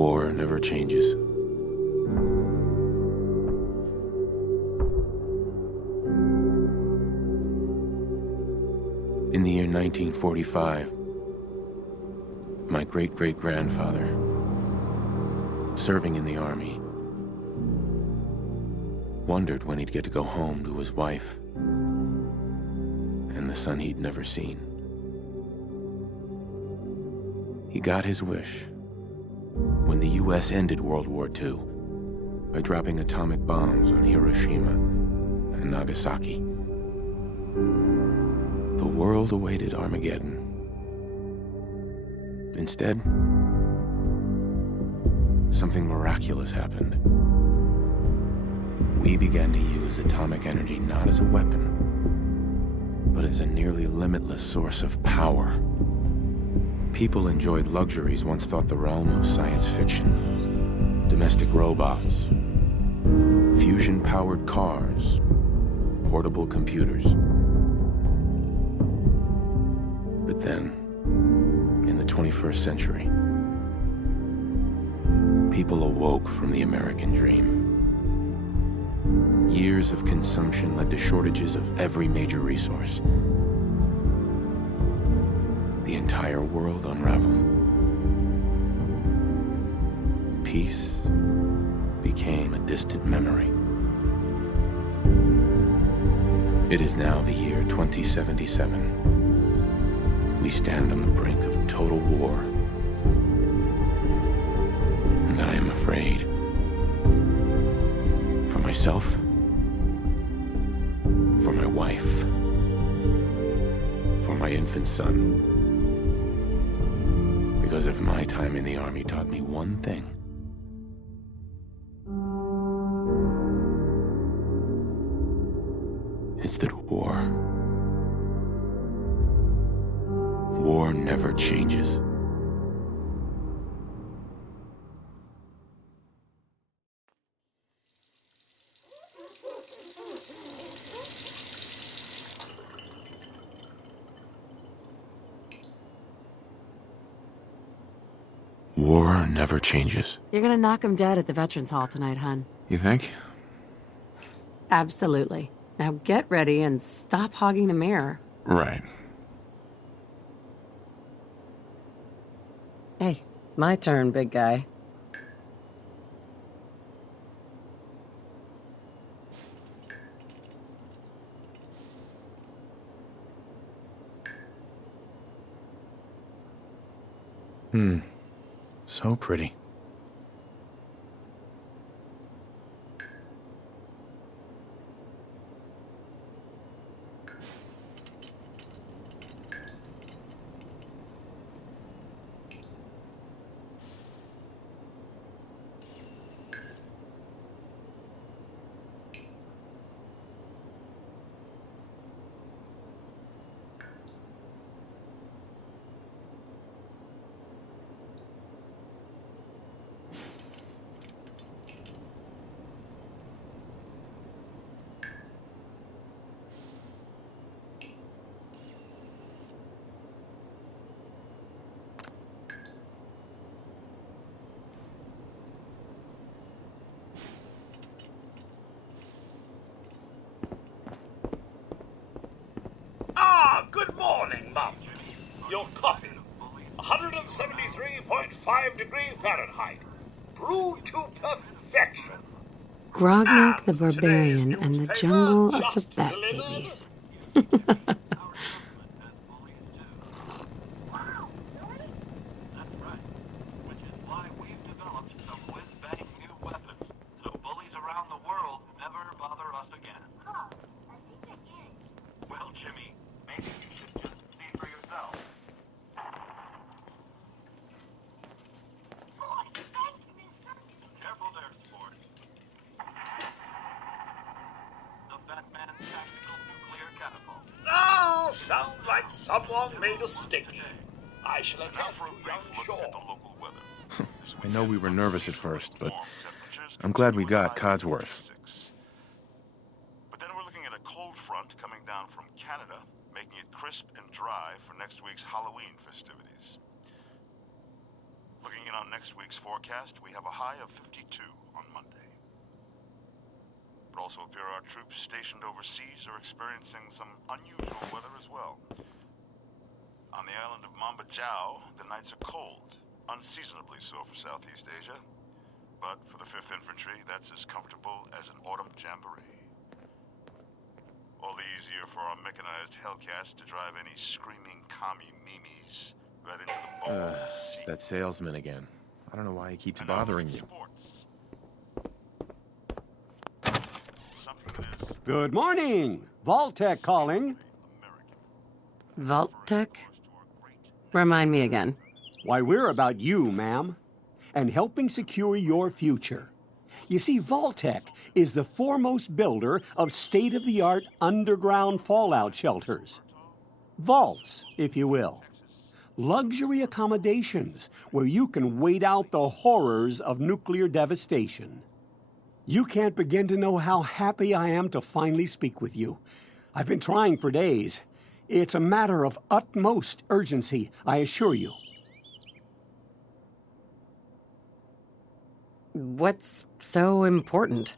War never changes. In the year 1945, my great-great-grandfather, serving in the army, wondered when he'd get to go home to his wife and the son he'd never seen. He got his wish when the U.S. ended World War II by dropping atomic bombs on Hiroshima and Nagasaki. The world awaited Armageddon. Instead, something miraculous happened. We began to use atomic energy not as a weapon, but as a nearly limitless source of power. People enjoyed luxuries once thought the realm of science fiction. Domestic robots, fusion-powered cars, portable computers. But then, in the 21st century, people awoke from the American dream. Years of consumption led to shortages of every major resource. The entire world unraveled. Peace became a distant memory. It is now the year 2077. We stand on the brink of total war. And I am afraid. For myself, for my wife, for my infant son. Because if my time in the army taught me one thing, it's that war never changes. War never changes. You're gonna knock him dead at the Veterans Hall tonight, hun. You think? Absolutely. Now get ready and stop hogging the mirror. Right. Hey, my turn, big guy. So pretty. Good morning, Mum. Your coffee. 173.5 degrees Fahrenheit. Brewed to perfection. Grognak the And Barbarian today's and the newspaper Jungle of the just Bat delivered. Babies. Oh, sounds like someone made a sticky. I shall attend to young Shaw. I know we were nervous at first, but I'm glad we got Codsworth. But then we're looking at a cold front coming down from Canada, making it crisp and dry for next week's Halloween festivities. Looking in on next week's forecast, we have a high of 52 on Monday. It also appears our troops stationed overseas are experiencing some unusual weather as well. On the island of Mamba Jau, the nights are cold, unseasonably so for Southeast Asia. But for the 5th Infantry, that's as comfortable as an autumn jamboree. All the easier for our mechanized Hellcats to drive any screaming commie memes right into the bone of the It's sea. that salesman again. I don't know why he keeps And now for bothering you. sports. Something that is Good morning. Vault-Tec calling. American. Vault Tech? To our great Remind me again. Why, we're about you, ma'am, and helping secure your future. You see, Vault-Tec is the foremost builder of state-of-the-art underground fallout shelters. Vaults, if you will. Luxury accommodations where you can wait out the horrors of nuclear devastation. You can't begin to know how happy I am to finally speak with you. I've been trying for days. It's a matter of utmost urgency, I assure you. What's so important?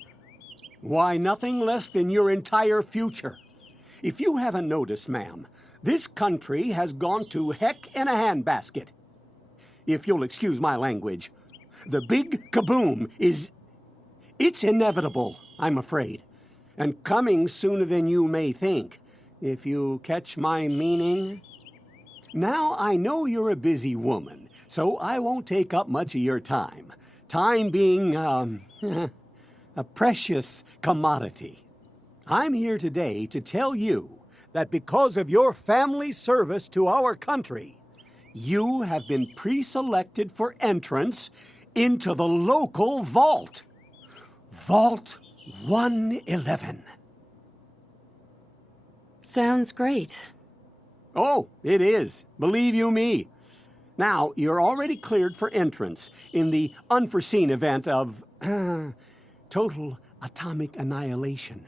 Why, nothing less than your entire future. If you haven't noticed, ma'am, this country has gone to heck in a handbasket. If you'll excuse my language, the big kaboom is... It's inevitable, I'm afraid, and coming sooner than you may think, if you catch my meaning. Now, I know you're a busy woman, so I won't take up much of your time. Time being, a precious commodity. I'm here today to tell you that because of your family's service to our country, you have been pre-selected for entrance into the local vault. Vault 111. Sounds great. Oh, it is. Believe you me. Now, you're already cleared for entrance in the unforeseen event of total atomic annihilation.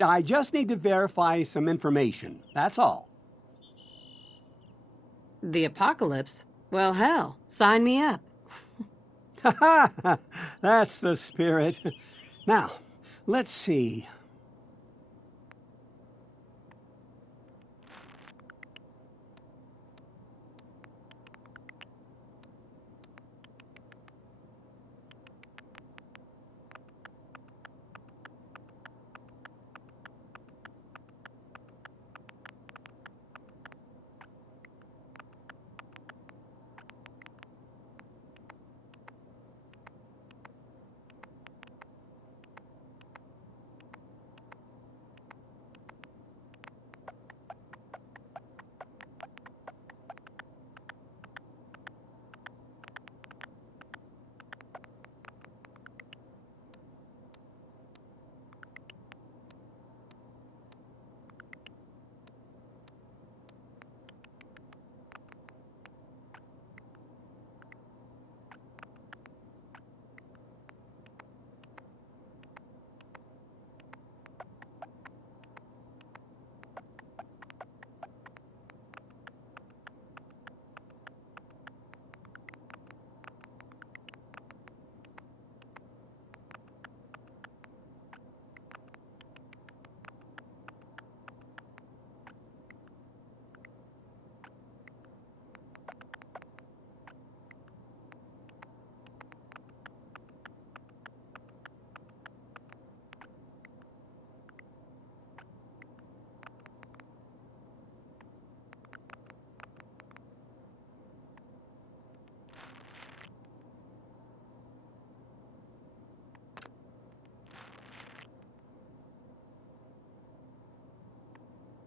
I just need to verify some information. That's all. The apocalypse? Well, hell, sign me up. Ha ha! That's the spirit. Now, let's see.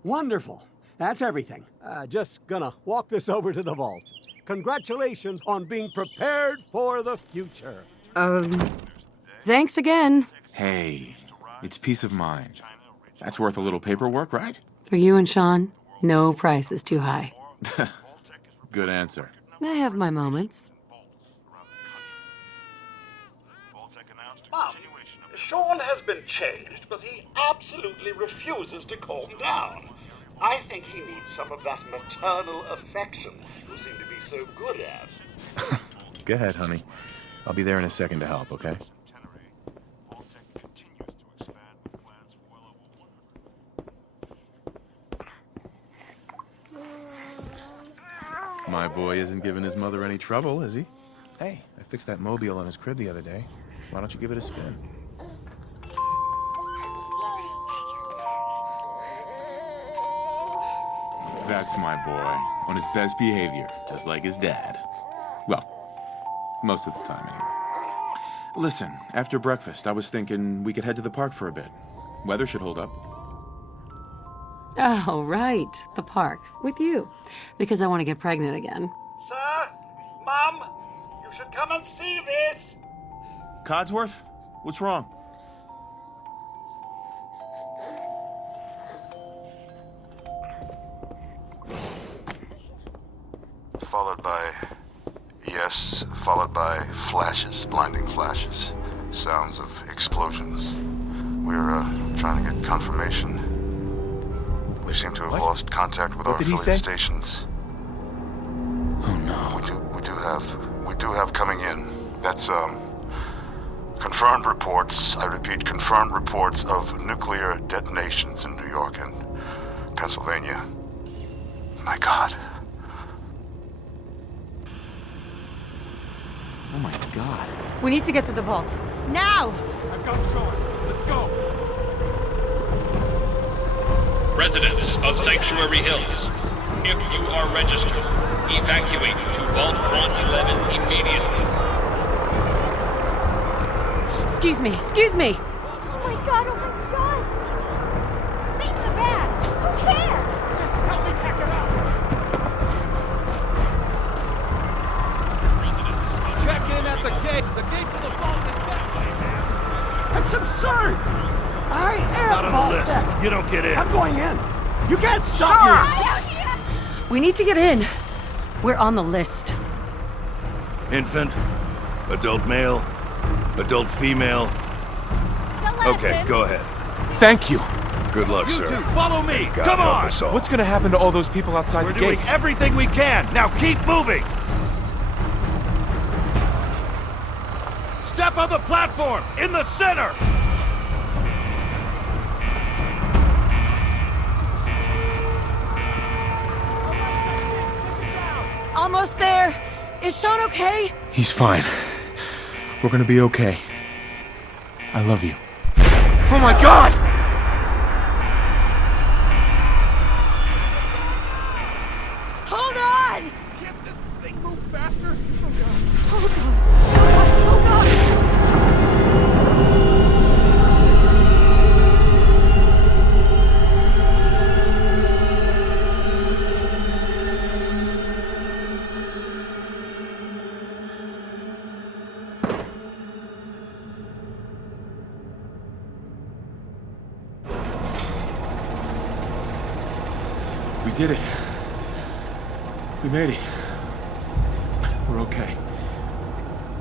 Wonderful. That's everything. Just gonna walk this over to the vault. Congratulations on being prepared for the future. Thanks again. Hey, it's peace of mind. That's worth a little paperwork, right? For you and Sean, no price is too high. Good answer. I have my moments. Mom, Sean has been changed, but he absolutely refuses to calm down. I think he needs some of that maternal affection you seem to be so good at. Go ahead, honey. I'll be there in a second to help, okay? Vault-Tec continues to expand with plans for well over 100. My boy isn't giving his mother any trouble, is he? Hey, I fixed that mobile on his crib the other day. Why don't you give it a spin? That's my boy, on his best behavior, just like his dad. Well, most of the time, anyway. Listen, after breakfast, I was thinking we could head to the park for a bit. Weather should hold up. Oh, right. The park. With you. Because I want to get pregnant again. Sir, Mum, you should come and see this. Codsworth? What's wrong? Followed by flashes, blinding flashes, sounds of explosions. We're trying to get confirmation. We seem to have lost contact with our affiliate stations. Oh no. We do have coming in. That's confirmed reports. I repeat, confirmed reports of nuclear detonations in New York and Pennsylvania. My God. Oh my God. We need to get to the vault. Now! I've got Sean. Let's go. Residents of Sanctuary Hills, if you are registered, evacuate to Vault 111 immediately. Excuse me, excuse me! Oh my God, oh my God! Leave the bags! Who cares? Just help me pack it up. Check in at the gate. The gate to the vault is that way, man. That's absurd! I am Not on the list. Vault-Tec. You don't get in. I'm going in. You can't stop me. We need to get in. We're on the list. Infant, adult male, adult female. Okay, go ahead. Thank you. Good luck, You sir. two, follow me. God Come help on. us all. What's gonna happen to all those people outside We're the doing gate? everything we can. Now keep moving. Step on the platform in the center. Almost there. Is Sean okay? He's fine. We're gonna be okay. I love you. Oh my God! Hold on! Can't this thing move faster? We did it. We made it. We're okay.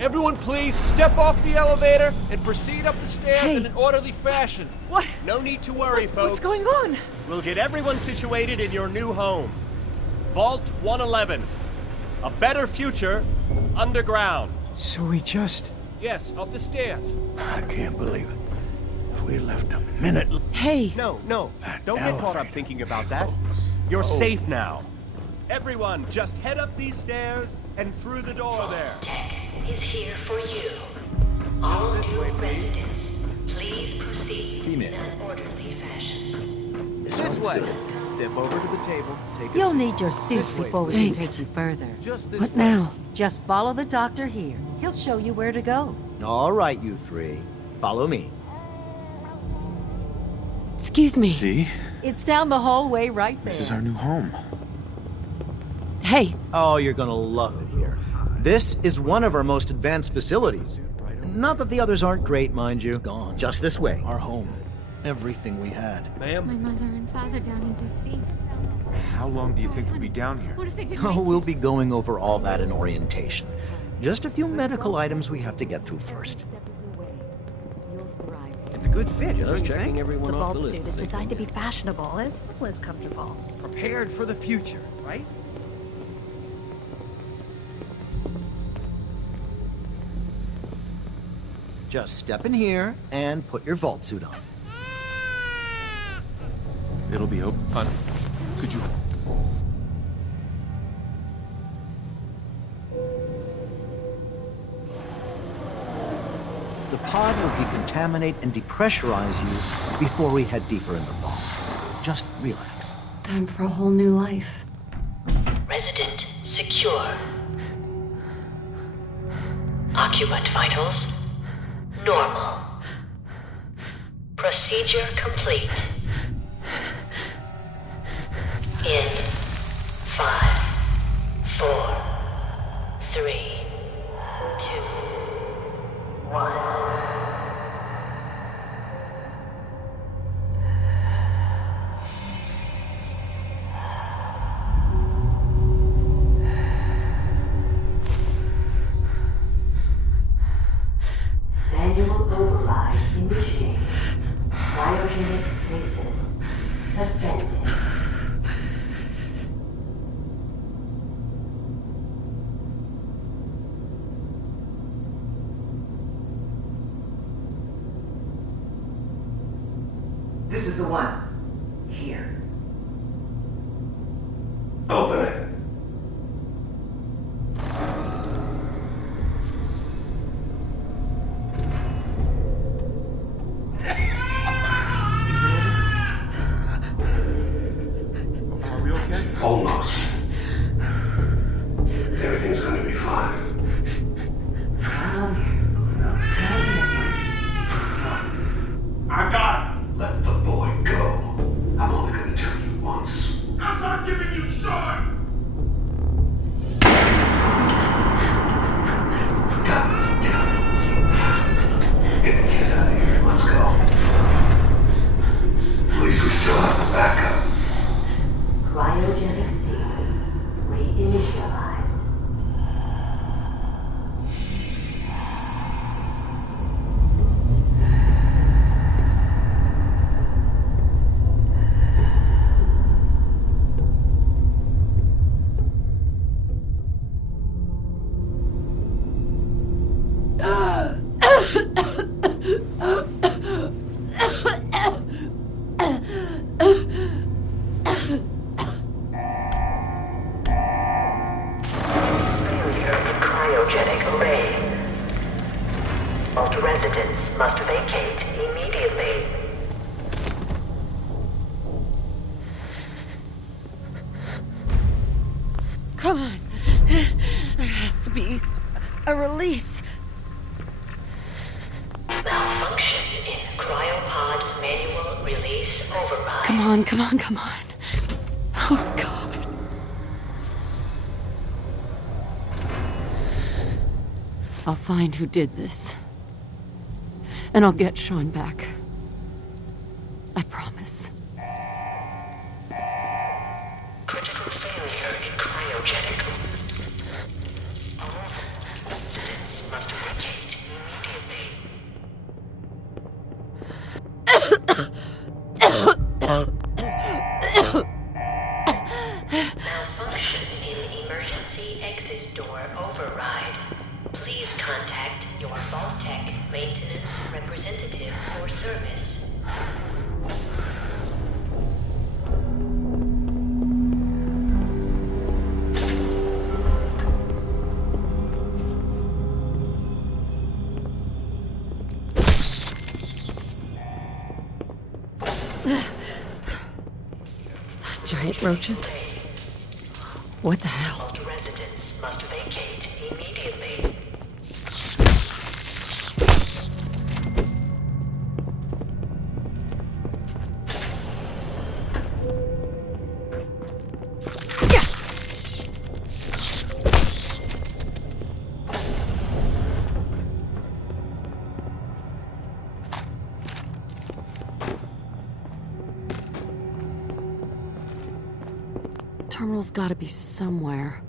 Everyone please step off the elevator and proceed up the stairs in an orderly fashion. What? No need to worry, folks. What's going on? We'll get everyone situated in your new home. Vault 111. A better future underground. So we just... Yes, up the stairs. I can't believe it. If we left a minute... Hey. No, That don't get caught up elevator thinking about that. was You're so- safe now. Everyone, just head up these stairs and through the door there. Tech is here for you. All this new way, please. residents, please proceed in an orderly fashion. This way. Step over to the table. Take You'll need your suits before we can Thanks. take you further. Just this What way. now? Just follow the doctor here. He'll show you where to go. All right, you three. Follow me. Excuse me. See? It's down the hallway right there. This is our new home. Hey. Oh, you're gonna love it here. This is one of our most advanced facilities. Not that the others aren't great, mind you. It's gone. Just this way. Our home. Everything we had. Ma'am? My mother and father down in D.C. How long do you think we'll be down here? What if they didn't Oh, make we'll it? be going over all that in orientation. Just a few medical items we have to get through first. Step of the way. You'll thrive. It's a good fit, don't you checking think? everyone The off vault the suit list. is designed to be fashionable as well as comfortable. Prepared for the future, right? Just step in here and put your vault suit on. It'll be open. Could you... The pod will decontaminate and depressurize you before we head deeper in the vault. Just relax. Time for a whole new life. Resident secure. Occupant vitals normal. Procedure complete. In 5, 4, 3, 2, 1. Manual override initiated. Cryogenic stasis suspended. This is the one. Here. Open it. Are we okay? Almost. Everything's gonna be fine. I got it. Let the boy go. I'm only gonna tell you once. I'm not giving you short. Come, get the kid out of here. Let's go. At least we still have the backup. Cryogenic stasis reinitialized. Residents must vacate immediately. Come on. There has to be a release. Malfunction in cryopod manual release override. Come on, come on, come on. Oh, God. I'll find who did this. And I'll get Sean back. I promise. Critical failure in cryogenic. All residents must vacate immediately. Malfunction in emergency exit door override. Please contact your Vault-Tec maintenance representative for service. Giant roaches? What the hell? All residents must vacate immediately. Terminal's gotta be somewhere.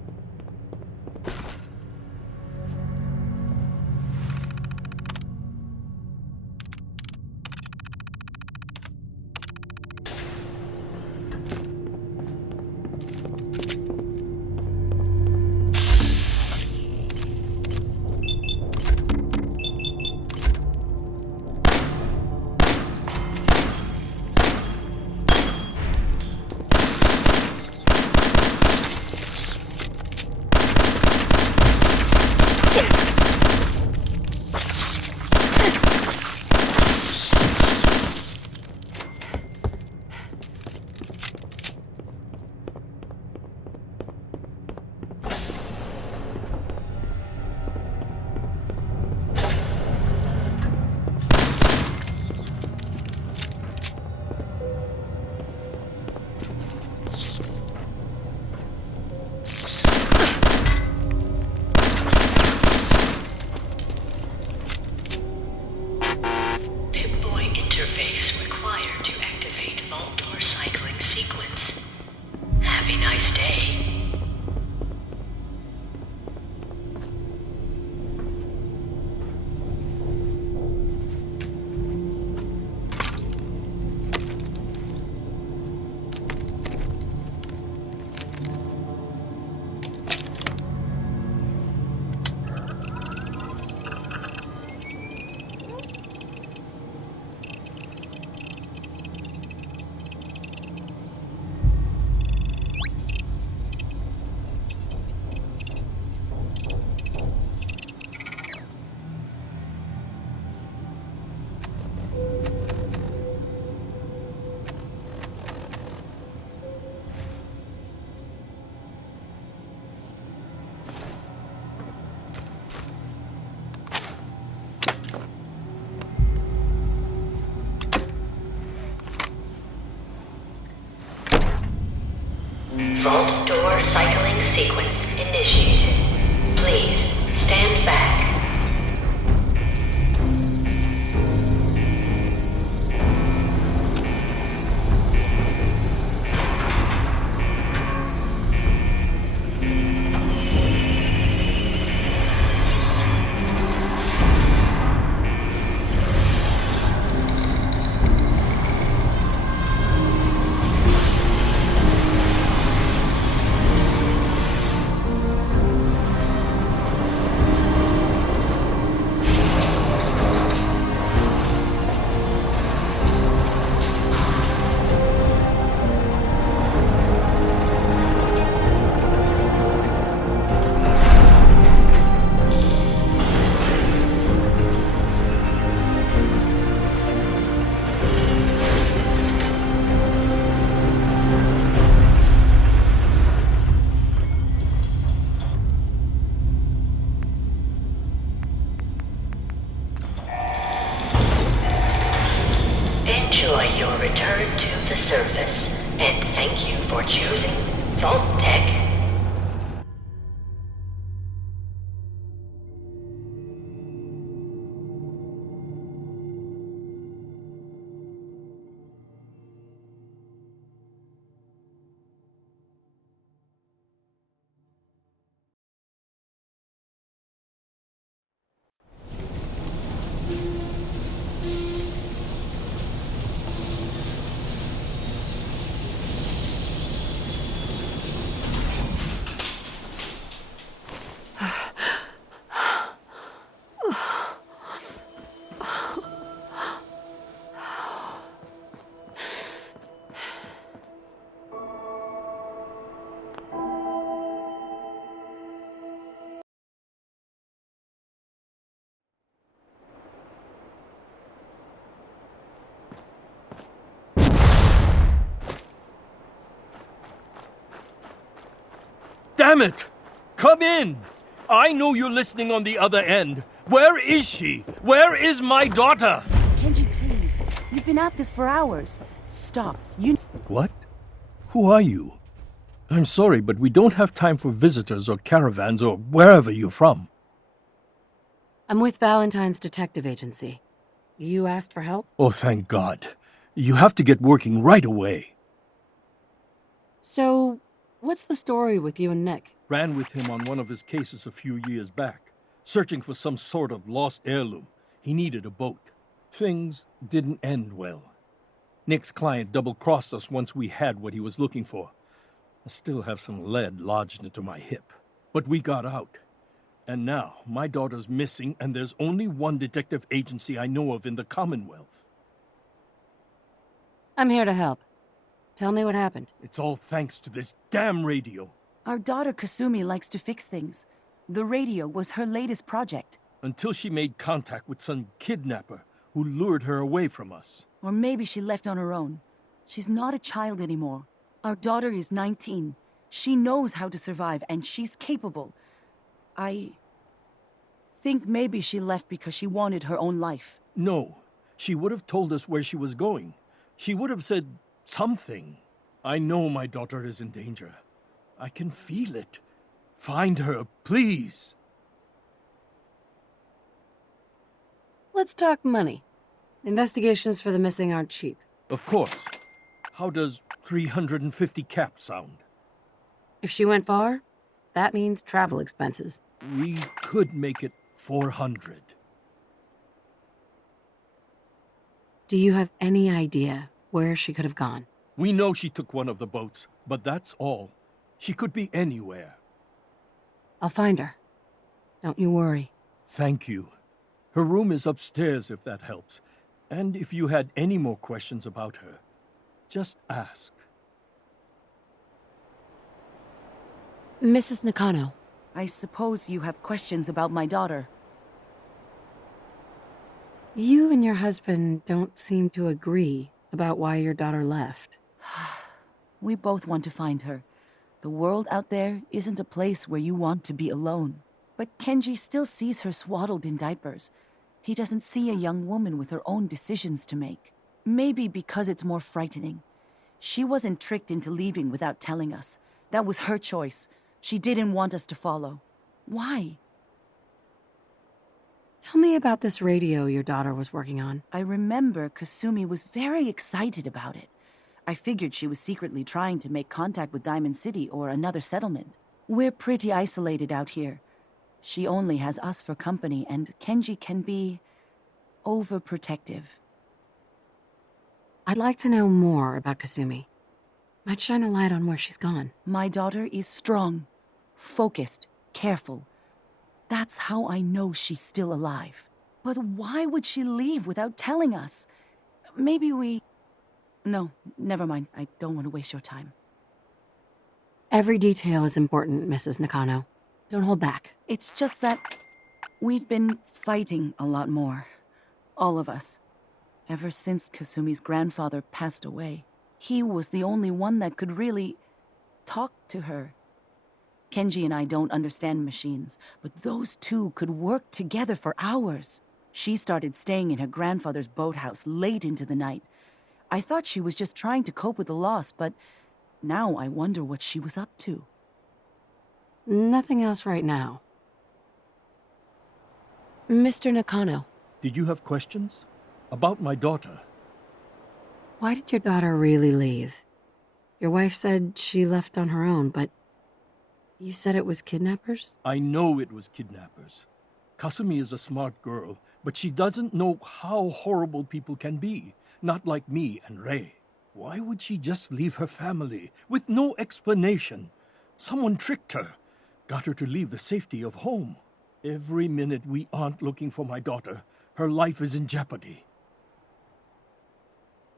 Vault door cycling sequence initiated. Please stand back. Enjoy your return to the surface, and thank you for choosing Vault Tech. Damn it! Come in! I know you're listening on the other end. Where is she? Where is my daughter? Kenji, please. You've been at this for hours. Stop. You... What? Who are you? I'm sorry, but we don't have time for visitors or caravans or wherever you're from. I'm with Valentine's detective agency. You asked for help? Oh, thank God. You have to get working right away. So, what's the story with you and Nick? Ran with him on one of his cases a few years back, searching for some sort of lost heirloom. He needed a boat. Things didn't end well. Nick's client double-crossed us once we had what he was looking for. I still have some lead lodged into my hip. But we got out. And now, my daughter's missing, and there's only one detective agency I know of in the Commonwealth. I'm here to help. Tell me what happened. It's all thanks to this damn radio. Our daughter Kasumi likes to fix things. The radio was her latest project. Until she made contact with some kidnapper who lured her away from us. Or maybe she left on her own. She's not a child anymore. Our daughter is 19. She knows how to survive, and she's capable. I think maybe she left because she wanted her own life. No. She would have told us where she was going. She would have said something. I know my daughter is in danger. I can feel it. Find her, please. Let's talk money. Investigations for the missing aren't cheap. Of course. How does 350 cap sound? If she went far, that means travel expenses. We could make it 400. Do you have any idea where she could have gone? We know she took one of the boats, but that's all. She could be anywhere. I'll find her. Don't you worry. Thank you. Her room is upstairs, if that helps. And if you had any more questions about her, just ask. Mrs. Nakano. I suppose you have questions about my daughter. You and your husband don't seem to agree about why your daughter left. We both want to find her. The world out there isn't a place where you want to be alone. But Kenji still sees her swaddled in diapers. He doesn't see a young woman with her own decisions to make. Maybe because it's more frightening. She wasn't tricked into leaving without telling us. That was her choice. She didn't want us to follow. Why? Tell me about this radio your daughter was working on. I remember Kasumi was very excited about it. I figured she was secretly trying to make contact with Diamond City or another settlement. We're pretty isolated out here. She only has us for company, and Kenji can be overprotective. I'd like to know more about Kasumi. Might shine a light on where she's gone. My daughter is strong, focused, careful. That's how I know she's still alive. But why would she leave without telling us? Maybe we... No, never mind. I don't want to waste your time. Every detail is important, Mrs. Nakano. Don't hold back. It's just that we've been fighting a lot more. All of us. Ever since Kasumi's grandfather passed away. He was the only one that could really talk to her. Kenji and I don't understand machines, but those two could work together for hours. She started staying in her grandfather's boathouse late into the night. I thought she was just trying to cope with the loss, but now I wonder what she was up to. Nothing else right now. Mr. Nakano. Did you have questions? About my daughter? Why did your daughter really leave? Your wife said she left on her own, but you said it was kidnappers? I know it was kidnappers. Kasumi is a smart girl, but she doesn't know how horrible people can be. Not like me and Rei. Why would she just leave her family with no explanation? Someone tricked her, got her to leave the safety of home. Every minute we aren't looking for my daughter, her life is in jeopardy.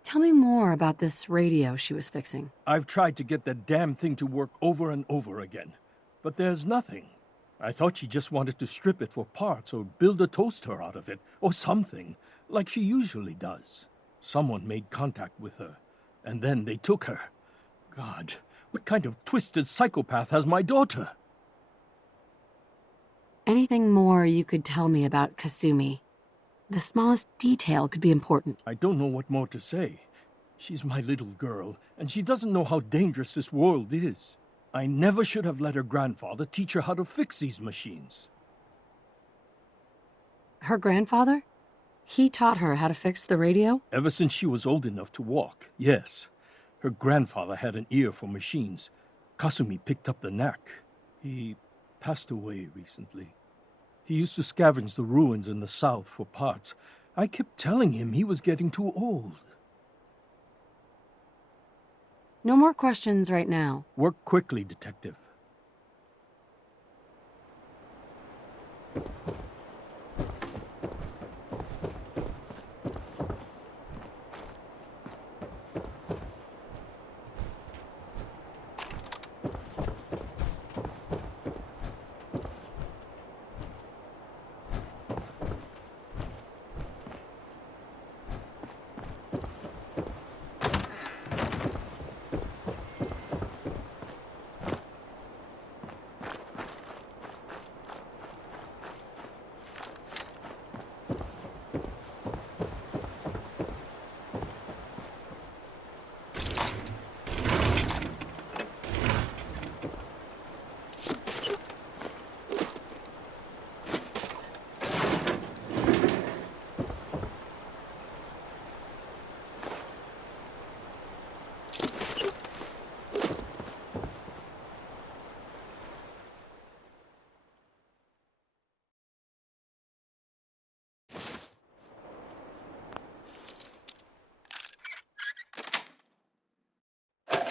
Tell me more about this radio she was fixing. I've tried to get that damn thing to work over and over again, but there's nothing. I thought she just wanted to strip it for parts or build a toaster out of it, or something, like she usually does. Someone made contact with her, and then they took her. God, what kind of twisted psychopath has my daughter? Anything more you could tell me about Kasumi? The smallest detail could be important. I don't know what more to say. She's my little girl, and she doesn't know how dangerous this world is. I never should have let her grandfather teach her how to fix these machines. Her grandfather? He taught her how to fix the radio? Ever since she was old enough to walk, yes. Her grandfather had an ear for machines. Kasumi picked up the knack. He passed away recently. He used to scavenge the ruins in the south for parts. I kept telling him he was getting too old. No more questions right now. Work quickly, Detective.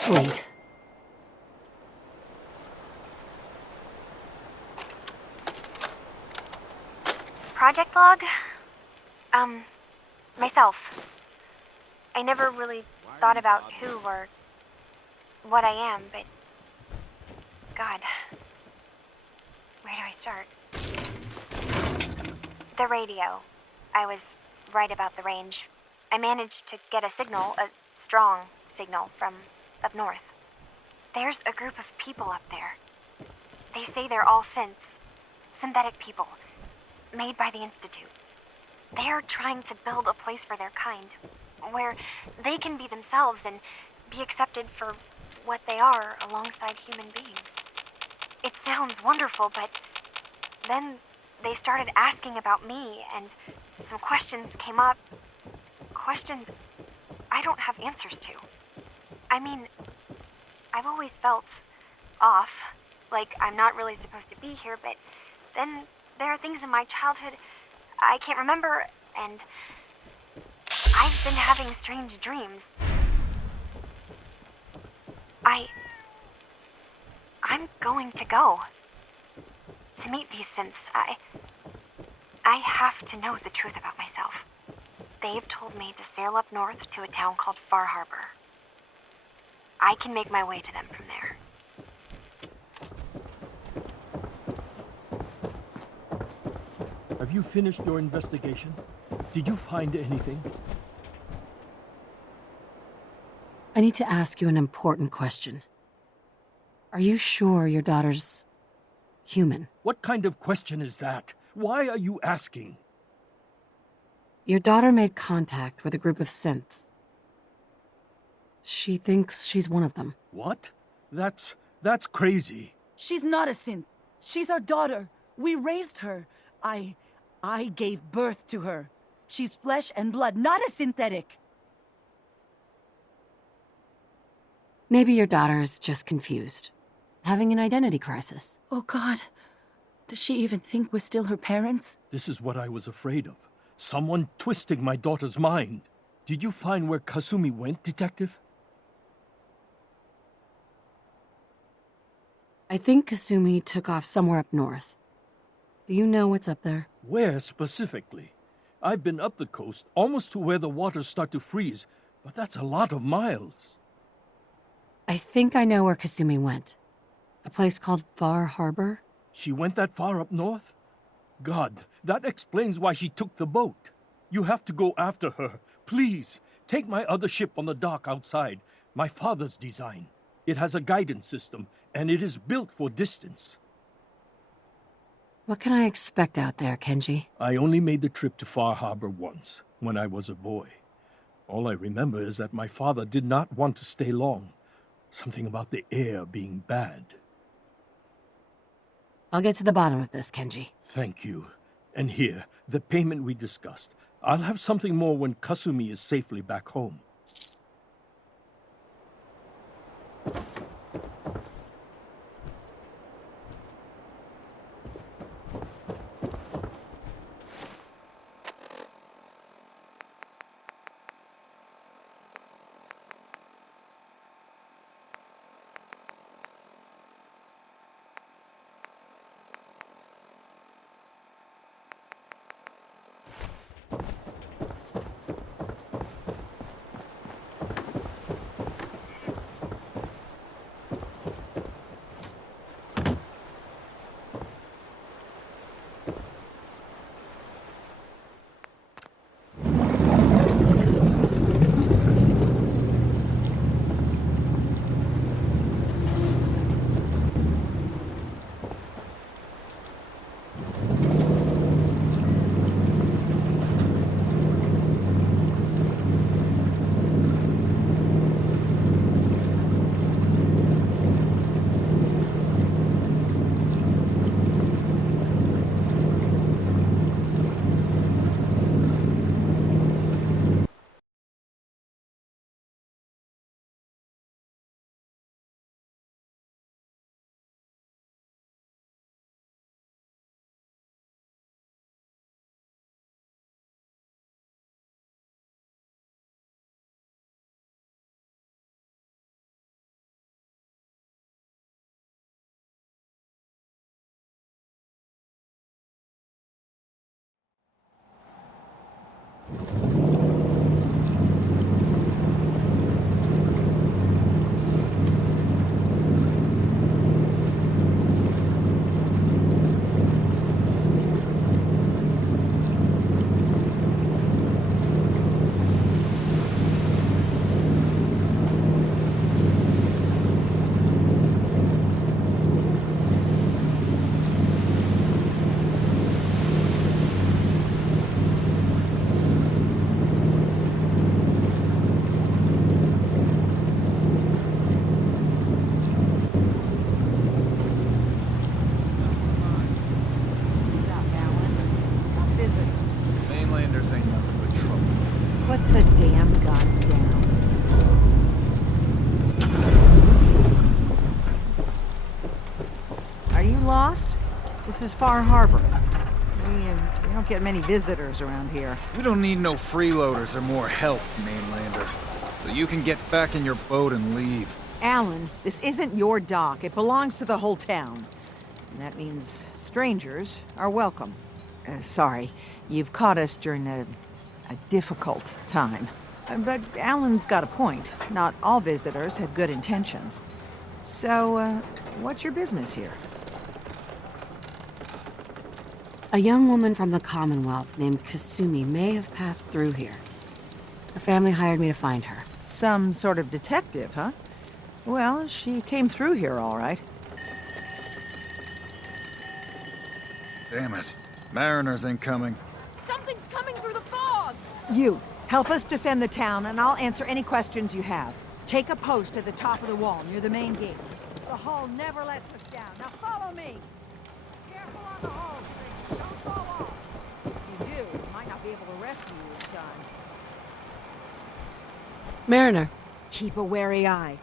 Sweet. Project log? Myself. I never really thought about who or what I am, but... God. Where do I start? The radio. I was right about the range. I managed to get a signal, a strong signal, from up north. There's a group of people up there. They say they're all synths. Synthetic people. Made by the Institute. They are trying to build a place for their kind, where they can be themselves and be accepted for what they are alongside human beings. It sounds wonderful, but then they started asking about me, and some questions came up. Questions I don't have answers to. I mean, I've always felt off, like I'm not really supposed to be here, but then there are things in my childhood I can't remember, and I've been having strange dreams. I'm going to go. To meet these synths, I have to know the truth about myself. They've told me to sail up north to a town called Far Harbor. I can make my way to them from there. Have you finished your investigation? Did you find anything? I need to ask you an important question. Are you sure your daughter's human? What kind of question is that? Why are you asking? Your daughter made contact with a group of synths. She thinks she's one of them. What? That's crazy. She's not a synth. She's our daughter. We raised her. I gave birth to her. She's flesh and blood, not a synthetic. Maybe your daughter is just confused. Having an identity crisis. Oh, God. Does she even think we're still her parents? This is what I was afraid of. Someone twisting my daughter's mind. Did you find where Kasumi went, Detective? I think Kasumi took off somewhere up north. Do you know what's up there? Where specifically? I've been up the coast, almost to where the waters start to freeze, but that's a lot of miles. I think I know where Kasumi went. A place called Far Harbor? She went that far up north? God, that explains why she took the boat. You have to go after her. Please, take my other ship on the dock outside. My father's design. It has a guidance system, and it is built for distance. What can I expect out there, Kenji? I only made the trip to Far Harbor once, when I was a boy. All I remember is that my father did not want to stay long. Something about the air being bad. I'll get to the bottom of this, Kenji. Thank you. And here, the payment we discussed. I'll have something more when Kasumi is safely back home. This is Far Harbor. We don't get many visitors around here. We don't need no freeloaders or more help, mainlander. So you can get back in your boat and leave. Alan, this isn't your dock. It belongs to the whole town. And that means strangers are welcome. Sorry, you've caught us during a difficult time. But Alan's got a point. Not all visitors have good intentions. So, what's your business here? A young woman from the Commonwealth named Kasumi may have passed through here. Her family hired me to find her. Some sort of detective, huh? Well, she came through here all right. Damn it. Mariners ain't coming. Something's coming through the fog! You, help us defend the town, and I'll answer any questions you have. Take a post at the top of the wall, near the main gate. The hull never lets us down. Now follow me! Careful on the hull, Spring. Don't fall off. If you do, we might not be able to rescue you in time. Mariner. Keep a wary eye.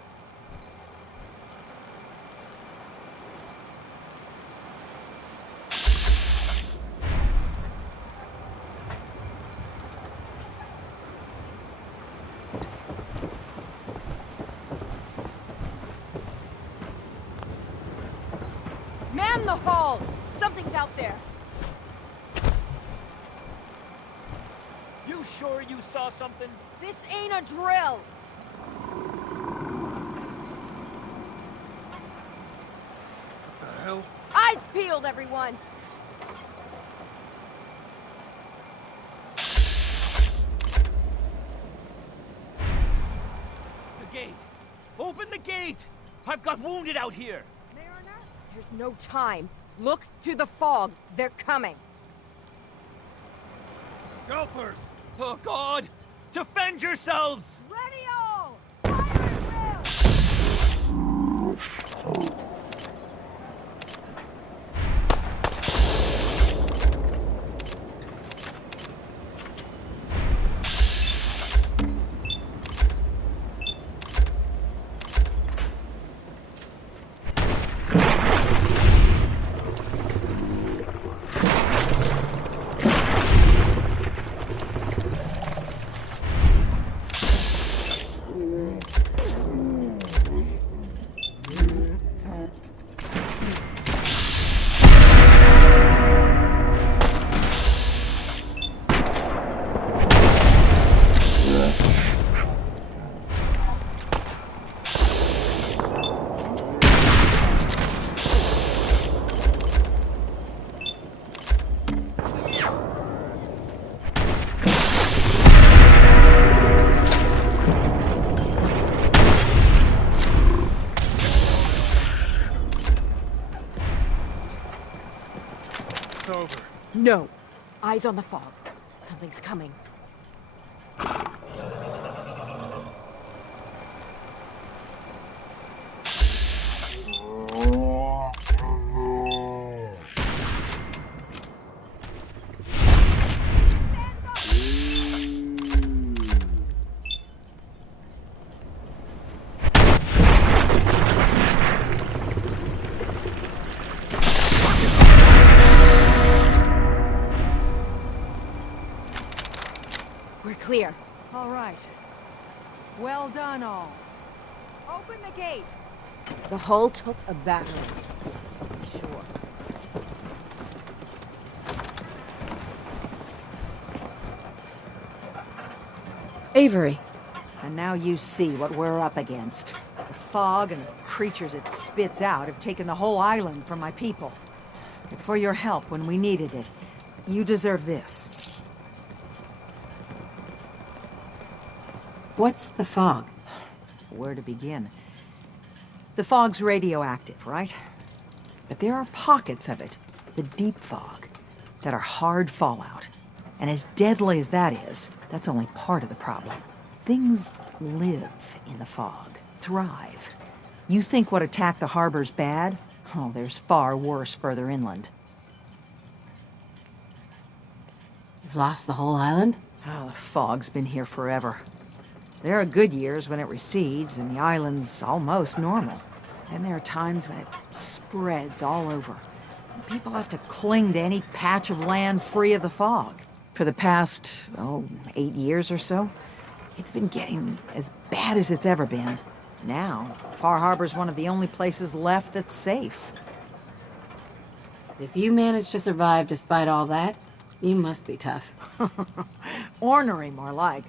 Man the hull! Something's out there. You sure you saw something? This ain't a drill! What the hell? Eyes peeled, everyone! The gate! Open the gate! I've got wounded out here! There's no time. Look to the fog. They're coming. Scalpers! Oh, God! Defend yourselves! Ready all! Fire at will! Over. No. Eyes on the fog. Something's coming. We're clear. All right. Well done, all. Open the gate. The hull took a battering. Sure. Avery. And now you see what we're up against. The fog and the creatures it spits out have taken the whole island from my people. But for your help when we needed it, you deserve this. What's the fog? Where to begin? The fog's radioactive, right? But there are pockets of it, the deep fog, that are hard fallout. And as deadly as that is, that's only part of the problem. Things live in the fog, thrive. You think what attacked the harbor's bad? Oh, there's far worse further inland. You've lost the whole island? Oh, the fog's been here forever. There are good years when it recedes and the island's almost normal. Then there are times when it spreads all over. People have to cling to any patch of land free of the fog. For the past, 8 years or so, it's been getting as bad as it's ever been. Now, Far Harbor's one of the only places left that's safe. If you managed to survive despite all that, you must be tough. Ornery, more like.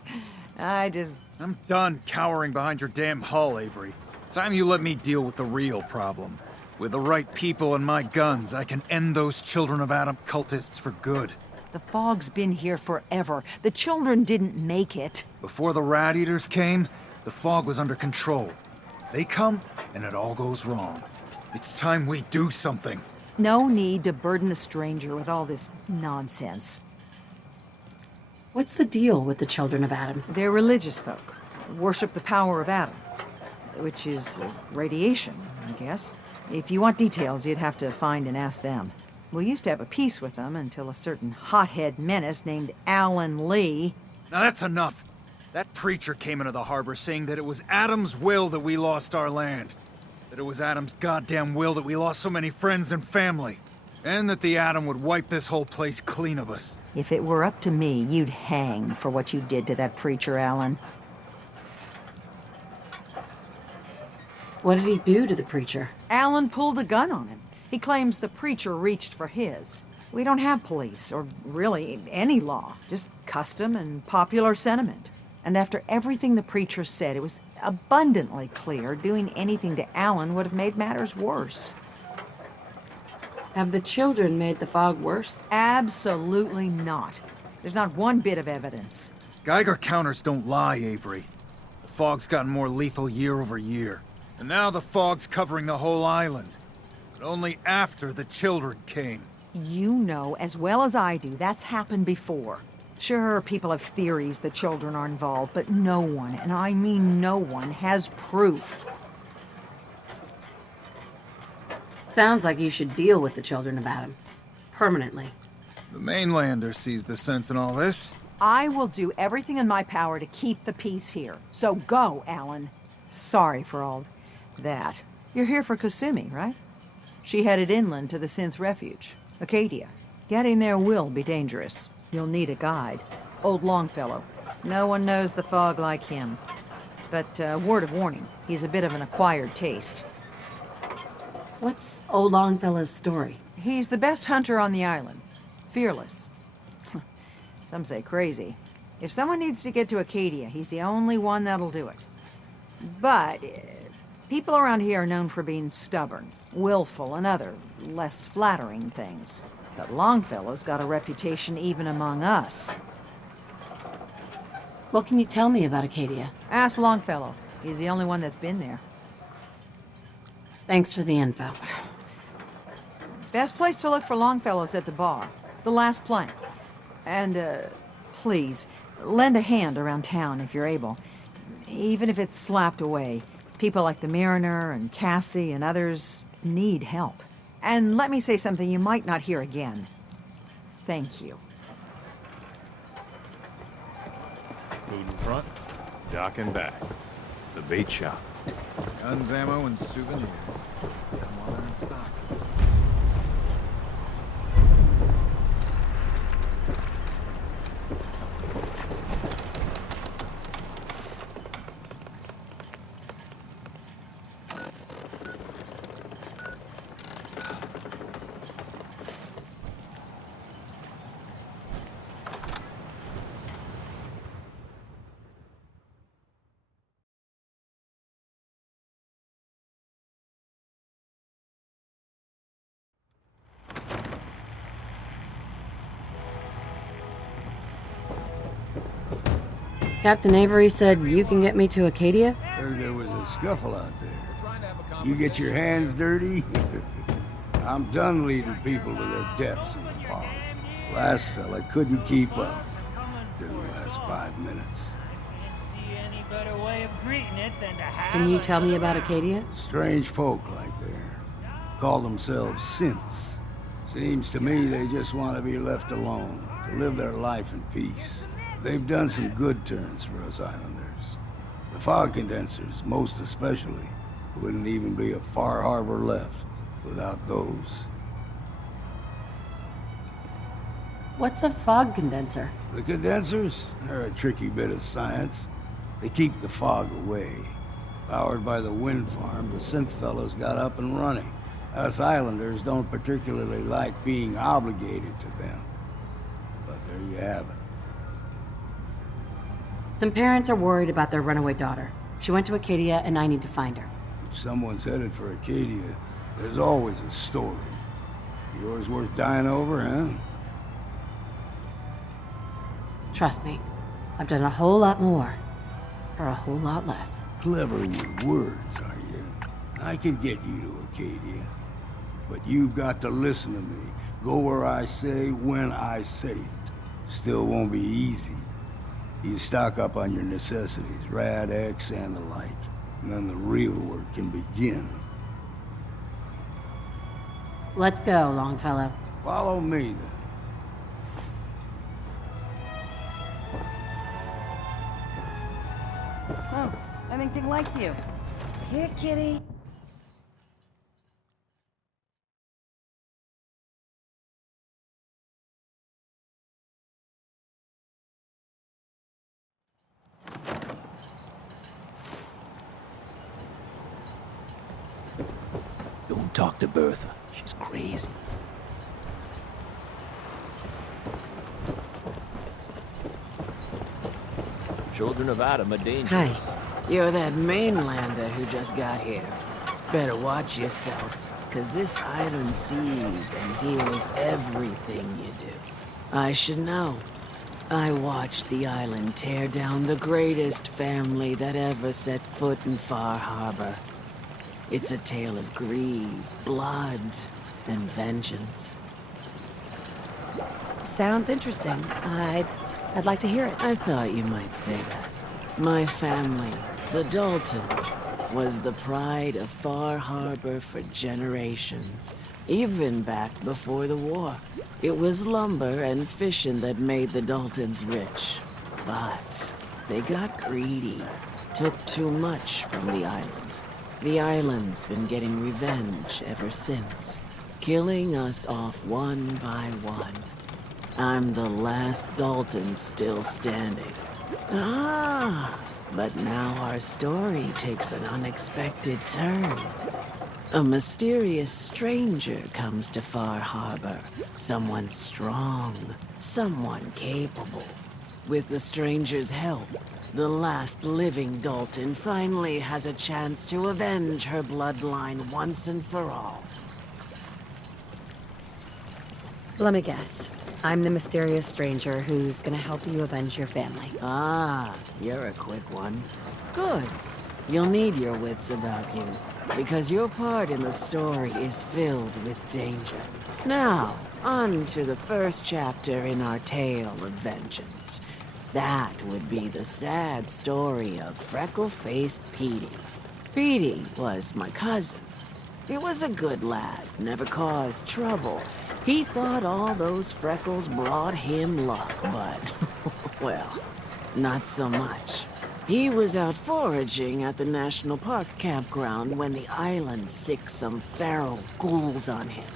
I'm done cowering behind your damn hull, Avery. Time you let me deal with the real problem. With the right people and my guns, I can end those Children of Adam cultists for good. The fog's been here forever. The children didn't make it. Before the Rat Eaters came, the fog was under control. They come, and it all goes wrong. It's time we do something. No need to burden the stranger with all this nonsense. What's the deal with the Children of Adam? They're religious folk. Worship the power of Adam. Which is radiation, I guess. If you want details, you'd have to find and ask them. We used to have a peace with them until a certain hothead menace named Alan Lee... Now that's enough. That preacher came into the harbor saying that it was Adam's will that we lost our land. That it was Adam's goddamn will that we lost so many friends and family. And that the Atom would wipe this whole place clean of us. If it were up to me, you'd hang for what you did to that preacher, Alan. What did he do to the preacher? Alan pulled a gun on him. He claims the preacher reached for his. We don't have police, or really any law, just custom and popular sentiment. And after everything the preacher said, it was abundantly clear doing anything to Alan would have made matters worse. Have the children made the fog worse? Absolutely not. There's not one bit of evidence. Geiger counters don't lie, Avery. The fog's gotten more lethal year over year. And now the fog's covering the whole island. But only after the children came. You know as well as I do that's happened before. Sure, people have theories the children are involved, but no one, and I mean no one, has proof. Sounds like you should deal with the Children of Adam. Permanently. The mainlander sees the sense in all this. I will do everything in my power to keep the peace here. So go, Alan. Sorry for all that. You're here for Kasumi, right? She headed inland to the Synth Refuge, Acadia. Getting there will be dangerous. You'll need a guide. Old Longfellow. No one knows the fog like him. But word of warning, he's a bit of an acquired taste. What's Old Longfellow's story? He's the best hunter on the island. Fearless. Some say crazy. If someone needs to get to Acadia, he's the only one that'll do it. But people around here are known for being stubborn, willful, and other, less flattering things. But Longfellow's got a reputation even among us. What can you tell me about Acadia? Ask Longfellow. He's the only one that's been there. Thanks for the info. Best place to look for Longfellow's at the bar. The last plank. And, please, lend a hand around town if you're able. Even if it's slapped away. People like the Mariner and Cassie and others need help. And let me say something you might not hear again. Thank you. Food in front, dock and back. The bait shop. Guns, ammo, and souvenirs. Come on in stock. Captain Avery said you can get me to Acadia? Heard there was a scuffle out there. You get your hands dirty? I'm done leading people to their deaths in the fog. Last fella couldn't keep up. Didn't last 5 minutes. Can you tell me about Acadia? Strange folk like there. Call themselves synths. Seems to me they just want to be left alone, to live their life in peace. They've done some good turns for us islanders. The fog condensers, most especially, wouldn't even be a Far Harbor left without those. What's a fog condenser? The condensers? They're a tricky bit of science. They keep the fog away. Powered by the wind farm, the synth fellows got up and running. Us islanders don't particularly like being obligated to them. But there you have it. Some parents are worried about their runaway daughter. She went to Acadia, and I need to find her. If someone's headed for Acadia, there's always a story. Yours worth dying over, huh? Trust me, I've done a whole lot more for a whole lot less. Clever with words, are you? I can get you to Acadia. But you've got to listen to me. Go where I say, when I say it. Still won't be easy. You stock up on your necessities, Rad X and the like. And then the real work can begin. Let's go, Longfellow. Follow me, then. Oh, I think Dick likes you. Here, kitty. Don't talk to Bertha. She's crazy. Children of Adam are dangerous. Hi. You're that mainlander who just got here. Better watch yourself, 'cause this island sees and hears everything you do. I should know. I watched the island tear down the greatest family that ever set foot in Far Harbor. It's a tale of greed, blood, and vengeance. Sounds interesting. I'd like to hear it. I thought you might say that. My family, the Daltons, was the pride of Far Harbor for generations, even back before the war. It was lumber and fishing that made the Daltons rich. But they got greedy, took too much from the island. The island's been getting revenge ever since, killing us off one by one. I'm the last Dalton still standing. Ah, but now our story takes an unexpected turn. A mysterious stranger comes to Far Harbor. Someone strong, someone capable. With the stranger's help, the last living Dalton finally has a chance to avenge her bloodline once and for all. Let me guess. I'm the mysterious stranger who's gonna help you avenge your family. Ah, you're a quick one. Good. You'll need your wits about you, because your part in the story is filled with danger. Now, on to the first chapter in our tale of vengeance. That would be the sad story of freckle-faced Petey. Petey was my cousin. He was a good lad, never caused trouble. He thought all those freckles brought him luck, but, well, not so much. He was out foraging at the National Park campground when the island sicked some feral ghouls on him.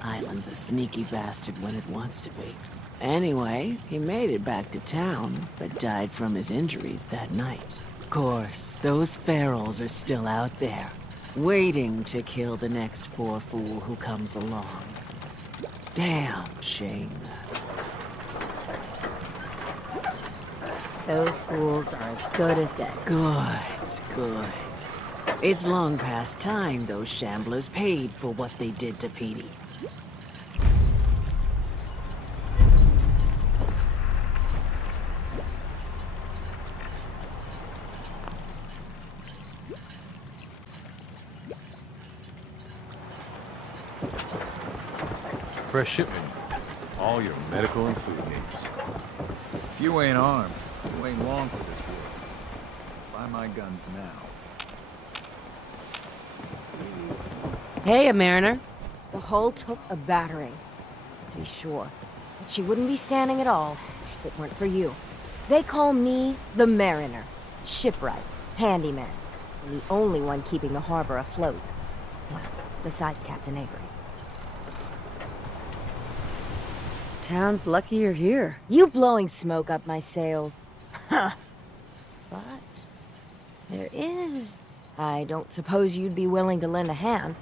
Island's a sneaky bastard when it wants to be. Anyway, he made it back to town, but died from his injuries that night. Of course, those ferals are still out there, waiting to kill the next poor fool who comes along. Damn shame that. Those ghouls are as good as dead. Good. It's long past time those shamblers paid for what they did to Petey. Fresh shipment. All your medical and food needs. If you ain't armed, you ain't long for this war. Buy my guns now. Hey, a mariner. The hull took a battering, to be sure. But she wouldn't be standing at all if it weren't for you. They call me the Mariner. Shipwright, handyman. And the only one keeping the harbor afloat. Well, besides Captain Avery. town's lucky you're here. You blowing smoke up my sails. Huh. But there is... I don't suppose you'd be willing to lend a hand.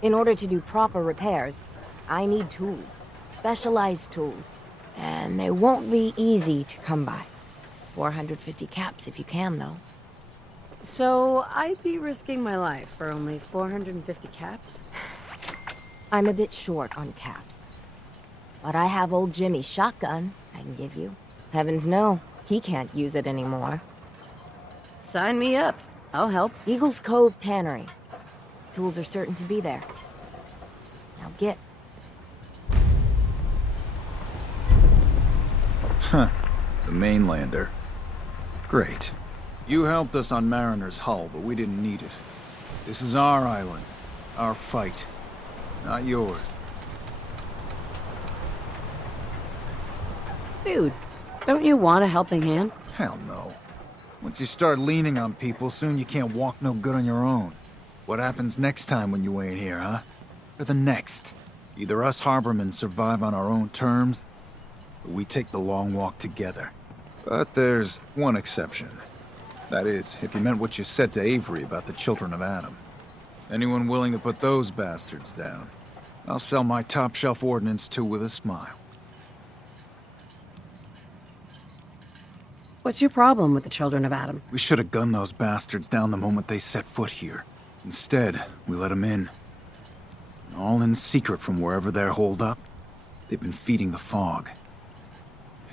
In order to do proper repairs, I need tools. Specialized tools. And they won't be easy to come by. 450 caps if you can, though. So I'd be risking my life for only 450 caps? I'm a bit short on caps. But I have old Jimmy's shotgun I can give you. Heavens no, he can't use it anymore. Sign me up. I'll help. Eagles Cove Tannery. Tools are certain to be there. Now get. Huh. The mainlander. Great. You helped us on Mariner's hull, but we didn't need it. This is our island. Our fight. Not yours. Dude, don't you want a helping hand? Hell no. Once you start leaning on people, soon you can't walk no good on your own. What happens next time when you ain't here, huh? Or the next? Either us harbormen survive on our own terms, or we take the long walk together. But there's one exception. That is, if you meant what you said to Avery about the children of Adam. Anyone willing to put those bastards down, I'll sell my top-shelf ordnance to with a smile. What's your problem with the children of Adam? We should have gunned those bastards down the moment they set foot here. Instead, we let them in. All in secret from wherever they're holed up. They've been feeding the fog.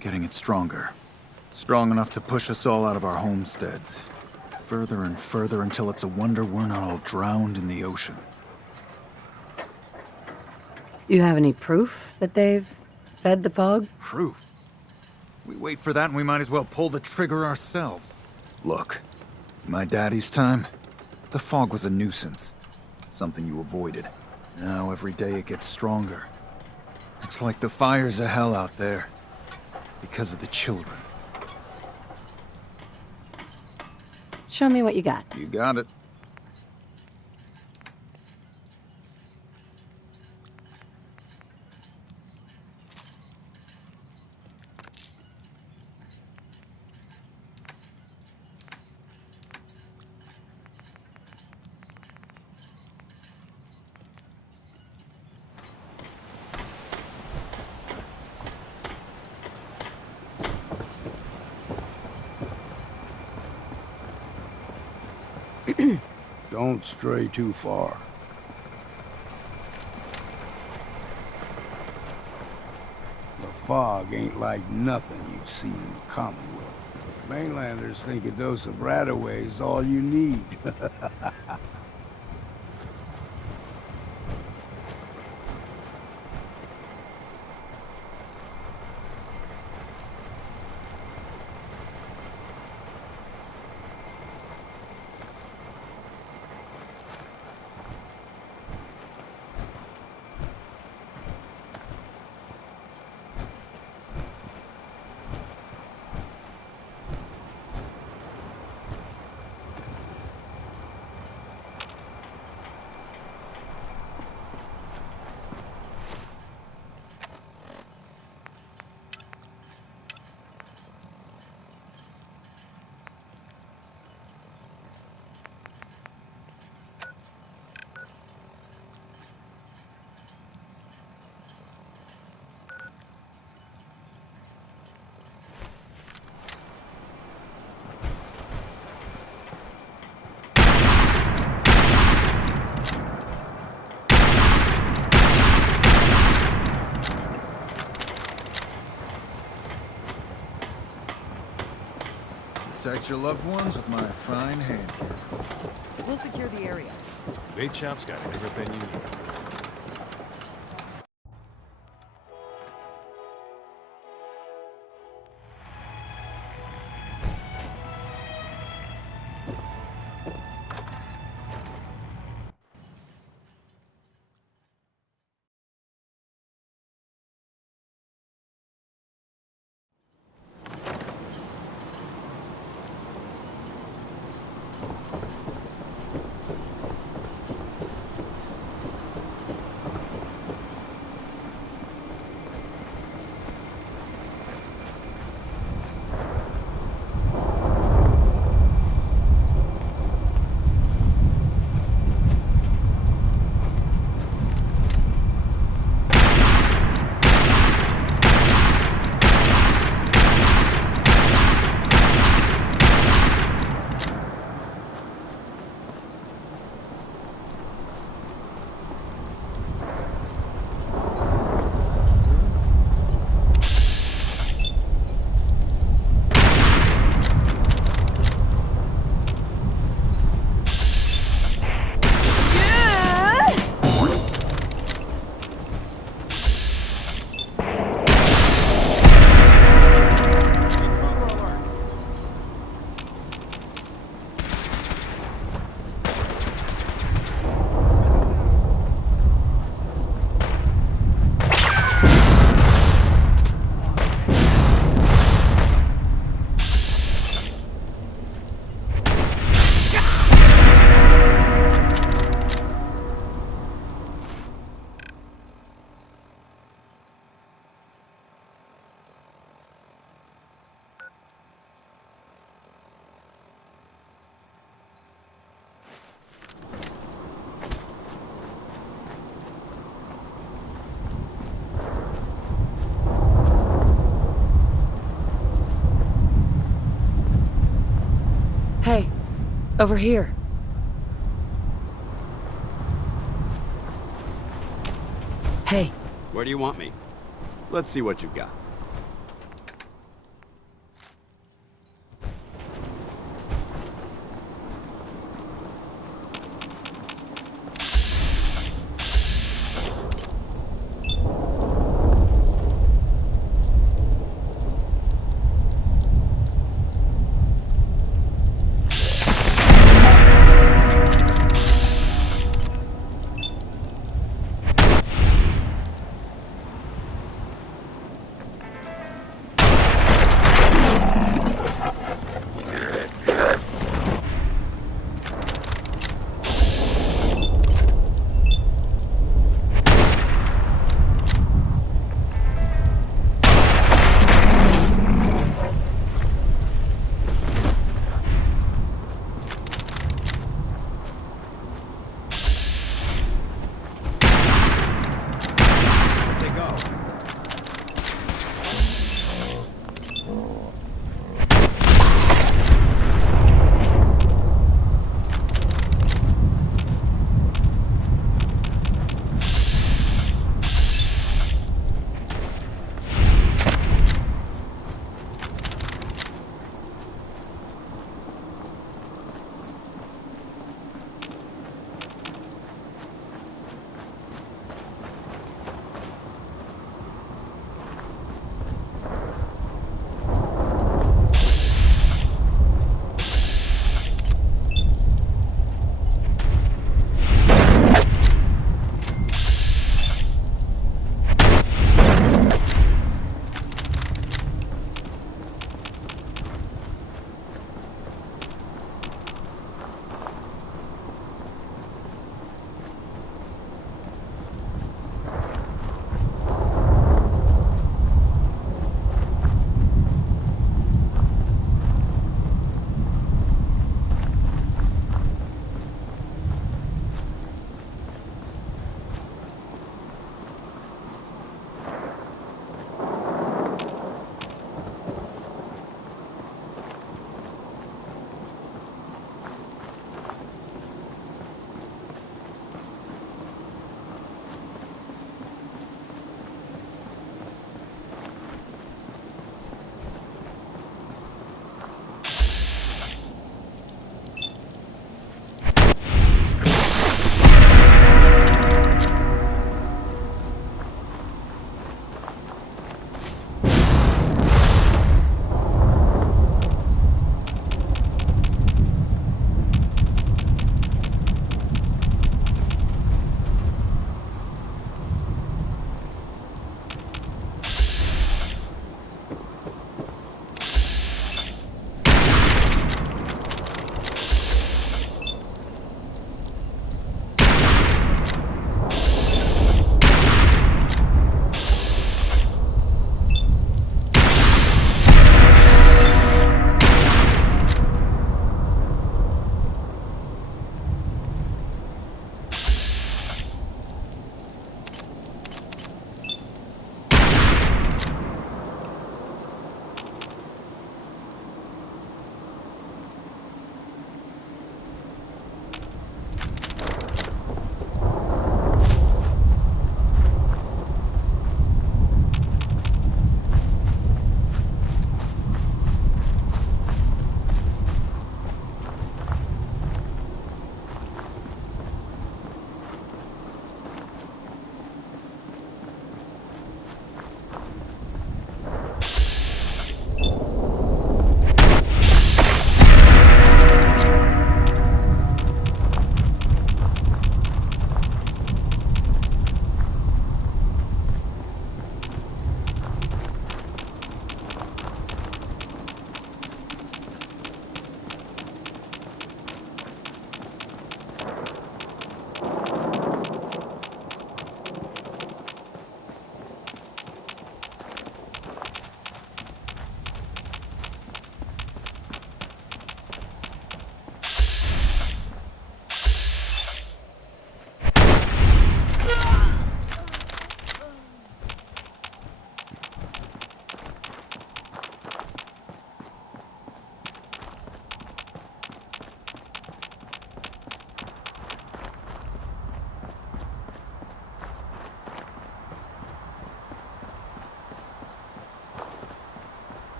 Getting it stronger. Strong enough to push us all out of our homesteads. Further and further until it's a wonder we're not all drowned in the ocean. You have any proof that they've fed the fog? Proof? We wait for that and we might as well pull the trigger ourselves. Look, in my daddy's time, the fog was a nuisance. Something you avoided. Now every day it gets stronger. It's like the fires of hell out there. Because of the children. Show me what you got. You got it. Don't stray too far. The fog ain't like nothing you've seen in the Commonwealth. Mainlanders think a dose of Radaway is all you need. Protect your loved ones with my fine hand cannons. We'll secure the area. Bait shop's got everything you need. Over here. Hey. Where do you want me? Let's see what you've got.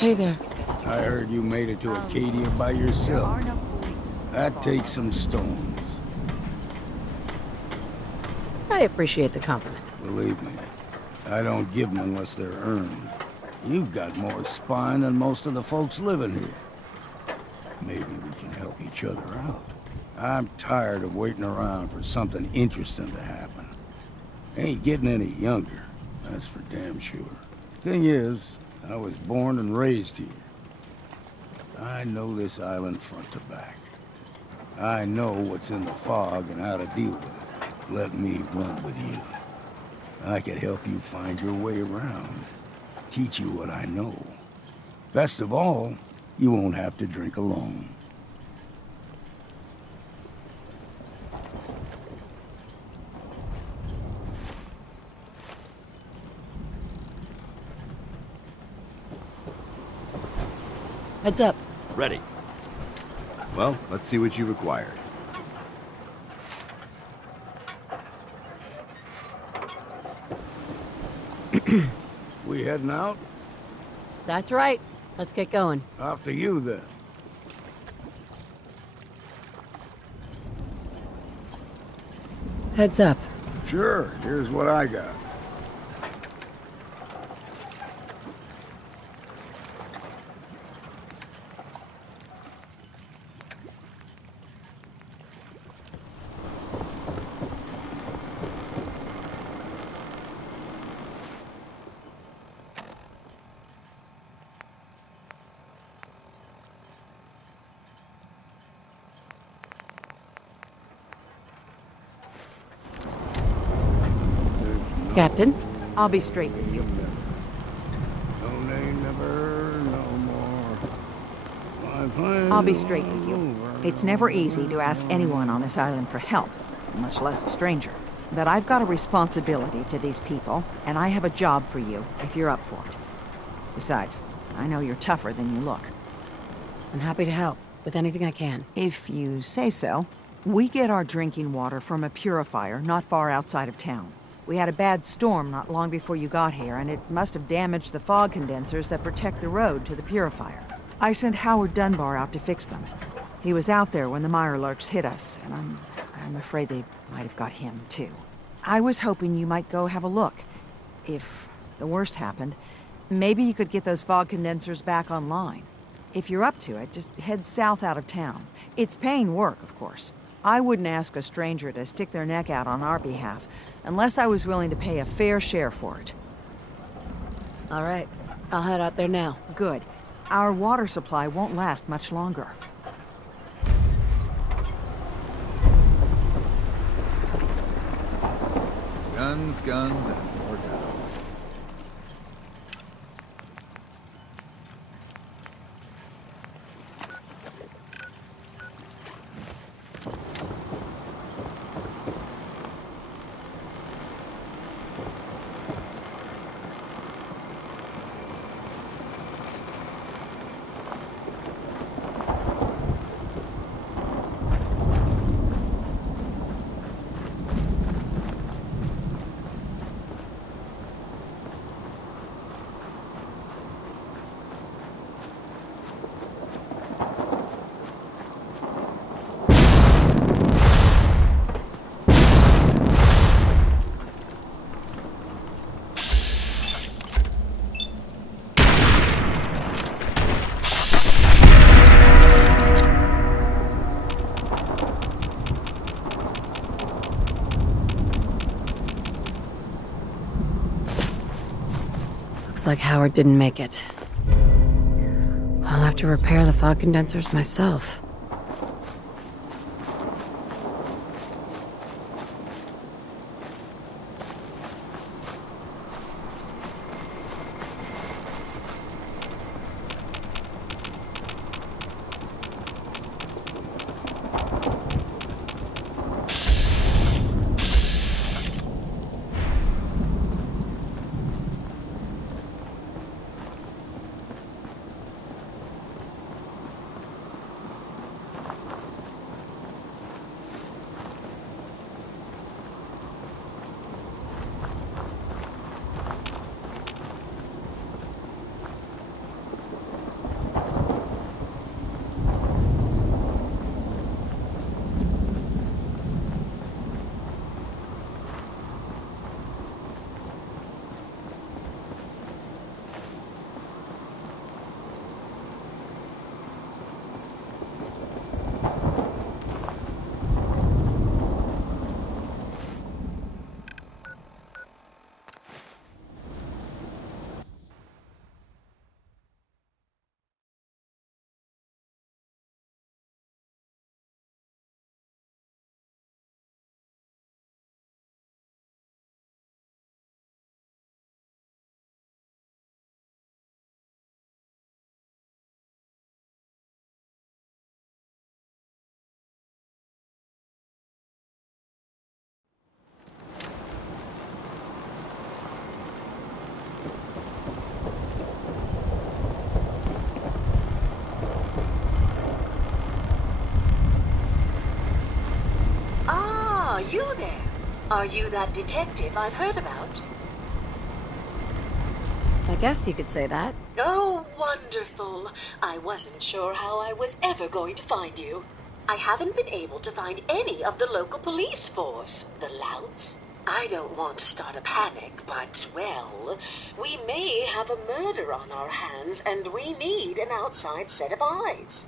Hey there. I heard you made it to Acadia by yourself. That takes some stones. I appreciate the compliment. Believe me, I don't give them unless they're earned. You've got more spine than most of the folks living here. Maybe we can help each other out. I'm tired of waiting around for something interesting to happen. Ain't getting any younger, that's for damn sure. Thing is, I was born and raised here. I know this island front to back. I know what's in the fog and how to deal with it. Let me run with you. I could help you find your way around. Teach you what I know. Best of all, you won't have to drink alone. Heads up. Ready. Well, let's see what you required. We heading out? That's right. Let's get going. After you, then. Heads up. Sure, here's what I got. Captain? I'll be straight with you. I'll be straight with you. It's never easy to ask anyone on this island for help, much less a stranger. But I've got a responsibility to these people, and I have a job for you if you're up for it. Besides, I know you're tougher than you look. I'm happy to help with anything I can. If you say so. We get our drinking water from a purifier not far outside of town. We had a bad storm not long before you got here, and it must have damaged the fog condensers that protect the road to the purifier. I sent Howard Dunbar out to fix them. He was out there when the Mirelurks hit us, and I'm afraid they might have got him, too. I was hoping you might go have a look. If the worst happened, maybe you could get those fog condensers back online. If you're up to it, just head south out of town. It's paying work, of course. I wouldn't ask a stranger to stick their neck out on our behalf, unless I was willing to pay a fair share for it. All right. I'll head out there now. Good. Our water supply won't last much longer. Guns, guns, and more guns. Looks like Howard didn't make it. I'll have to repair the fog condensers myself. Are you that detective I've heard about? I guess you could say that. Oh, wonderful. I wasn't sure how I was ever going to find you. I haven't been able to find any of the local police force. The louts? I don't want to start a panic, but, well, we may have a murder on our hands, and we need an outside set of eyes.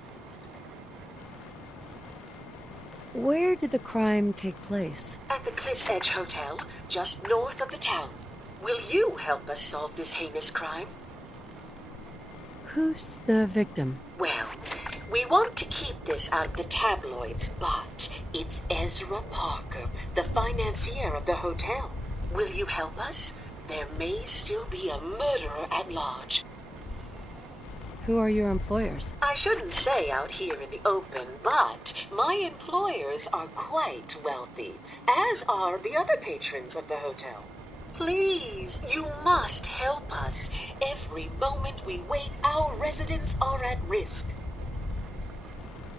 Where did the crime take place? At the Cliff's Edge Hotel, just north of the town. Will you help us solve this heinous crime? Who's the victim? Well, we want to keep this out of the tabloids, but it's Ezra Parker, the financier of the hotel. Will you help us? There may still be a murderer at large. Who are your employers? I shouldn't say out here in the open, but my employers are quite wealthy, as are the other patrons of the hotel. Please, you must help us. Every moment we wait, our residents are at risk.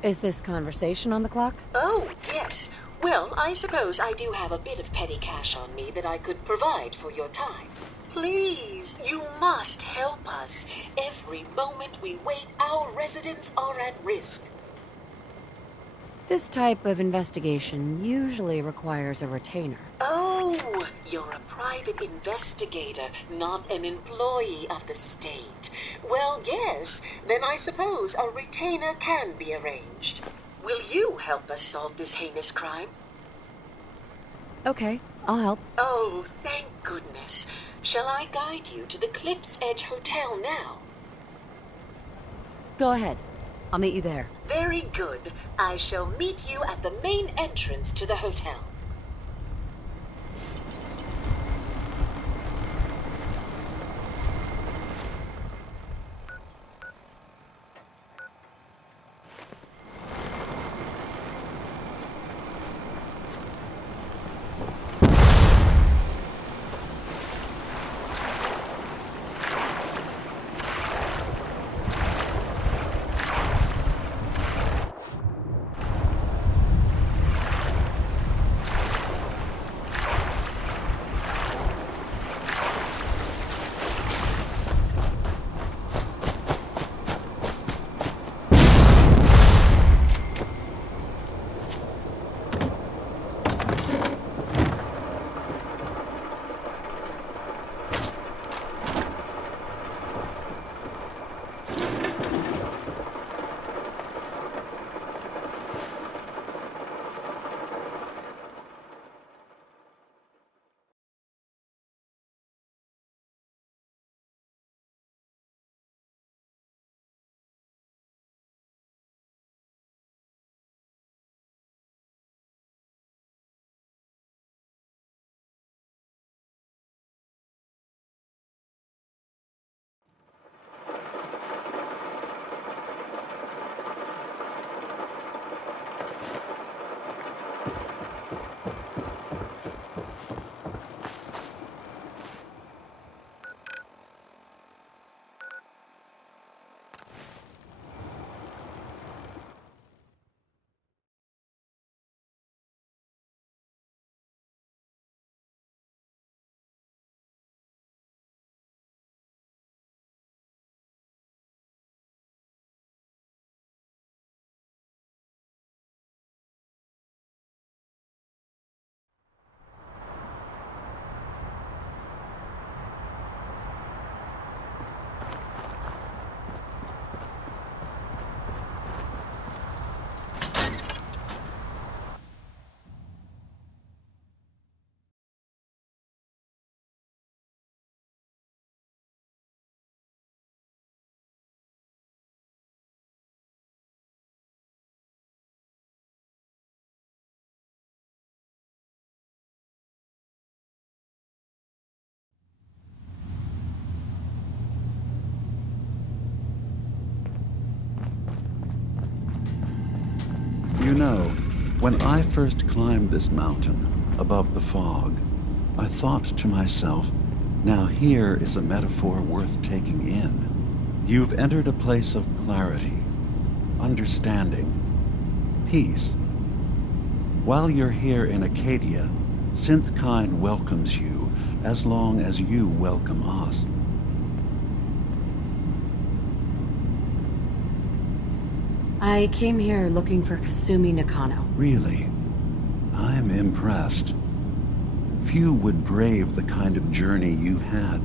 Is this conversation on the clock? Oh, yes. Well, I suppose I do have a bit of petty cash on me that I could provide for your time. Please, you must help us. Every moment we wait, our residents are at risk. This type of investigation usually requires a retainer. Oh, you're a private investigator, not an employee of the state. Well, yes, then I suppose a retainer can be arranged. Will you help us solve this heinous crime? Okay, I'll help. Oh, thank goodness. Shall I guide you to the Cliff's Edge Hotel now? Go ahead. I'll meet you there. Very good. I shall meet you at the main entrance to the hotel. You know, when I first climbed this mountain above the fog, I thought to myself, now here is a metaphor worth taking in. You've entered a place of clarity, understanding, peace. While you're here in Acadia, Synthkind welcomes you as long as you welcome us. I came here looking for Kasumi Nakano. Really? I'm impressed. Few would brave the kind of journey you've had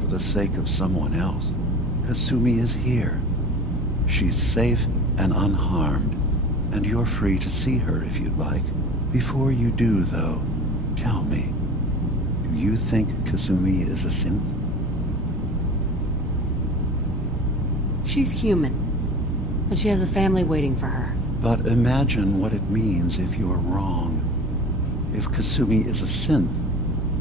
for the sake of someone else. Kasumi is here. She's safe and unharmed, and you're free to see her if you'd like. Before you do, though, tell me, do you think Kasumi is a synth? She's human, and she has a family waiting for her. But imagine what it means if you're wrong. If Kasumi is a synth,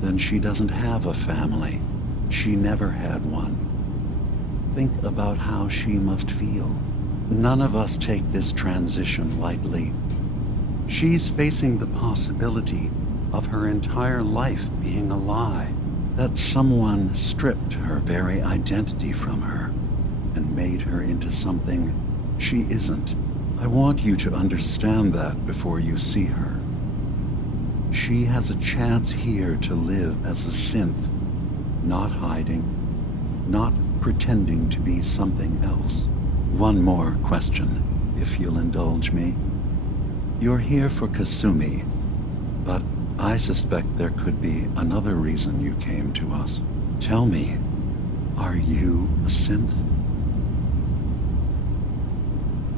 then she doesn't have a family. She never had one. Think about how she must feel. None of us take this transition lightly. She's facing the possibility of her entire life being a lie, that someone stripped her very identity from her and made her into something she isn't. I want you to understand that before you see her. She has a chance here to live as a synth, not hiding, not pretending to be something else. One more question, if you'll indulge me. You're here for Kasumi, but I suspect there could be another reason you came to us. Tell me, are you a synth?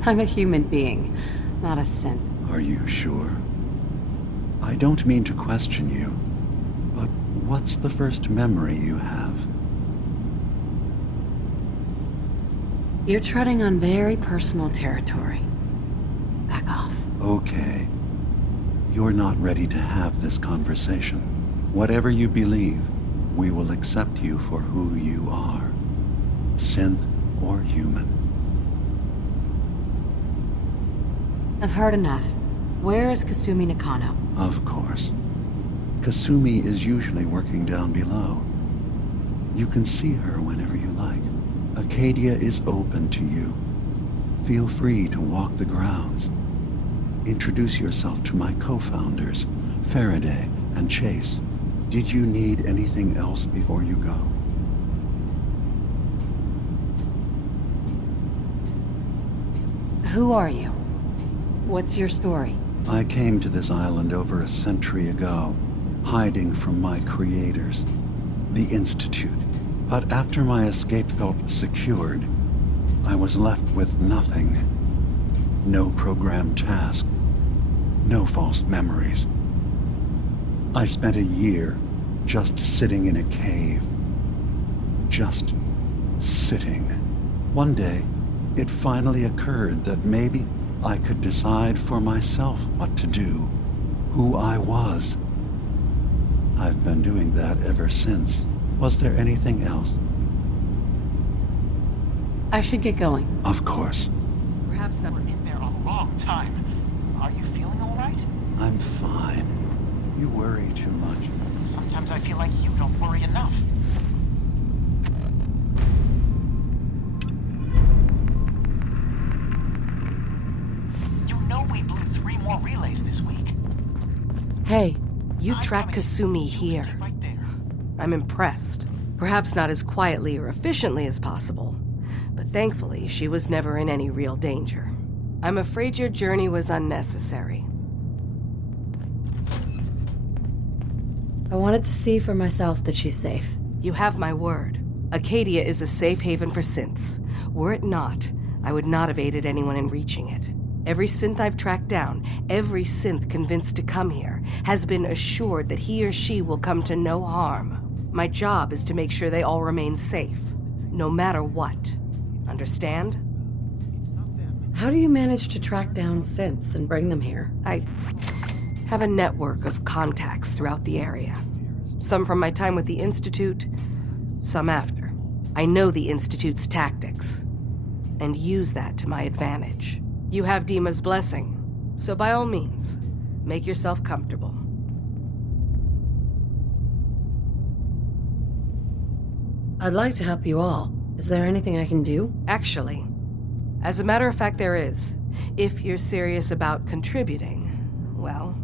I'm a human being, not a synth. Are you sure? I don't mean to question you, but what's the first memory you have? You're treading on very personal territory. Back off. Okay. You're not ready to have this conversation. Whatever you believe, we will accept you for who you are. Synth or human. I've heard enough. Where is Kasumi Nakano? Of course. Kasumi is usually working down below. You can see her whenever you like. Acadia is open to you. Feel free to walk the grounds. Introduce yourself to my co-founders, Faraday and Chase. Did you need anything else before you go? Who are you? What's your story? I came to this island over a century ago, hiding from my creators, the Institute. But after my escape felt secured, I was left with nothing. No programmed task, no false memories. I spent a year just sitting in a cave. Just sitting. One day, it finally occurred that maybe I could decide for myself what to do, who I was. I've been doing that ever since. Was there anything else? I should get going. Of course. Perhaps not. We're in there a long time. Are you feeling all right? I'm fine. You worry too much. Sometimes I feel like you don't worry enough. You know we blew 3 more relays this week. Hey, you tracked Kasumi here. I'm impressed. Perhaps not as quietly or efficiently as possible, but thankfully she was never in any real danger. I'm afraid your journey was unnecessary. I wanted to see for myself that she's safe. You have my word. Acadia is a safe haven for synths. Were it not, I would not have aided anyone in reaching it. Every synth I've tracked down, every synth convinced to come here, has been assured that he or she will come to no harm. My job is to make sure they all remain safe, no matter what. Understand? How do you manage to track down synths and bring them here? I have a network of contacts throughout the area. Some from my time with the Institute, some after. I know the Institute's tactics, and use that to my advantage. You have Dima's blessing, so by all means, make yourself comfortable. I'd like to help you all. Is there anything I can do? Actually, as a matter of fact, there is. If you're serious about contributing, well,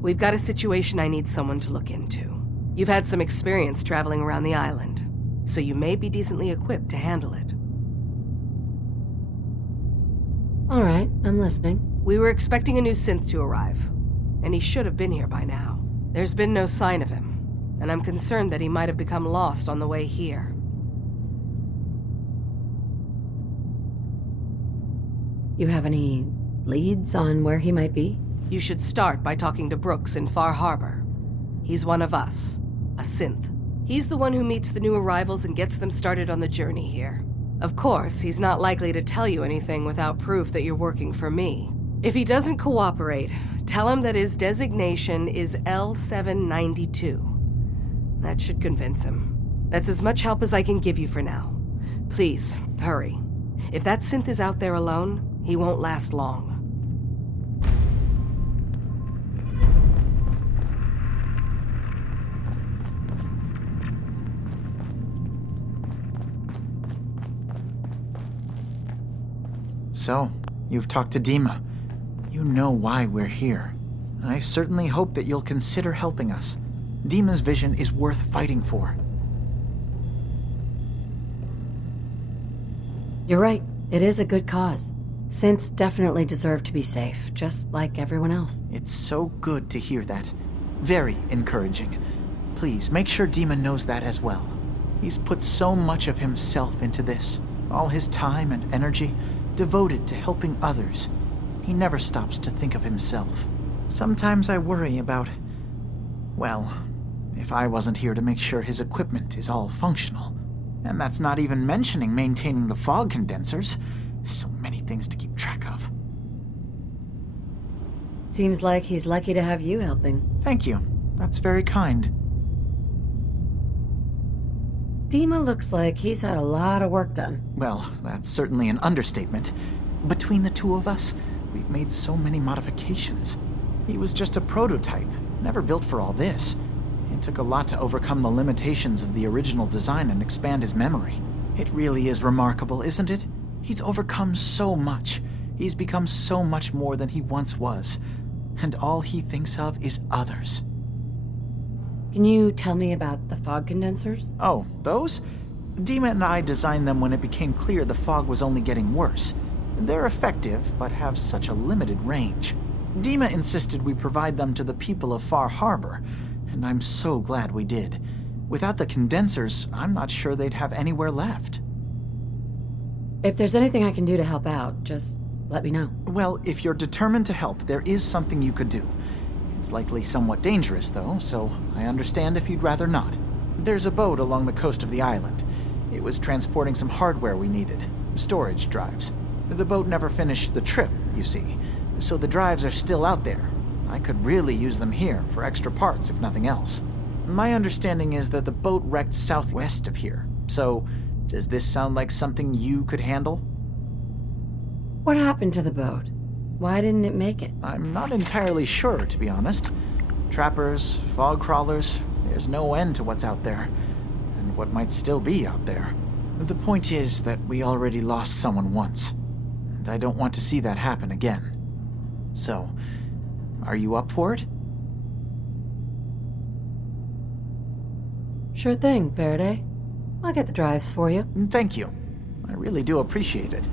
We've got a situation I need someone to look into. You've had some experience traveling around the island, so you may be decently equipped to handle it. All right, I'm listening. We were expecting a new synth to arrive, and he should have been here by now. There's been no sign of him, and I'm concerned that he might have become lost on the way here. You have any leads on where he might be? You should start by talking to Brooks in Far Harbor. He's one of us, a synth. He's the one who meets the new arrivals and gets them started on the journey here. Of course, he's not likely to tell you anything without proof that you're working for me. If he doesn't cooperate, tell him that his designation is L792. That should convince him. That's as much help as I can give you for now. Please, hurry. If that synth is out there alone, he won't last long. So, you've talked to Dima. You know why we're here. I certainly hope that you'll consider helping us. Dima's vision is worth fighting for. You're right. It is a good cause. Synths definitely deserve to be safe, just like everyone else. It's so good to hear that. Very encouraging. Please, make sure Dima knows that as well. He's put so much of himself into this. All his time and energy devoted to helping others. He never stops to think of himself. Sometimes I worry about, well, if I wasn't here to make sure his equipment is all functional. And that's not even mentioning maintaining the fog condensers. So many things to keep track of. Seems like he's lucky to have you helping. Thank you. That's very kind. Dima looks like he's had a lot of work done. Well, that's certainly an understatement. Between the two of us, we've made so many modifications. He was just a prototype, never built for all this. It took a lot to overcome the limitations of the original design and expand his memory. It really is remarkable, isn't it? He's overcome so much. He's become so much more than he once was. And all he thinks of is others. Can you tell me about the fog condensers? Oh, those? Dima and I designed them when it became clear the fog was only getting worse. They're effective, but have such a limited range. Dima insisted we provide them to the people of Far Harbor, and I'm so glad we did. Without the condensers, I'm not sure they'd have anywhere left. If there's anything I can do to help out, just let me know. Well, if you're determined to help, there is something you could do. It's likely somewhat dangerous, though, so I understand if you'd rather not. There's a boat along the coast of the island. It was transporting some hardware we needed, storage drives. The boat never finished the trip, you see, so the drives are still out there. I could really use them here for extra parts, if nothing else. My understanding is that the boat wrecked southwest of here, so does this sound like something you could handle? What happened to the boat? Why didn't it make it? I'm not entirely sure, to be honest. Trappers, fog crawlers, there's no end to what's out there, and what might still be out there. The point is that we already lost someone once, and I don't want to see that happen again. So, are you up for it? Sure thing, Faraday. I'll get the drives for you. Thank you. I really do appreciate it.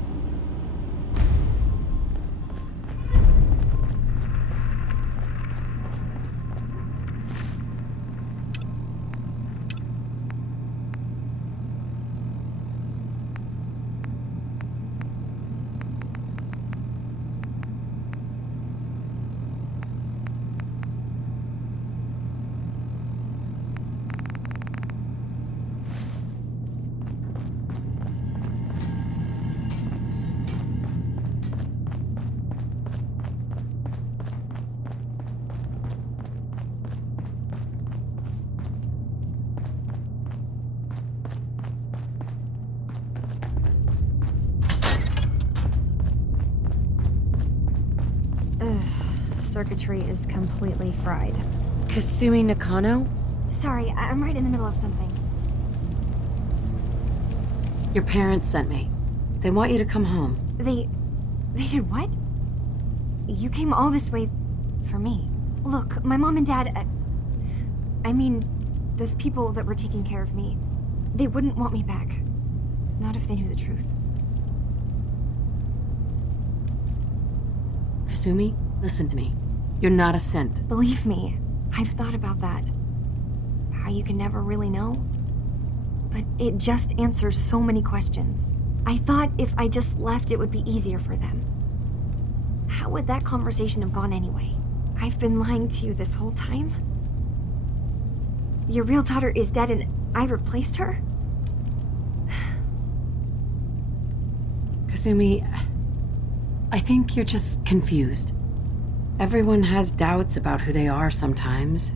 Circuitry is completely fried. Kasumi Nakano? Sorry, I'm right in the middle of something. Your parents sent me. They want you to come home. They did what? You came all this way for me. Look, my mom and dad... I mean, those people that were taking care of me, they wouldn't want me back. Not if they knew the truth. Kasumi, listen to me. You're not a synth. Believe me, I've thought about that. How you can never really know. But it just answers so many questions. I thought if I just left, it would be easier for them. How would that conversation have gone anyway? I've been lying to you this whole time? Your real daughter is dead and I replaced her? Kasumi, I think you're just confused. Everyone has doubts about who they are sometimes.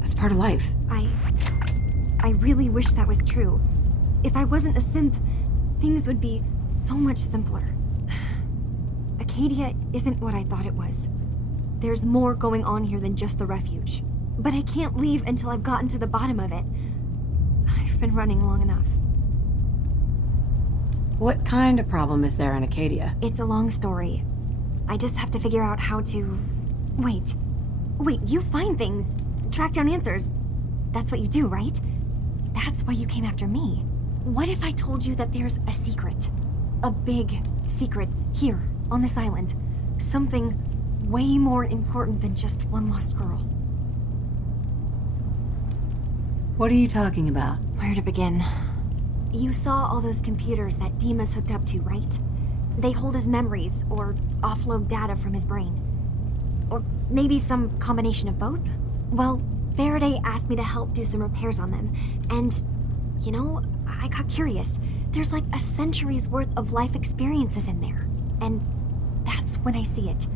That's part of life. I really wish that was true. If I wasn't a synth, things would be so much simpler. Acadia isn't what I thought it was. There's more going on here than just the refuge. But I can't leave until I've gotten to the bottom of it. I've been running long enough. What kind of problem is there in Acadia? It's a long story. I just have to figure out how to... Wait, you find things, track down answers. That's what you do, right? That's why you came after me. What if I told you that there's a secret? A big secret here, on this island. Something way more important than just one lost girl. What are you talking about? Where to begin? You saw all those computers that Dima's hooked up to, right? They hold his memories, or offload data from his brain. Or maybe some combination of both? Well, Faraday asked me to help do some repairs on them, and, you know, I got curious. There's like a century's worth of life experiences in there. And that's when I see it.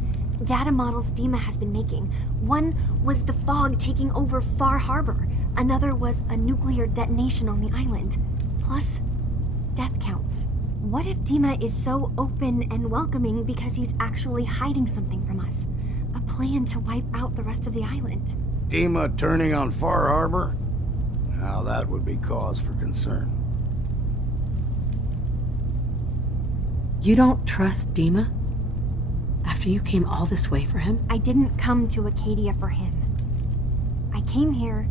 Data models Dima has been making. One was the fog taking over Far Harbor. Another was a nuclear detonation on the island. Plus, death counts. What if Dima is so open and welcoming because he's actually hiding something from us? A plan to wipe out the rest of the island. Dima turning on Far Harbor? Now that would be cause for concern. You don't trust Dima? After you came all this way for him? I didn't come to Acadia for him. I came here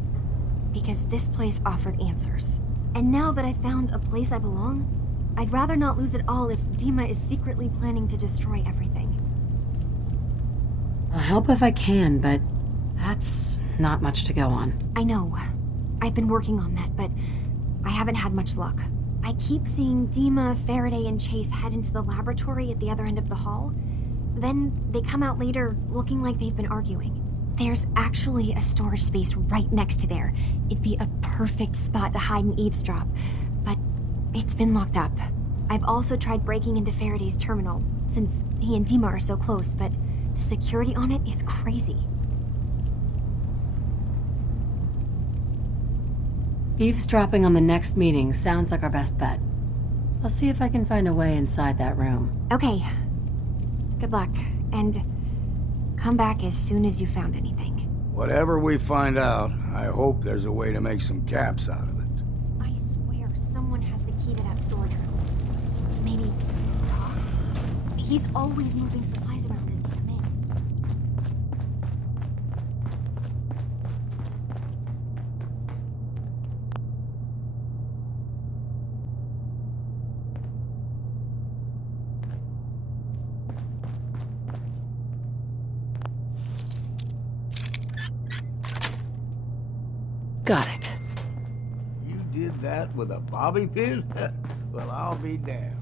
because this place offered answers. And now that I found a place I belong, I'd rather not lose it all if Dima is secretly planning to destroy everything. I'll help if I can, but that's not much to go on. I know. I've been working on that, but I haven't had much luck. I keep seeing Dima, Faraday, and Chase head into the laboratory at the other end of the hall. Then they come out later looking like they've been arguing. There's actually a storage space right next to there. It'd be a perfect spot to hide and eavesdrop, but it's been locked up. I've also tried breaking into Faraday's terminal, since he and Dima are so close, but the security on it is crazy. Eavesdropping on the next meeting sounds like our best bet. I'll see if I can find a way inside that room. Okay. Good luck, and come back as soon as you found anything. Whatever we find out, I hope there's a way to make some caps out of it. I swear someone has the key to that storage room. Maybe Doc? He's always moving supplies around as they come in. Got it. You did that with a bobby pin? Well, I'll be damned.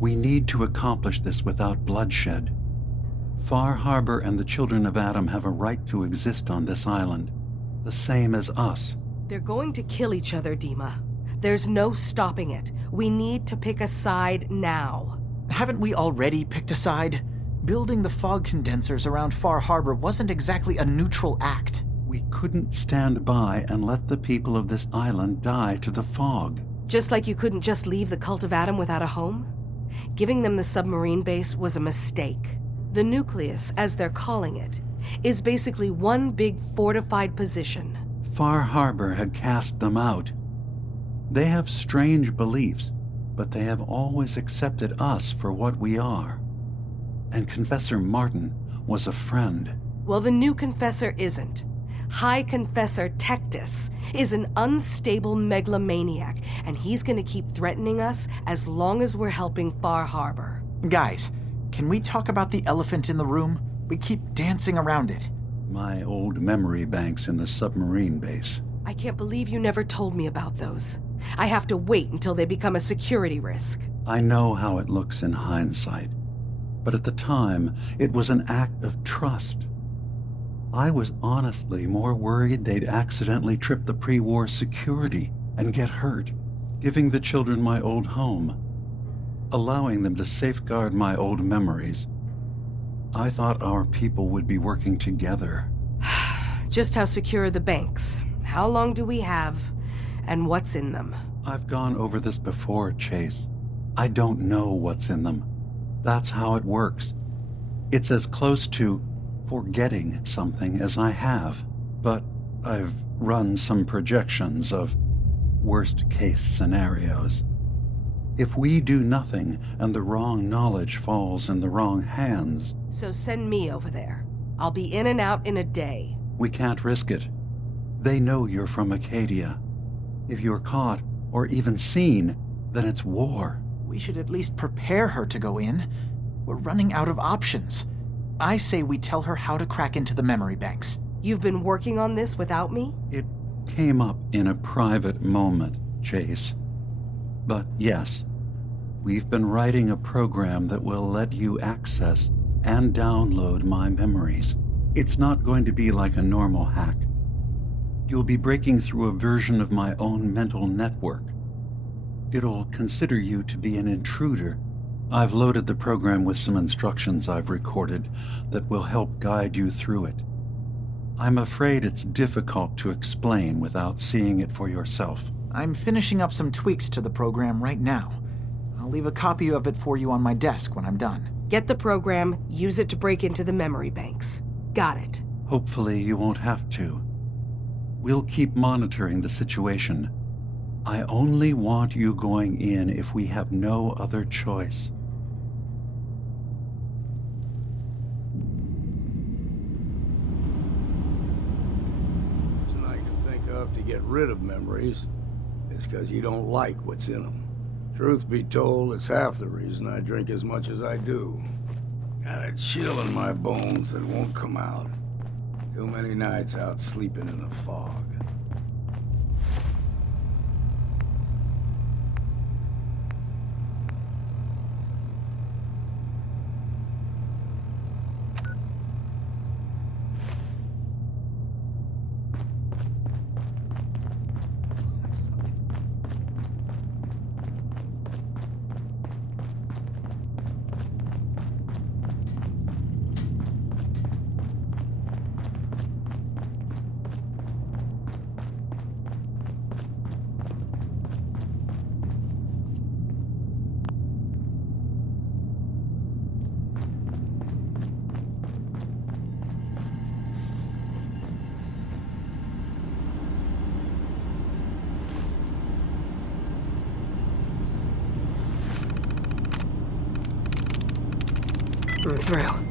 We need to accomplish this without bloodshed. Far Harbor and the children of Adam have a right to exist on this island, the same as us. They're going to kill each other, Dima. There's no stopping it. We need to pick a side now. Haven't we already picked a side? Building the fog condensers around Far Harbor wasn't exactly a neutral act. We couldn't stand by and let the people of this island die to the fog. Just like you couldn't just leave the Cult of Adam without a home? Giving them the submarine base was a mistake. The nucleus, as they're calling it, is basically one big fortified position. Far Harbor had cast them out. They have strange beliefs, but they have always accepted us for what we are. And Confessor Martin was a friend. Well, the new Confessor isn't. High Confessor Tectus is an unstable megalomaniac, and he's gonna keep threatening us as long as we're helping Far Harbor. Guys, can we talk about the elephant in the room? We keep dancing around it. My old memory banks in the submarine base. I can't believe you never told me about those. I have to wait until they become a security risk. I know how it looks in hindsight, but at the time, it was an act of trust. I was honestly more worried they'd accidentally trip the pre-war security and get hurt, giving the children my old home, allowing them to safeguard my old memories. I thought our people would be working together. Just how secure are the banks? How long do we have? And what's in them? I've gone over this before, Chase. I don't know what's in them. That's how it works. It's as close to forgetting something as I have, but I've run some projections of worst-case scenarios. If we do nothing and the wrong knowledge falls in the wrong hands... So send me over there. I'll be in and out in a day. We can't risk it. They know you're from Acadia. If you're caught, or even seen, then it's war. We should at least prepare her to go in. We're running out of options. I say we tell her how to crack into the memory banks. You've been working on this without me? It came up in a private moment, Chase. But yes, we've been writing a program that will let you access and download my memories. It's not going to be like a normal hack. You'll be breaking through a version of my own mental network. It'll consider you to be an intruder. I've loaded the program with some instructions I've recorded that will help guide you through it. I'm afraid it's difficult to explain without seeing it for yourself. I'm finishing up some tweaks to the program right now. I'll leave a copy of it for you on my desk when I'm done. Get the program, use it to break into the memory banks. Got it. Hopefully you won't have to. We'll keep monitoring the situation. I only want you going in if we have no other choice. I can think of to get rid of memories is because you don't like what's in them. Truth be told, it's half the reason I drink as much as I do. Got a chill in my bones that won't come out. Too many nights out sleeping in the fog. I'm through.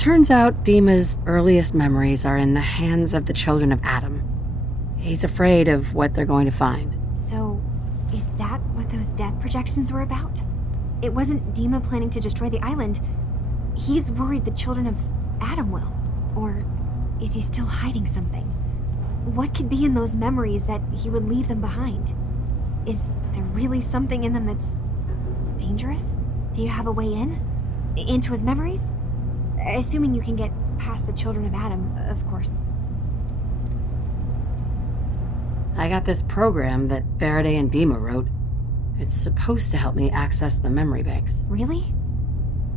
Turns out Dima's earliest memories are in the hands of the children of Adam. He's afraid of what they're going to find. So, is that what those death projections were about? It wasn't Dima planning to destroy the island. He's worried the children of Adam will. Or is he still hiding something? What could be in those memories that he would leave them behind? Is there really something in them that's dangerous? Do you have a way in? Into his memories? Assuming you can get past the children of Adam, of course. I got this program that Faraday and Dima wrote. It's supposed to help me access the memory banks. Really?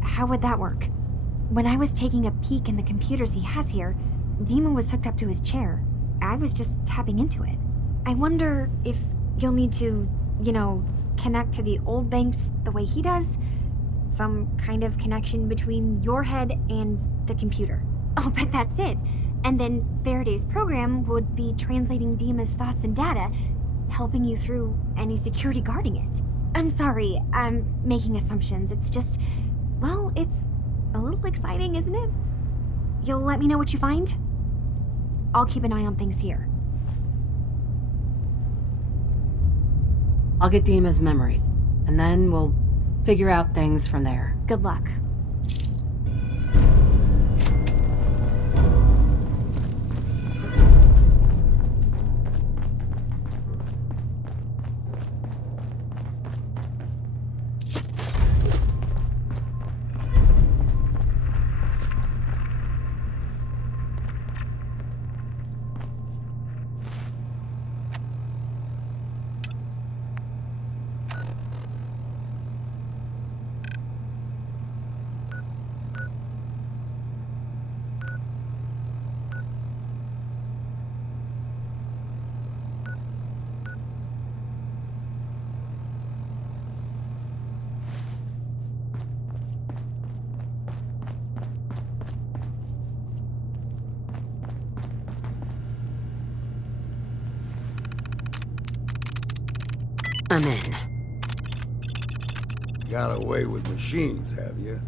How would that work? When I was taking a peek in the computers he has here, Dima was hooked up to his chair. I was just tapping into it. I wonder if you'll need to, connect to the old banks the way he does? Some kind of connection between your head and the computer. I'll bet that's it. And then Faraday's program would be translating Dima's thoughts and data, helping you through any security guarding it. I'm sorry, I'm making assumptions. It's just, it's a little exciting, isn't it? You'll let me know what you find? I'll keep an eye on things here. I'll get Dima's memories, and then we'll figure out things from there. Good luck. I'm in. Got away with machines, have you?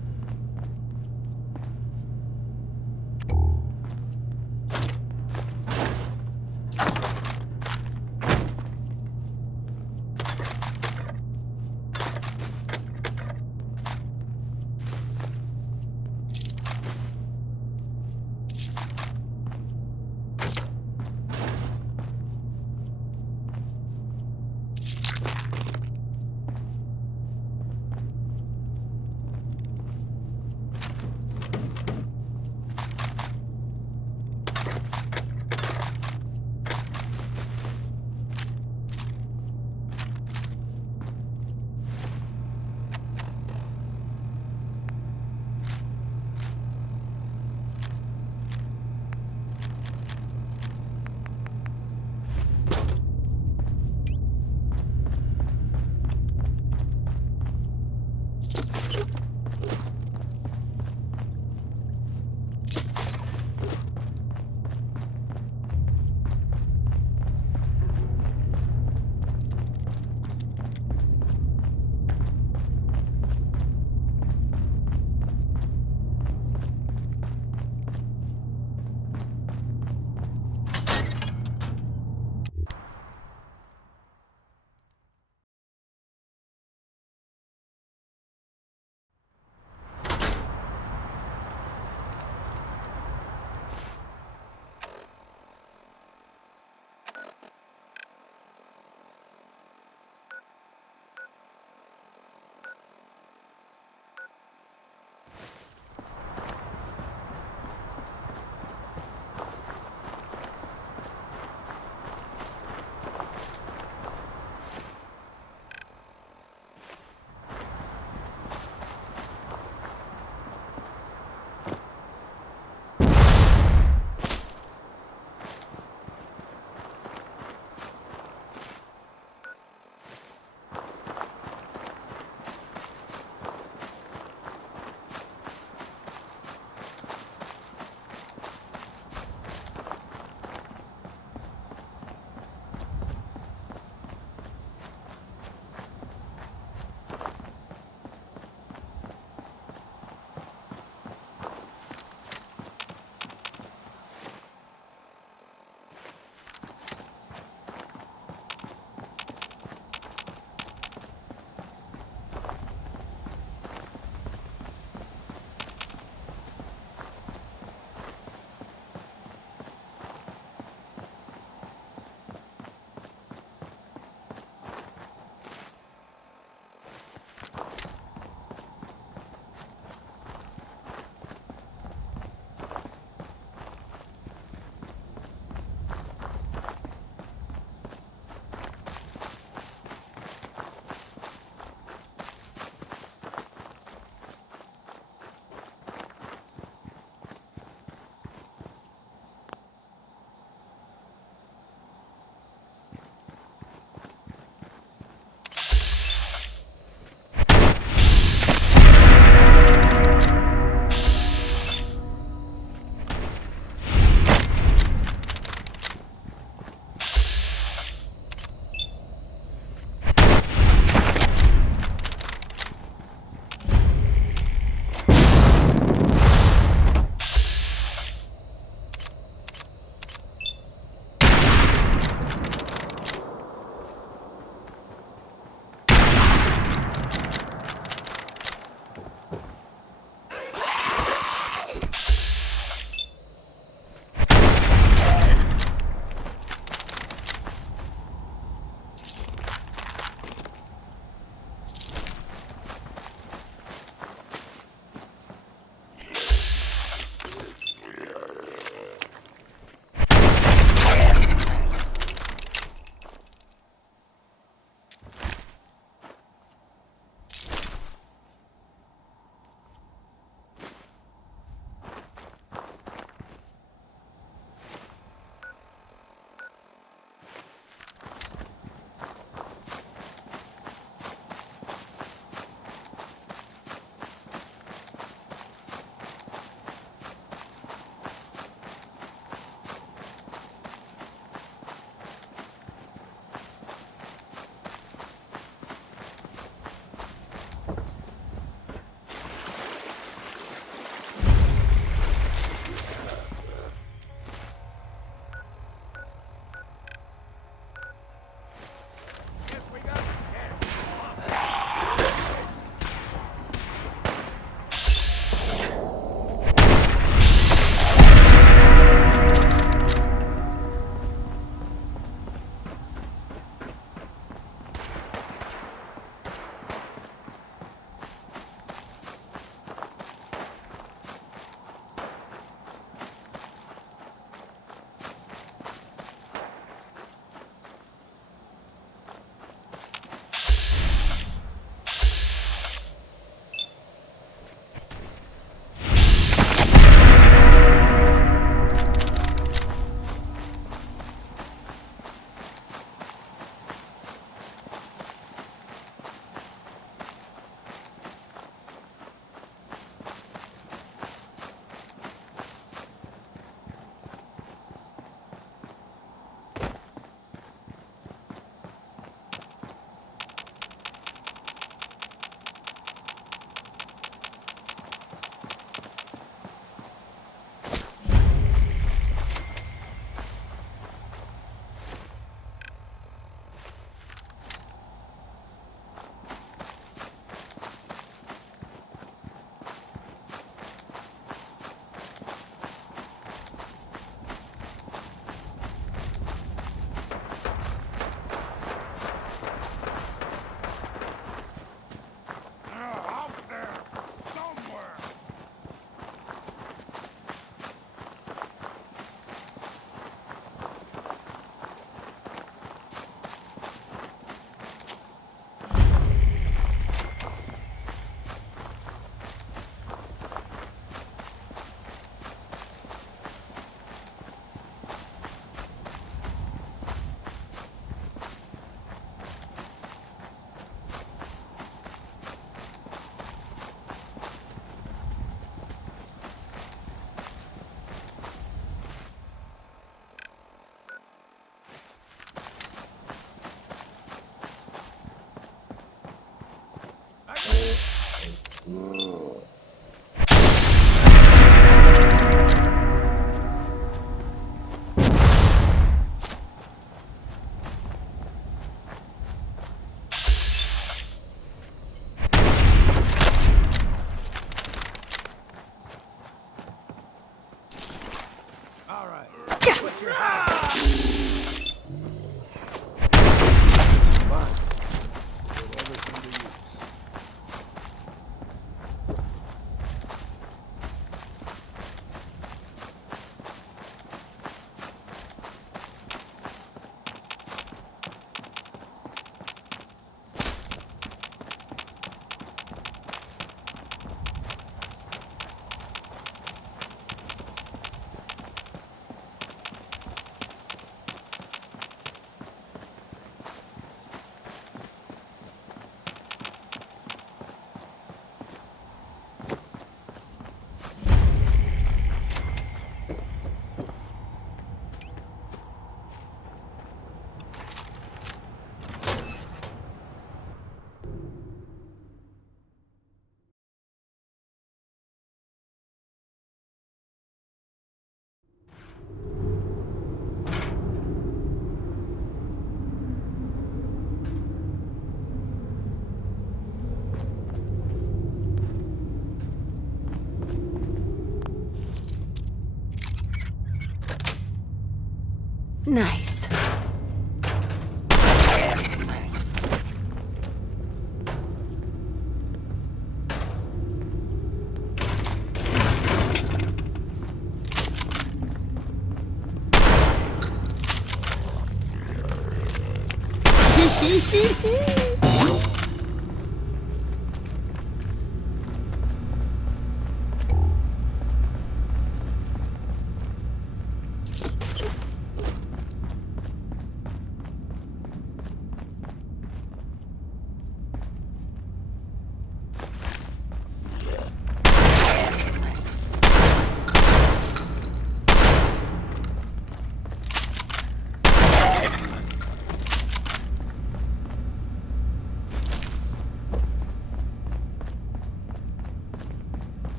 Nice.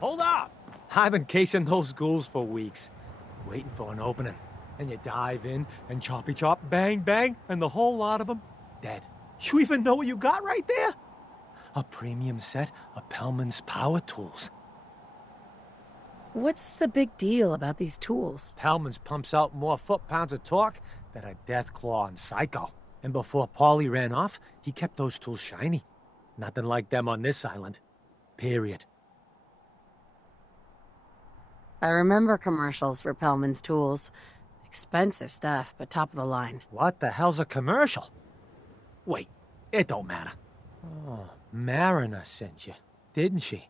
Hold up! I've been casing those ghouls for weeks, waiting for an opening. And you dive in, and choppy chop, bang bang, and the whole lot of them dead. You even know what you got right there? A premium set of Pellman's power tools. What's the big deal about these tools? Pellman's pumps out more foot-pounds of torque than a Deathclaw and Psycho. And before Paulie ran off, he kept those tools shiny. Nothing like them on this island. Period. I remember commercials for Pellman's tools. Expensive stuff, but top of the line. What the hell's a commercial? Wait, it don't matter. Oh, Mariner sent you, didn't she?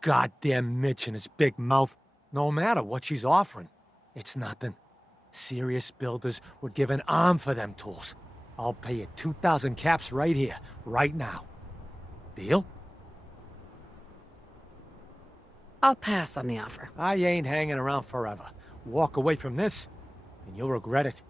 Goddamn Mitch and his big mouth. No matter what she's offering, it's nothing. Serious builders would give an arm for them tools. I'll pay you 2,000 caps right here, right now. Deal? I'll pass on the offer. I ain't hanging around forever. Walk away from this, and you'll regret it.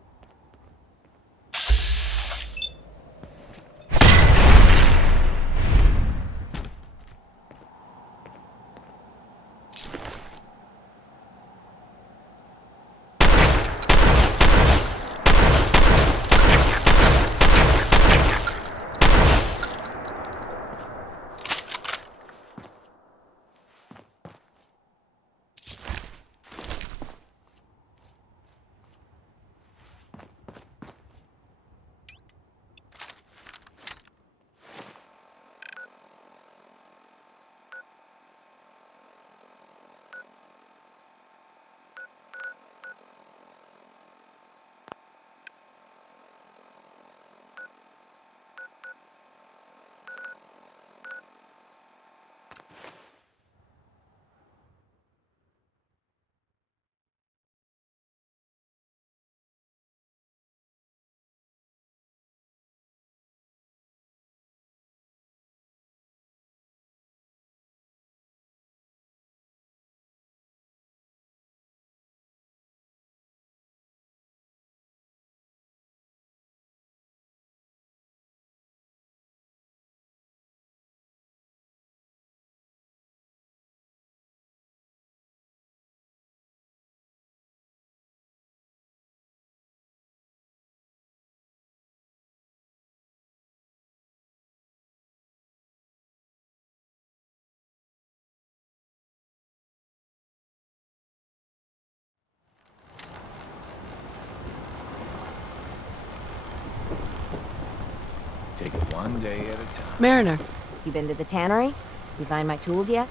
Take it one day at a time. Mariner. You been to the tannery? You find my tools yet?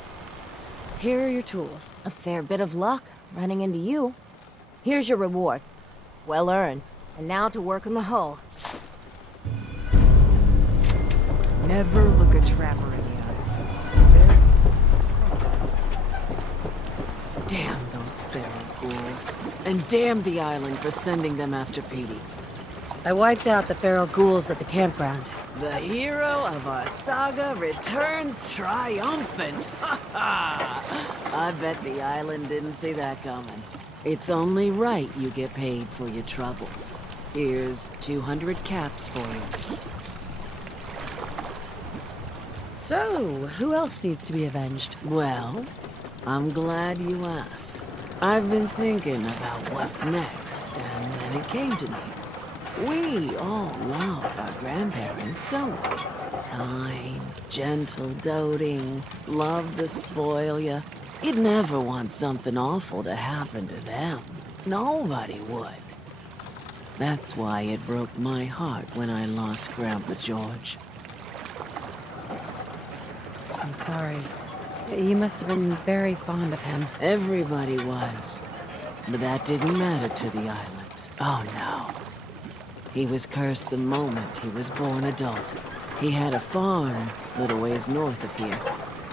Here are your tools. A fair bit of luck running into you. Here's your reward. Well earned. And now to work on the hull. Never look a crapper in the eyes. Damn those feral ghouls. And damn the island for sending them after Petey. I wiped out the feral ghouls at the campground. The hero of our saga returns triumphant. Ha ha! I bet the island didn't see that coming. It's only right you get paid for your troubles. Here's 200 caps for you. So, who else needs to be avenged? Well, I'm glad you asked. I've been thinking about what's next, and then it came to me. We all love our grandparents, don't we? Kind, gentle, doting, love to spoil you. You'd never want something awful to happen to them. Nobody would. That's why it broke my heart when I lost Grandpa George. I'm sorry. You must have been very fond of him. Everybody was. But that didn't matter to the island. Oh no. He was cursed the moment he was born a Dalton. He had a farm a little ways north of here.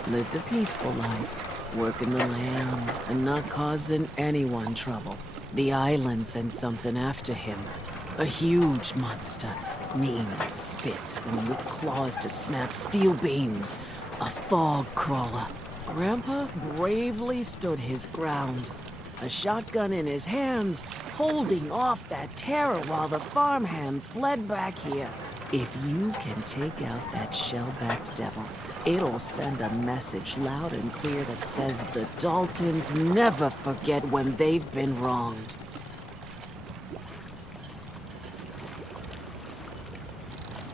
Lived a peaceful life, working the land and not causing anyone trouble. The island sent something after him. A huge monster, mean as spit and with claws to snap steel beams. A fog crawler. Grandpa bravely stood his ground. A shotgun in his hands, holding off that terror while the farmhands fled back here. If you can take out that shell-backed devil, it'll send a message loud and clear that says the Daltons never forget when they've been wronged.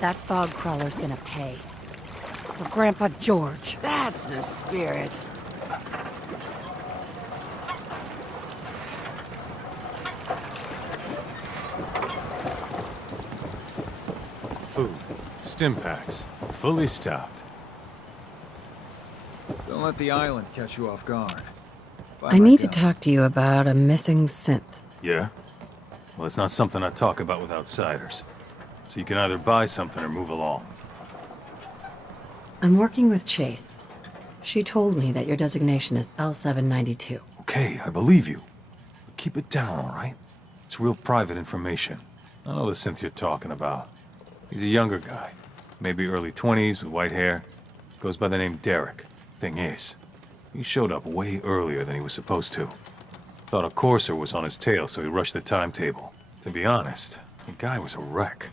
That fog crawler's gonna pay. For Grandpa George. That's the spirit. Food. Stim packs. Fully stocked. Don't let the island catch you off guard. I need to talk to you about a missing synth. Yeah? Well, it's not something I talk about with outsiders. So you can either buy something or move along. I'm working with Chase. She told me that your designation is L792. Okay, I believe you. But keep it down, all right? It's real private information. I know the synth you're talking about. He's a younger guy. Maybe early 20s with white hair. Goes by the name Derek. Thing is, he showed up way earlier than he was supposed to. Thought a courser was on his tail, so he rushed the timetable. To be honest, the guy was a wreck.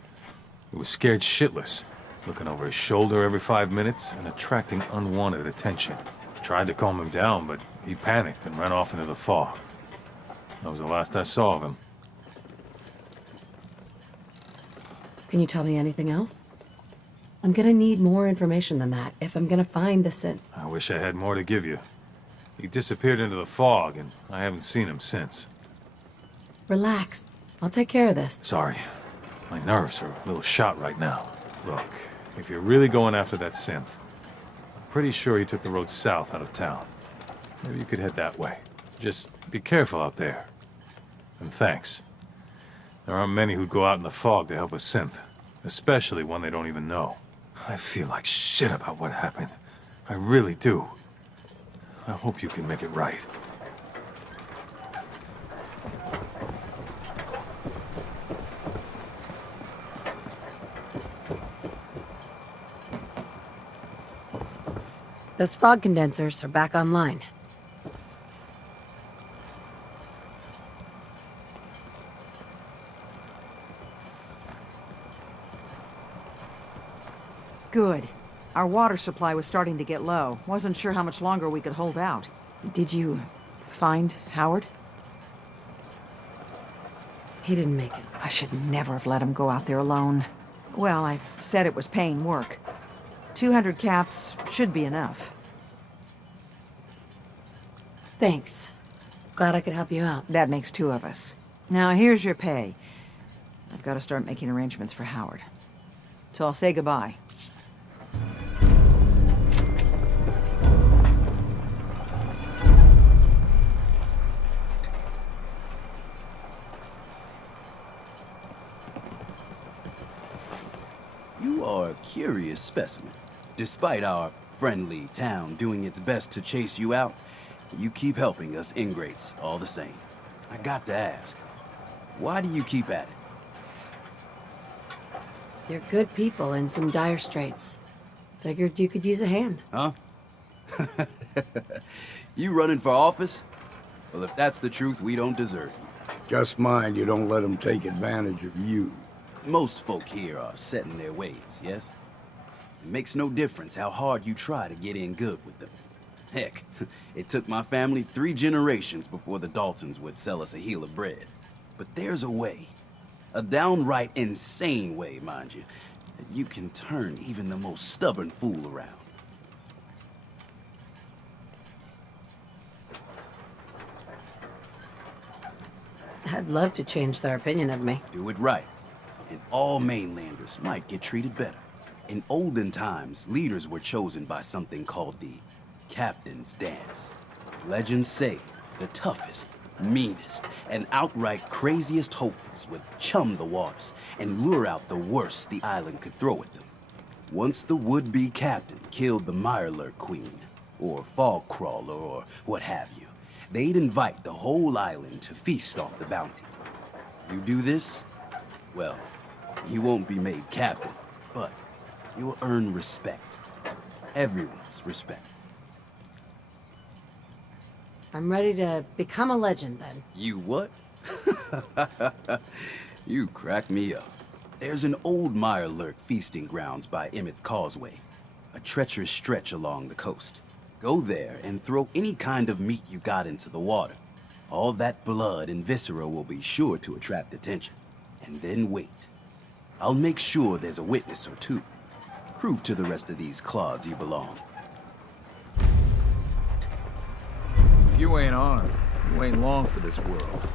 He was scared shitless, looking over his shoulder every 5 minutes and attracting unwanted attention. Tried to calm him down, but he panicked and ran off into the fog. That was the last I saw of him. Can you tell me anything else? I'm gonna need more information than that if I'm gonna find the synth. I wish I had more to give you. He disappeared into the fog, and I haven't seen him since. Relax. I'll take care of this. Sorry. My nerves are a little shot right now. Look, if you're really going after that synth, I'm pretty sure he took the road south out of town. Maybe you could head that way. Just be careful out there. And thanks. There aren't many who'd go out in the fog to help a synth, especially one they don't even know. I feel like shit about what happened. I really do. I hope you can make it right. Those fog condensers are back online. Good. Our water supply was starting to get low. Wasn't sure how much longer we could hold out. Did you find Howard? He didn't make it. I should never have let him go out there alone. Well, I said it was paying work. 200 caps should be enough. Thanks. Glad I could help you out. That makes two of us. Now, here's your pay. I've got to start making arrangements for Howard. So I'll say goodbye. You are a curious specimen. Despite our friendly town doing its best to chase you out, you keep helping us ingrates all the same. I got to ask, why do you keep at it? You're good people in some dire straits. Figured you could use a hand. Huh? You running for office? Well, if that's the truth, we don't deserve you. Just mind you don't let them take advantage of you. Most folk here are set in their ways, yes? It makes no difference how hard you try to get in good with them. Heck, it took my family 3 generations before the Daltons would sell us a heel of bread. But there's a way. A downright insane way, mind you, that you can turn even the most stubborn fool around. I'd love to change their opinion of me. Do it right, and all mainlanders might get treated better. In olden times, leaders were chosen by something called the Captain's Dance. Legends say the toughest, meanest, and outright craziest hopefuls would chum the waters and lure out the worst the island could throw at them. Once the would-be captain killed the Mirelurk Queen, or Fog Crawler, or what have you, they'd invite the whole island to feast off the bounty. You do this, well, you won't be made captain, but you'll earn respect. Everyone's respect. I'm ready to become a legend, then. You what? You crack me up. There's an old Mirelurk feasting grounds by Emmett's Causeway, a treacherous stretch along the coast. Go there and throw any kind of meat you got into the water. All that blood and viscera will be sure to attract attention. And then wait. I'll make sure there's a witness or two. Prove to the rest of these clods you belong. If you ain't armed, you ain't long for this world.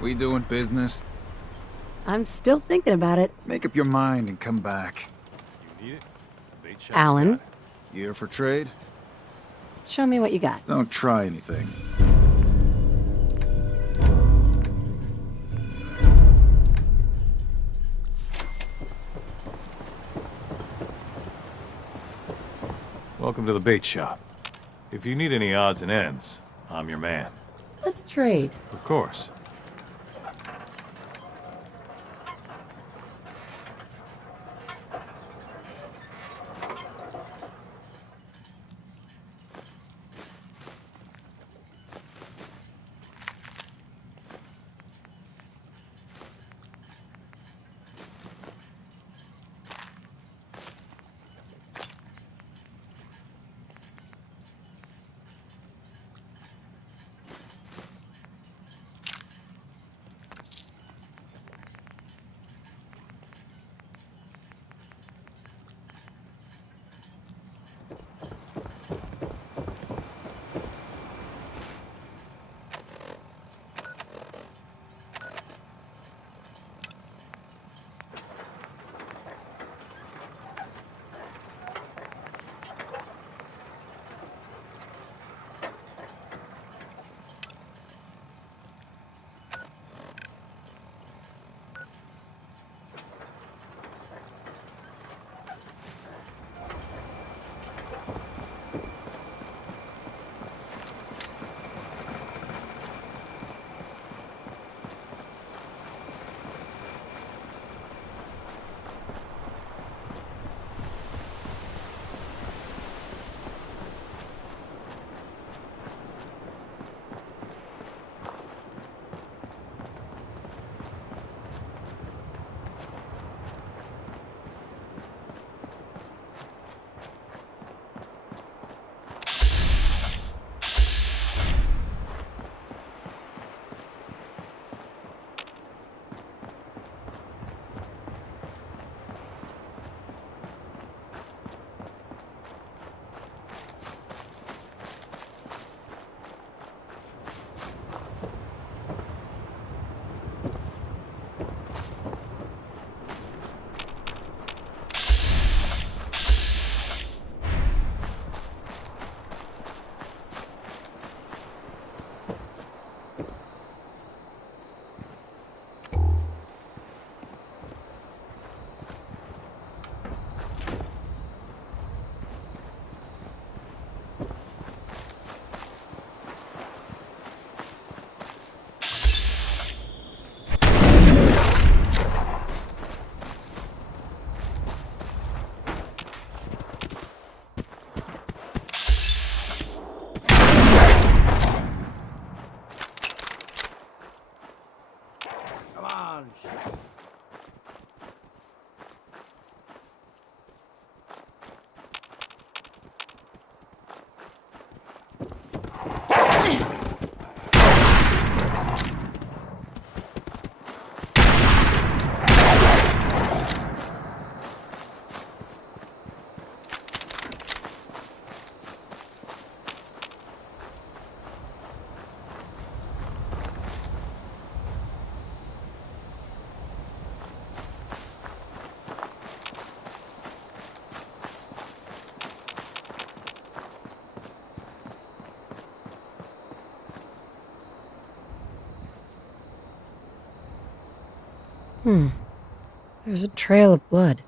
We doing business? I'm still thinking about it. Make up your mind and come back. You need it? Alan, You here for trade? show me what you got. Don't try anything. Welcome to the bait shop. If you need any odds and ends, I'm your man. Let's trade. Of course. There's a trail of blood.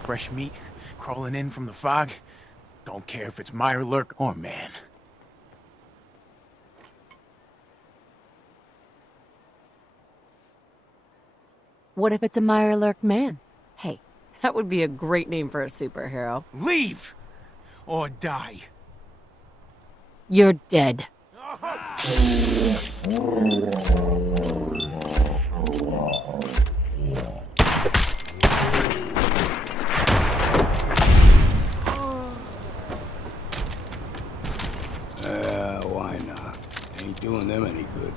Fresh meat crawling in from the fog. Don't care if it's Mirelurk or man. What if it's a Mirelurk man? Hey, that would be a great name for a superhero. Leave! Or die. You're dead. Why not? Ain't doing them any good.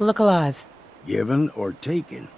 Look alive. Given or taken?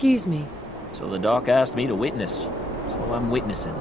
Excuse me. So the doc asked me to witness. So I'm witnessing.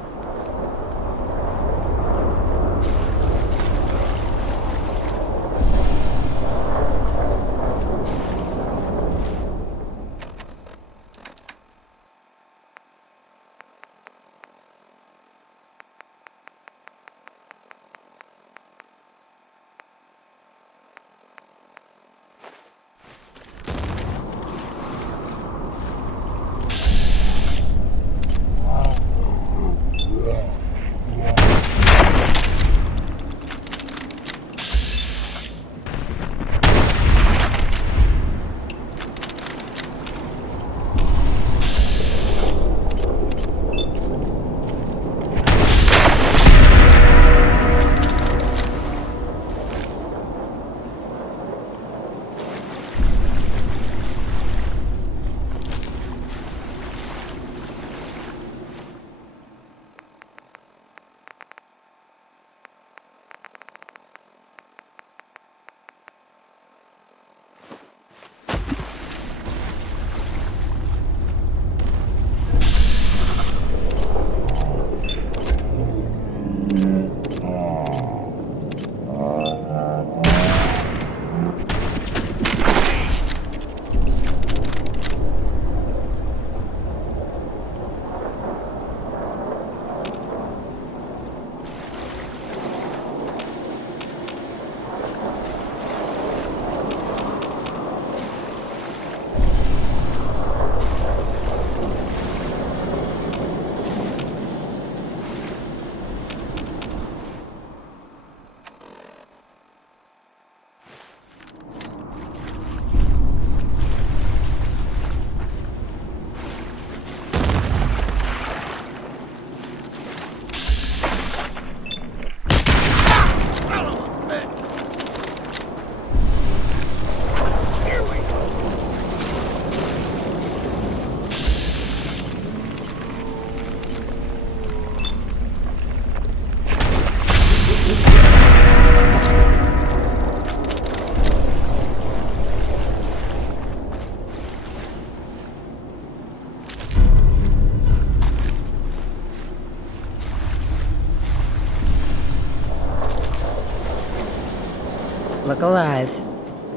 Look alive.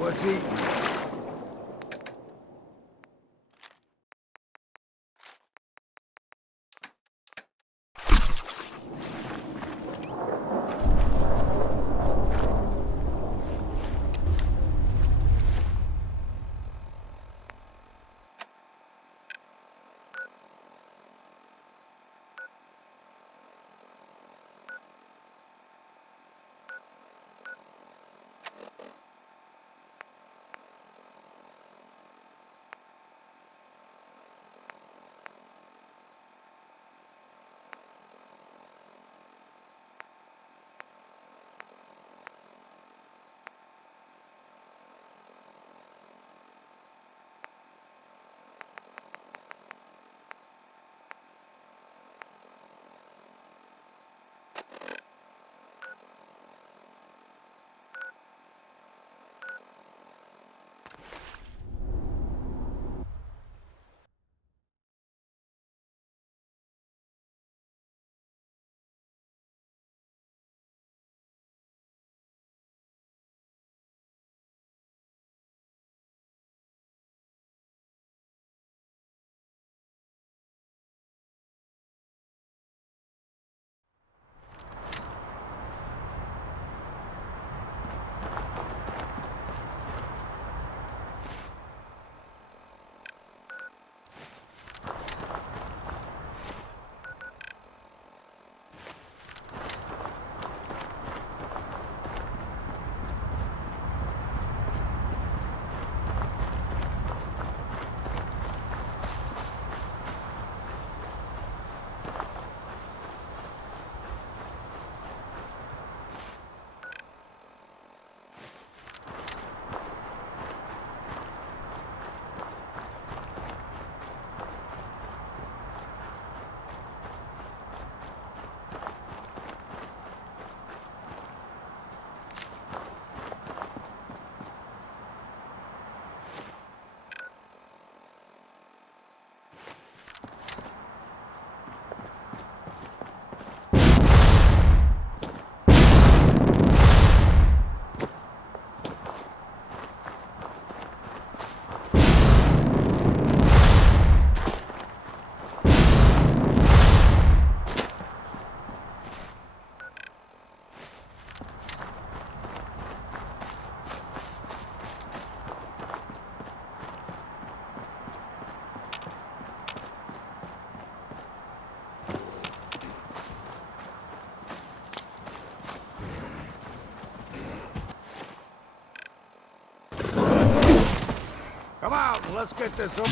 What's eating? Come out and let's get this over.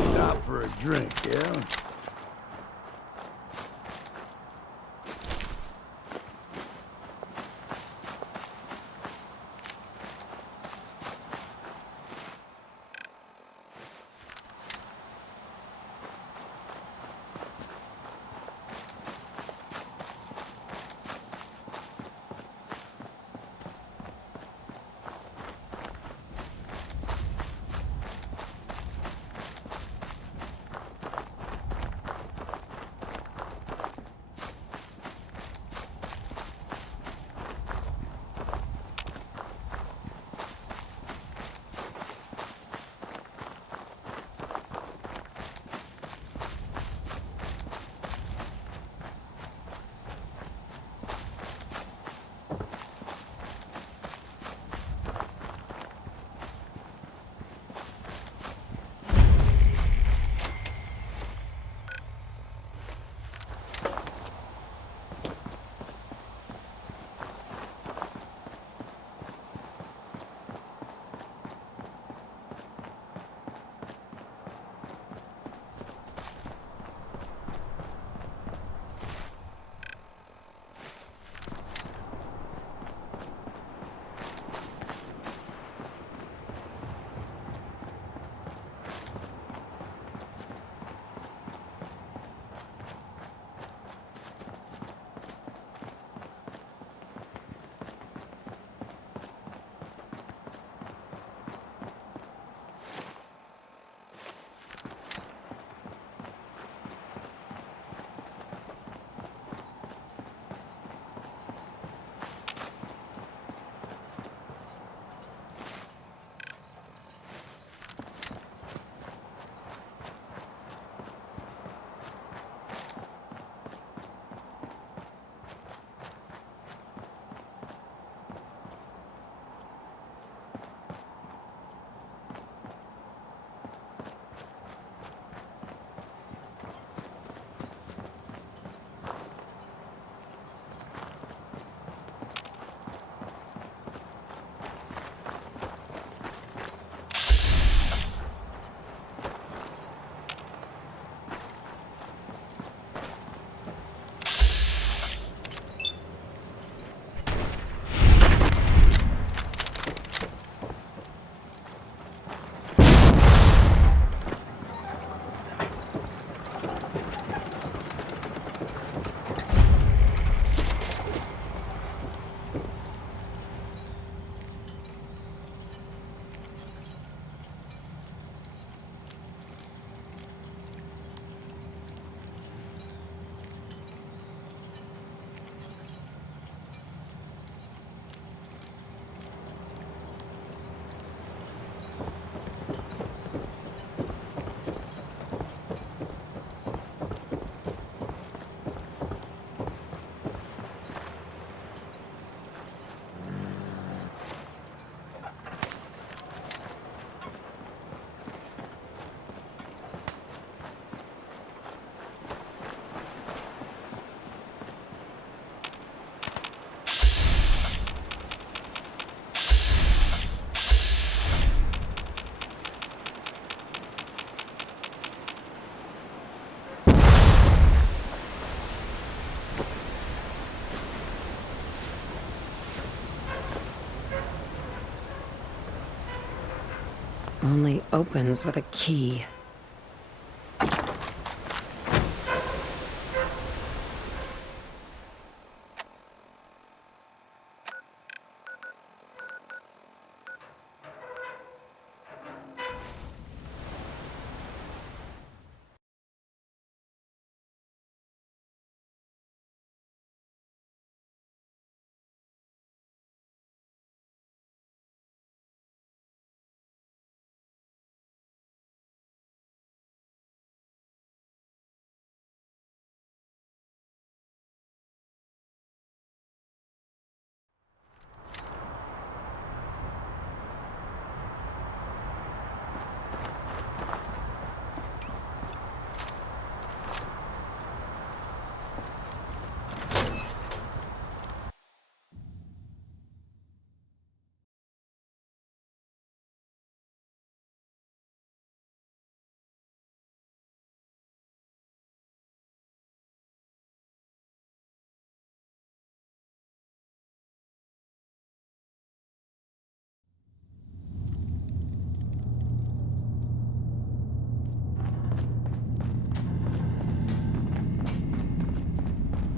Stop for a drink, yeah? Only opens with a key.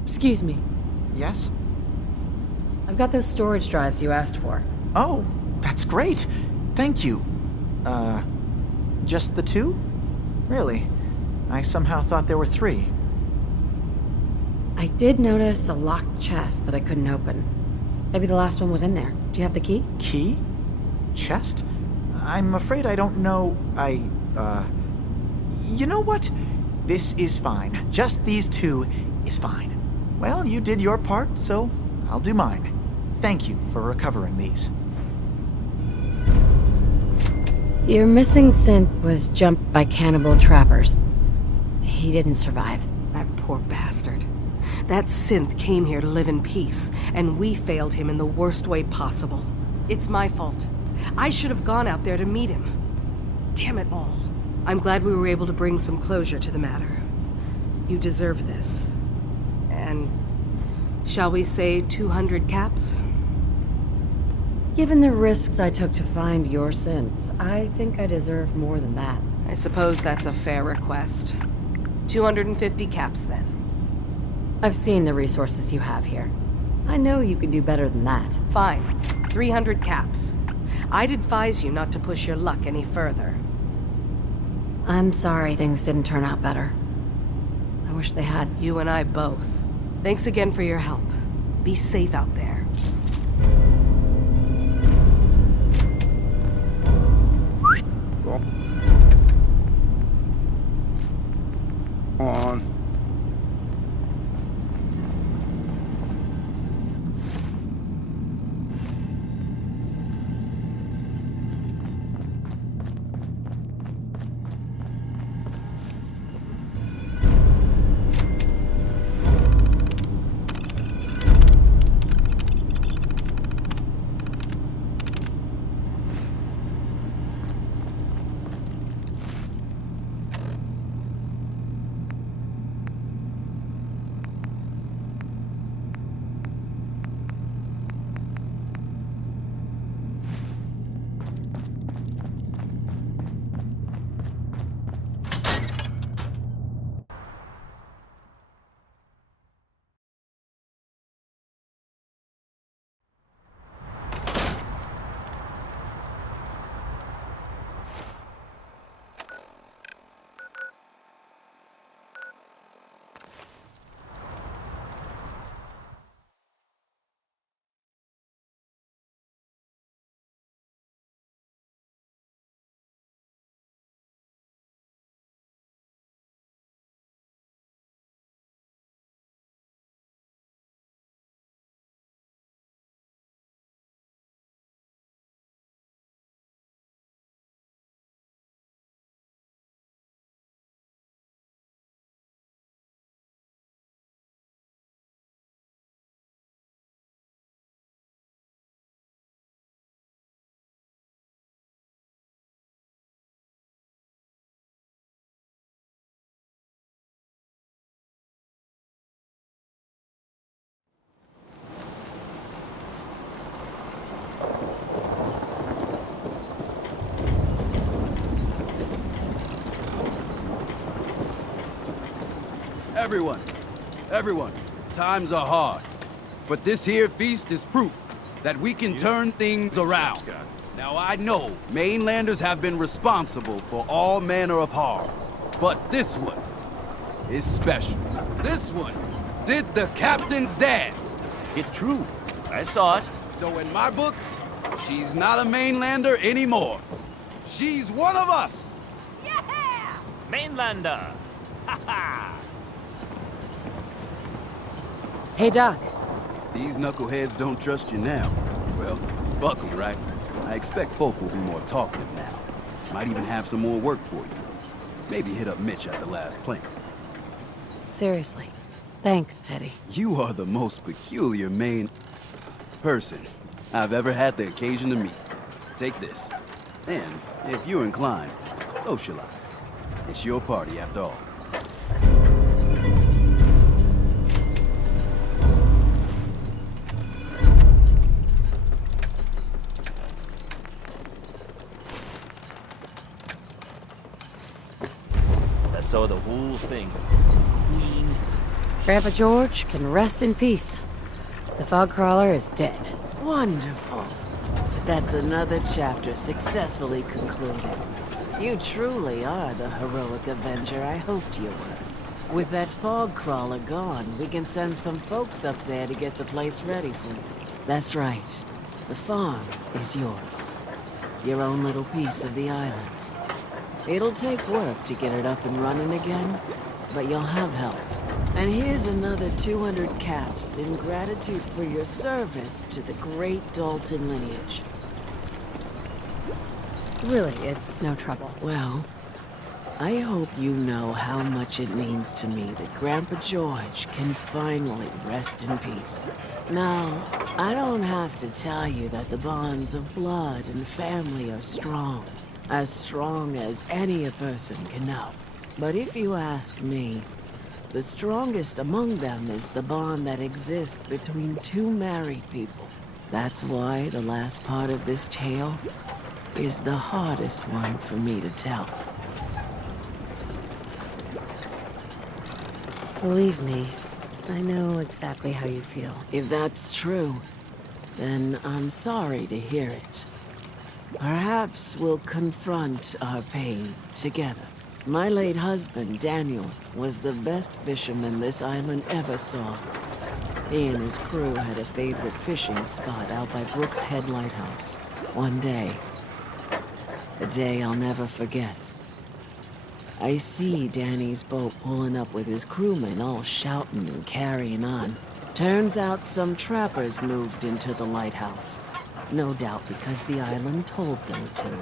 Excuse me. Yes? I've got those storage drives you asked for. Oh, that's great. Thank you. Just the 2? Really? I somehow thought there were 3. I did notice a locked chest that I couldn't open. Maybe the last one was in there. Do you have the key? Key? Chest? I'm afraid I don't know. You know what? This is fine. Just these 2 is fine. Well, you did your part, so I'll do mine. Thank you for recovering these. Your missing synth was jumped by cannibal trappers. He didn't survive. That poor bastard. That synth came here to live in peace, and we failed him in the worst way possible. It's my fault. I should have gone out there to meet him. Damn it all. I'm glad we were able to bring some closure to the matter. You deserve this. And shall we say 200 caps? Given the risks I took to find your synth, I think I deserve more than that. I suppose that's a fair request. 250 caps, then. I've seen the resources you have here. I know you could do better than that. Fine. 300 caps. I'd advise you not to push your luck any further. I'm sorry things didn't turn out better. I wish they had. You and I both. Thanks again for your help. Be safe out there. On. Everyone, times are hard. But this here feast is proof that we can turn things around. Now I know mainlanders have been responsible for all manner of harm, but this one is special. This one did the captain's dance. It's true. I saw it. So in my book, she's not a mainlander anymore. She's one of us. Mainlander! Ha ha! Hey, Doc. These knuckleheads don't trust you now. Well, fuck them, right? I expect folk will be more talkative now. Might even have some more work for you. Maybe hit up Mitch at the last plant. Seriously. Thanks, Teddy. You are the most peculiar person I've ever had the occasion to meet. Take this. And, if you're inclined, socialize. It's your party after all. I saw the whole thing. Queen, Grandpa George can rest in peace. The fog crawler is dead. Wonderful. That's another chapter successfully concluded. You truly are the heroic avenger I hoped you were. With that fog crawler gone, we can send some folks up there to get the place ready for you. That's right. The farm is yours. Your own little piece of the island. It'll take work to get it up and running again, but you'll have help. And here's another 200 caps in gratitude for your service to the great Dalton lineage. Really, it's no trouble. Well, I hope you know how much it means to me that Grandpa George can finally rest in peace. Now, I don't have to tell you that the bonds of blood and family are strong. As strong as any a person can know. But if you ask me, the strongest among them is the bond that exists between two married people. That's why the last part of this tale is the hardest one for me to tell. Believe me, I know exactly how you feel. If that's true, then I'm sorry to hear it. Perhaps we'll confront our pain together. My late husband, Daniel, was the best fisherman this island ever saw. He and his crew had a favorite fishing spot out by Brooks Head Lighthouse. One day, a day I'll never forget, I see Danny's boat pulling up with his crewmen all shouting and carrying on. Turns out some trappers moved into the lighthouse. No doubt because the island told them to.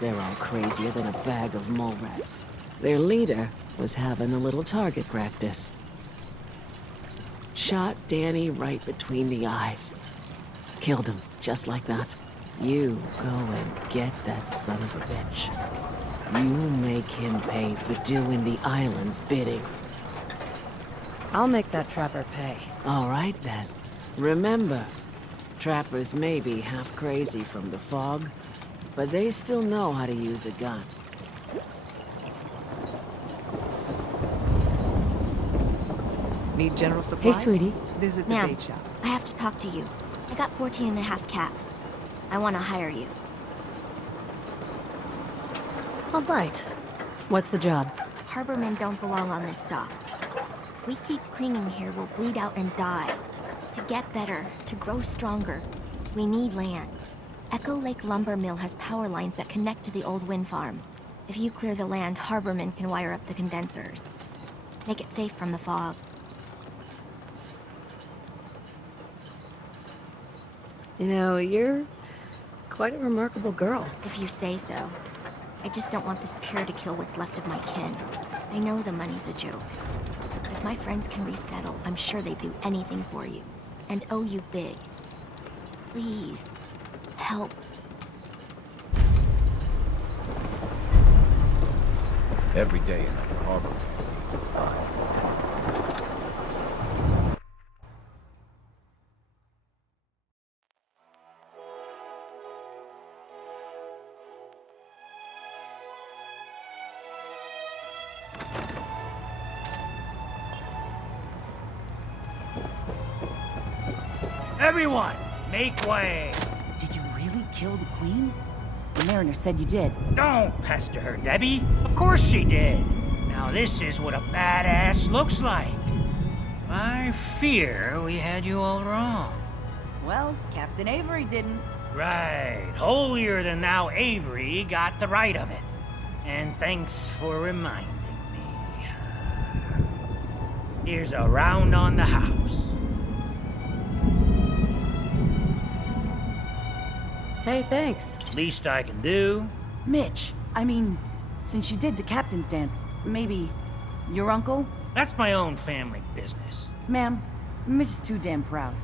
They're all crazier than a bag of mole rats. Their leader was having a little target practice. Shot Danny right between the eyes. Killed him, just like that. You go and get that son of a bitch. You make him pay for doing the island's bidding. I'll make that trapper pay. All right, then. Remember, trappers may be half crazy from the fog, but they still know how to use a gun. Need general supplies? Hey, sweetie. Visit the Ma'am, bait shop. I have to talk to you. I got 14 and a half caps. I want to hire you. All right. What's the job? Harbormen don't belong on this dock. If we keep clinging here, we'll bleed out and die. To get better, to grow stronger, we need land. Echo Lake Lumber Mill has power lines that connect to the old wind farm. If you clear the land, Harbormen can wire up the condensers. Make it safe from the fog. You know, you're quite a remarkable girl. If you say so. I just don't want this pier to kill what's left of my kin. I know the money's a joke. If my friends can resettle, I'm sure they'd do anything for you. And owe you big. Please, help. Every day in that harbor. Everyone, make way! Did you really kill the queen? The mariner said you did. Don't pester her, Debbie. Of course she did. Now this is what a badass looks like. I fear we had you all wrong. Well, Captain Avery didn't. Right. Holier than thou Avery got the right of it. And thanks for reminding me. Here's a round on the house. Hey, thanks. Least I can do. Mitch, I mean, since you did the captain's dance, maybe your uncle? That's my own family business. Ma'am, Mitch is too damn proud.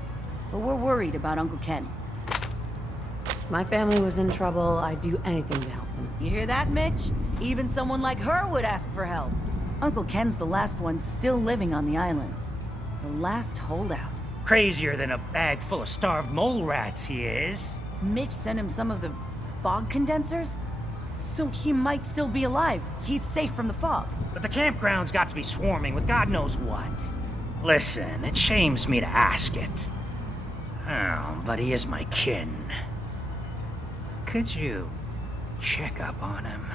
But we're worried about Uncle Ken. My family was in trouble. I'd do anything to help them. You hear that, Mitch? Even someone like her would ask for help. Uncle Ken's the last one still living on the island. The last holdout. Crazier than a bag full of starved mole rats, he is. Mitch sent him some of the fog condensers? So he might still be alive. He's safe from the fog. But the campground's got to be swarming with God knows what. Listen, it shames me to ask it. Oh, but he is my kin. Could you check up on him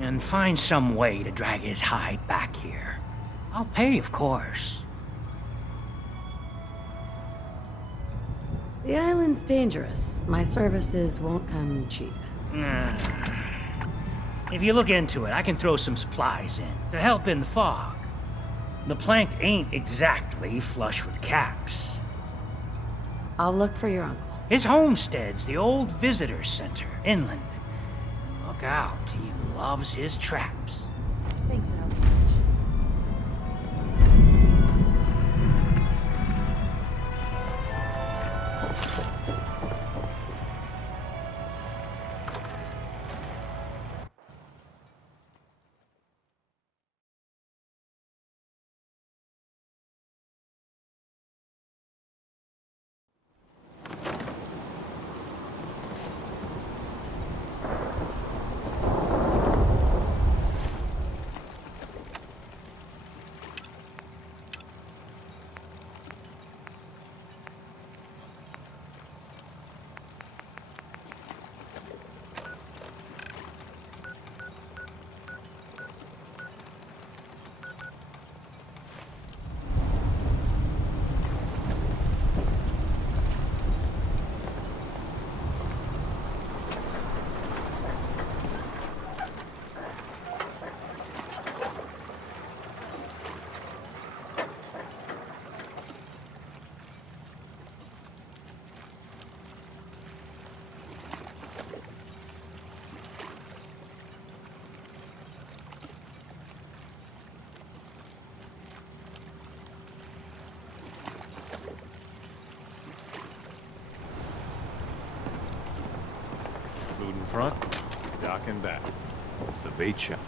and find some way to drag his hide back here? I'll pay, of course. The island's dangerous. My services won't come cheap. If you look into it, I can throw some supplies in to help in the fog. The plank ain't exactly flush with caps. I'll look for your uncle. His homestead's the old visitor center, inland. Look out, he loves his traps. Thanks for helping. Food in front, dock in back. The bait shop.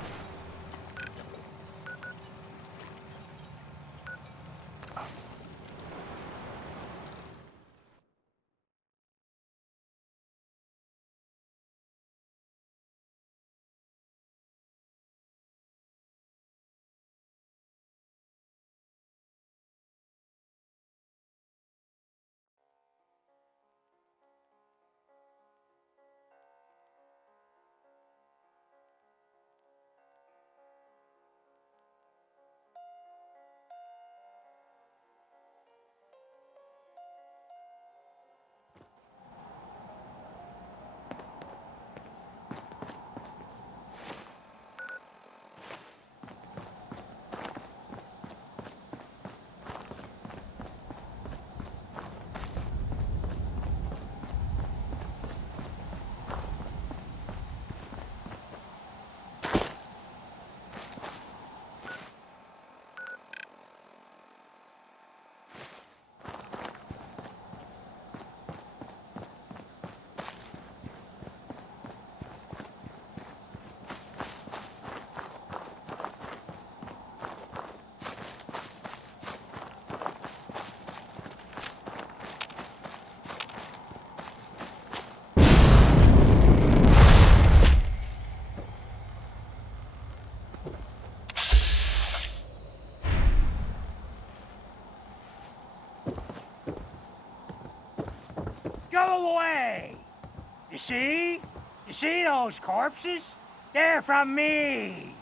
Go away! You see? You see those corpses? They're from me!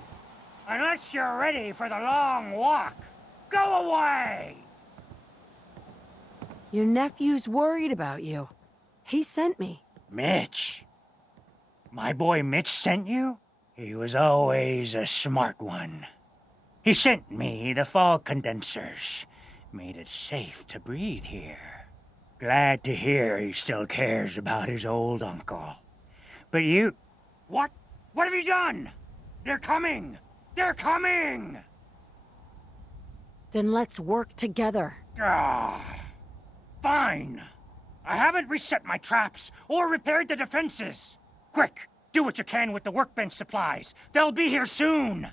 Unless you're ready for the long walk, go away! Your nephew's worried about you. He sent me. Mitch. My boy Mitch sent you? He was always a smart one. He sent me the fog condensers. Made it safe to breathe here. Glad to hear he still cares about his old uncle. But you... What? What have you done? They're coming! They're coming! Then let's work together. Fine. I haven't reset my traps or repaired the defenses. Quick, do what you can with the workbench supplies. They'll be here soon.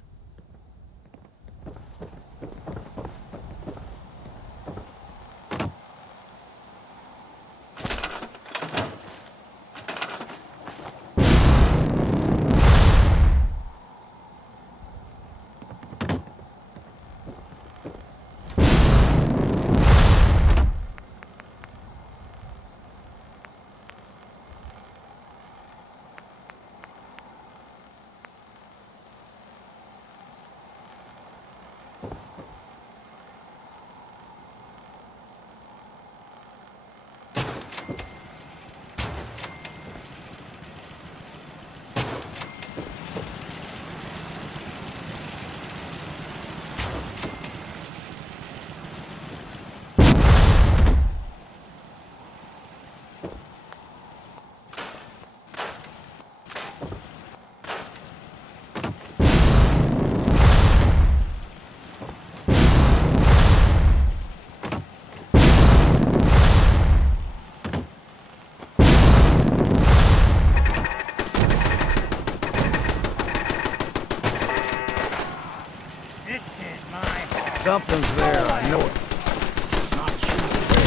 Something's there, I know it. Not sure where.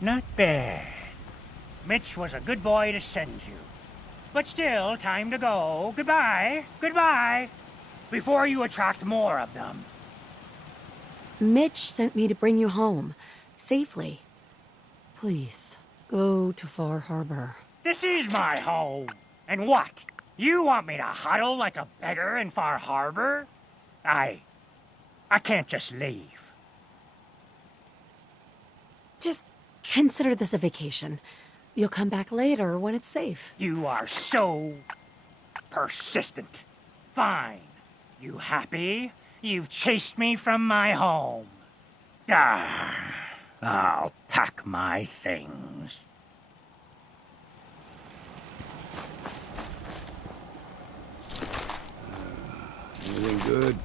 Not bad. Mitch was a good boy to send you. But still, time to go. Goodbye. Goodbye. Before you attract more of them. Mitch sent me to bring you home, safely. Please, go to Far Harbor. This is my home. And what? You want me to huddle like a beggar in Far Harbor? I can't just leave. Just consider this a vacation. You'll come back later when it's safe. You are so persistent. Fine. You happy? You've chased me from my home. I'll pack my things. Anything good?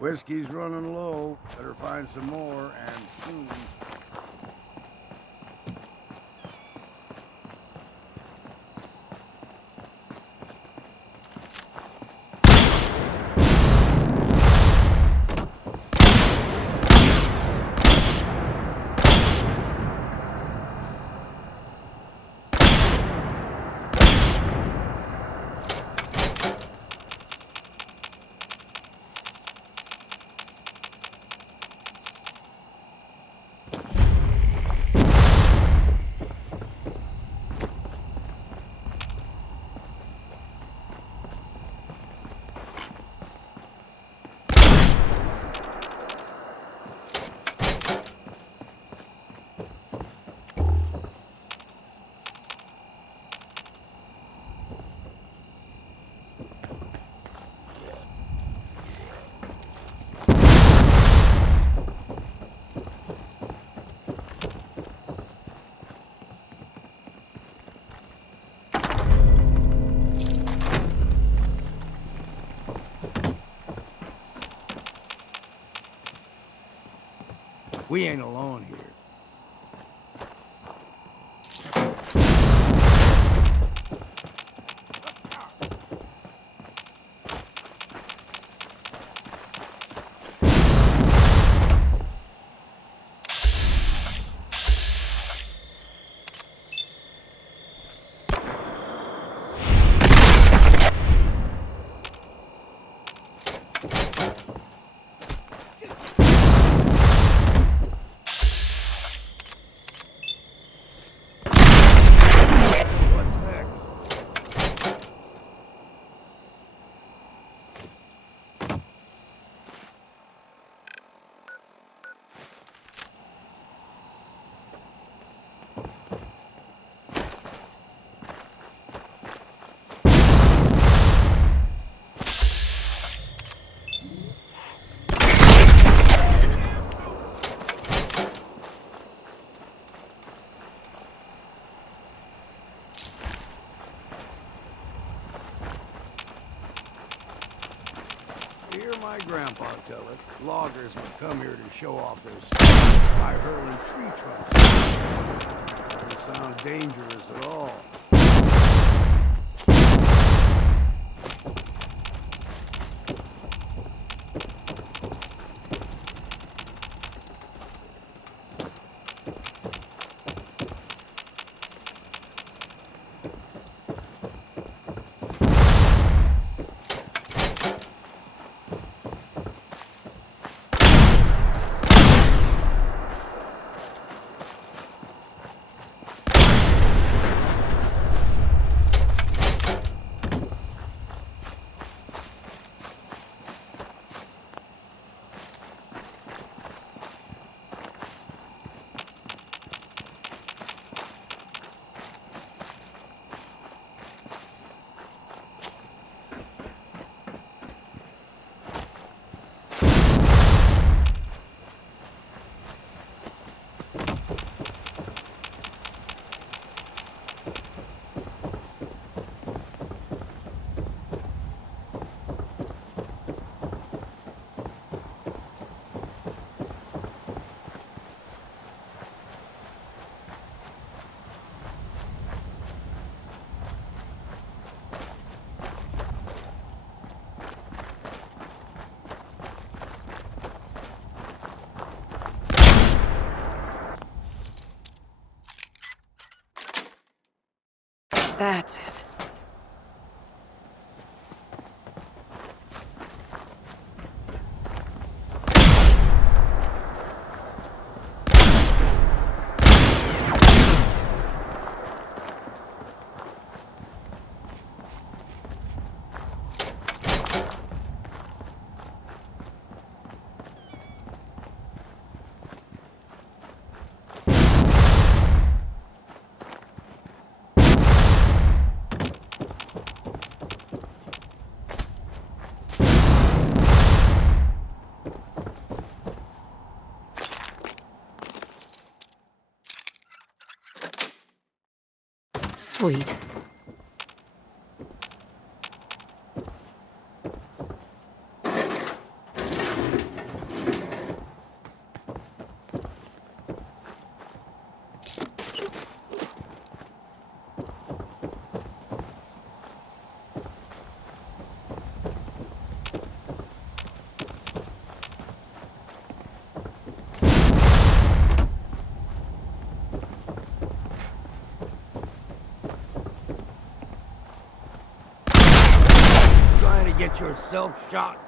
Whiskey's running low. Better find some more, and soon. We ain't alone here. My grandpa tell us loggers would come here to show off their skills by hurling tree trunks. Doesn't sound dangerous at all. That's it. Sweet. get yourself shot?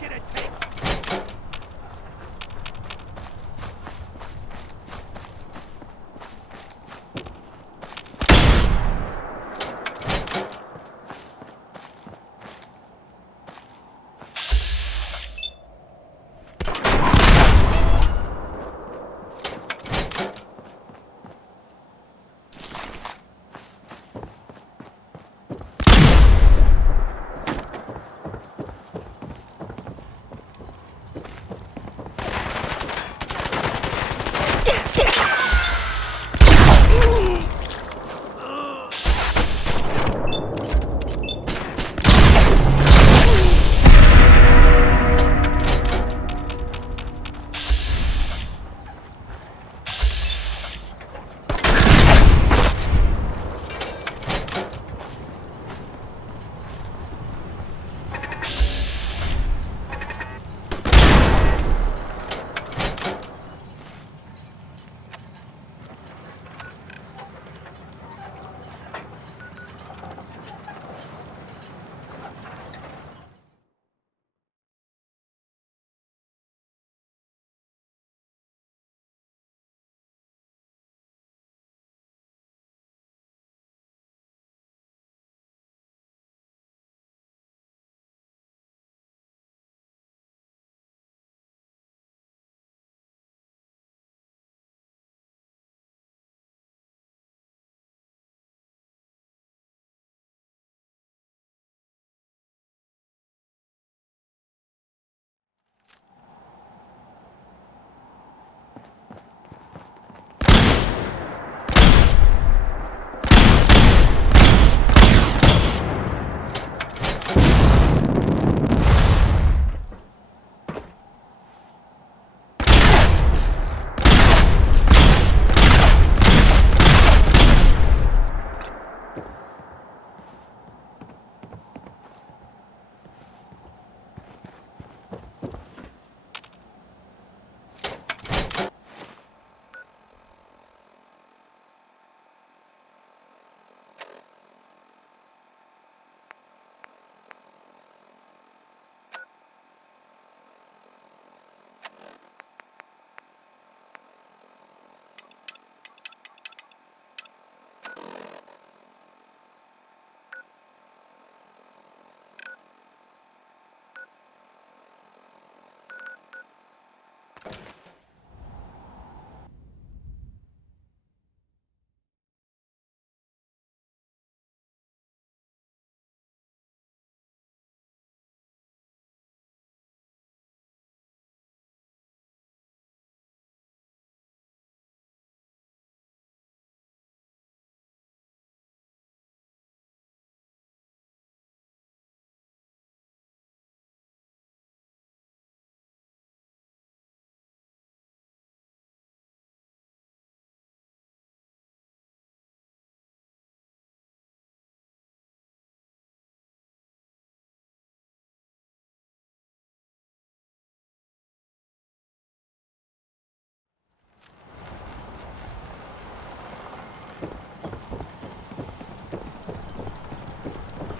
gonna take?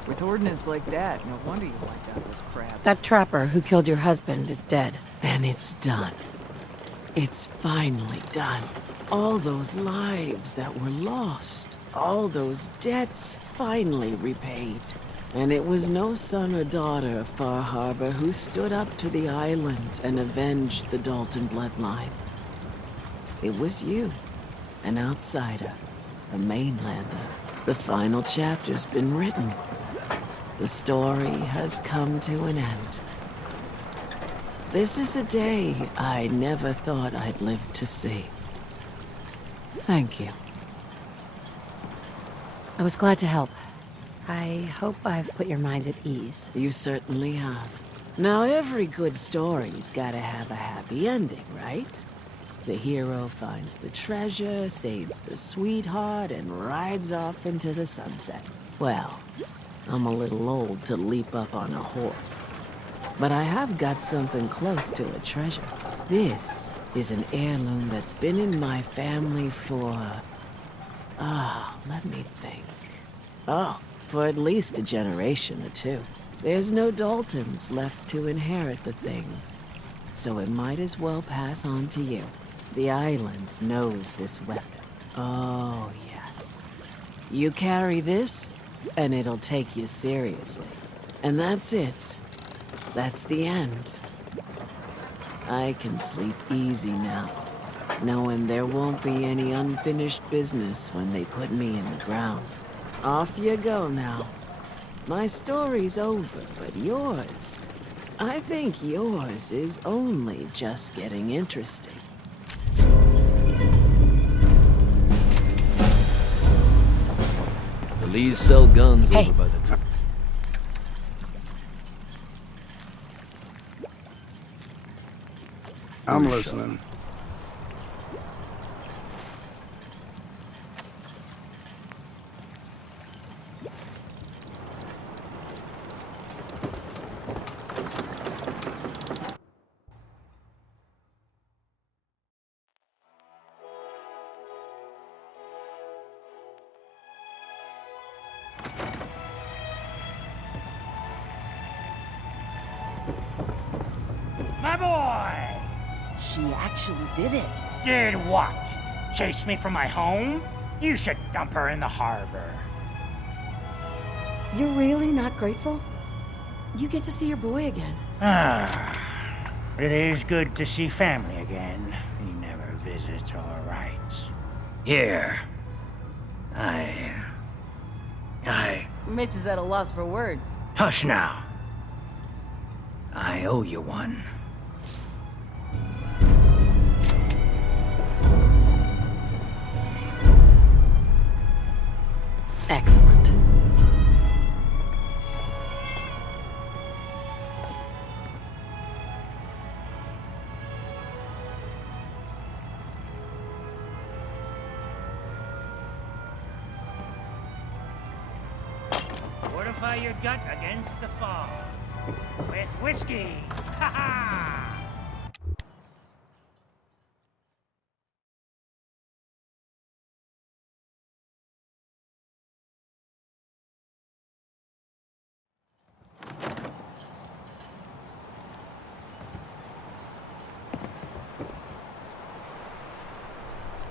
With ordnance like that, no wonder you wiped out those crabs. That trapper who killed your husband is dead. And it's done. It's finally done. All those lives that were lost, all those debts finally repaid. And it was no son or daughter of Far Harbor who stood up to the island and avenged the Dalton bloodline. It was you, an outsider, a mainlander. The final chapter's been written. The story has come to an end. This is a day I never thought I'd live to see. Thank you. I was glad to help. I hope I've put your mind at ease. You certainly have. Now, every good story's gotta have a happy ending, right? The hero finds the treasure, saves the sweetheart, and rides off into the sunset. Well, I'm a little old to leap up on a horse. But I have got something close to a treasure. This is an heirloom that's been in my family for... let me think. Oh, for at least a generation or two. There's no Daltons left to inherit the thing, so it might as well pass on to you. The island knows this weapon. Oh, yes. You carry this, and it'll take you seriously. And that's it. That's the end. I can sleep easy now, knowing there won't be any unfinished business when they put me in the ground. Off you go now. My story's over, but yours, I think yours is only just getting interesting. The Lees sell guns over by the... I'm listening. My boy! She actually did it. Did what? Chase me from my home? You should dump her in the harbor. You're really not grateful? You get to see your boy again. It is good to see family again. He never visits or writes. Here. Mitch is at a loss for words. Hush now. I owe you one. Excellent. Fortify your gut against the fog. With whiskey. Ha ha!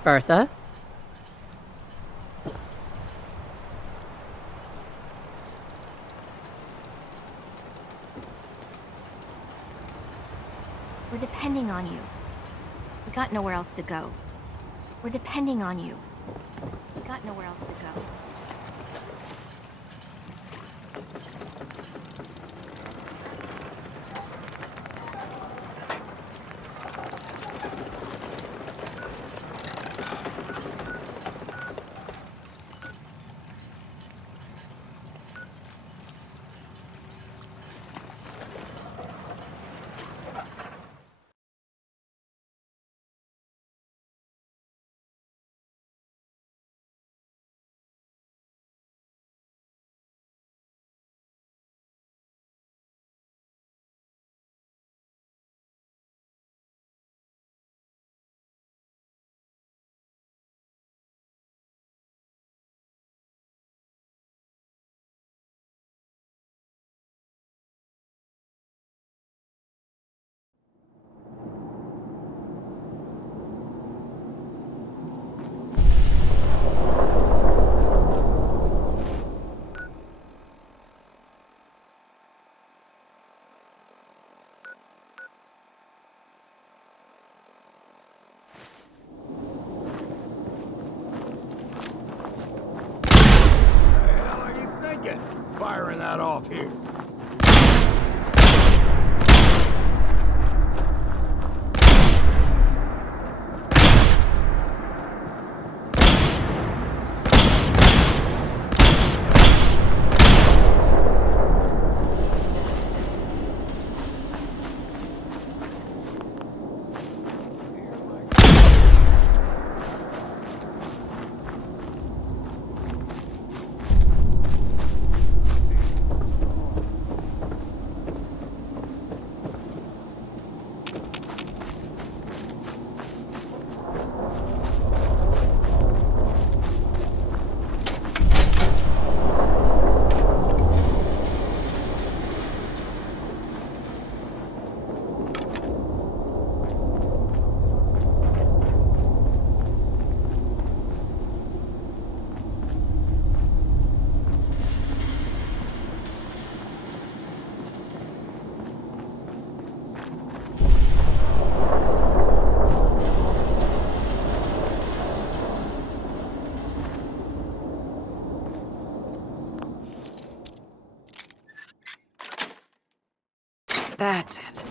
Bertha? We're depending on you. We got nowhere else to go. We're depending on you. We got nowhere else to go. Firing that off here. That's it.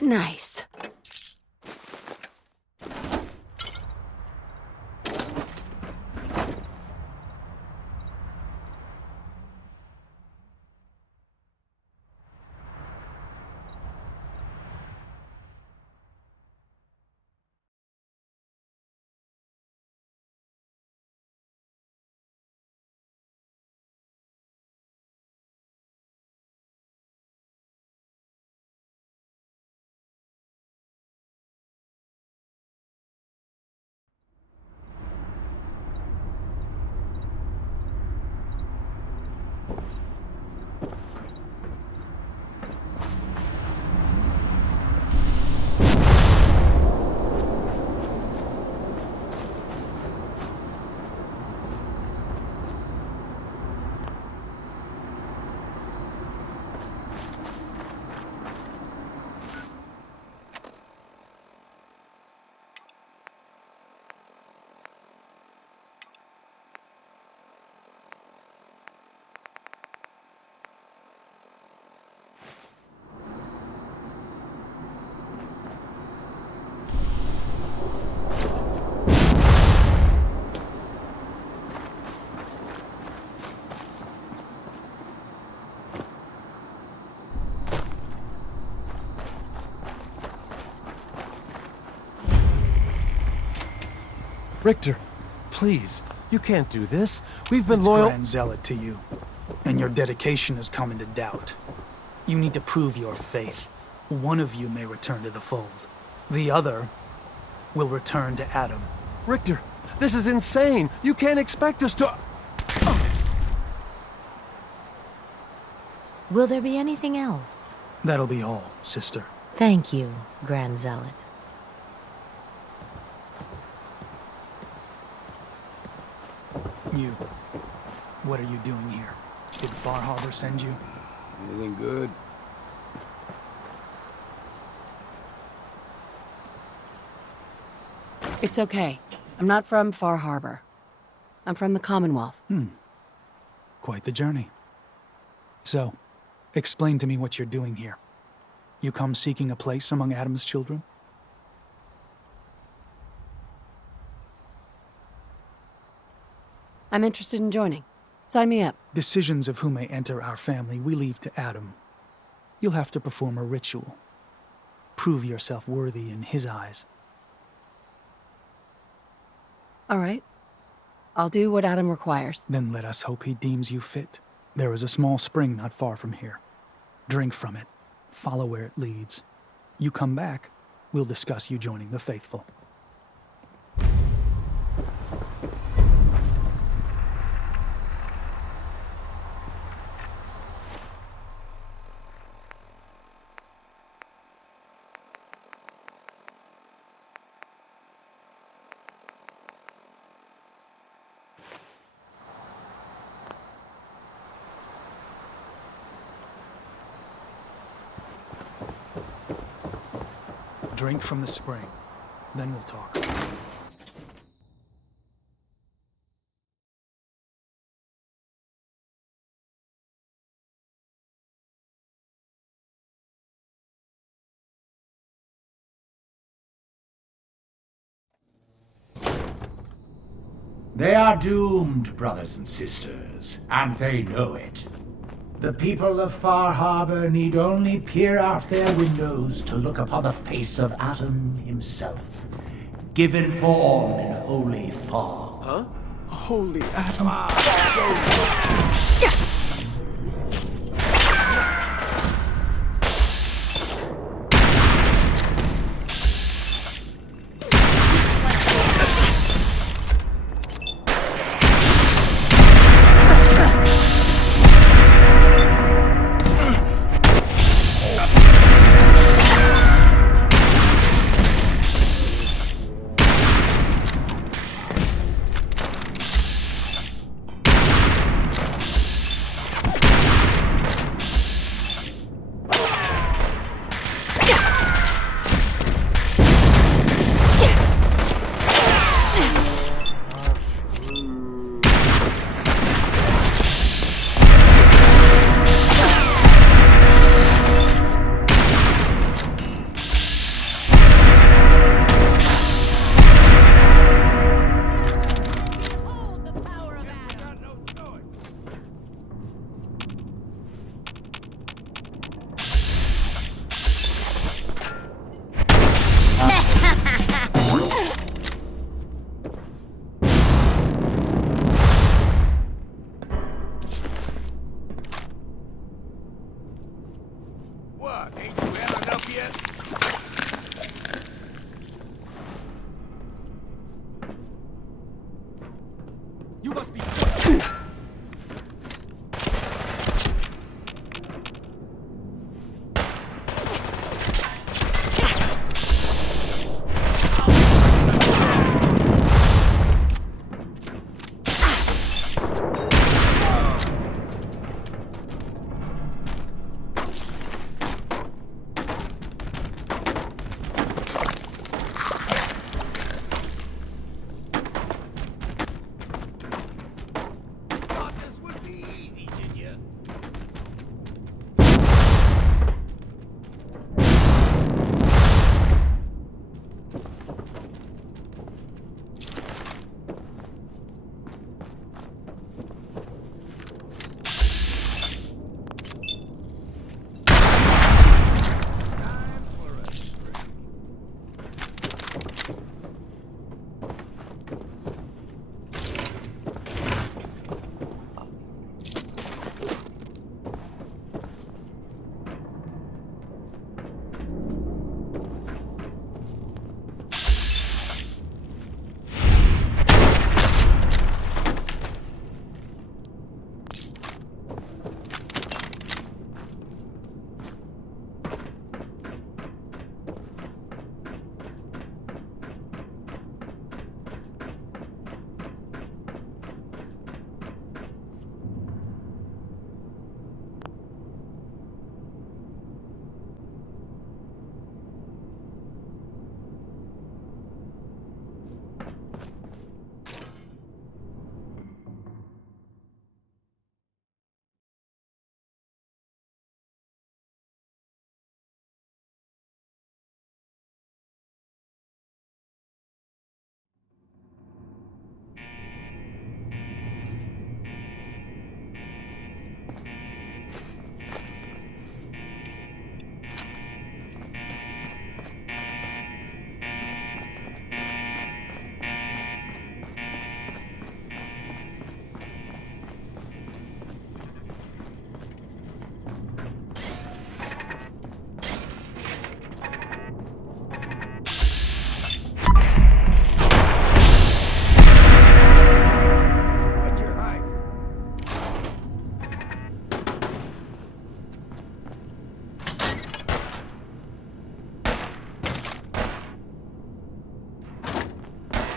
Nice. Richter, please, you can't do this. We've been It's loyal. Grand Zealot to you, and your dedication has come into doubt. You need to prove your faith. One of you may return to the fold. The other will return to Adam. Richter, this is insane. You can't expect us to... Will there be anything else? That'll be all, sister. Thank you, Grand Zealot. You. What are you doing here? Did Far Harbor send you? Anything good? It's okay. I'm not from Far Harbor. I'm from the Commonwealth. Quite the journey. So, explain to me what you're doing here. You come seeking a place among Adam's children? I'm interested in joining. Sign me up. Decisions of who may enter our family we leave to Adam. You'll have to perform a ritual. Prove yourself worthy in his eyes. All right. I'll do what Adam requires. Then let us hope he deems you fit. There is a small spring not far from here. Drink from it. Follow where it leads. You come back, we'll discuss you joining the faithful. Drink from the spring. Then we'll talk. They are doomed, brothers and sisters, and they know it. The people of Far Harbor need only peer out their windows to look upon the face of Adam himself, given form in holy fog. Huh? Holy Adam. What? Ain't you had enough yet? You must be...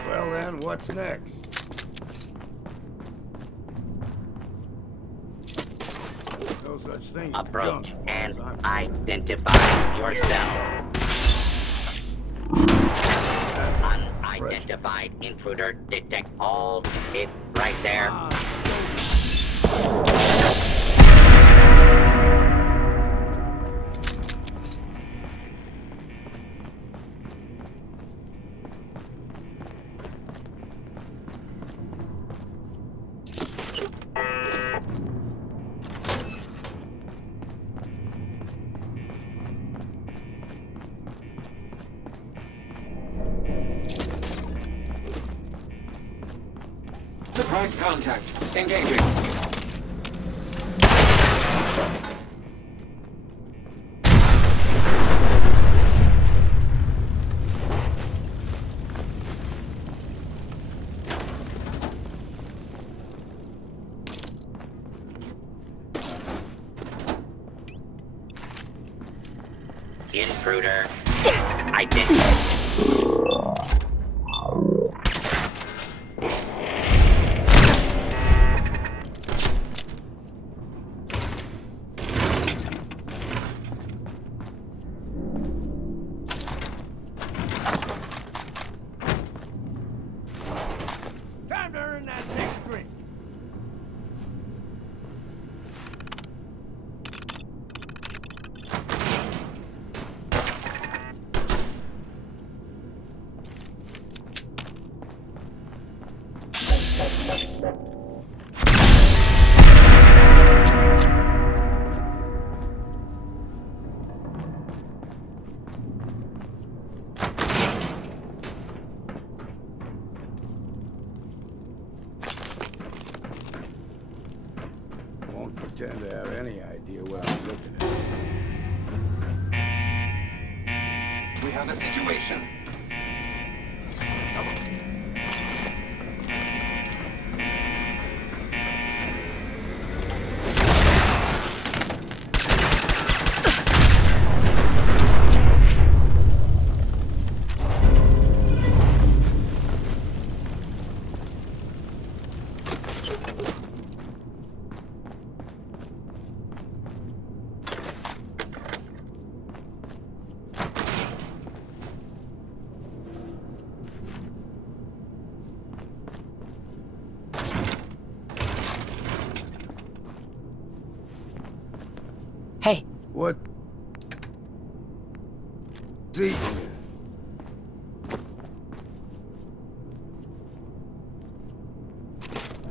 Well then, what's next? No such thing as Approach junk, and as I'm concerned. identify yourself. Unidentified intruder detect. Hold it right there. Surprise contact. Engaging. Intruder identified. Time to earn that next drink. Won't pretend to have any idea what I'm looking at. We have a situation. Hey. What? See?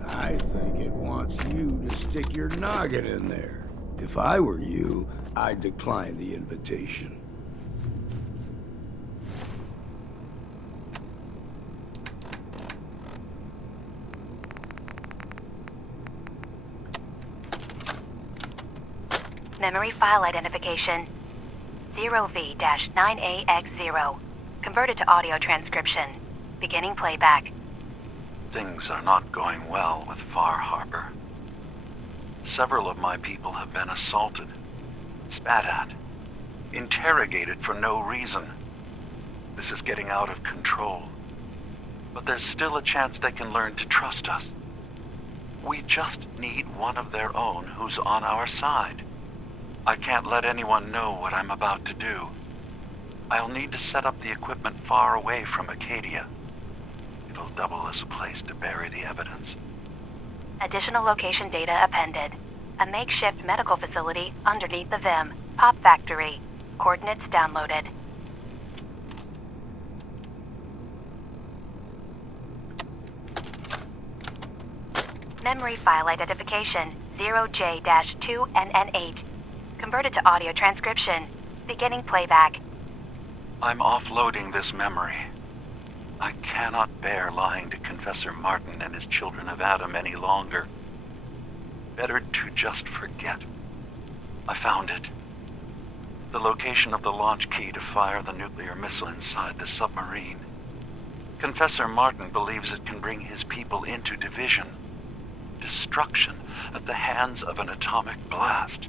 I think it wants you to stick your noggin in there. If I were you, I'd decline the invitation. Memory file identification 0V-9AX0. Converted to audio transcription. Beginning playback. Things are not going well with Far Harbor. Several of my people have been assaulted, spat at, interrogated for no reason. This is getting out of control. But there's still a chance they can learn to trust us. We just need one of their own who's on our side. I can't let anyone know what I'm about to do. I'll need to set up the equipment far away from Acadia. It'll double as a place to bury the evidence. Additional location data appended. A makeshift medical facility underneath the VIM. Pop Factory. Coordinates downloaded. Memory file identification 0J-2NN8. Converted to audio transcription. Beginning playback. I'm offloading this memory. I cannot bear lying to Confessor Martin and his children of Adam any longer. Better to just forget. I found it. The location of the launch key to fire the nuclear missile inside the submarine. Confessor Martin believes it can bring his people into division. Destruction at the hands of an atomic blast.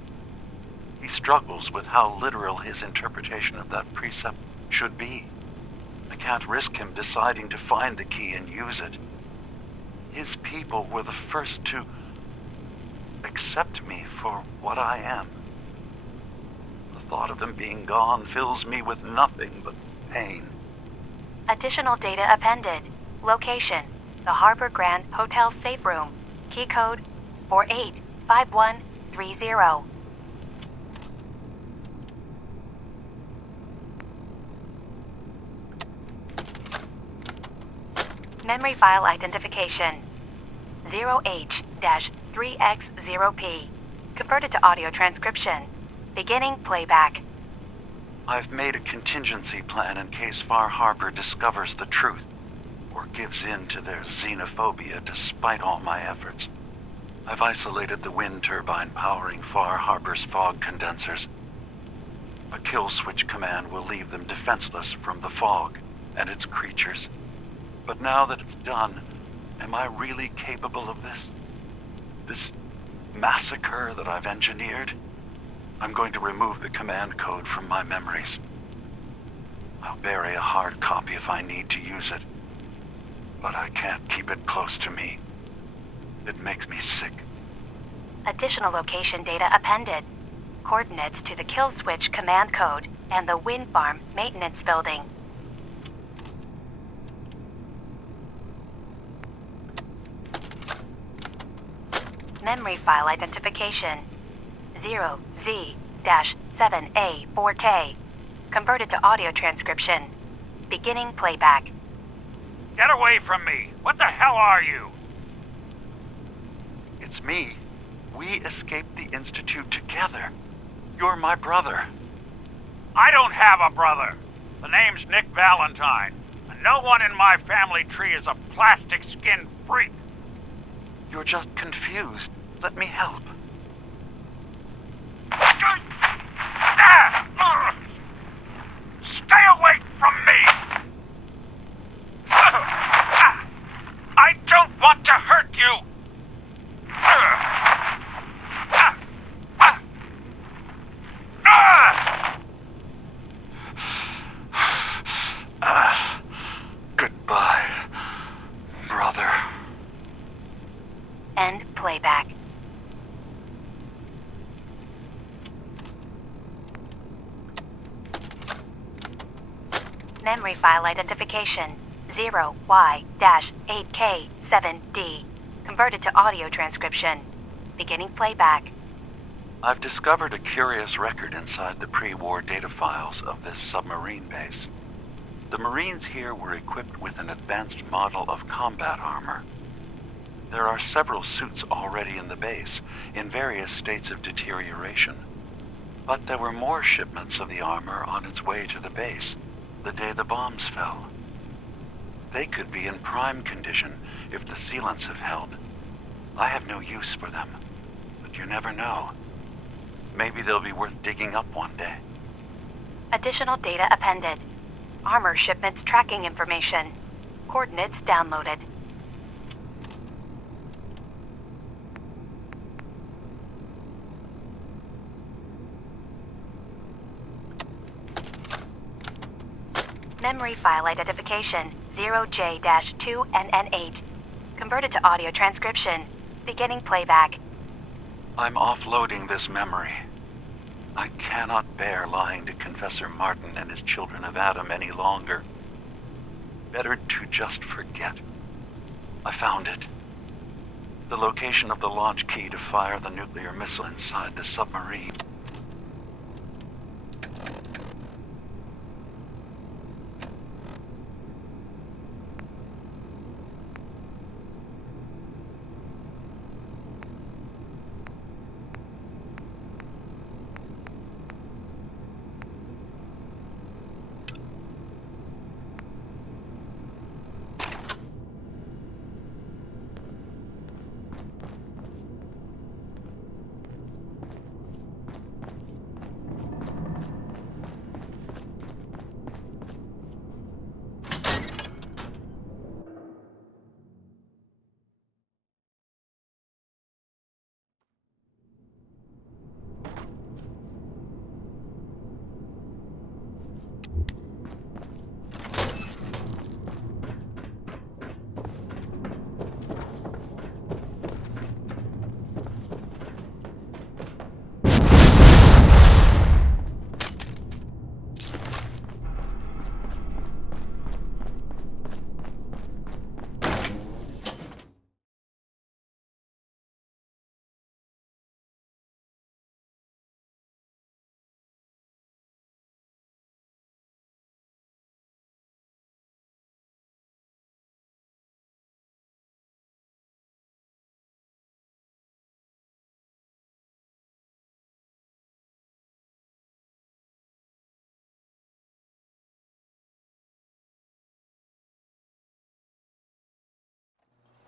He struggles with how literal his interpretation of that precept should be. I can't risk him deciding to find the key and use it. His people were the first to accept me for what I am. The thought of them being gone fills me with nothing but pain. Additional data appended. Location: the Harbor Grand Hotel safe room. Key code 485130. Memory file identification 0H-3X0P. Converted to audio transcription. Beginning playback. I've made a contingency plan in case Far Harbor discovers the truth, or gives in to their xenophobia despite all my efforts. I've isolated the wind turbine powering Far Harbor's fog condensers. A kill switch command will leave them defenseless from the fog and its creatures. But now that it's done, am I really capable of this? This massacre that I've engineered? I'm going to remove the command code from my memories. I'll bury a hard copy if I need to use it. But I can't keep it close to me. It makes me sick. Additional location data appended. Coordinates to the kill switch command code and the wind farm maintenance building. Memory file identification 0Z-7A4K. Converted to audio transcription. Beginning playback. Get away from me! What the hell are you? It's me. We escaped the Institute together. You're my brother. I don't have a brother. The name's Nick Valentine, and no one in my family tree is a plastic-skinned freak. You're just confused. Let me help. Stay away from me! I don't want to hurt you! Goodbye, brother. End playback. Memory file identification 0Y-8K7D. Converted to audio transcription. Beginning playback. I've discovered a curious record inside the pre-war data files of this submarine base. The Marines here were equipped with an advanced model of combat armor. There are several suits already in the base, in various states of deterioration. But there were more shipments of the armor on its way to the base the day the bombs fell. They could be in prime condition if the sealants have held. I have no use for them, but you never know. Maybe they'll be worth digging up one day. Additional data appended. Armor shipments tracking information. Coordinates downloaded. Memory file identification 0J-2NN8. Converted to audio transcription. Beginning playback. I'm offloading this memory. I cannot bear lying to Confessor Martin and his children of Adam any longer. Better to just forget. I found it. The location of the launch key to fire the nuclear missile inside the submarine.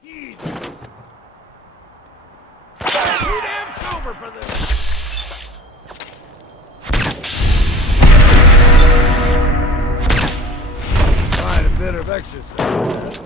Too damn sober for this! Quite a bit of exercise.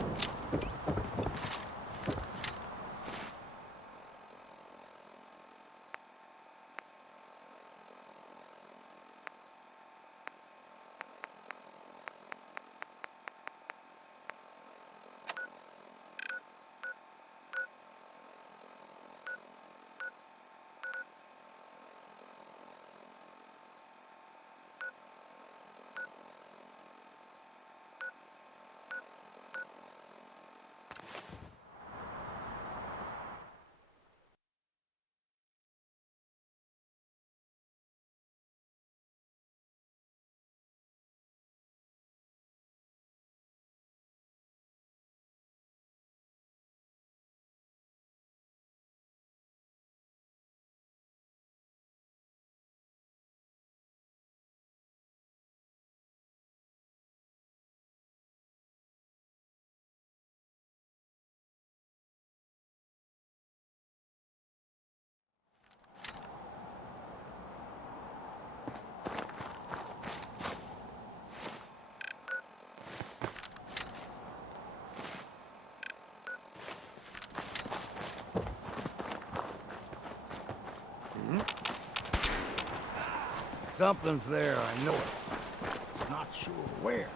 Something's there, I know it. Not sure where.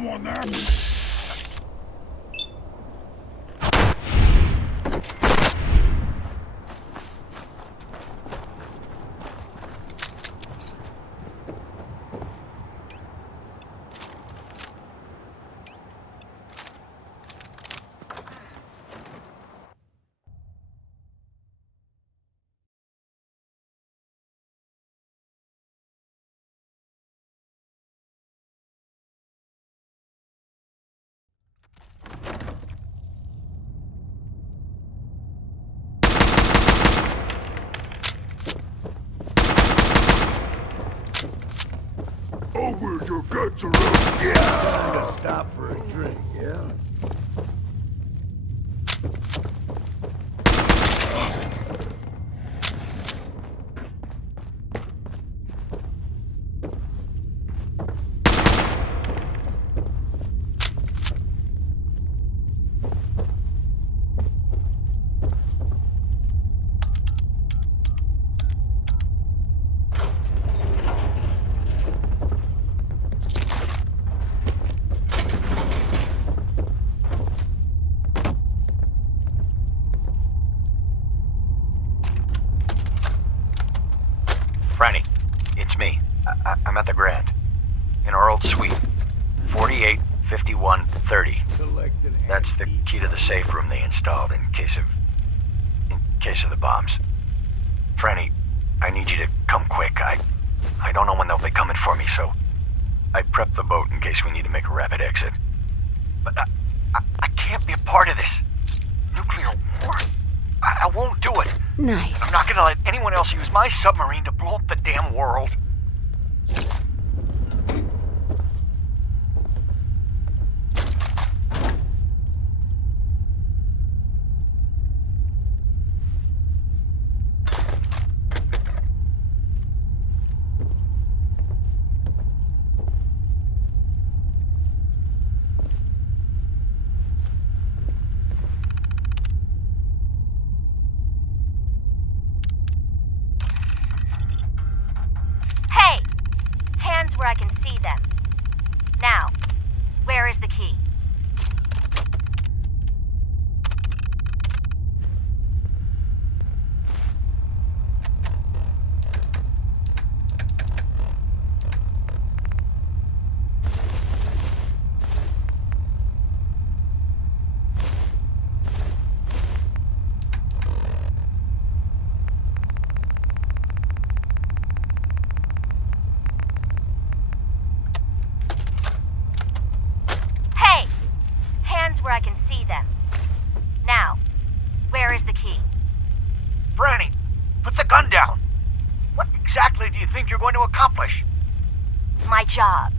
someone there? Oh, where your guts are up. Yeah! Time to stop for a drink, yeah? Franny, it's me. I'm at the Grand. In our old suite. 485130. That's the key to the safe room they installed in case of the bombs. Franny, I need you to come quick. I don't know when they'll be coming for me, so I prepped the boat in case we need to make a rapid exit. But I can't be a part of this. Nuclear war. I won't do it. Nice. I'm not gonna let anyone else use my submarine to blow up the damn world. Hey! Hands where I can see them. Now, where is the key? Hey! Hands where I can see them. Now, where is the key? Franny, put the gun down. What exactly do you think you're going to accomplish? My job.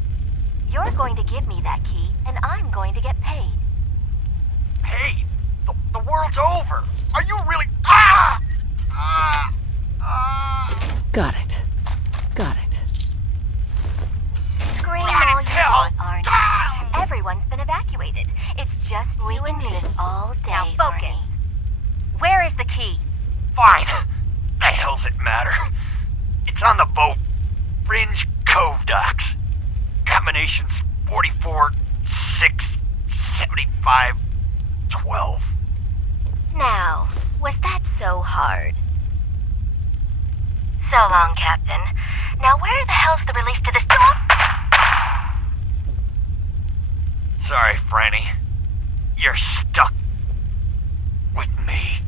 You're going to give me that key, and I'm going to get paid. Hey, the world's over. Are you really... Ah! Ah! Ah! Got it. Got it. Scream all you want, Arnie. Everyone's been evacuated. It's just you and me. We can do this all day, now focus. Arnie. Where is the key? Fine. The hell's it matter? It's on the boat. Fringe Cove docks. Combinations 44, 6, 75, 12. Now, was that so hard? So long, Captain. Now where the hell's the release to this... Sorry, Franny. You're stuck with me.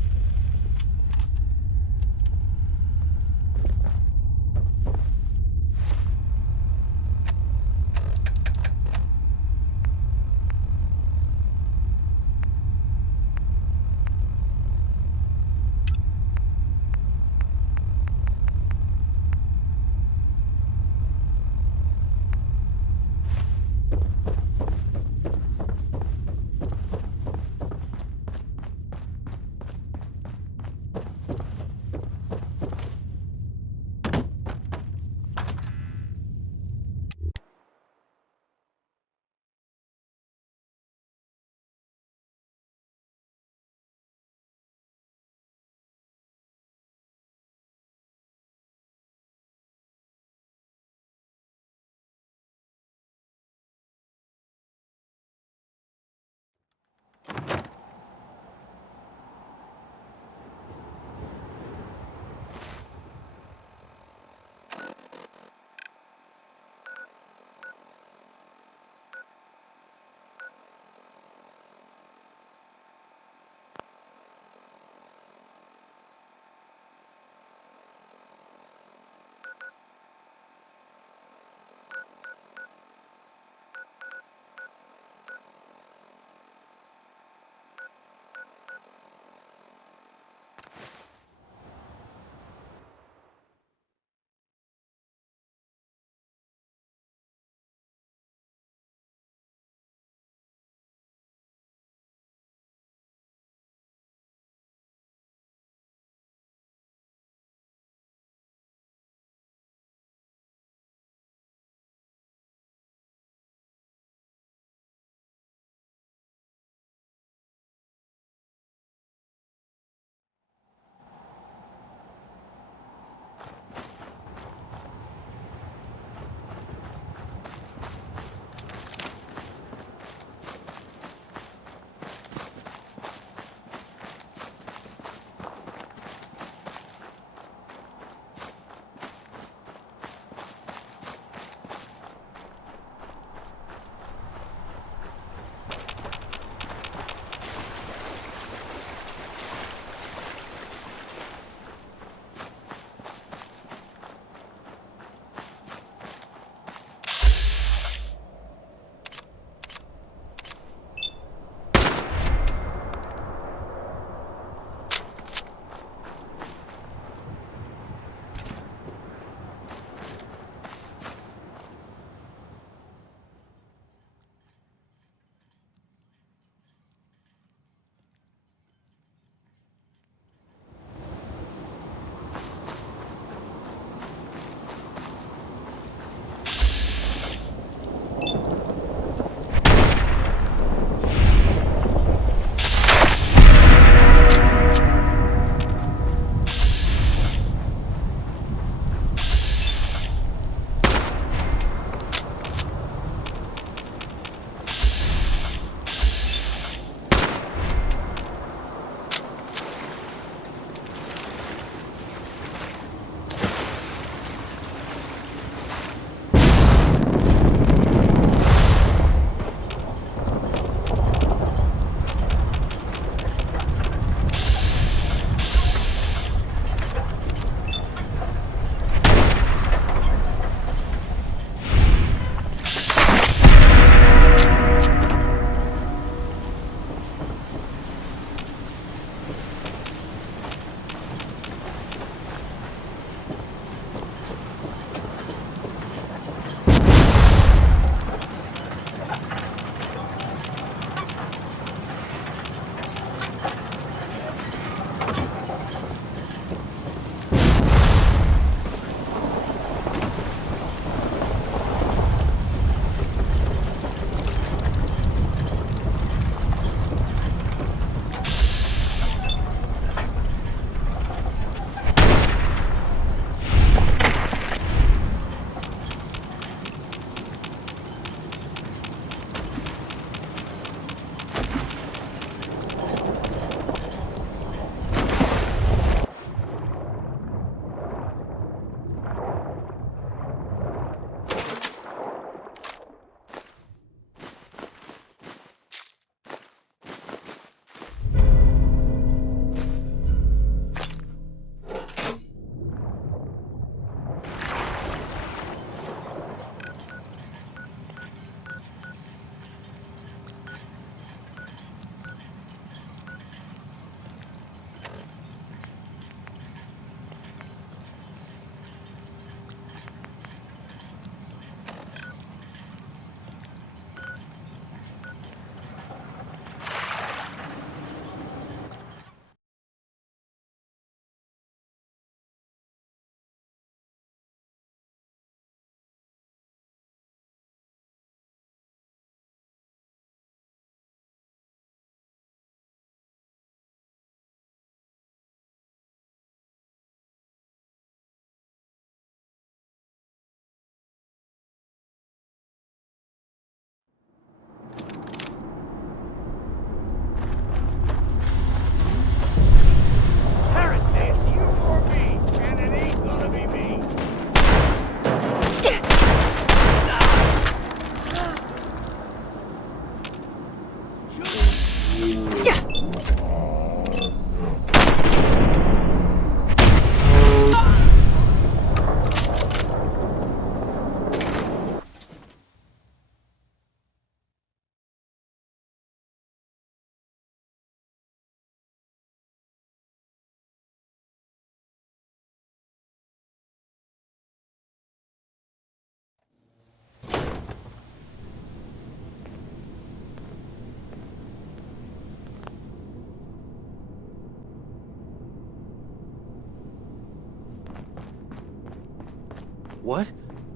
What?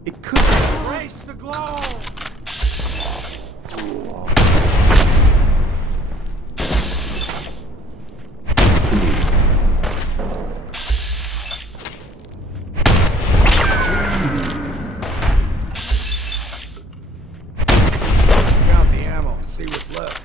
It could erase the glow! Count the ammo and see what's left.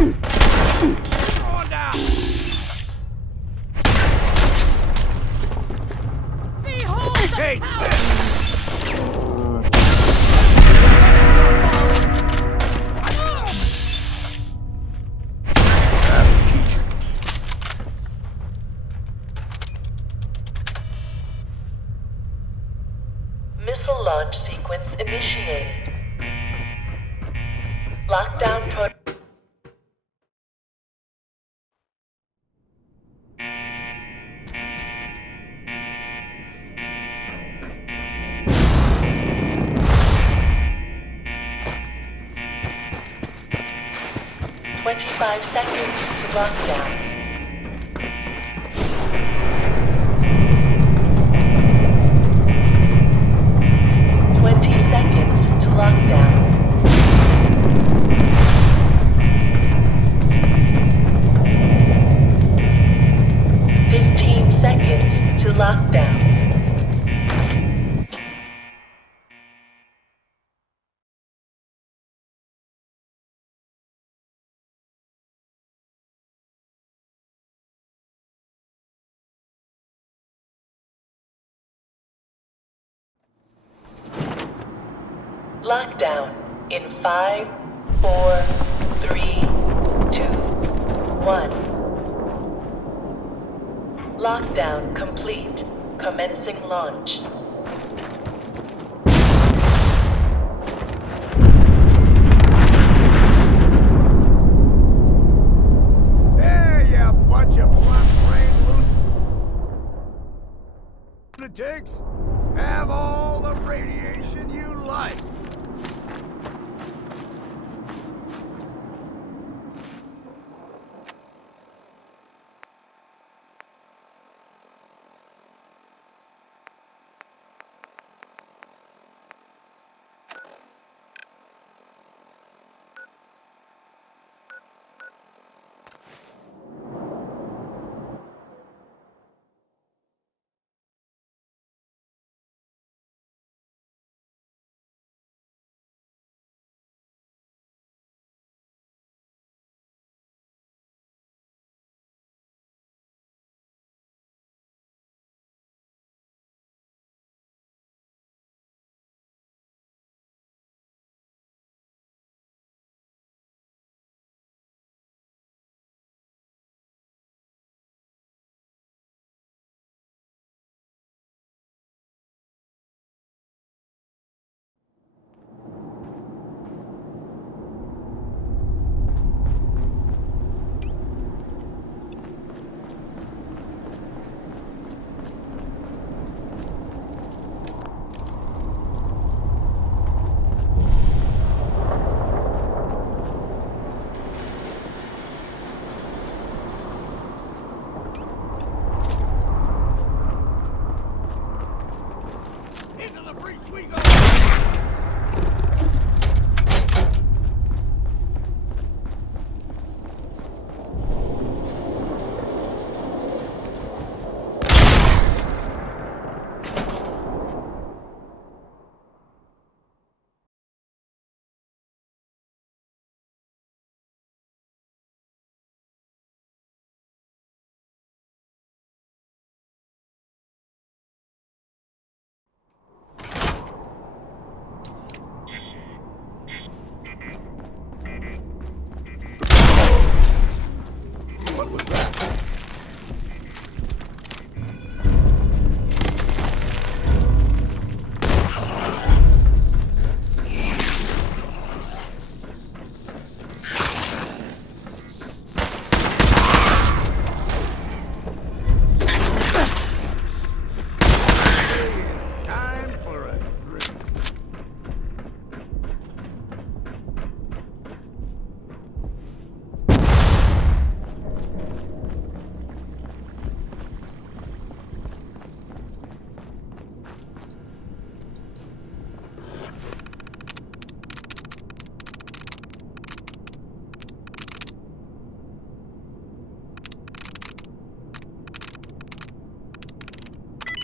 Going down! Behold the Hey! Missile launch sequence initiated. Lockdown protocol. Five seconds to lockdown. 20 seconds to lockdown. 15 seconds to lockdown. Lockdown in 5, 4, 3, 2, 1. Lockdown complete. Commencing launch. There, you bunch of blunt-brained lunatics! Have all the radiation you like!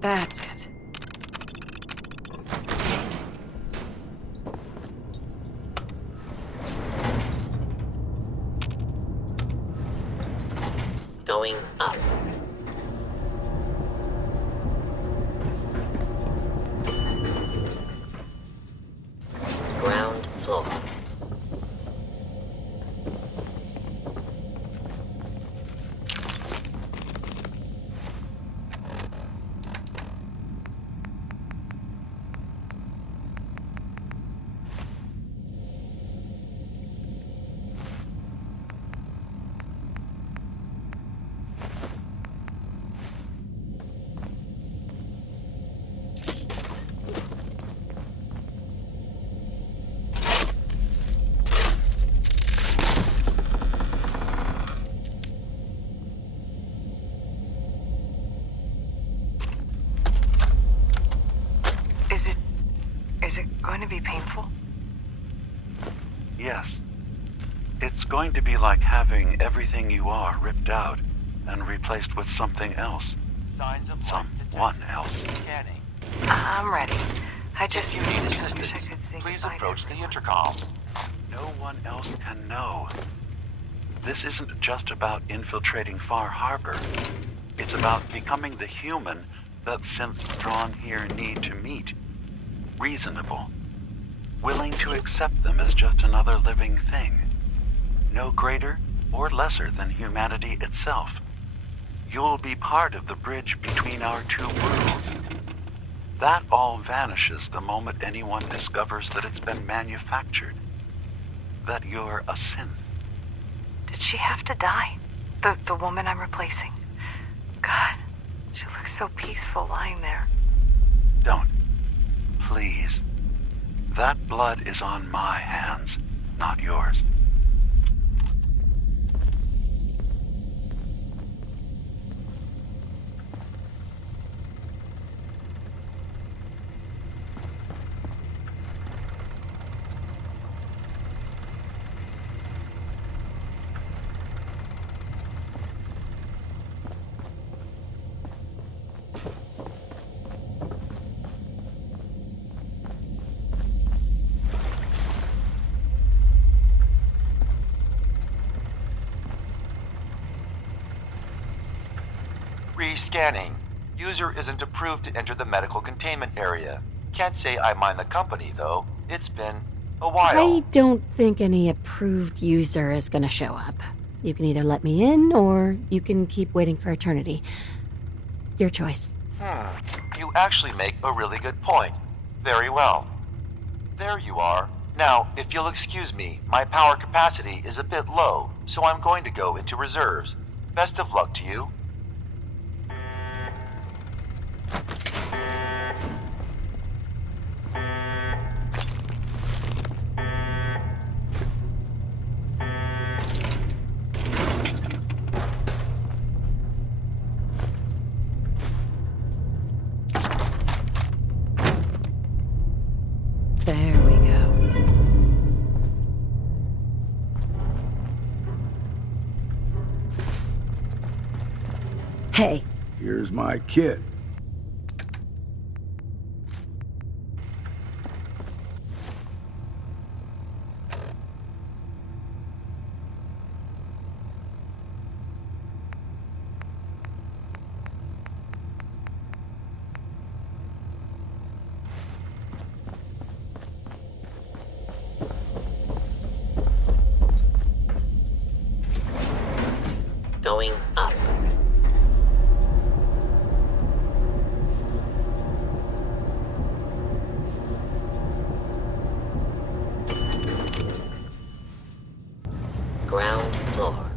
That's it. Going up. Ground floor. Is it going to be painful? Yes. It's going to be like having everything you are ripped out and replaced with something else. Signs of Someone else. Scanning. I'm ready. I just If you need wish assistance, I could say please goodbye to approach the everyone. intercom. No one else can know. This isn't just about infiltrating Far Harbor. It's about becoming the human that synths drawn here need to meet. Reasonable. Willing to accept them as just another living thing. No greater or lesser than humanity itself. You'll be part of the bridge between our two worlds. That all vanishes the moment anyone discovers that it's been manufactured. That you're a synth. Did she have to die? The woman I'm replacing? God, she looks so peaceful lying there. Don't. Please. That blood is on my hands, not yours. Re-scanning. User isn't approved to enter the medical containment area. Can't say I mind the company, though. It's been a while. I don't think any approved user is gonna show up. You can either let me in, or you can keep waiting for eternity. Your choice. You actually make a really good point. Very well. There you are. Now, if you'll excuse me, my power capacity is a bit low, so I'm going to go into reserves. Best of luck to you. There we go. Hey. Here's my kit. Going up. Ground floor.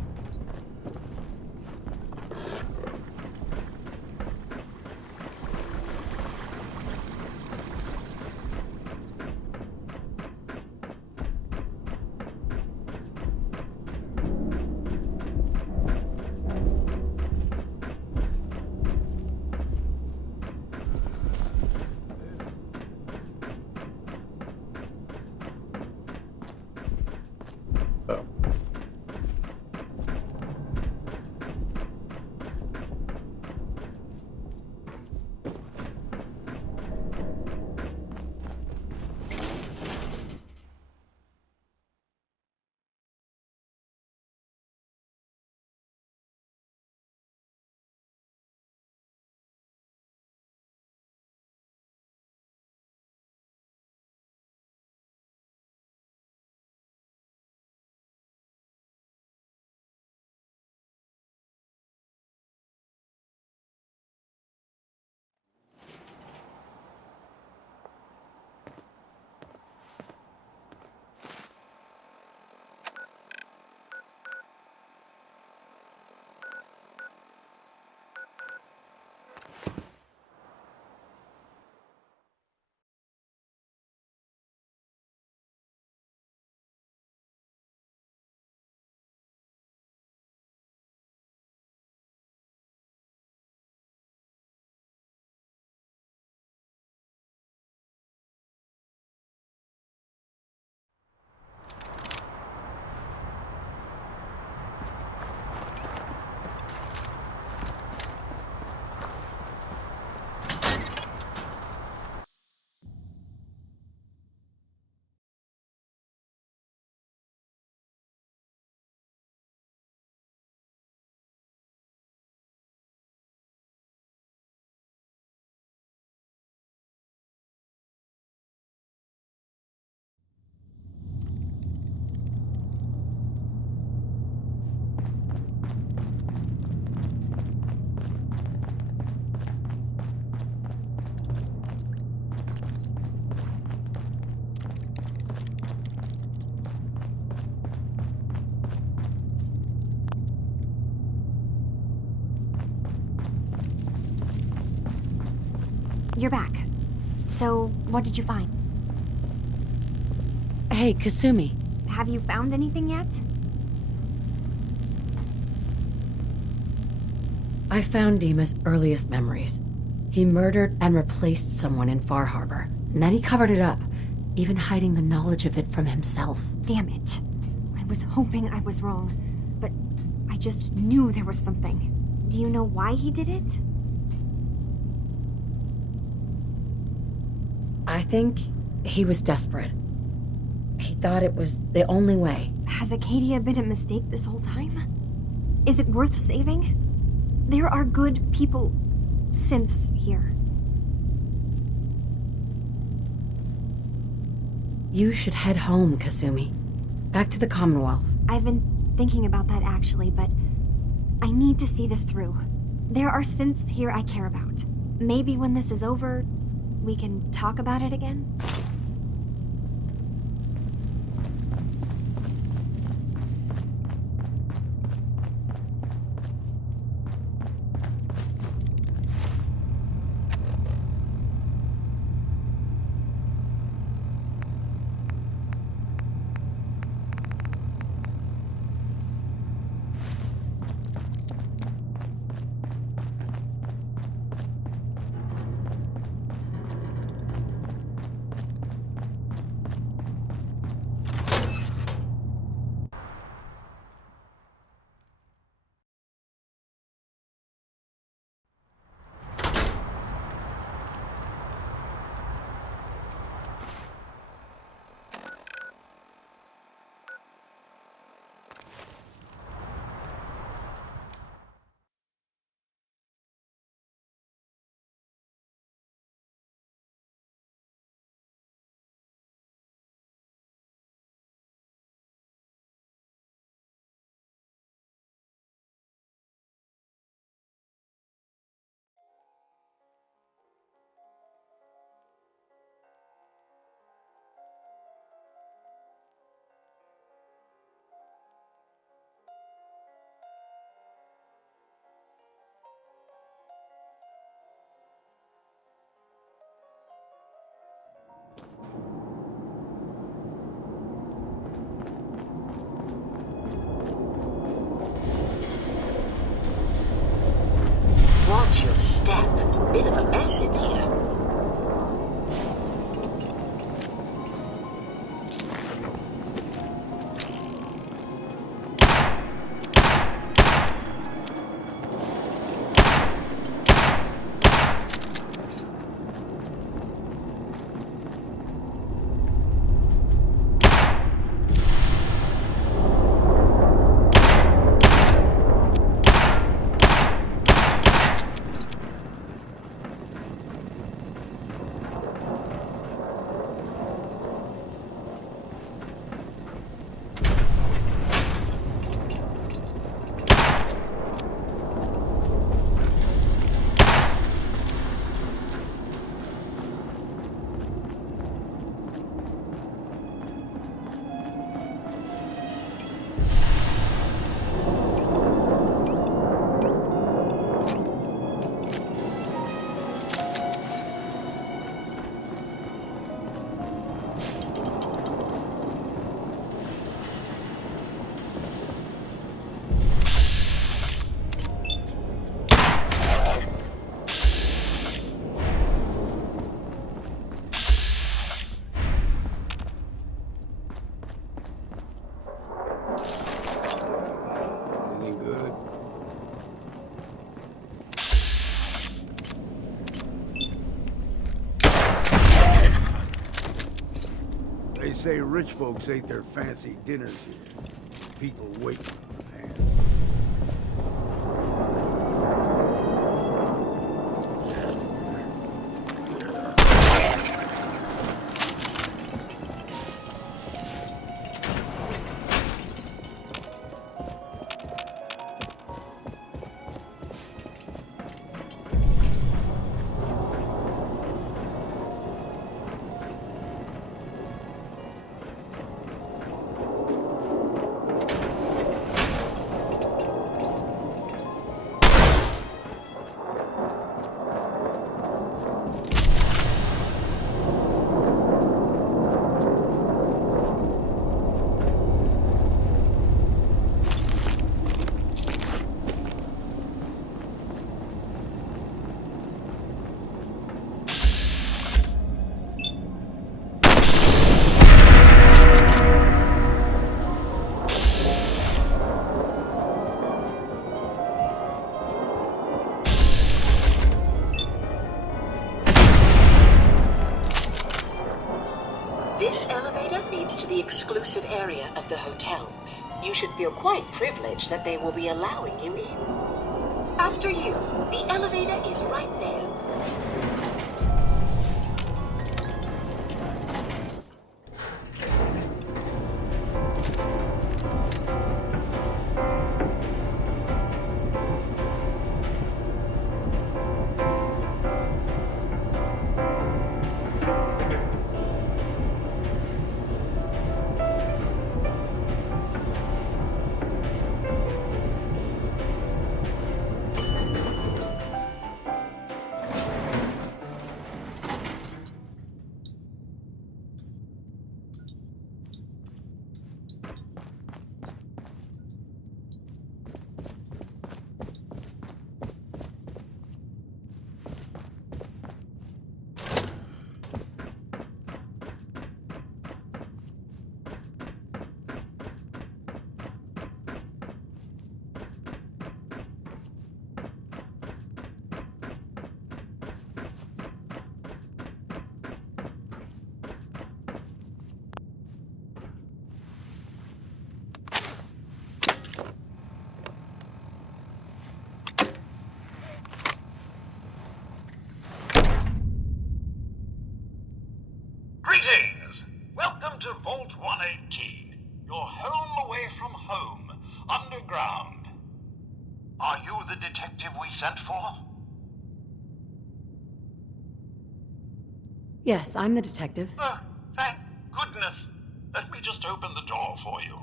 You're back. So, what did you find? Hey, Kasumi. Have you found anything yet? I found Dima's earliest memories. He murdered and replaced someone in Far Harbor, and then he covered it up, even hiding the knowledge of it from himself. Damn it. I was hoping I was wrong, but I just knew there was something. Do you know why he did it? I think he was desperate. He thought it was the only way. Has Acadia been a mistake this whole time? Is it worth saving? There are good people, synths here. You should head home, Kasumi. Back to the Commonwealth. I've been thinking about that actually, but I need to see this through. There are synths here I care about. Maybe when this is over, we can talk about it again? Watch your step. Bit of a mess in here. They say rich folks ate their fancy dinners here. People waiting for hands. entrance to the exclusive area of the hotel. You should feel quite privileged that they will be allowing you in. After you, the elevator is right there. Greetings! Welcome to Vault 118, your home away from home, underground. Are you the detective we sent for? Yes, I'm the detective. Thank goodness. Let me just open the door for you.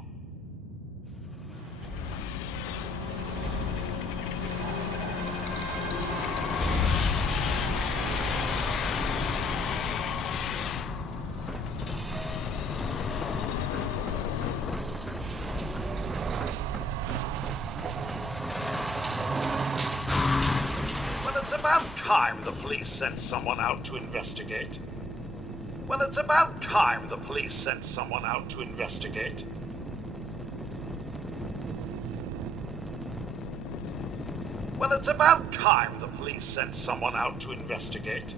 It's about time the police sent someone out to investigate. Well, it's about time the police sent someone out to investigate. Well, it's about time the police sent someone out to investigate.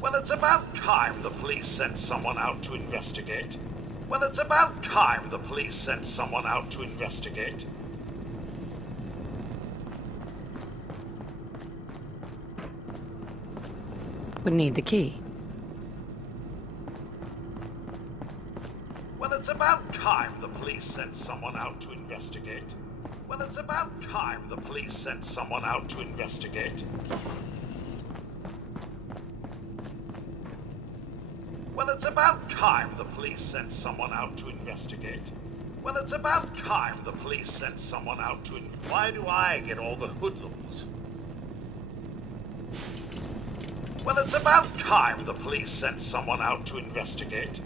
Well, it's about time the police sent someone out to investigate. Well, it's about time the police sent someone out to investigate. Would need the key. Well, it's about time the police sent someone out to investigate. Well, it's about time the police sent someone out to investigate. Well, it's about time the police sent someone out to investigate. Well, it's about time the police sent someone out to Why do I get all the hoodlums? Well, it's about time the police sent someone out to investigate.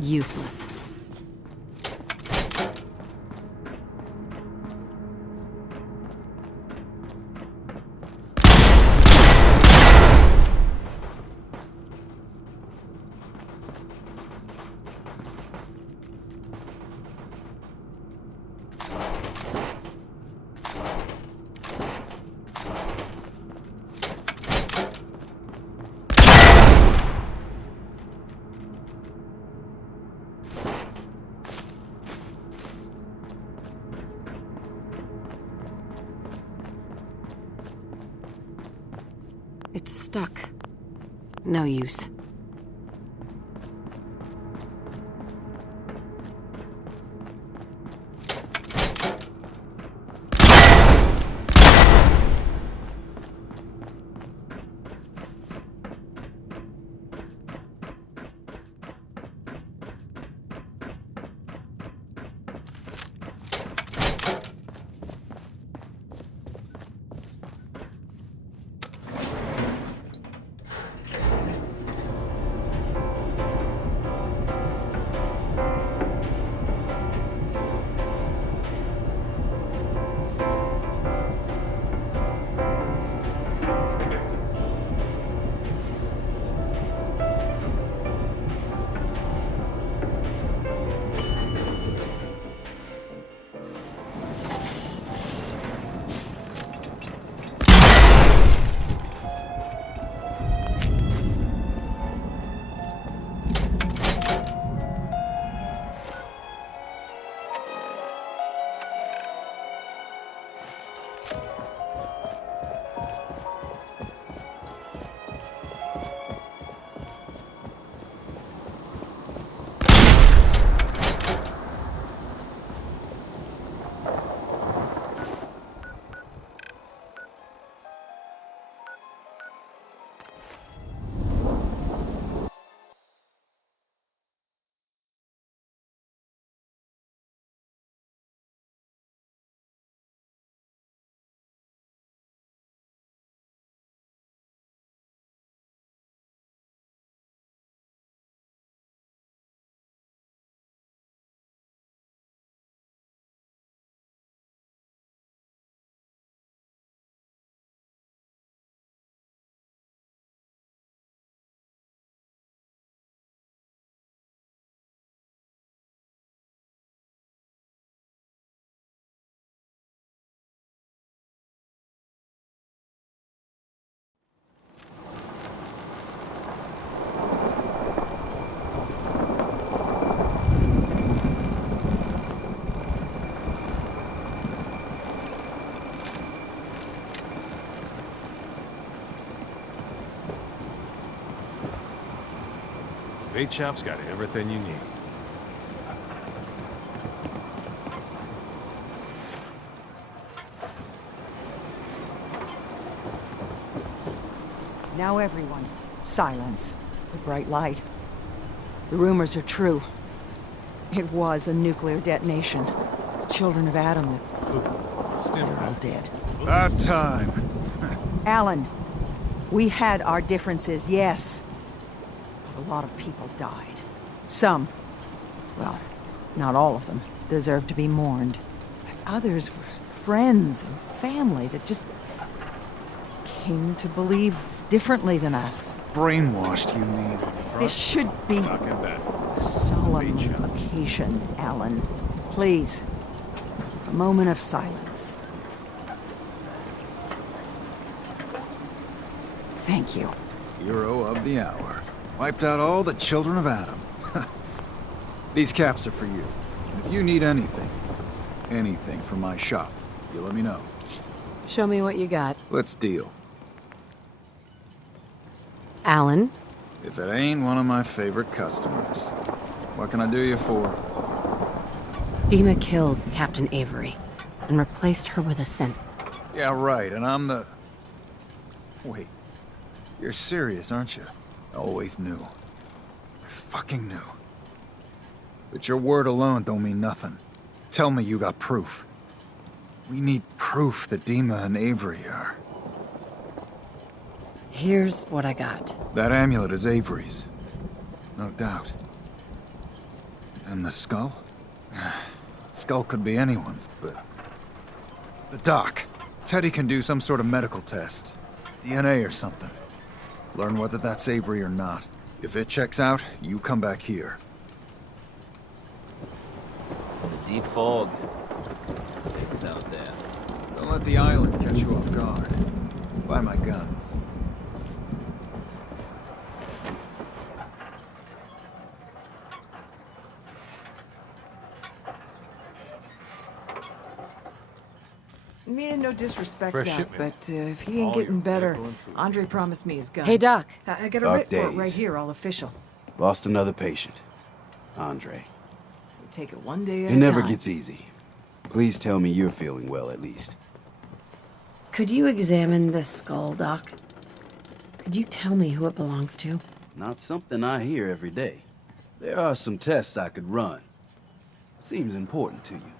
Useless. It's stuck. No use. Bait Shop's got everything you need. Now everyone, silence. The bright light. The rumors are true. It was a nuclear detonation. The children of Adam, they're all dead. About time. Alan, we had our differences, yes. But a lot of people died. Some, well, not all of them, deserve to be mourned. Others were friends and family that just came to believe differently than us. Brainwashed, you mean? This should be a solemn occasion, Alan. Please, a moment of silence. Thank you. Hero of the hour. Wiped out all the children of Adam. These caps are for you. If you need anything from my shop, you let me know. Show me what you got. Let's deal. Alan? If it ain't one of my favorite customers. What can I do you for? Dima killed Captain Avery and replaced her with a synth. Yeah, right, and I'm the... Wait. You're serious, aren't you? I always knew. I fucking knew. But your word alone don't mean nothing. Tell me you got proof. We need proof that Dima and Avery are... Here's what I got. That amulet is Avery's. No doubt. And the skull? Skull could be anyone's, but... The doc. Teddy can do some sort of medical test. DNA or something. Learn whether that's Avery or not. If it checks out, you come back here. The deep fog. Things out there. Don't let the island catch you off guard. Buy my guns. mean no disrespect, Fresh Doc, shipment. but if he ain't All getting your better, medical and food Andre needs. promised me his gun. Hey, Doc. I got a Dark writ for it right days. here, all official. Lost another patient. Andre. We take it one day at It a never time. gets easy. Please tell me you're feeling well at least. Could you examine this skull, Doc? Could you tell me who it belongs to? Not something I hear every day. There are some tests I could run. Seems important to you.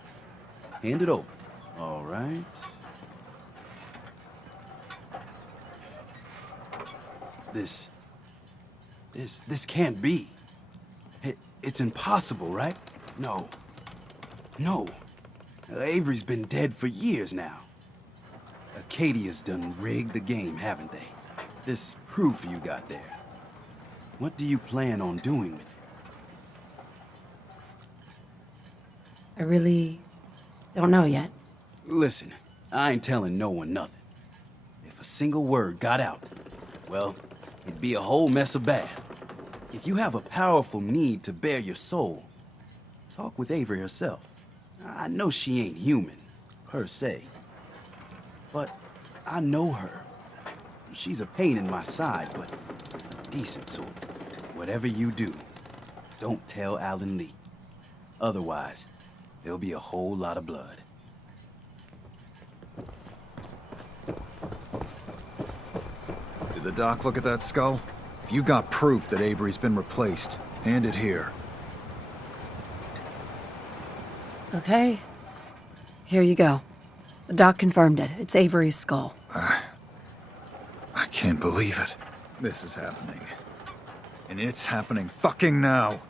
Hand it over. All right. This can't be. It's impossible, right? No. Avery's been dead for years now. Acadia's done rigged the game, haven't they? This proof you got there. What do you plan on doing with it? I really don't know yet. Listen, I ain't telling no one nothing. If a single word got out, well, it'd be a whole mess of bad. If you have a powerful need to bare your soul, talk with Avery herself. I know she ain't human, per se. But I know her. She's a pain in my side, but a decent sort. Whatever you do, don't tell Alan Lee. Otherwise, there'll be a whole lot of blood. Did the doc look at that skull? If you got proof that Avery's been replaced, hand it here. Okay. Here you go. The doc confirmed it. It's Avery's skull. I can't believe it. This is happening. And it's happening fucking now.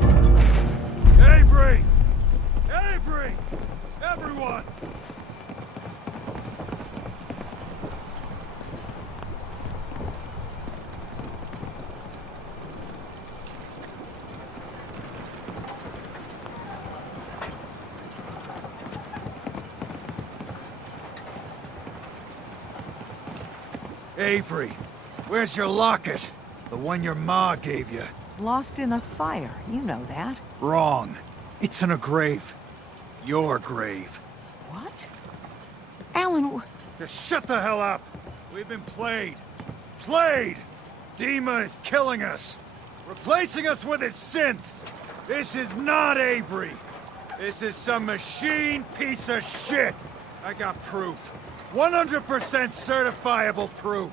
Avery! Avery! Everyone! Avery, where's your locket? The one your ma gave you. Lost in a fire, you know that. Wrong. It's in a grave. Your grave. What? Alan, Just shut the hell up! We've been played. Played! Dima is killing us. Replacing us with his synths. This is not Avery. This is some machine piece of shit. I got proof. 100% certifiable proof.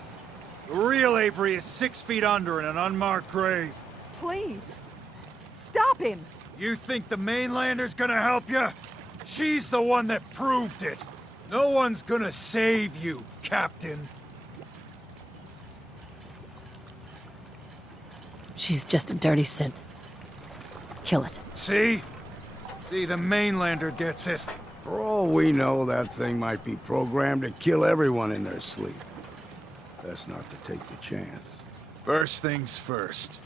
The real Avery is 6 feet under in an unmarked grave. please. Stop him! You think the mainlander's gonna help you? She's the one that proved it. No one's gonna save you, Captain. She's just a dirty synth. Kill it. See? See, the mainlander gets it. For all we know, that thing might be programmed to kill everyone in their sleep. Best not to take the chance. First things first.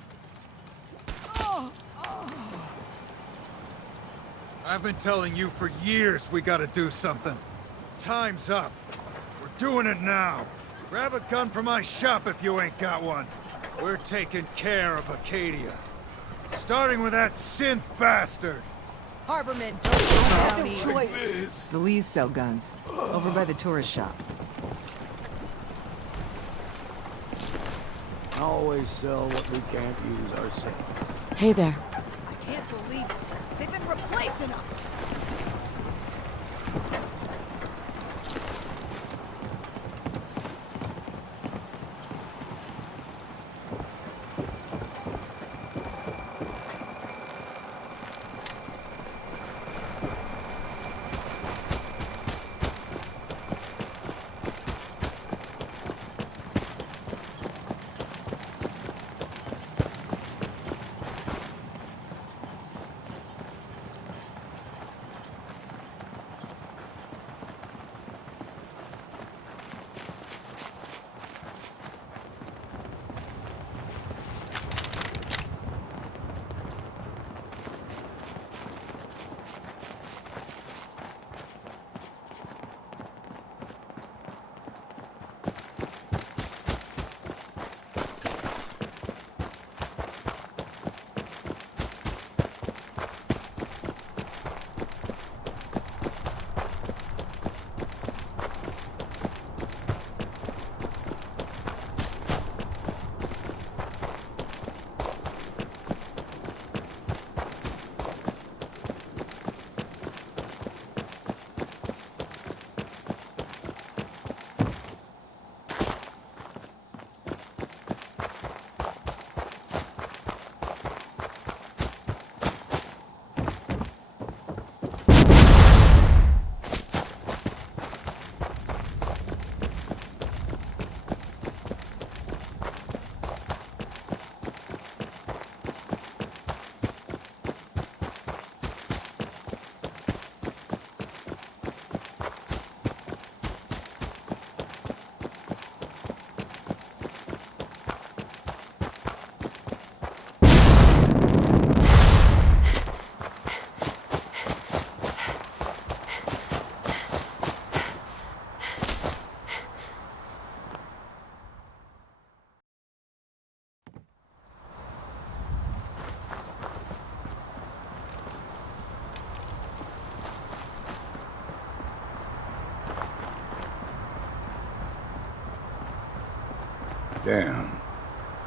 I've been telling you for years we gotta do something. Time's up. We're doing it now. Grab a gun from my shop if you ain't got one. We're taking care of Acadia. Starting with that synth bastard. Harbormen, don't go down easy. Louise sell guns. Over by the tourist shop. Always sell what we can't use ourselves. Hey there. I can't believe it. They've been replacing us. Damn.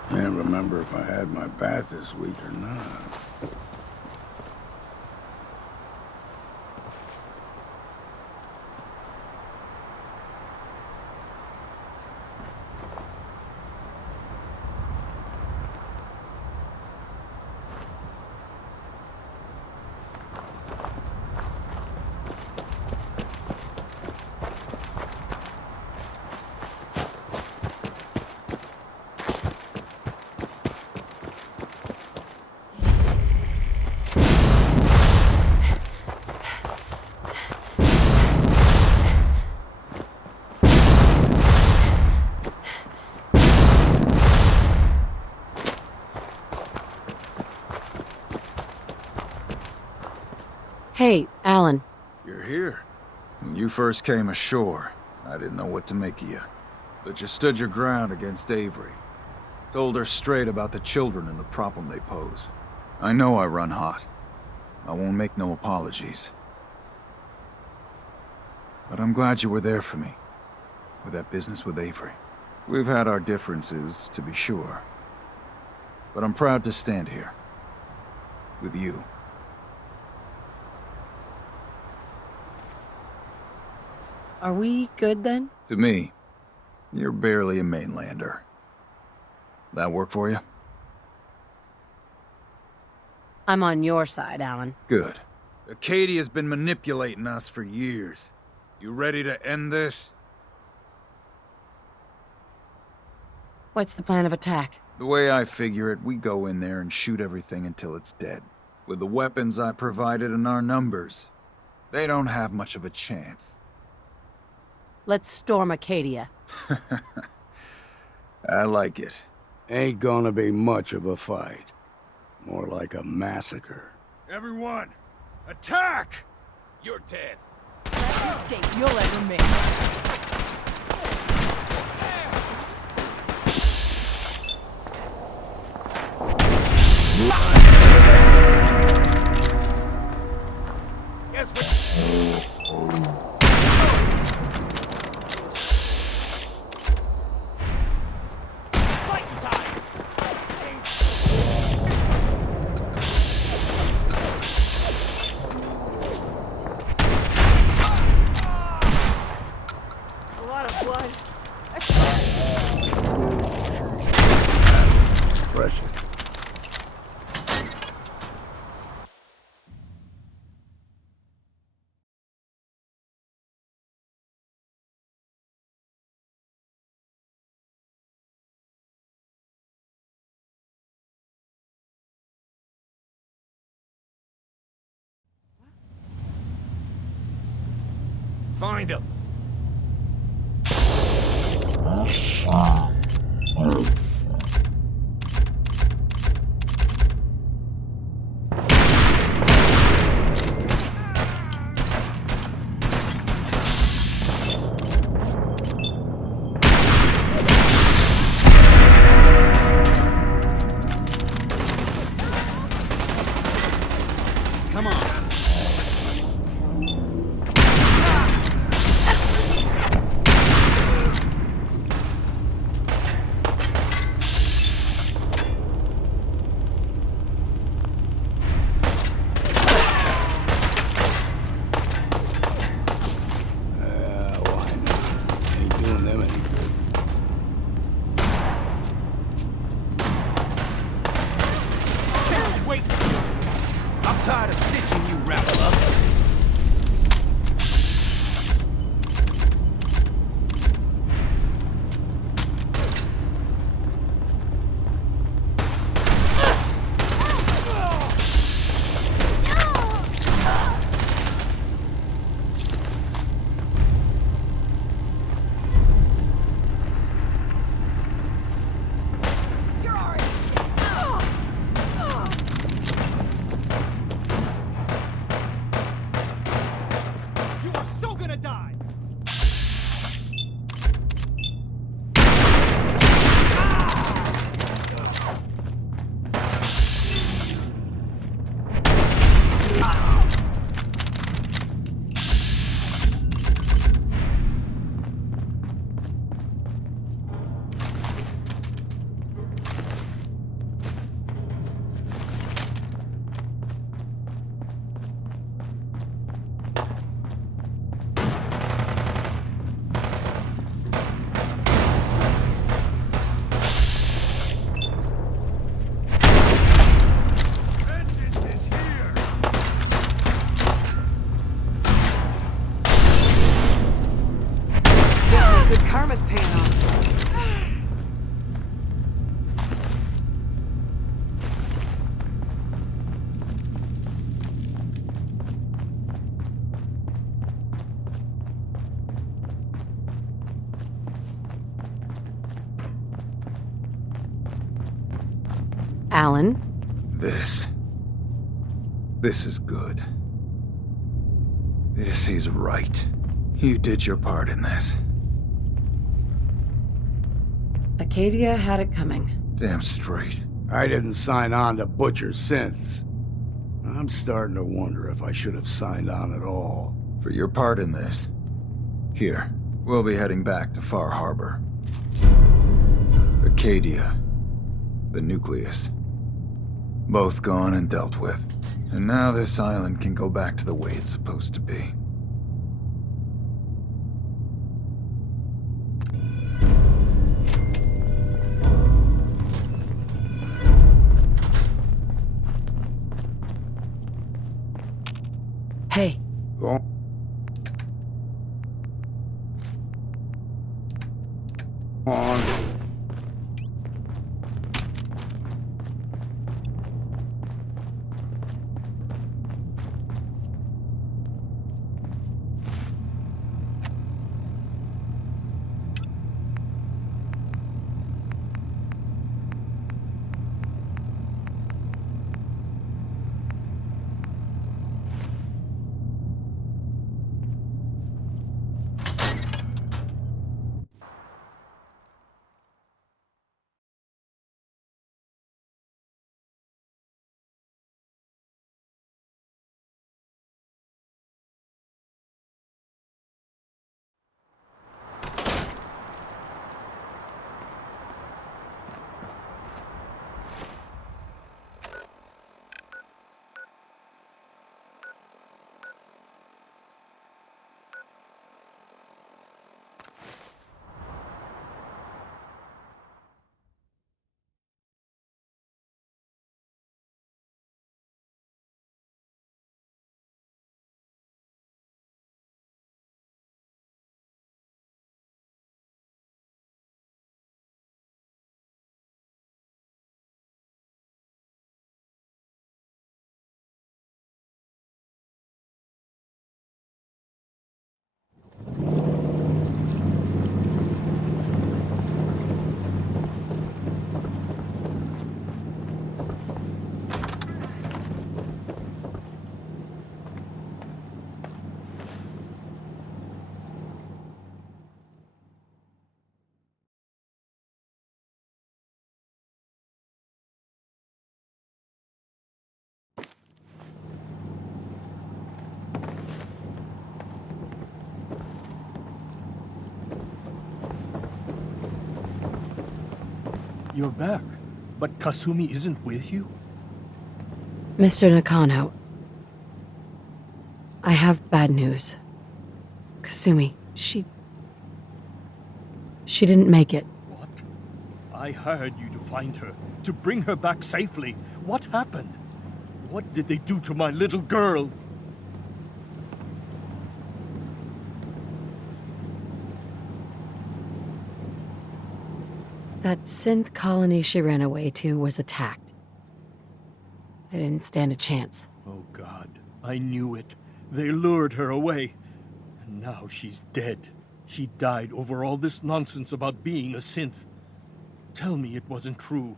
Can't remember if I had my bath this week or not. Hey, Alan. You're here. When you first came ashore, I didn't know what to make of you. But you stood your ground against Avery. Told her straight about the children and the problem they pose. I know I run hot. I won't make no apologies. But I'm glad you were there for me. With that business with Avery. We've had our differences, to be sure. But I'm proud to stand here. With you. Are we good then? To me, you're barely a mainlander. That work for you? I'm on your side, Alan. Good. Acadia's been manipulating us for years. You ready to end this? What's the plan of attack? The way I figure it, we go in there and shoot everything until it's dead. With the weapons I provided and our numbers, they don't have much of a chance. Let's storm Acadia. I like it. Ain't gonna be much of a fight. More like a massacre. Everyone, attack! You're dead. Best mistake you'll ever make. Yes, what? A lot of blood. Fresh. Find him. Come on. karma's paying off. Alan? This is good. This is right. You did your part in this. Acadia had it coming. Damn straight. I didn't sign on to butcher synths. I'm starting to wonder if I should have signed on at all. For your part in this. Here, we'll be heading back to Far Harbor. Acadia. The nucleus. Both gone and dealt with. And now this island can go back to the way it's supposed to be. Hey. Go on. You're back, but Kasumi isn't with you? Mr. Nakano, I have bad news. Kasumi, she didn't make it. What? I hired you to find her, to bring her back safely. What happened? What did they do to my little girl? That synth colony she ran away to was attacked. I didn't stand a chance. Oh God, I knew it. They lured her away. And now she's dead. She died over all this nonsense about being a synth. Tell me it wasn't true.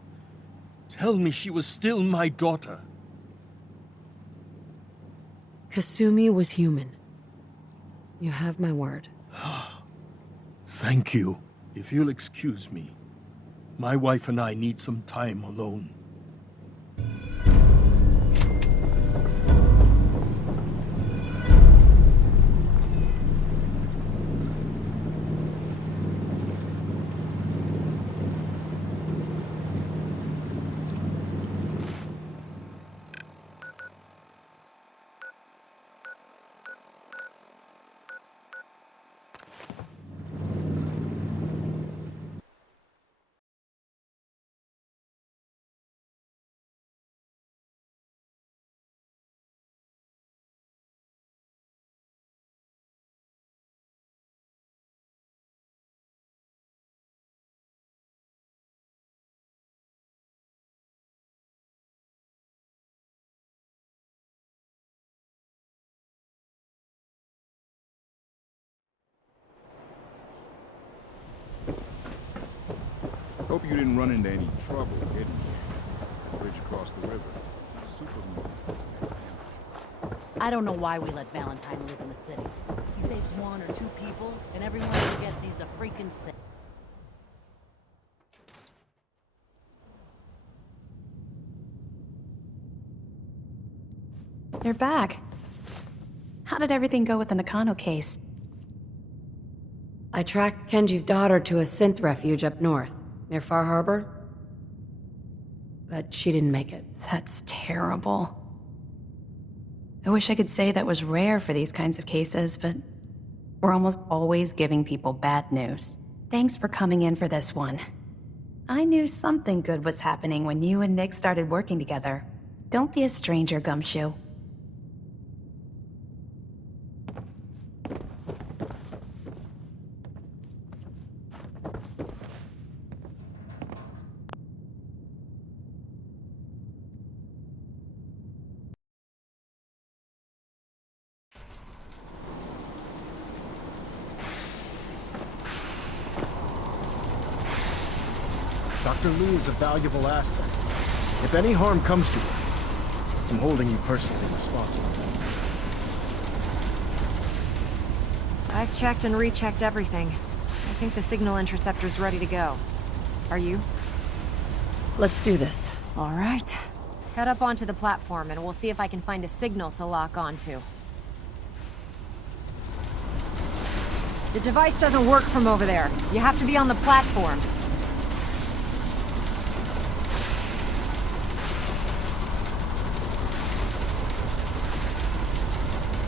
Tell me she was still my daughter. Kasumi was human. You have my word. Thank you. If you'll excuse me, my wife and I need some time alone. Hope you didn't run into any trouble getting here. Bridge across the river. I don't know why we let Valentine live in the city. He saves 1 or 2 people, and everyone forgets he's a freaking saint. You're back. How did everything go with the Nakano case? I tracked Kenji's daughter to a synth refuge up north, near Far Harbor. But she didn't make it. That's terrible. I wish I could say that was rare for these kinds of cases, but we're almost always giving people bad news. Thanks for coming in for this one. I knew something good was happening when you and Nick started working together. Don't be a stranger, Gumshoe. Dr. Lee is a valuable asset. If any harm comes to her, I'm holding you personally responsible. I've checked and rechecked everything. I think the signal interceptor's ready to go. Are you? Let's do this. All right. Head up onto the platform and we'll see if I can find a signal to lock onto. The device doesn't work from over there. You have to be on the platform.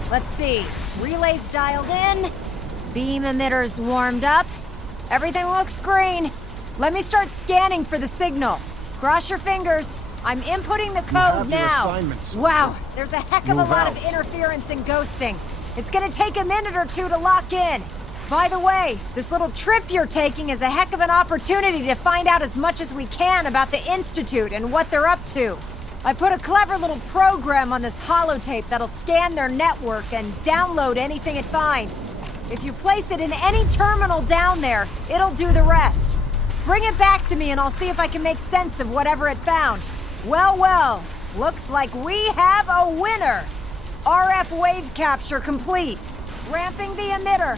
Let's see. Relays dialed in. Beam emitters warmed up. Everything looks green. Let me start scanning for the signal. Cross your fingers. I'm inputting the code now. Wow, there's a heck of a lot of interference and ghosting. It's gonna take a minute or 2 to lock in. By the way, this little trip you're taking is a heck of an opportunity to find out as much as we can about the Institute and what they're up to. I put a clever little program on this holotape that'll scan their network and download anything it finds. If you place it in any terminal down there, it'll do the rest. Bring it back to me and I'll see if I can make sense of whatever it found. Well, well, looks like we have a winner. RF wave capture complete. Ramping the emitter.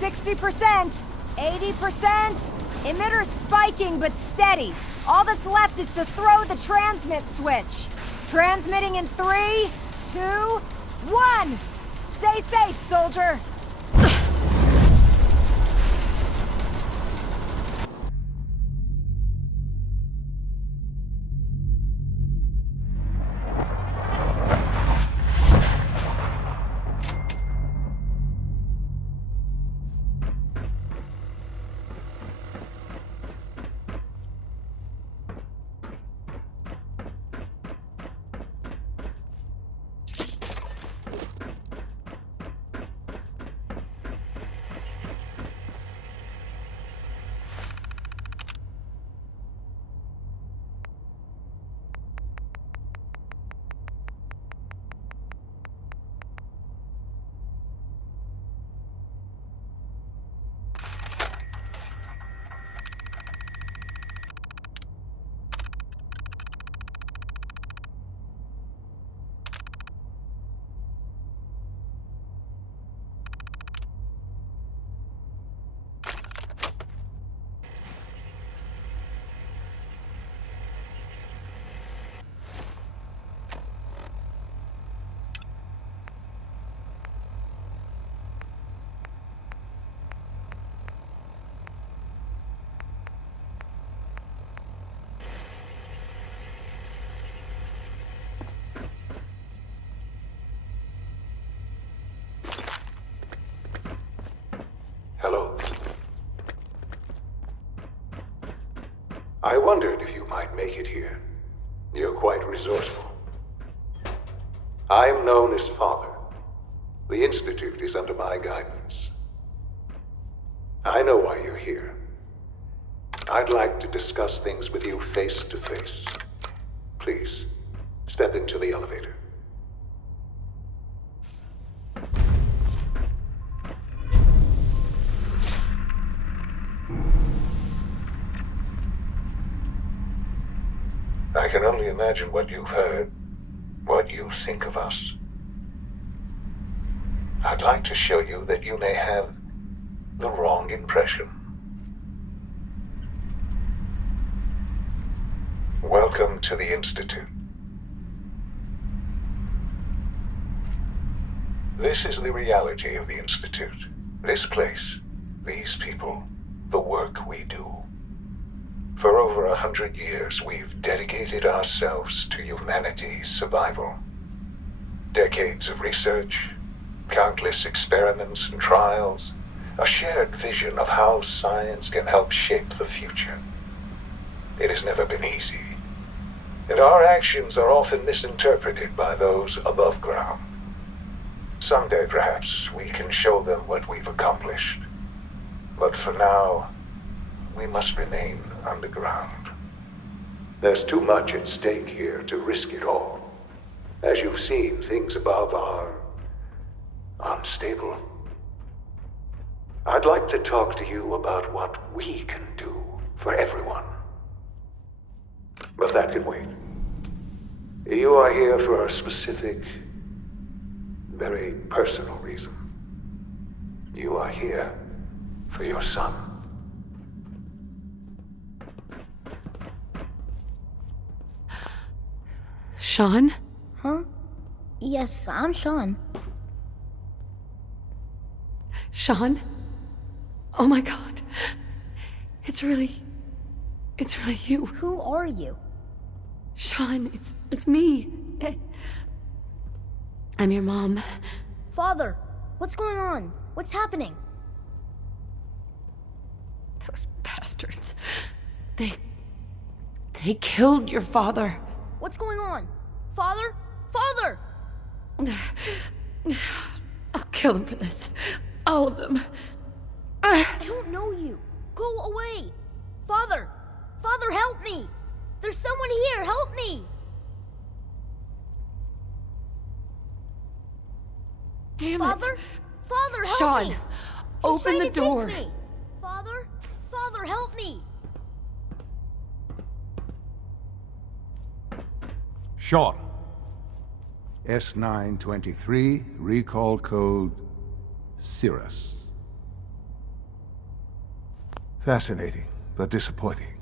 60%, 80%. Emitter spiking but steady. All that's left is to throw the transmit switch. Transmitting in 3, 2, 1. Stay safe, soldier. Hello. I wondered if you might make it here. You're quite resourceful. I am known as Father. The Institute is under my guidance. I know why you're here. I'd like to discuss things with you face to face. Please, step into the elevator. I can only imagine what you've heard, what you think of us. I'd like to show you that you may have the wrong impression. Welcome to the Institute. This is the reality of the Institute. This place, these people, the work we do. For over 100 years, we've dedicated ourselves to humanity's survival. Decades of research, countless experiments and trials, a shared vision of how science can help shape the future. It has never been easy, and our actions are often misinterpreted by those above ground. Someday, perhaps, we can show them what we've accomplished. But for now, we must remain underground. There's too much at stake here to risk it all. As you've seen, things above are unstable. I'd like to talk to you about what we can do for everyone. But that can wait. You are here for a specific, very personal reason. You are here for your son. Sean? Huh? Yes, I'm Sean. Sean? Oh my god. It's really you. Who are you? Sean, it's me. I'm your mom. Father, what's going on? What's happening? Those bastards. They killed your father. What's going on? Father? Father! I'll kill them for this. All of them. I don't know you. Go away. Father! Father, help me! There's someone here! Help me! Damn Father? it. Father, help Sean, me! open the door. Take me. Father? Father, help me! Sean. S923, recall code Cirrus. Fascinating, but disappointing.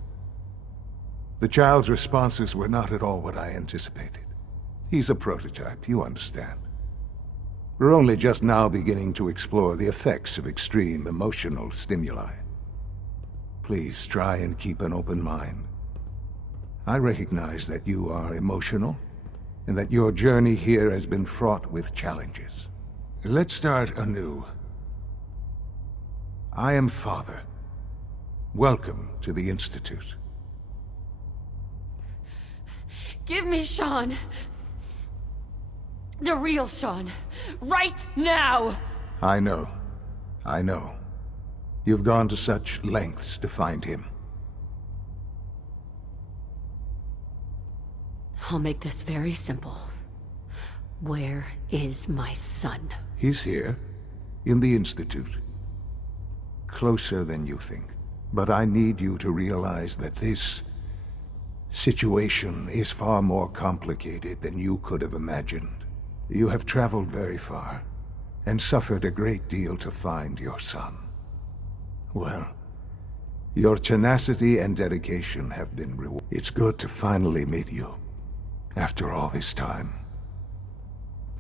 The child's responses were not at all what I anticipated. He's a prototype, you understand. We're only just now beginning to explore the effects of extreme emotional stimuli. Please try and keep an open mind. I recognize that you are emotional, and that your journey here has been fraught with challenges. Let's start anew. I am Father. Welcome to the Institute. Give me Sean. The real Sean. Right now! I know. You've gone to such lengths to find him. I'll make this very simple. Where is my son? He's here, in the Institute. Closer than you think. But I need you to realize that this situation is far more complicated than you could have imagined. You have traveled very far, and suffered a great deal to find your son. Well, your tenacity and dedication have been rewarded. It's good to finally meet you. After all this time,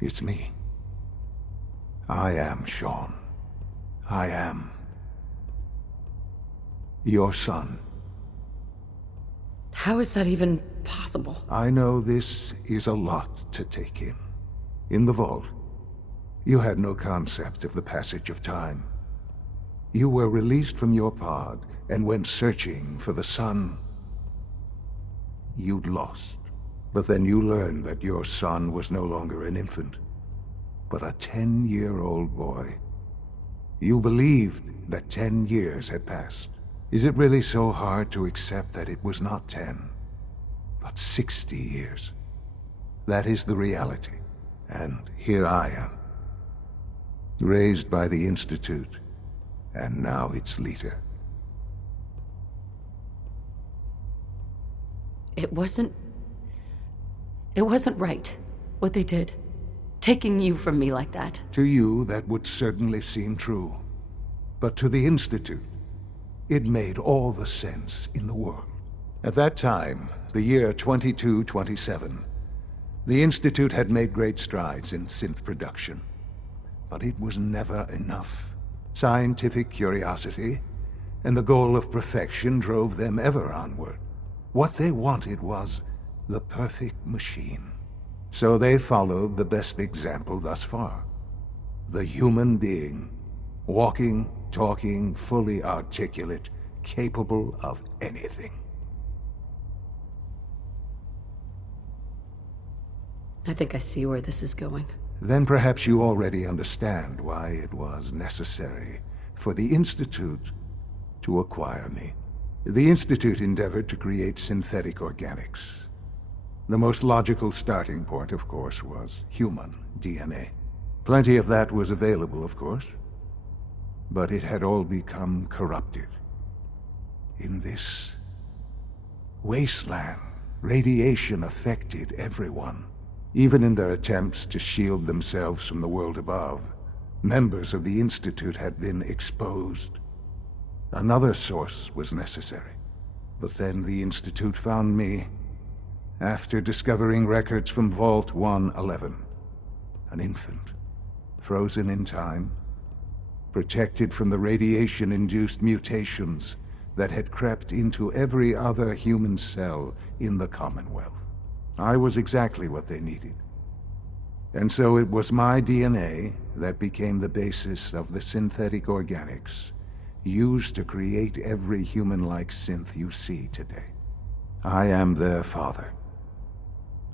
it's me. I am Sean. I am your son. How is that even possible? I know this is a lot to take in. In the vault, you had no concept of the passage of time. You were released from your pod and went searching for the son you'd lost. But then you learned that your son was no longer an infant, but a 10-year-old boy. You believed that 10 years had passed. Is it really so hard to accept that it was not 10, but 60 years? That is the reality. And here I am, raised by the Institute, and now its leader. It wasn't It wasn't right, what they did. Taking you from me like that. To you, that would certainly seem true. But to the Institute, it made all the sense in the world. At that time, the year 2227, the Institute had made great strides in synth production. But it was never enough. Scientific curiosity and the goal of perfection drove them ever onward. What they wanted was the perfect machine. So they followed the best example thus far. The human being. Walking, talking, fully articulate, capable of anything. I think I see where this is going. Then perhaps you already understand why it was necessary for the Institute to acquire me. The Institute endeavored to create synthetic organics. The most logical starting point, of course, was human DNA. Plenty of that was available, of course, but it had all become corrupted. In this wasteland, radiation affected everyone. Even in their attempts to shield themselves from the world above, members of the Institute had been exposed. Another source was necessary. But then the Institute found me after discovering records from Vault 111. An infant, frozen in time, protected from the radiation-induced mutations that had crept into every other human cell in the Commonwealth. I was exactly what they needed. And so it was my DNA that became the basis of the synthetic organics used to create every human-like synth you see today. I am their father.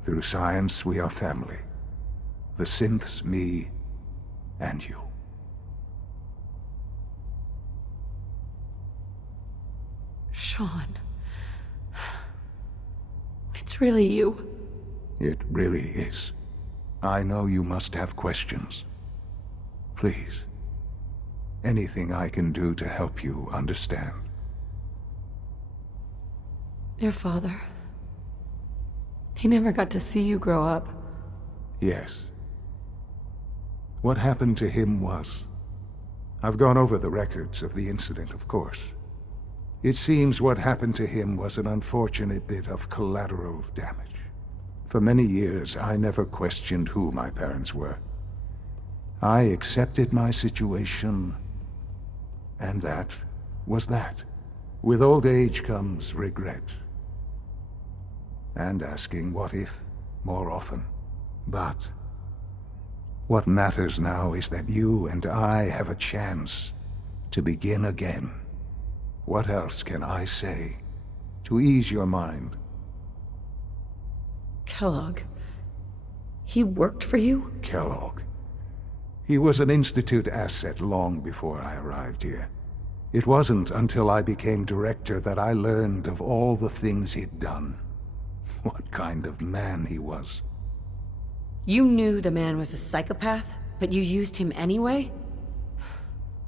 Through science, we are family. The synths, me, and you. Sean. It's really you. It really is. I know you must have questions. Please. Anything I can do to help you understand. Your father. He never got to see you grow up. Yes. What happened to him was... I've gone over the records of the incident, of course. It seems what happened to him was an unfortunate bit of collateral damage. For many years, I never questioned who my parents were. I accepted my situation, and that was that. With old age comes regret. And asking what if more often. But what matters now is that you and I have a chance to begin again. What else can I say to ease your mind? Kellogg. He worked for you? Kellogg. He was an Institute asset long before I arrived here. It wasn't until I became director that I learned of all the things he'd done. What kind of man he was. You knew the man was a psychopath, but you used him anyway?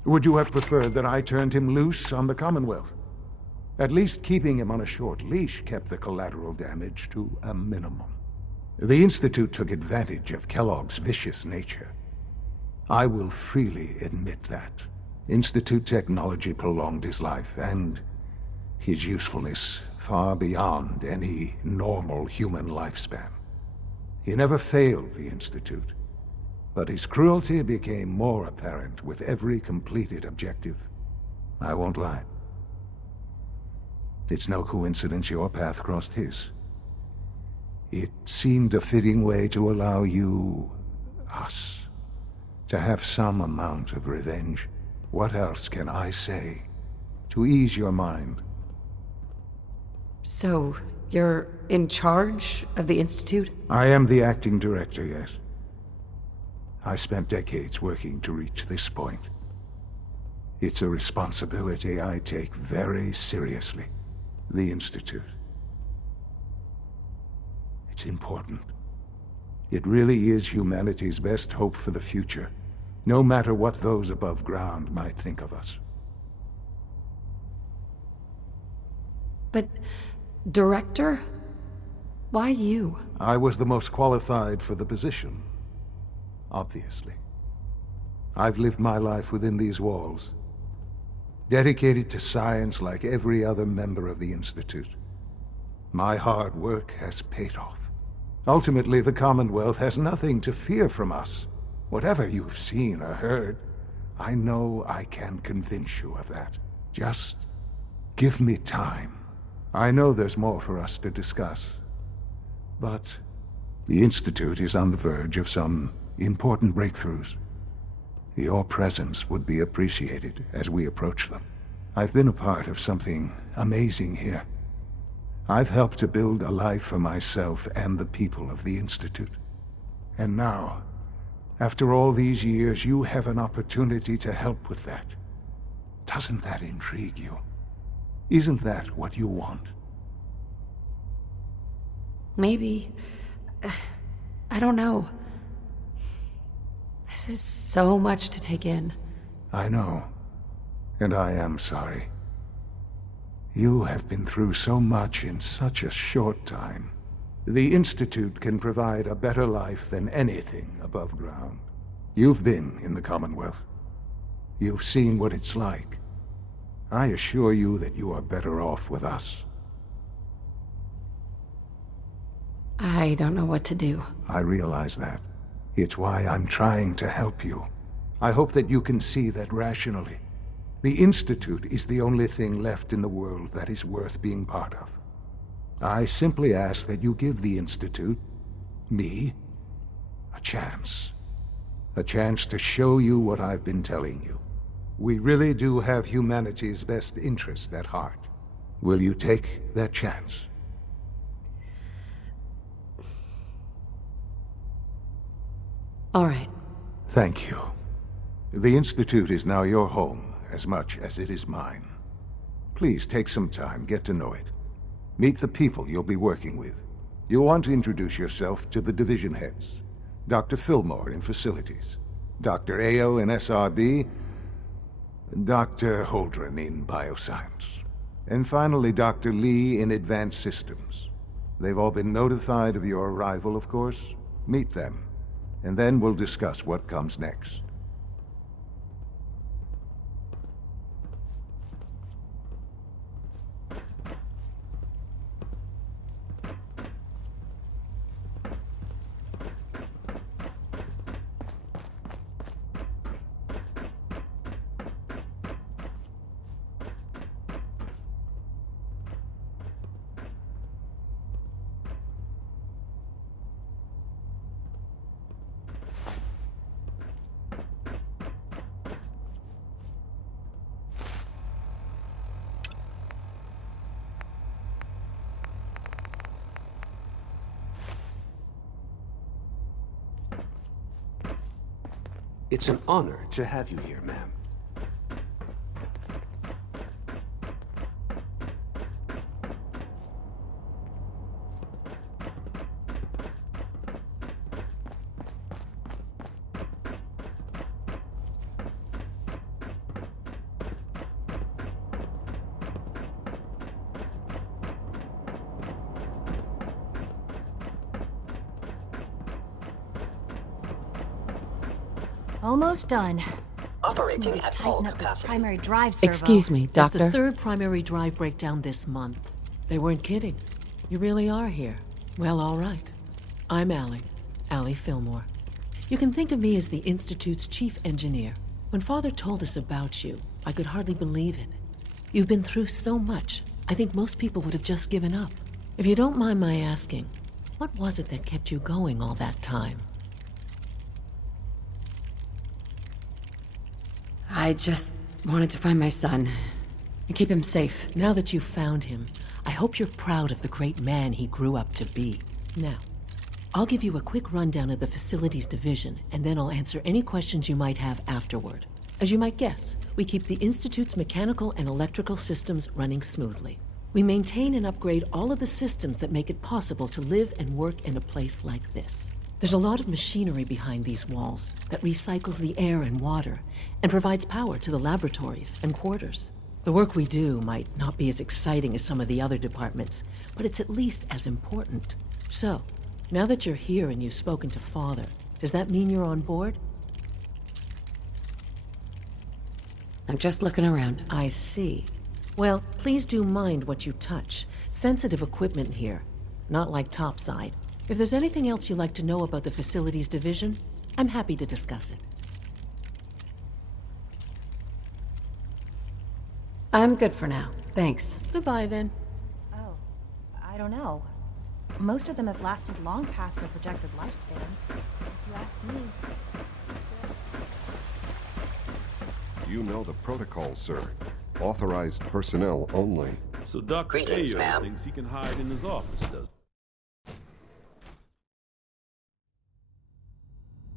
Would you have preferred that I turned him loose on the Commonwealth? At least keeping him on a short leash kept the collateral damage to a minimum. The Institute took advantage of Kellogg's vicious nature. I will freely admit that. Institute technology prolonged his life, and his usefulness far beyond any normal human lifespan. He never failed the Institute, but his cruelty became more apparent with every completed objective. I won't lie. It's no coincidence your path crossed his. It seemed a fitting way to allow you, us, to have some amount of revenge. What else can I say to ease your mind? So, you're in charge of the Institute? I am the acting director, yes. I spent decades working to reach this point. It's a responsibility I take very seriously. The Institute. It's important. It really is humanity's best hope for the future, no matter what those above ground might think of us. But... Director? Why you? I was the most qualified for the position. Obviously. I've lived my life within these walls, dedicated to science like every other member of the Institute. My hard work has paid off. Ultimately, the Commonwealth has nothing to fear from us. Whatever you've seen or heard, I know I can convince you of that. Just give me time. I know there's more for us to discuss. But the Institute is on the verge of some important breakthroughs. Your presence would be appreciated as we approach them. I've been a part of something amazing here. I've helped to build a life for myself and the people of the Institute. And now, after all these years, you have an opportunity to help with that. Doesn't that intrigue you? Isn't that what you want? Maybe. I don't know. This is so much to take in. I know. And I am sorry. You have been through so much in such a short time. The Institute can provide a better life than anything above ground. You've been in the Commonwealth. You've seen what it's like. I assure you that you are better off with us. I don't know what to do. I realize that. It's why I'm trying to help you. I hope that you can see that rationally. The Institute is the only thing left in the world that is worth being part of. I simply ask that you give the Institute, me, a chance. A chance to show you what I've been telling you. We really do have humanity's best interest at heart. Will you take that chance? All right. Thank you. The Institute is now your home, as much as it is mine. Please take some time, get to know it. Meet the people you'll be working with. You'll want to introduce yourself to the division heads. Dr. Fillmore in Facilities, Dr. Ao in SRB, Dr. Holdren in Bioscience, and finally Dr. Lee in Advanced Systems. They've all been notified of your arrival, of course. Meet them, and then we'll discuss what comes next. It's an honor to have you here, ma'am. Almost done. Operating Just at tighten full up this capacity. primary drive servo. Excuse me, That's Doctor. the third primary drive breakdown this month. They weren't kidding. You really are here. Well, all right. I'm Allie Fillmore. You can think of me as the Institute's chief engineer. When Father told us about you, I could hardly believe it. You've been through so much, I think most people would have just given up. If you don't mind my asking, what was it that kept you going all that time? I just wanted to find my son and keep him safe. Now that you've found him, I hope you're proud of the great man he grew up to be. Now, I'll give you a quick rundown of the facilities division, and then I'll answer any questions you might have afterward. As you might guess, we keep the Institute's mechanical and electrical systems running smoothly. We maintain and upgrade all of the systems that make it possible to live and work in a place like this. There's a lot of machinery behind these walls that recycles the air and water and provides power to the laboratories and quarters. The work we do might not be as exciting as some of the other departments, but it's at least as important. So, now that you're here and you've spoken to Father, does that mean you're on board? I'm just looking around. I see. Well, please do mind what you touch. Sensitive equipment here, not like topside. If there's anything else you'd like to know about the facilities division, I'm happy to discuss it. I'm good for now. Thanks. Goodbye, then. Oh, I don't know. Most of them have lasted long past their projected lifespans, if you ask me. You know the protocol, sir. Authorized personnel only. So Dr. Ayo thinks he can hide in his office, does he?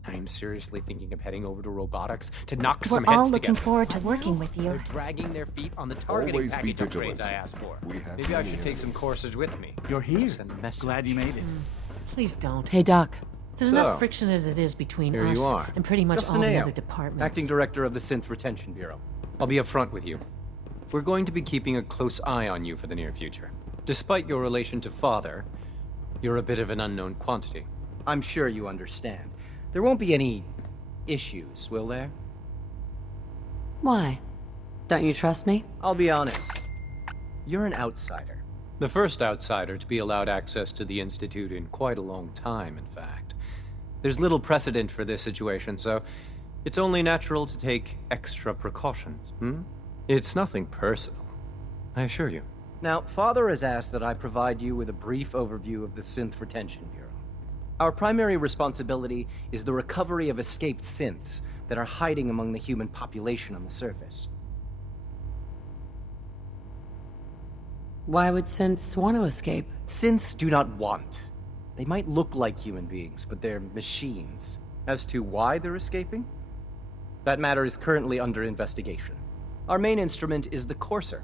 I'm seriously thinking of heading over to robotics to knock We're some all heads looking together. forward to working with you. They're dragging their feet on the targeting Always be package vigilant. upgrades I asked for. We have Maybe I many should take some enemies. courses with me. You're here. Send a message. Glad you made it. Please don't. Hey, Doc. There's enough friction as it is between Here us you are. and pretty much Justin all the Ayo, other departments. Acting Director of the Synth Retention Bureau. I'll be upfront with you. We're going to be keeping a close eye on you for the near future. Despite your relation to Father, you're a bit of an unknown quantity. I'm sure you understand. There won't be any issues, will there? Why? Don't you trust me? I'll be honest. You're an outsider. The first outsider to be allowed access to the Institute in quite a long time, in fact. There's little precedent for this situation, so it's only natural to take extra precautions, It's nothing personal, I assure you. Now, Father has asked that I provide you with a brief overview of the Synth Retention Bureau. Our primary responsibility is the recovery of escaped synths that are hiding among the human population on the surface. Why would synths want to escape? Synths do not want. They might look like human beings, but they're machines. As to why they're escaping? That matter is currently under investigation. Our main instrument is the Courser,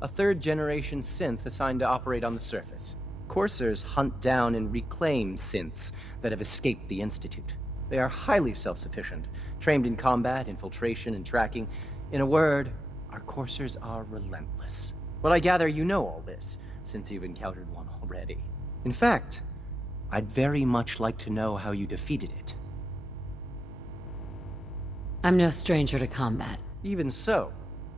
a third-generation synth assigned to operate on the surface. Coursers hunt down and reclaim synths that have escaped the Institute. They are highly self-sufficient, trained in combat, infiltration, and tracking. In a word, our Coursers are relentless. But I gather you know all this, since you've encountered one already. In fact, I'd very much like to know how you defeated it. I'm no stranger to combat. Even so,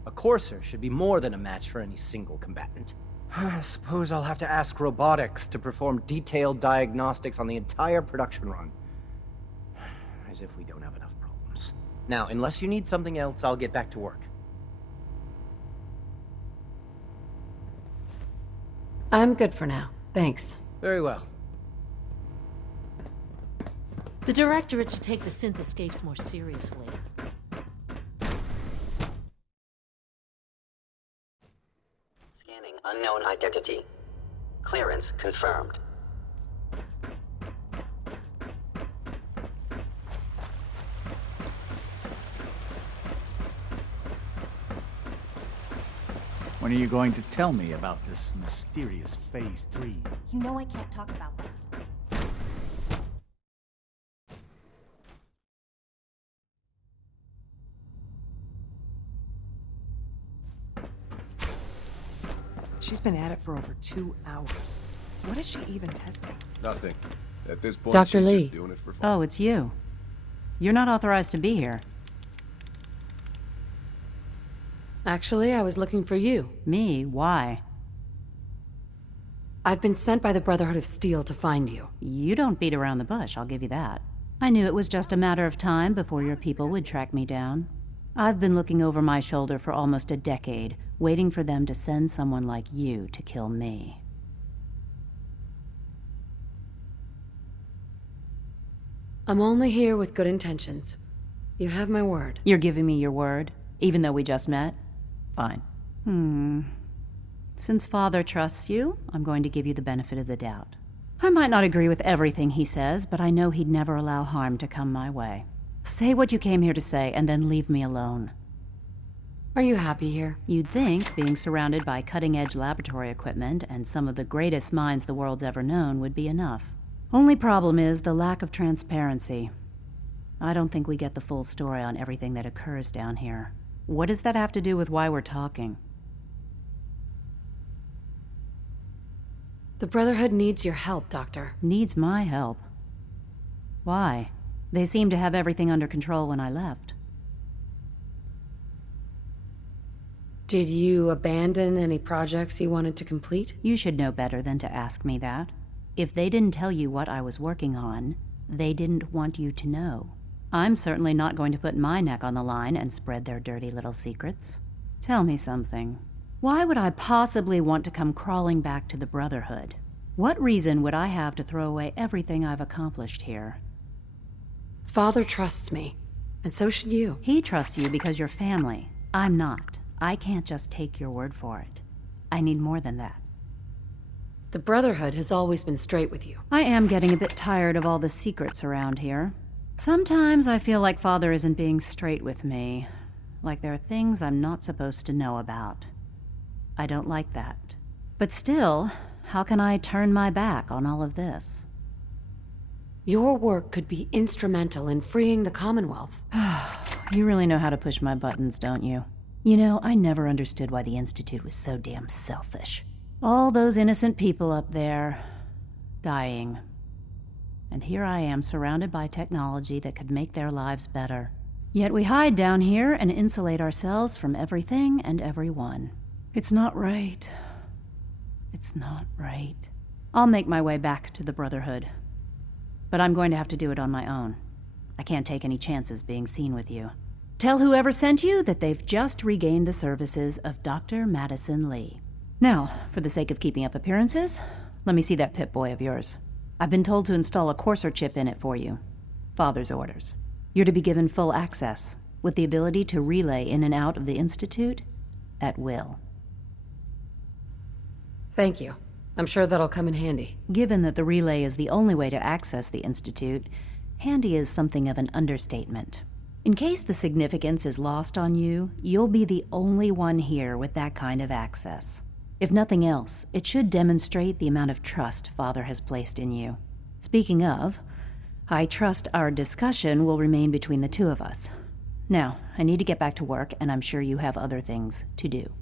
a Courser should be more than a match for any single combatant. I suppose I'll have to ask robotics to perform detailed diagnostics on the entire production run. As if we don't have enough problems. Now, unless you need something else, I'll get back to work. I'm good for now. Thanks. Very well. The Directorate should take the synth escapes more seriously. Scanning unknown identity. Clearance confirmed. When are you going to tell me about this mysterious Phase 3? You know I can't talk about that. She's been at it for over 2 hours. What is she even testing? Nothing. At this point, Dr. she's Lee. just doing it for fun. Oh, it's you. You're not authorized to be here. Actually, I was looking for you. Me? Why? I've been sent by the Brotherhood of Steel to find you. You don't beat around the bush, I'll give you that. I knew it was just a matter of time before your people would track me down. I've been looking over my shoulder for almost a decade, waiting for them to send someone like you to kill me. I'm only here with good intentions. You have my word. You're giving me your word, even though we just met? Fine. Since Father trusts you, I'm going to give you the benefit of the doubt. I might not agree with everything he says, but I know he'd never allow harm to come my way. Say what you came here to say, and then leave me alone. Are you happy here? You'd think being surrounded by cutting-edge laboratory equipment and some of the greatest minds the world's ever known would be enough. Only problem is the lack of transparency. I don't think we get the full story on everything that occurs down here. What does that have to do with why we're talking? The Brotherhood needs your help, Doctor. Needs my help? Why? They seemed to have everything under control when I left. Did you abandon any projects you wanted to complete? You should know better than to ask me that. If they didn't tell you what I was working on, they didn't want you to know. I'm certainly not going to put my neck on the line and spread their dirty little secrets. Tell me something. Why would I possibly want to come crawling back to the Brotherhood? What reason would I have to throw away everything I've accomplished here? Father trusts me, and so should you. He trusts you because you're family. I'm not. I can't just take your word for it. I need more than that. The Brotherhood has always been straight with you. I am getting a bit tired of all the secrets around here. Sometimes I feel like Father isn't being straight with me. Like there are things I'm not supposed to know about. I don't like that. But still, how can I turn my back on all of this? Your work could be instrumental in freeing the Commonwealth. You really know how to push my buttons, don't you? You know, I never understood why the Institute was so damn selfish. All those innocent people up there, dying. And here I am surrounded by technology that could make their lives better. Yet we hide down here and insulate ourselves from everything and everyone. It's not right. It's not right. I'll make my way back to the Brotherhood. But I'm going to have to do it on my own. I can't take any chances being seen with you. Tell whoever sent you that they've just regained the services of Dr. Madison Lee. Now, for the sake of keeping up appearances, let me see that Pip-Boy of yours. I've been told to install a courser chip in it for you. Father's orders. You're to be given full access, with the ability to relay in and out of the Institute at will. Thank you. I'm sure that'll come in handy. Given that the relay is the only way to access the Institute, handy is something of an understatement. In case the significance is lost on you, you'll be the only one here with that kind of access. If nothing else, it should demonstrate the amount of trust Father has placed in you. Speaking of, I trust our discussion will remain between the two of us. Now, I need to get back to work, and I'm sure you have other things to do.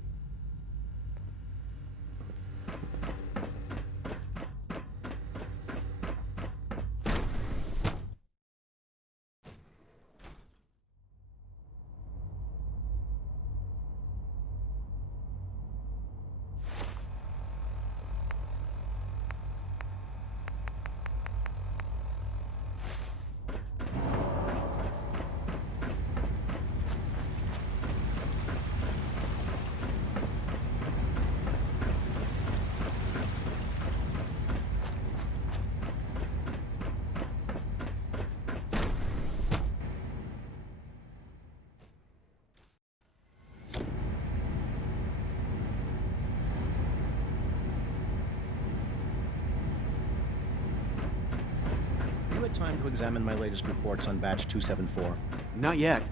Time to examine my latest reports on batch 274. Not yet.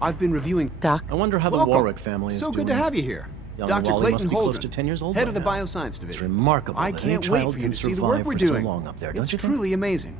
I've been reviewing... Doc? I wonder how the Warwick family is doing. So good to have you here. Young Dr. Wally must Clayton be close Holdren, to 10 years old head of the now. Bioscience Division. It's remarkable I that any can't wait child for you can to see the survive work we're for doing. so long up there, don't It's you think? truly amazing.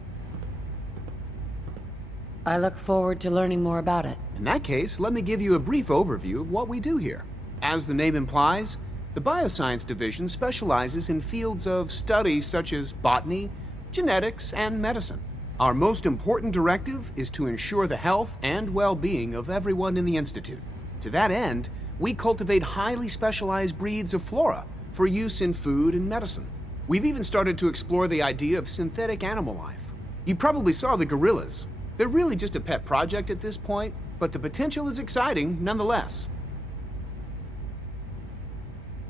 I look forward to learning more about it. In that case, let me give you a brief overview of what we do here. As the name implies, the Bioscience Division specializes in fields of study such as botany, genetics, and medicine. Our most important directive is to ensure the health and well-being of everyone in the Institute. To that end, we cultivate highly specialized breeds of flora for use in food and medicine. We've even started to explore the idea of synthetic animal life. You probably saw the gorillas. They're really just a pet project at this point, but the potential is exciting nonetheless.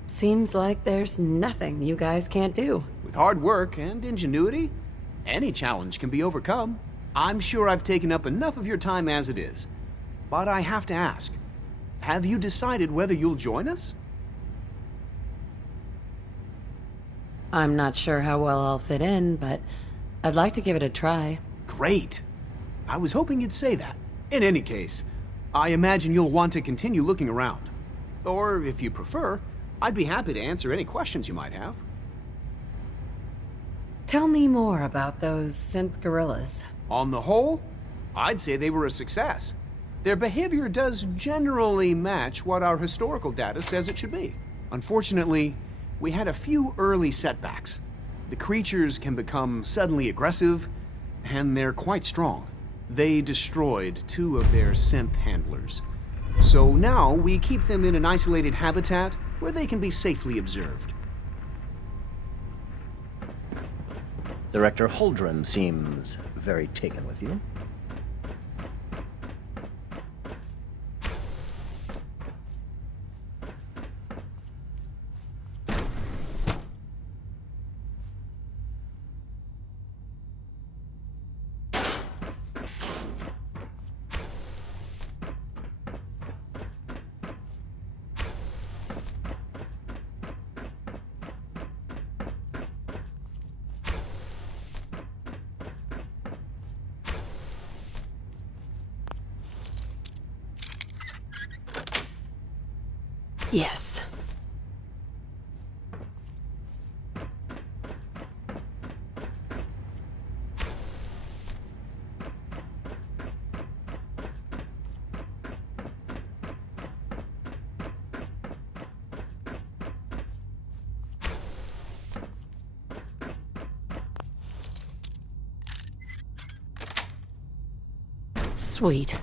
Seems like there's nothing you guys can't do. With hard work and ingenuity, any challenge can be overcome. I'm sure I've taken up enough of your time as it is. But I have to ask, have you decided whether you'll join us? I'm not sure how well I'll fit in, but I'd like to give it a try. Great. I was hoping you'd say that. In any case, I imagine you'll want to continue looking around. Or, if you prefer, I'd be happy to answer any questions you might have. Tell me more about those synth gorillas. On the whole, I'd say they were a success. Their behavior does generally match what our historical data says it should be. Unfortunately, we had a few early setbacks. The creatures can become suddenly aggressive, and they're quite strong. They destroyed 2 of their synth handlers. So now we keep them in an isolated habitat where they can be safely observed. Director Holdren seems very taken with you. Yes. Sweet.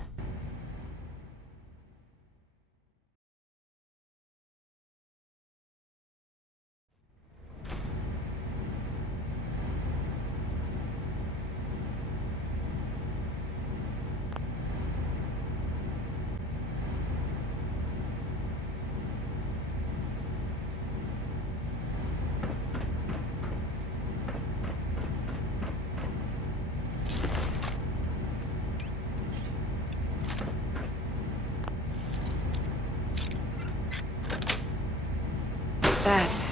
That's it.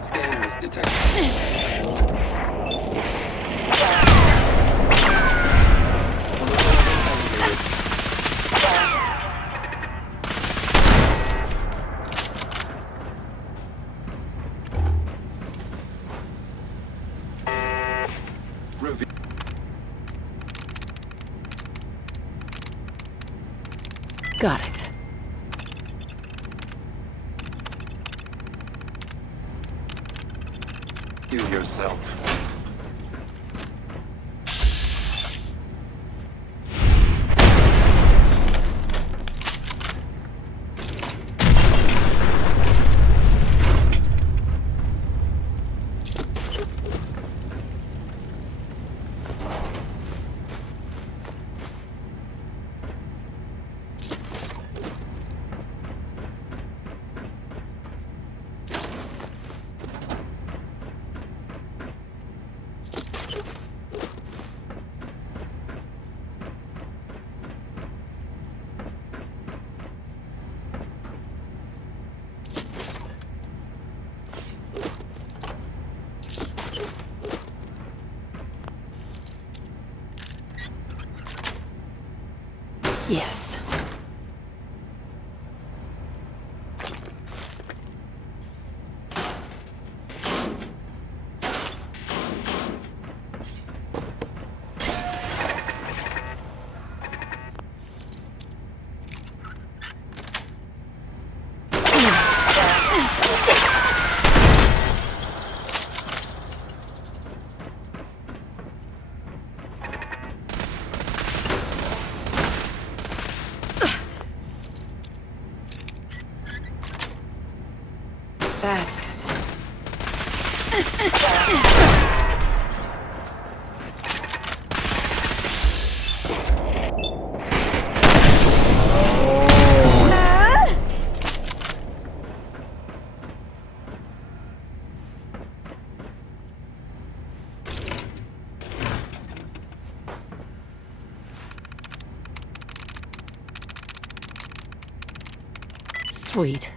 Scanners detected. Got it. You yourself. Yes. That's it. Sweet.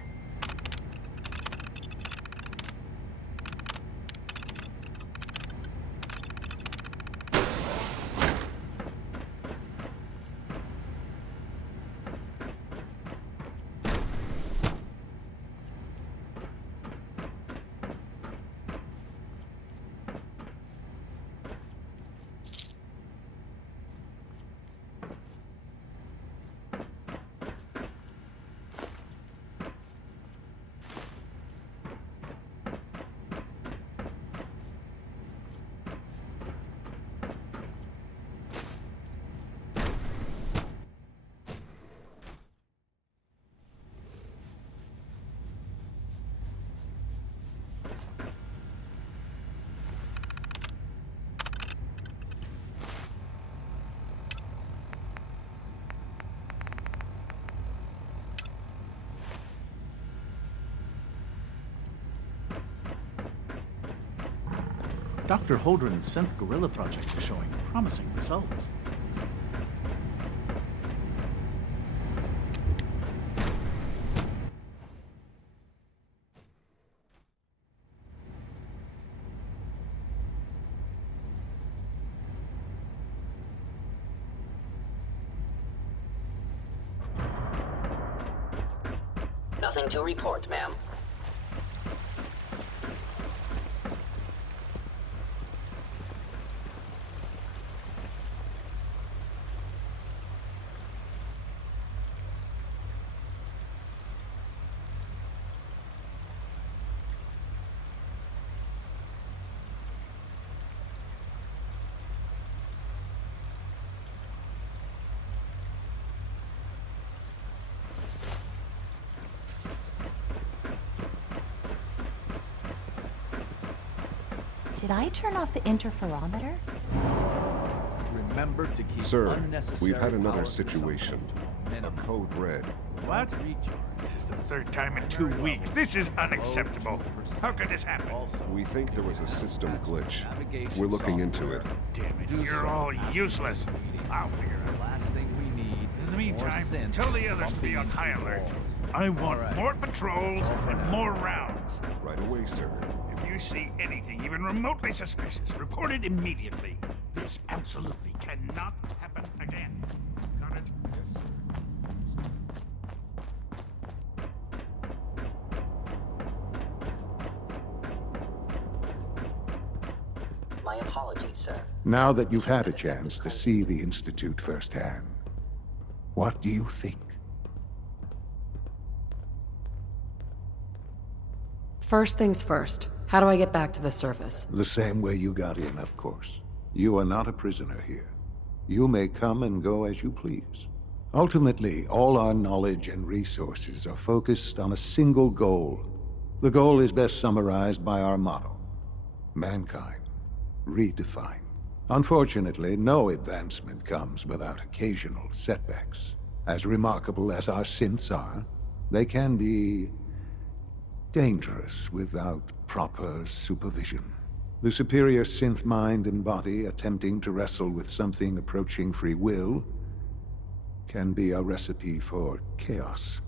Dr. Holdren's synth gorilla project is showing promising results. Nothing to report, ma'am. Did I turn off the interferometer? Remember to keep Sir, unnecessary we've had another power situation. A code red. What? This is the third time in 2 weeks. This is unacceptable. How could this happen? We think there was a system glitch. We're looking into it. Damn it, you're all useless. I'll figure it out. Last thing we need. In the meantime, tell the others to be on high alert. I want more patrols and more rounds. Right away, sir. If you see anything even remotely suspicious, report it immediately. This absolutely cannot happen again. Got it? Yes, sir. My apologies, sir. Now that you've had a chance to see the Institute firsthand, what do you think? First things first. How do I get back to the surface? The same way you got in, of course. You are not a prisoner here. You may come and go as you please. Ultimately, all our knowledge and resources are focused on a single goal. The goal is best summarized by our motto: mankind, redefined. Unfortunately, no advancement comes without occasional setbacks. As remarkable as our synths are, they can be dangerous without proper supervision. The superior synth mind and body attempting to wrestle with something approaching free will can be a recipe for chaos.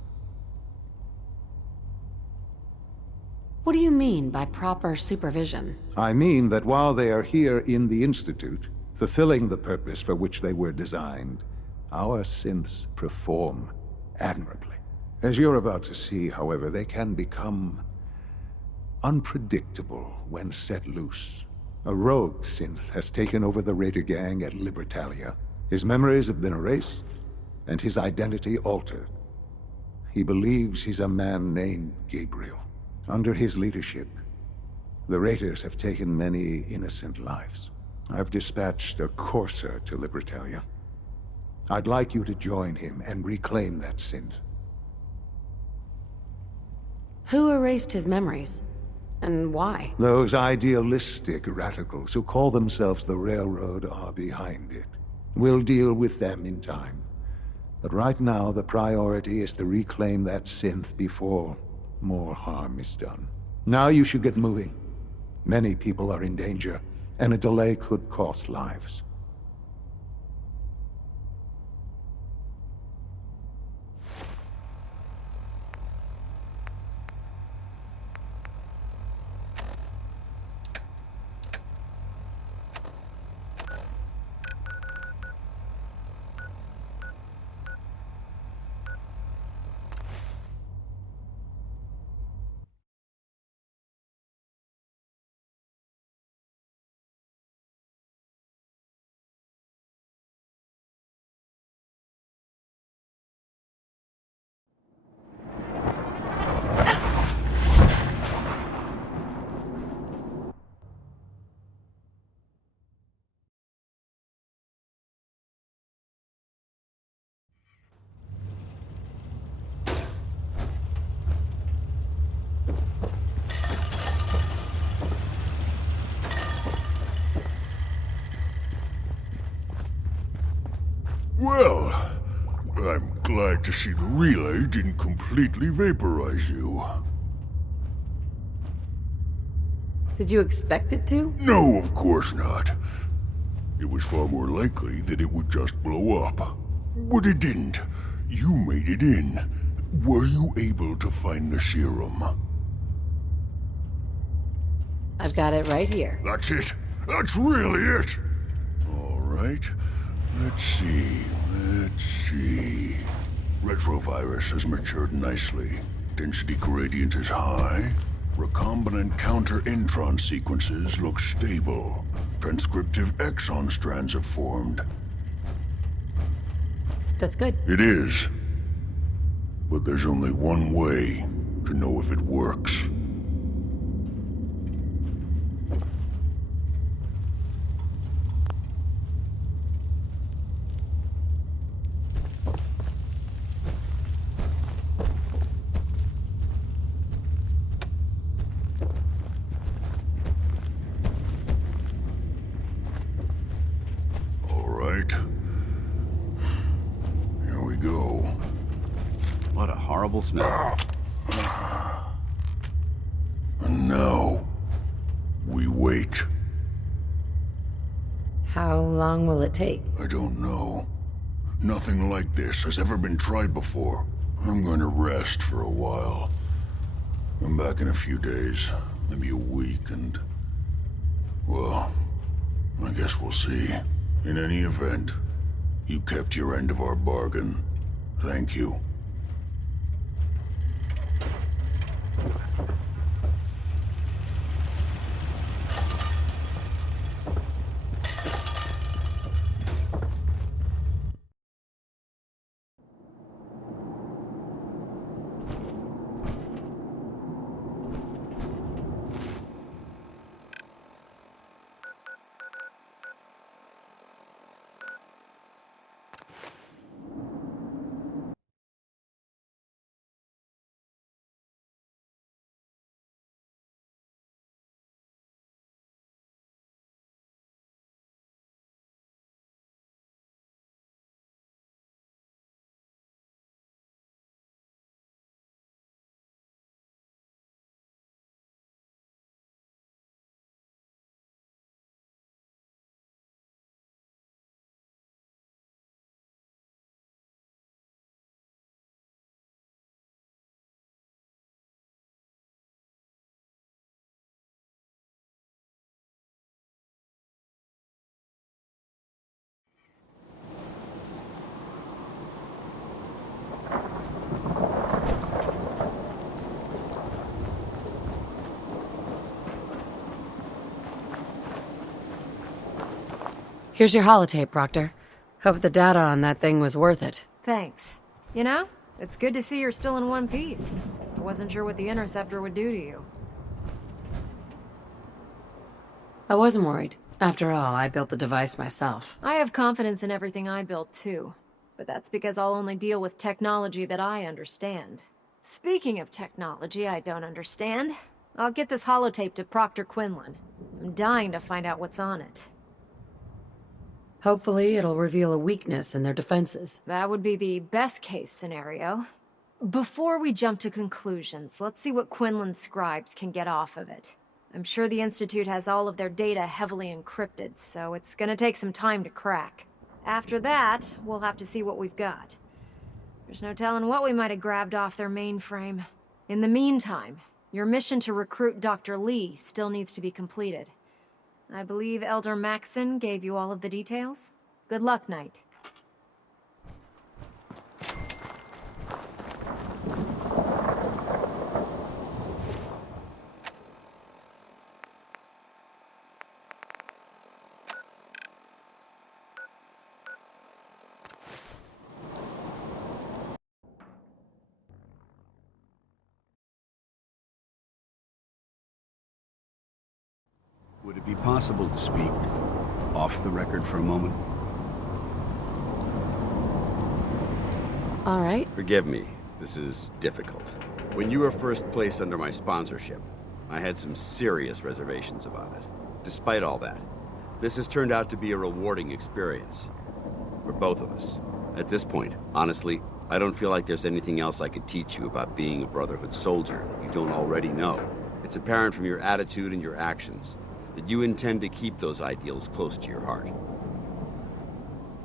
What do you mean by proper supervision? I mean that while they are here in the Institute, fulfilling the purpose for which they were designed, our synths perform admirably. As you're about to see, however, they can become unpredictable when set loose. A rogue synth has taken over the Raider gang at Libertalia. His memories have been erased, and his identity altered. He believes he's a man named Gabriel. Under his leadership, the Raiders have taken many innocent lives. I've dispatched a courser to Libertalia. I'd like you to join him and reclaim that synth. Who erased his memories? And why? Those idealistic radicals who call themselves the Railroad are behind it. We'll deal with them in time. But right now, the priority is to reclaim that synth before more harm is done. Now you should get moving. Many people are in danger, and a delay could cost lives. Well, I'm glad to see the relay didn't completely vaporize you. Did you expect it to? No, of course not. It was far more likely that it would just blow up. But it didn't. You made it in. Were you able to find the serum? I've got it right here. That's it. That's really it. All right. Let's see. Retrovirus has matured nicely. Density gradient is high. Recombinant counter-intron sequences look stable. Transcriptive exon strands have formed. That's good. It is. But there's only one way to know if it works. Smell. And now, we wait. How long will it take? I don't know. Nothing like this has ever been tried before. I'm going to rest for a while. I'm back in a few days, maybe a week, and... well, I guess we'll see. In any event, you kept your end of our bargain. Thank you. Here's your holotape, Proctor. Hope the data on that thing was worth it. Thanks. You know, it's good to see you're still in one piece. I wasn't sure what the Interceptor would do to you. I wasn't worried. After all, I built the device myself. I have confidence in everything I built, too. But that's because I'll only deal with technology that I understand. Speaking of technology I don't understand, I'll get this holotape to Proctor Quinlan. I'm dying to find out what's on it. Hopefully, it'll reveal a weakness in their defenses. That would be the best-case scenario. Before we jump to conclusions, let's see what Quinlan's scribes can get off of it. I'm sure the Institute has all of their data heavily encrypted, so it's gonna take some time to crack. After that, we'll have to see what we've got. There's no telling what we might have grabbed off their mainframe. In the meantime, your mission to recruit Dr. Lee still needs to be completed. I believe Elder Maxson gave you all of the details. Good luck, Knight. Would it be possible to speak off the record for a moment? All right. Forgive me. This is difficult. When you were first placed under my sponsorship, I had some serious reservations about it. Despite all that, this has turned out to be a rewarding experience. For both of us. At this point, honestly, I don't feel like there's anything else I could teach you about being a Brotherhood soldier that you don't already know. It's apparent from your attitude and your actions that you intend to keep those ideals close to your heart.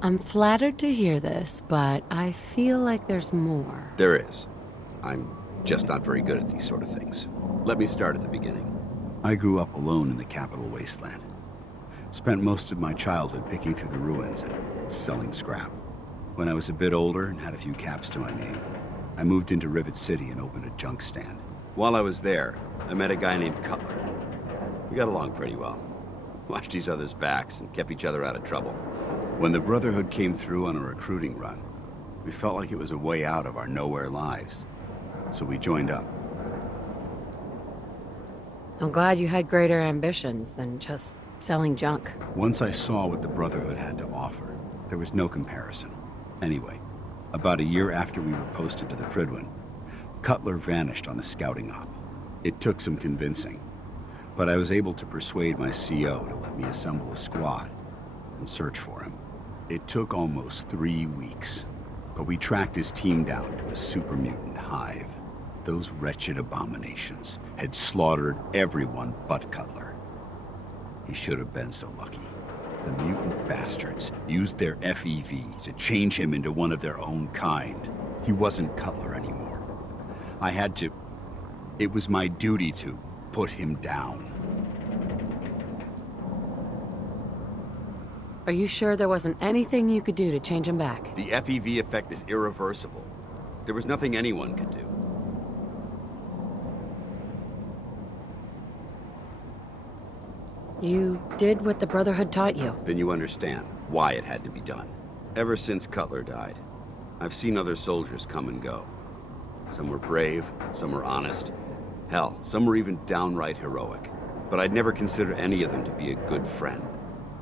I'm flattered to hear this, but I feel like there's more. There is. I'm just not very good at these sort of things. Let me start at the beginning. I grew up alone in the capital wasteland. Spent most of my childhood picking through the ruins and selling scrap. When I was a bit older and had a few caps to my name, I moved into Rivet City and opened a junk stand. While I was there, I met a guy named Cutler. We got along pretty well. Watched each other's backs and kept each other out of trouble. When the Brotherhood came through on a recruiting run, we felt like it was a way out of our nowhere lives. So we joined up. I'm glad you had greater ambitions than just selling junk. Once I saw what the Brotherhood had to offer, there was no comparison. Anyway, about a year after we were posted to the Prydwen, Cutler vanished on a scouting op. It took some convincing, but I was able to persuade my CO to let me assemble a squad and search for him. It took almost 3 weeks, but we tracked his team down to a super mutant hive. Those wretched abominations had slaughtered everyone but Cutler. He should have been so lucky. The mutant bastards used their FEV to change him into one of their own kind. He wasn't Cutler anymore. I had to... It was my duty to put him down. Are you sure there wasn't anything you could do to change him back? The FEV effect is irreversible. There was nothing anyone could do. You did what the Brotherhood taught you. Then you understand why it had to be done. Ever since Cutler died, I've seen other soldiers come and go. Some were brave, some were honest. Hell, some were even downright heroic. But I'd never consider any of them to be a good friend.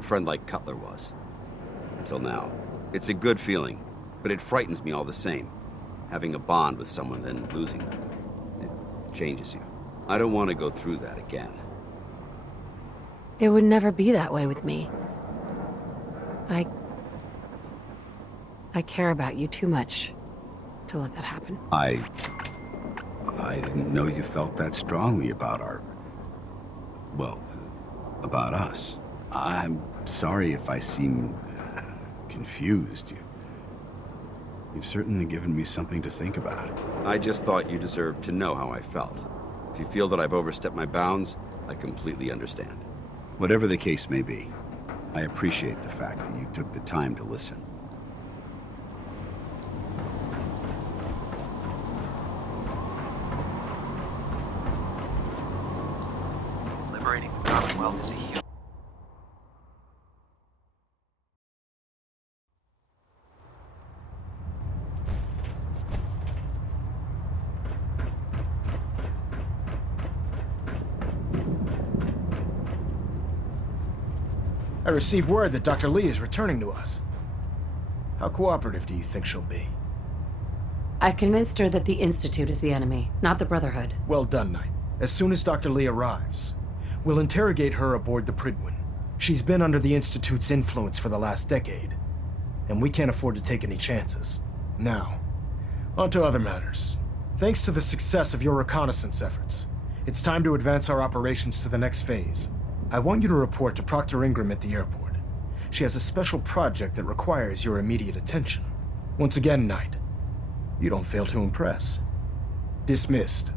A friend like Cutler was. Until now. It's a good feeling, but it frightens me all the same. Having a bond with someone, then losing them. It changes you. I don't want to go through that again. It would never be that way with me. I care about you too much to let that happen. I didn't know you felt that strongly about about us. I'm sorry if I seem confused. You've certainly given me something to think about. I just thought you deserved to know how I felt. If you feel that I've overstepped my bounds, I completely understand. Whatever the case may be, I appreciate the fact that you took the time to listen. Liberating the Commonwealth is a huge... I received word that Dr. Lee is returning to us. How cooperative do you think she'll be? I've convinced her that the Institute is the enemy, not the Brotherhood. Well done, Knight. As soon as Dr. Lee arrives, we'll interrogate her aboard the Prydwen. She's been under the Institute's influence for the last decade, and we can't afford to take any chances. Now, on to other matters. Thanks to the success of your reconnaissance efforts, it's time to advance our operations to the next phase. I want you to report to Proctor Ingram at the airport. She has a special project that requires your immediate attention. Once again, Knight, you don't fail to impress. Dismissed.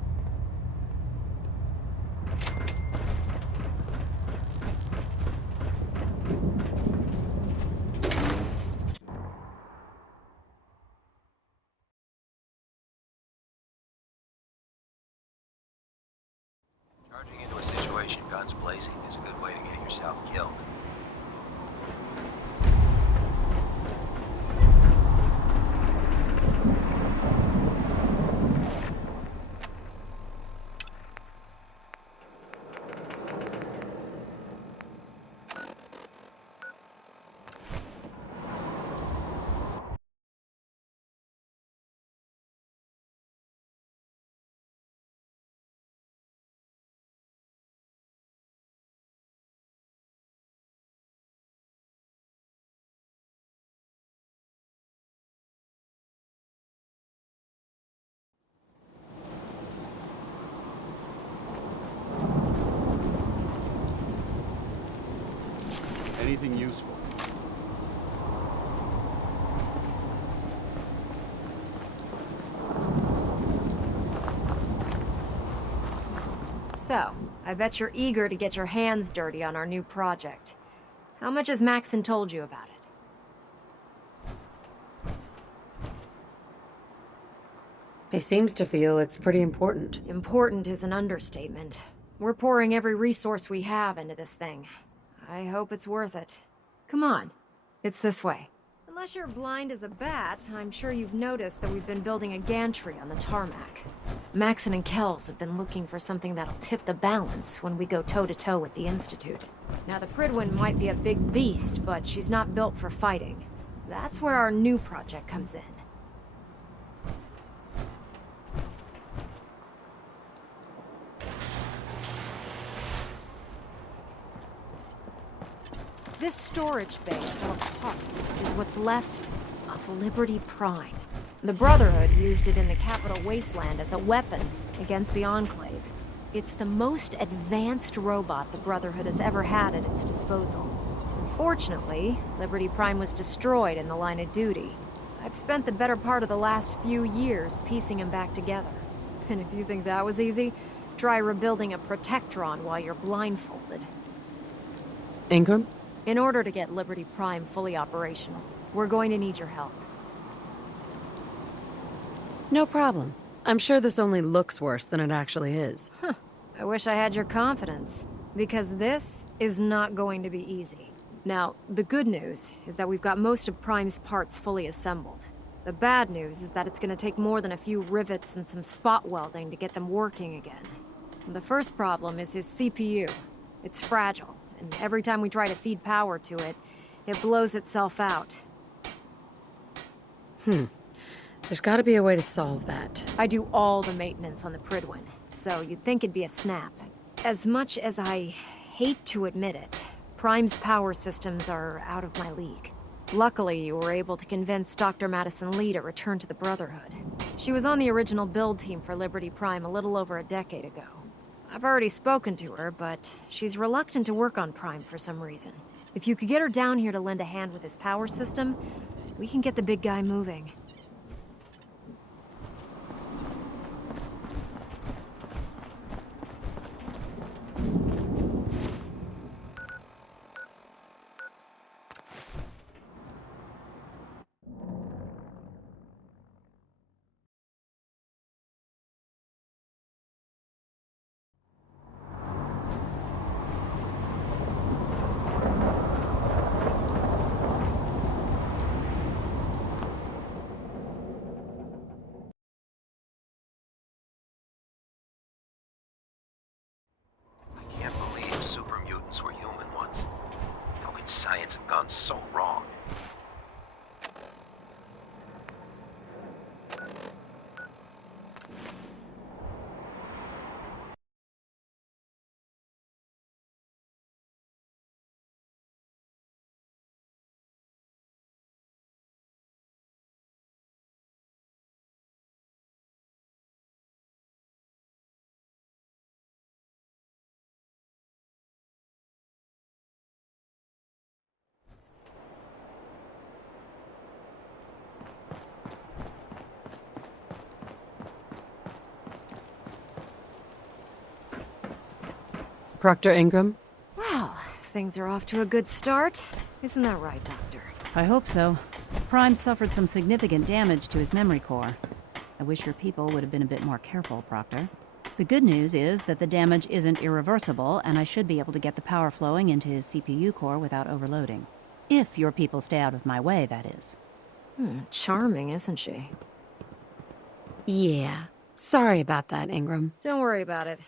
Charging into a situation guns blazing is a good way to get yourself killed. Anything useful? So, I bet you're eager to get your hands dirty on our new project. How much has Maxon told you about it? He seems to feel it's pretty important. Important is an understatement. We're pouring every resource we have into this thing. I hope it's worth it. Come on. It's this way. Unless you're blind as a bat, I'm sure you've noticed that we've been building a gantry on the tarmac. Maxon and Kells have been looking for something that'll tip the balance when we go toe-to-toe with the Institute. Now, the Prydwen might be a big beast, but she's not built for fighting. That's where our new project comes in. This storage bay full of parts is what's left of Liberty Prime. The Brotherhood used it in the Capital Wasteland as a weapon against the Enclave. It's the most advanced robot the Brotherhood has ever had at its disposal. Unfortunately, Liberty Prime was destroyed in the line of duty. I've spent the better part of the last few years piecing him back together. And if you think that was easy, try rebuilding a Protectron while you're blindfolded. Ingram? In order to get Liberty Prime fully operational, we're going to need your help. No problem. I'm sure this only looks worse than it actually is. Huh. I wish I had your confidence, because this is not going to be easy. Now, the good news is that we've got most of Prime's parts fully assembled. The bad news is that it's going to take more than a few rivets and some spot welding to get them working again. The first problem is his CPU. It's fragile, and every time we try to feed power to it, it blows itself out. There's gotta be a way to solve that. I do all the maintenance on the Prydwen, so you'd think it'd be a snap. As much as I hate to admit it, Prime's power systems are out of my league. Luckily, you were able to convince Dr. Madison Lee to return to the Brotherhood. She was on the original build team for Liberty Prime a little over a decade ago. I've already spoken to her, but she's reluctant to work on Prime for some reason. If you could get her down here to lend a hand with his power system, we can get the big guy moving. Super mutants were human once. How could science have gone so wrong? Proctor Ingram? Well, things are off to a good start. Isn't that right, Doctor? I hope so. Prime suffered some significant damage to his memory core. I wish your people would have been a bit more careful, Proctor. The good news is that the damage isn't irreversible, and I should be able to get the power flowing into his CPU core without overloading. If your people stay out of my way, that is. Charming, isn't she? Yeah. Sorry about that, Ingram. Don't worry about it.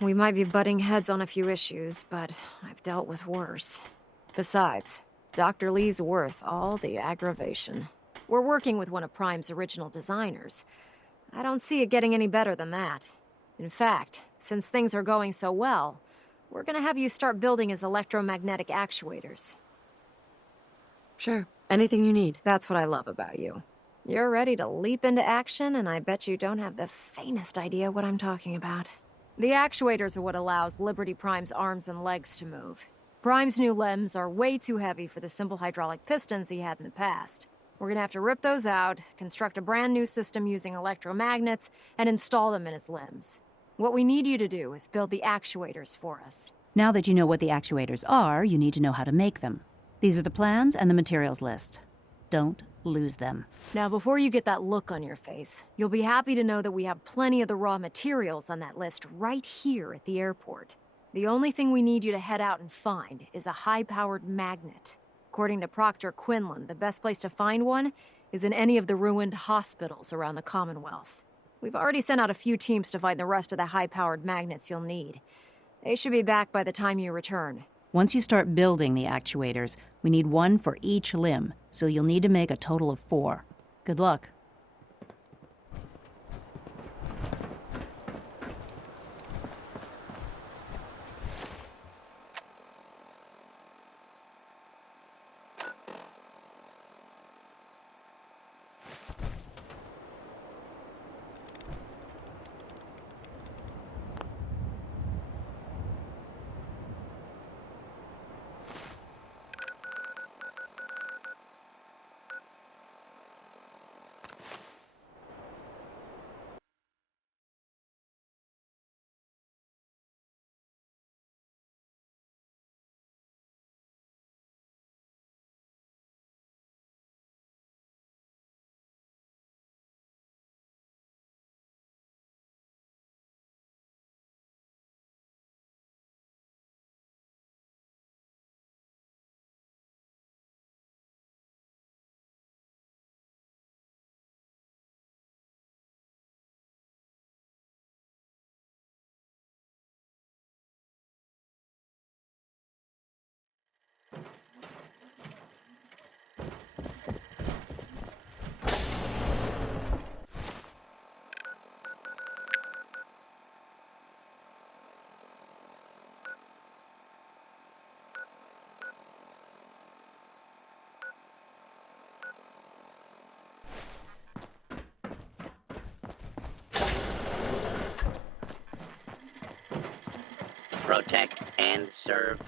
We might be butting heads on a few issues, but I've dealt with worse. Besides, Dr. Lee's worth all the aggravation. We're working with one of Prime's original designers. I don't see it getting any better than that. In fact, since things are going so well, we're gonna have you start building his electromagnetic actuators. Sure. Anything you need. That's what I love about you. You're ready to leap into action, and I bet you don't have the faintest idea what I'm talking about. The actuators are what allows Liberty Prime's arms and legs to move. Prime's new limbs are way too heavy for the simple hydraulic pistons he had in the past. We're gonna have to rip those out, construct a brand new system using electromagnets, and install them in his limbs. What we need you to do is build the actuators for us. Now that you know what the actuators are, you need to know how to make them. These are the plans and the materials list. Don't lose them. Now, before you get that look on your face, you'll be happy to know that we have plenty of the raw materials on that list right here at the airport. The only thing we need you to head out and find is a high-powered magnet. According to Proctor Quinlan, the best place to find one is in any of the ruined hospitals around the Commonwealth. We've already sent out a few teams to find the rest of the high-powered magnets you'll need. They should be back by the time you return. Once you start building the actuators, we need one for each limb, so you'll need to make a total of 4. Good luck. Protect and serve.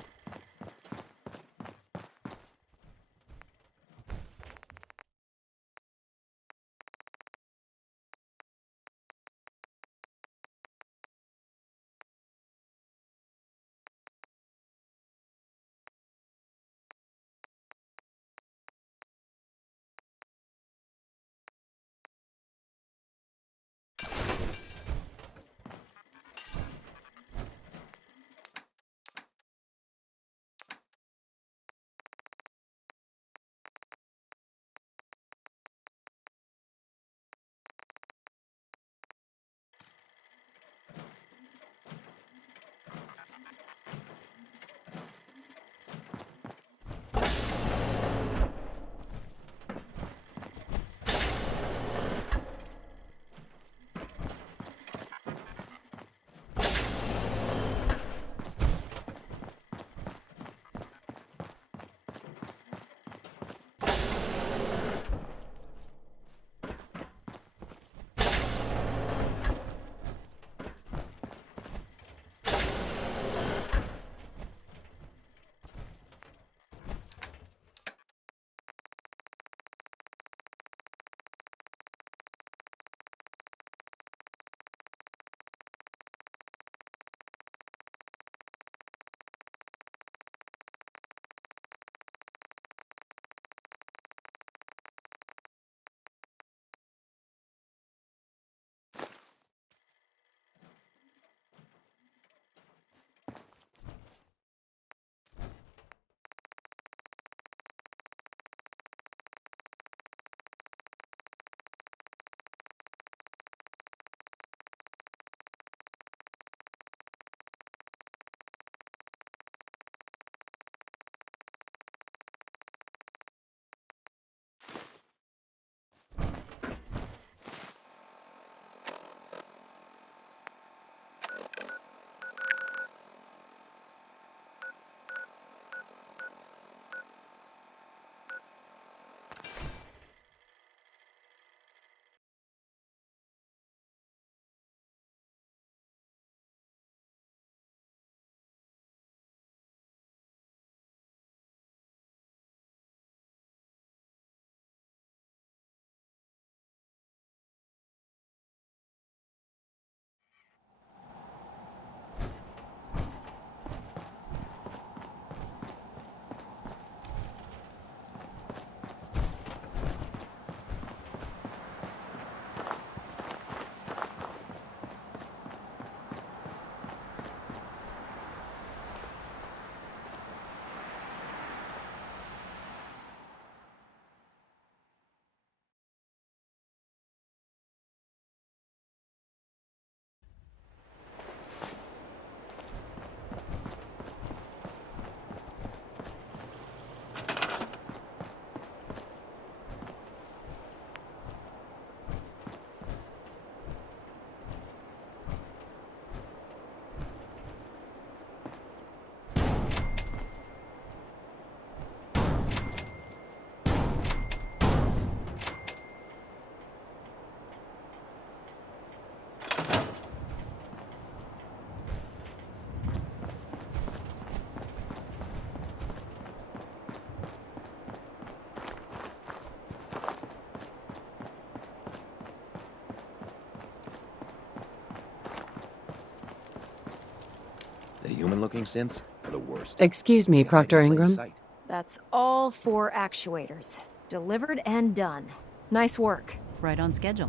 looking synths are the worst. Excuse me, Proctor Ingram. That's all 4 actuators. Delivered and done. Nice work. Right on schedule.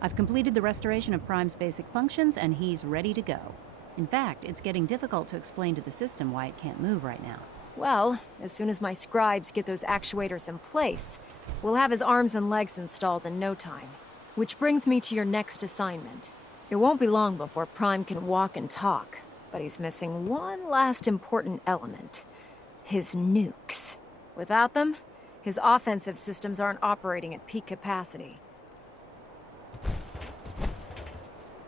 I've completed the restoration of Prime's basic functions, and he's ready to go. In fact, it's getting difficult to explain to the system why it can't move right now. Well, as soon as my scribes get those actuators in place, we'll have his arms and legs installed in no time. Which brings me to your next assignment. It won't be long before Prime can walk and talk, but he's missing one last important element. His nukes. Without them, his offensive systems aren't operating at peak capacity.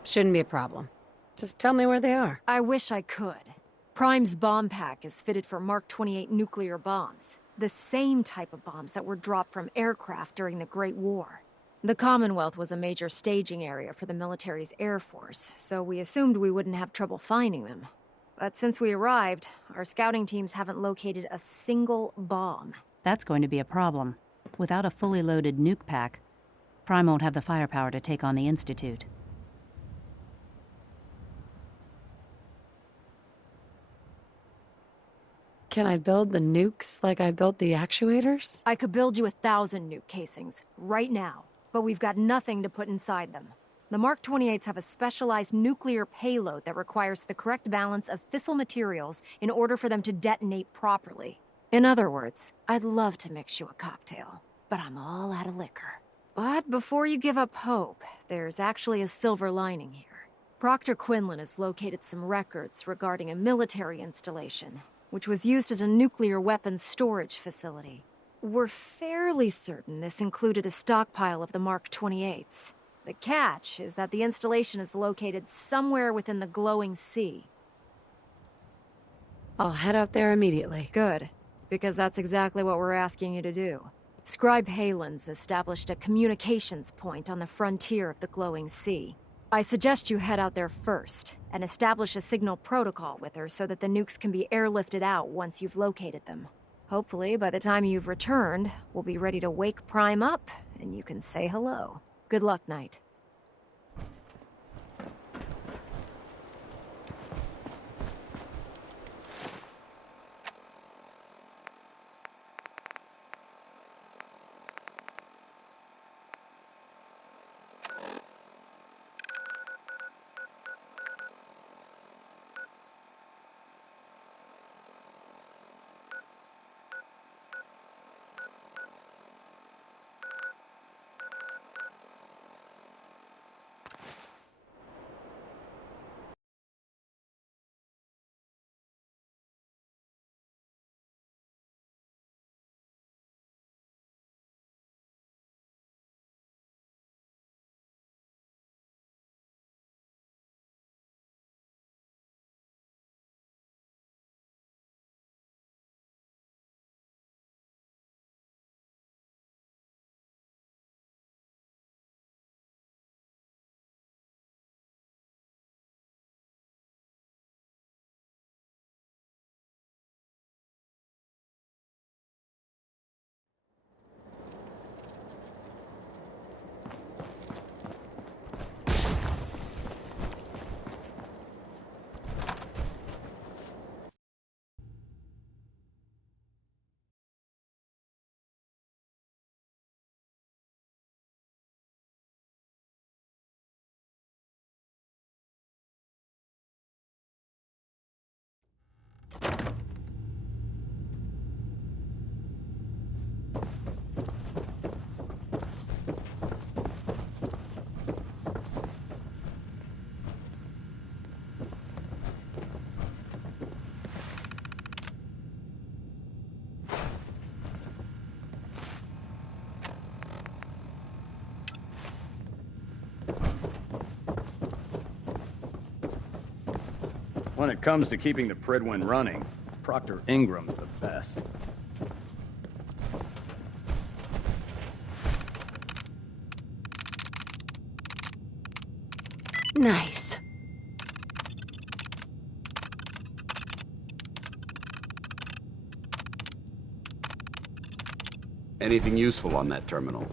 Shouldn't be a problem. Just tell me where they are. I wish I could. Prime's bomb pack is fitted for Mark 28 nuclear bombs. The same type of bombs that were dropped from aircraft during the Great War. The Commonwealth was a major staging area for the military's Air Force, so we assumed we wouldn't have trouble finding them. But since we arrived, our scouting teams haven't located a single bomb. That's going to be a problem. Without a fully loaded nuke pack, Prime won't have the firepower to take on the Institute. Can I build the nukes like I built the actuators? I could build you 1,000 nuke casings, right now, but we've got nothing to put inside them. The Mark 28s have a specialized nuclear payload that requires the correct balance of fissile materials in order for them to detonate properly. In other words, I'd love to mix you a cocktail, but I'm all out of liquor. But before you give up hope, there's actually a silver lining here. Proctor Quinlan has located some records regarding a military installation, which was used as a nuclear weapons storage facility. We're fairly certain this included a stockpile of the Mark 28s. The catch is that the installation is located somewhere within the glowing sea. I'll head out there immediately. Good, because that's exactly what we're asking you to do. Scribe Halen's established a communications point on the frontier of the glowing sea. I suggest you head out there first, and establish a signal protocol with her so that the nukes can be airlifted out once you've located them. Hopefully, by the time you've returned, we'll be ready to wake Prime up, and you can say hello. Good luck, Knight. When it comes to keeping the Pridwin running, Proctor Ingram's the best. Nice. Anything useful on that terminal?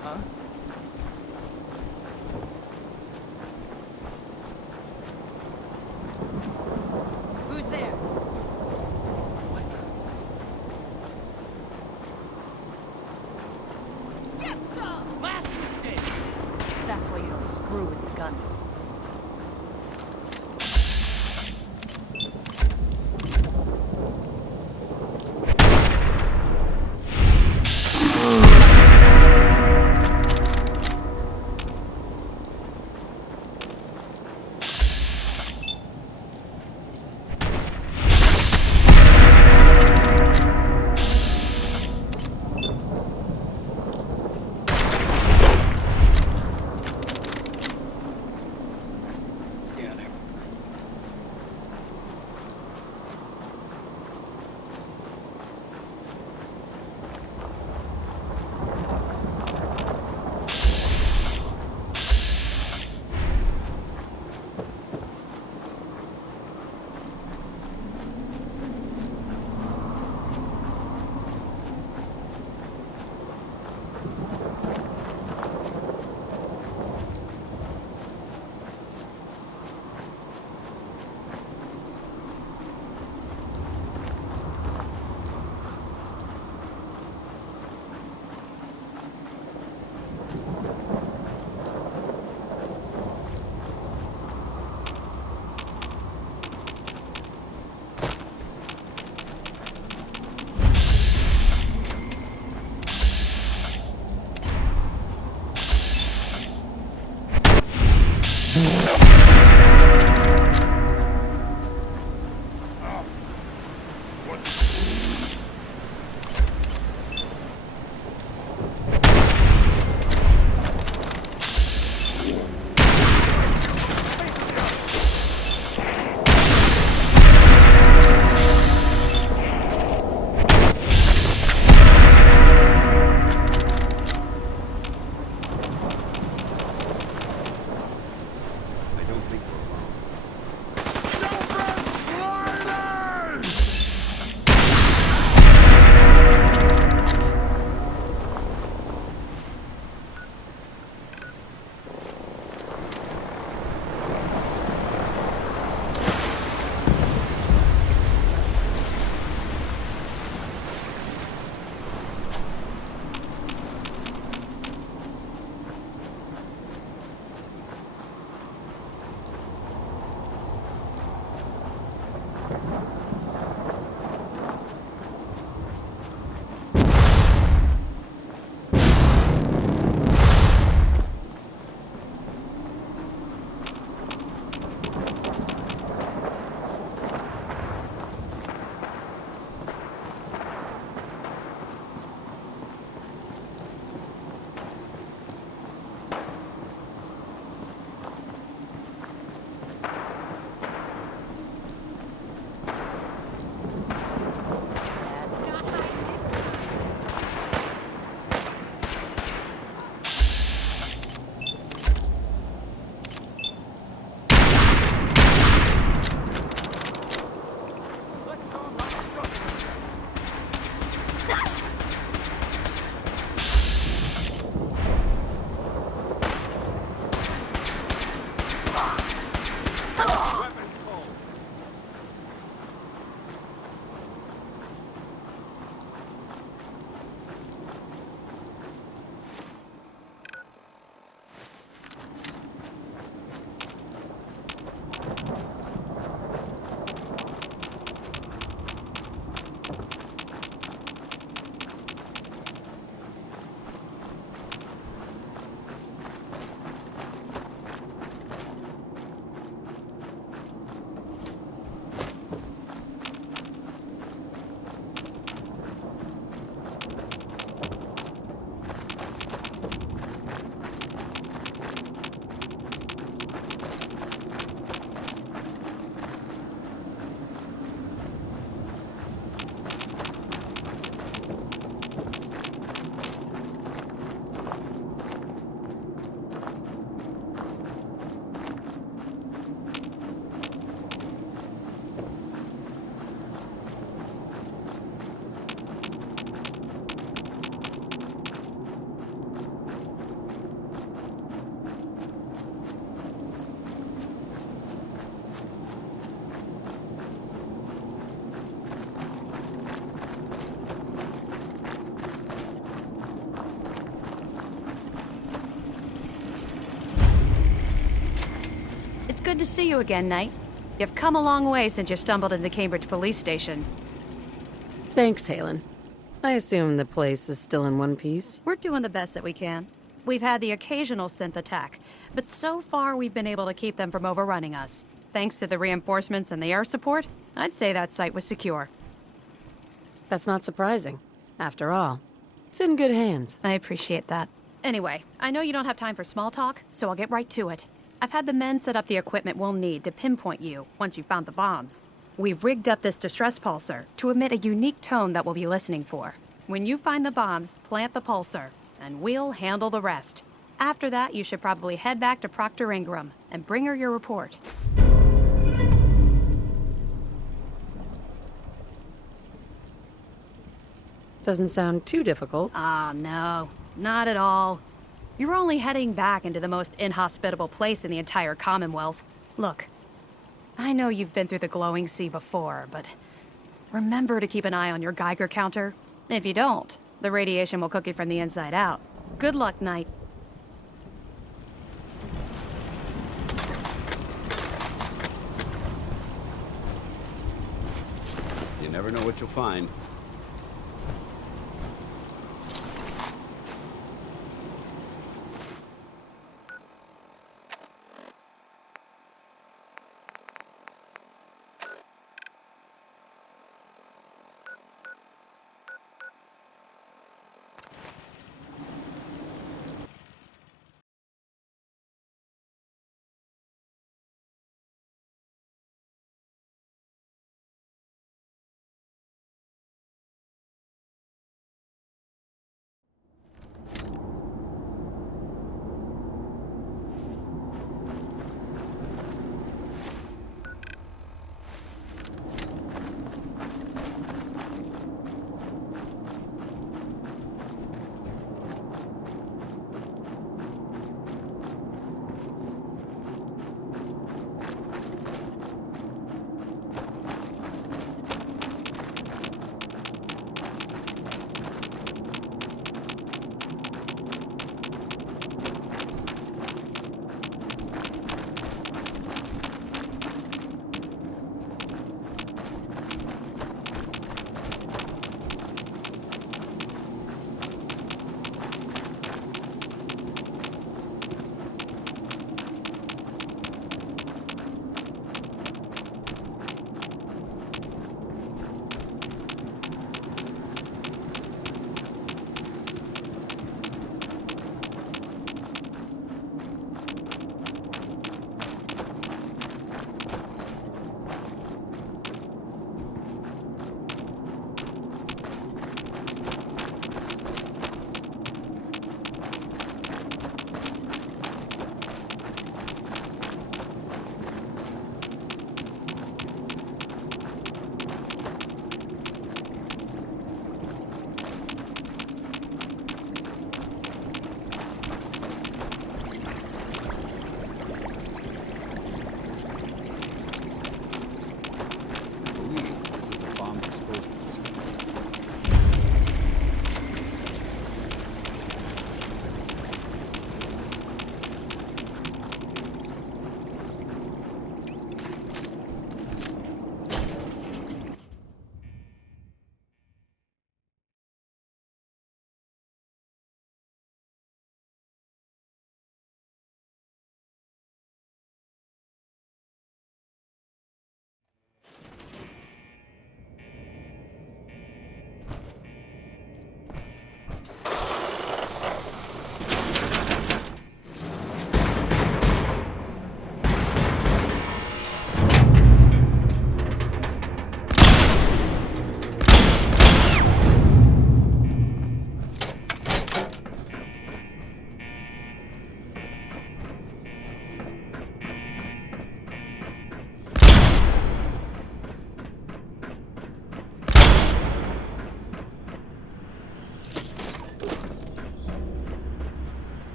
Huh? Who's there? Get some! Last mistake! That's why you don't screw with the gunners. It's good to see you again, Knight. You've come a long way since you stumbled into Cambridge Police Station. Thanks, Halen. I assume the place is still in one piece? We're doing the best that we can. We've had the occasional synth attack, but so far we've been able to keep them from overrunning us. Thanks to the reinforcements and the air support, I'd say that site was secure. That's not surprising. After all, it's in good hands. I appreciate that. Anyway, I know you don't have time for small talk, so I'll get right to it. I've had the men set up the equipment we'll need to pinpoint you once you found the bombs. We've rigged up this distress pulsar to emit a unique tone that we'll be listening for. When you find the bombs, plant the pulsar, and we'll handle the rest. After that, you should probably head back to Proctor Ingram and bring her your report. Doesn't sound too difficult. Ah, no. Not at all. You're only heading back into the most inhospitable place in the entire Commonwealth. Look, I know you've been through the glowing sea before, but remember to keep an eye on your Geiger counter. If you don't, the radiation will cook you from the inside out. Good luck, Knight. You never know what you'll find.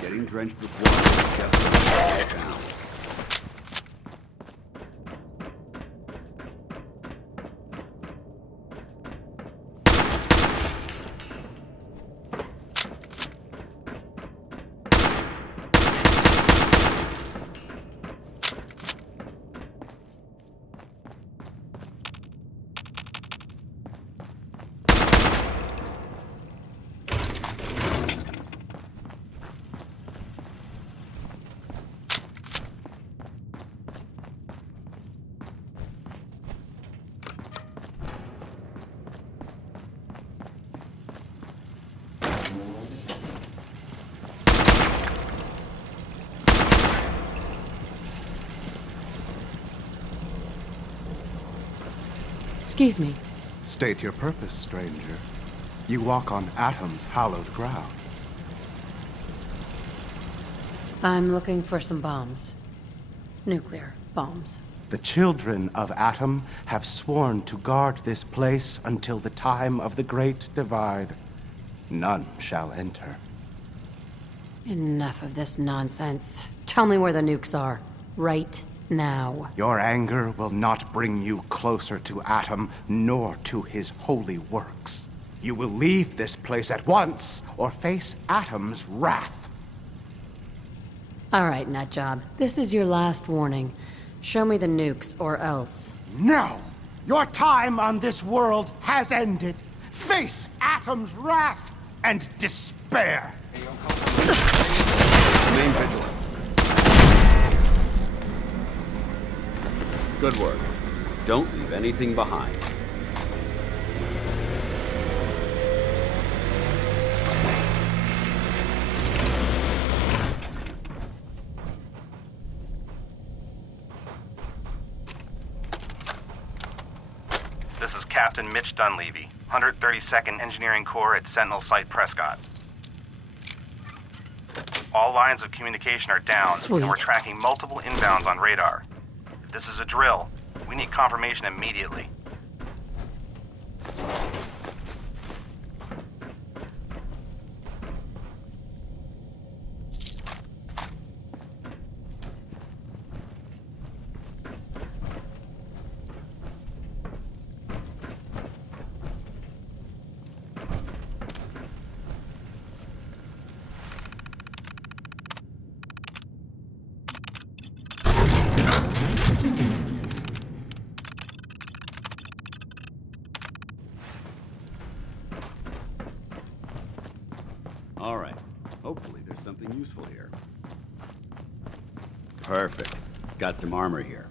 Getting drenched with water just to slow it down. Excuse me. State your purpose, stranger. You walk on Atom's hallowed ground. I'm looking for some bombs. Nuclear bombs. The children of Atom have sworn to guard this place until the time of the Great Divide. None shall enter. Enough of this nonsense. Tell me where the nukes are. Right now. Your anger will not bring you closer to Atom, nor to his holy works. You will leave this place at once, or face Atom's wrath. All right, nutjob. This is your last warning. Show me the nukes, or else. No! Your time on this world has ended. Face Atom's wrath and despair. Remain vigilant. Good work. Don't leave anything behind. This is Captain Mitch Dunleavy, 132nd Engineering Corps at Sentinel Site Prescott. All lines of communication are down, Sweet. and we're tracking multiple inbounds on radar. If this is a drill, we need confirmation immediately. All right. Hopefully there's something useful here. Perfect. Got some armor here.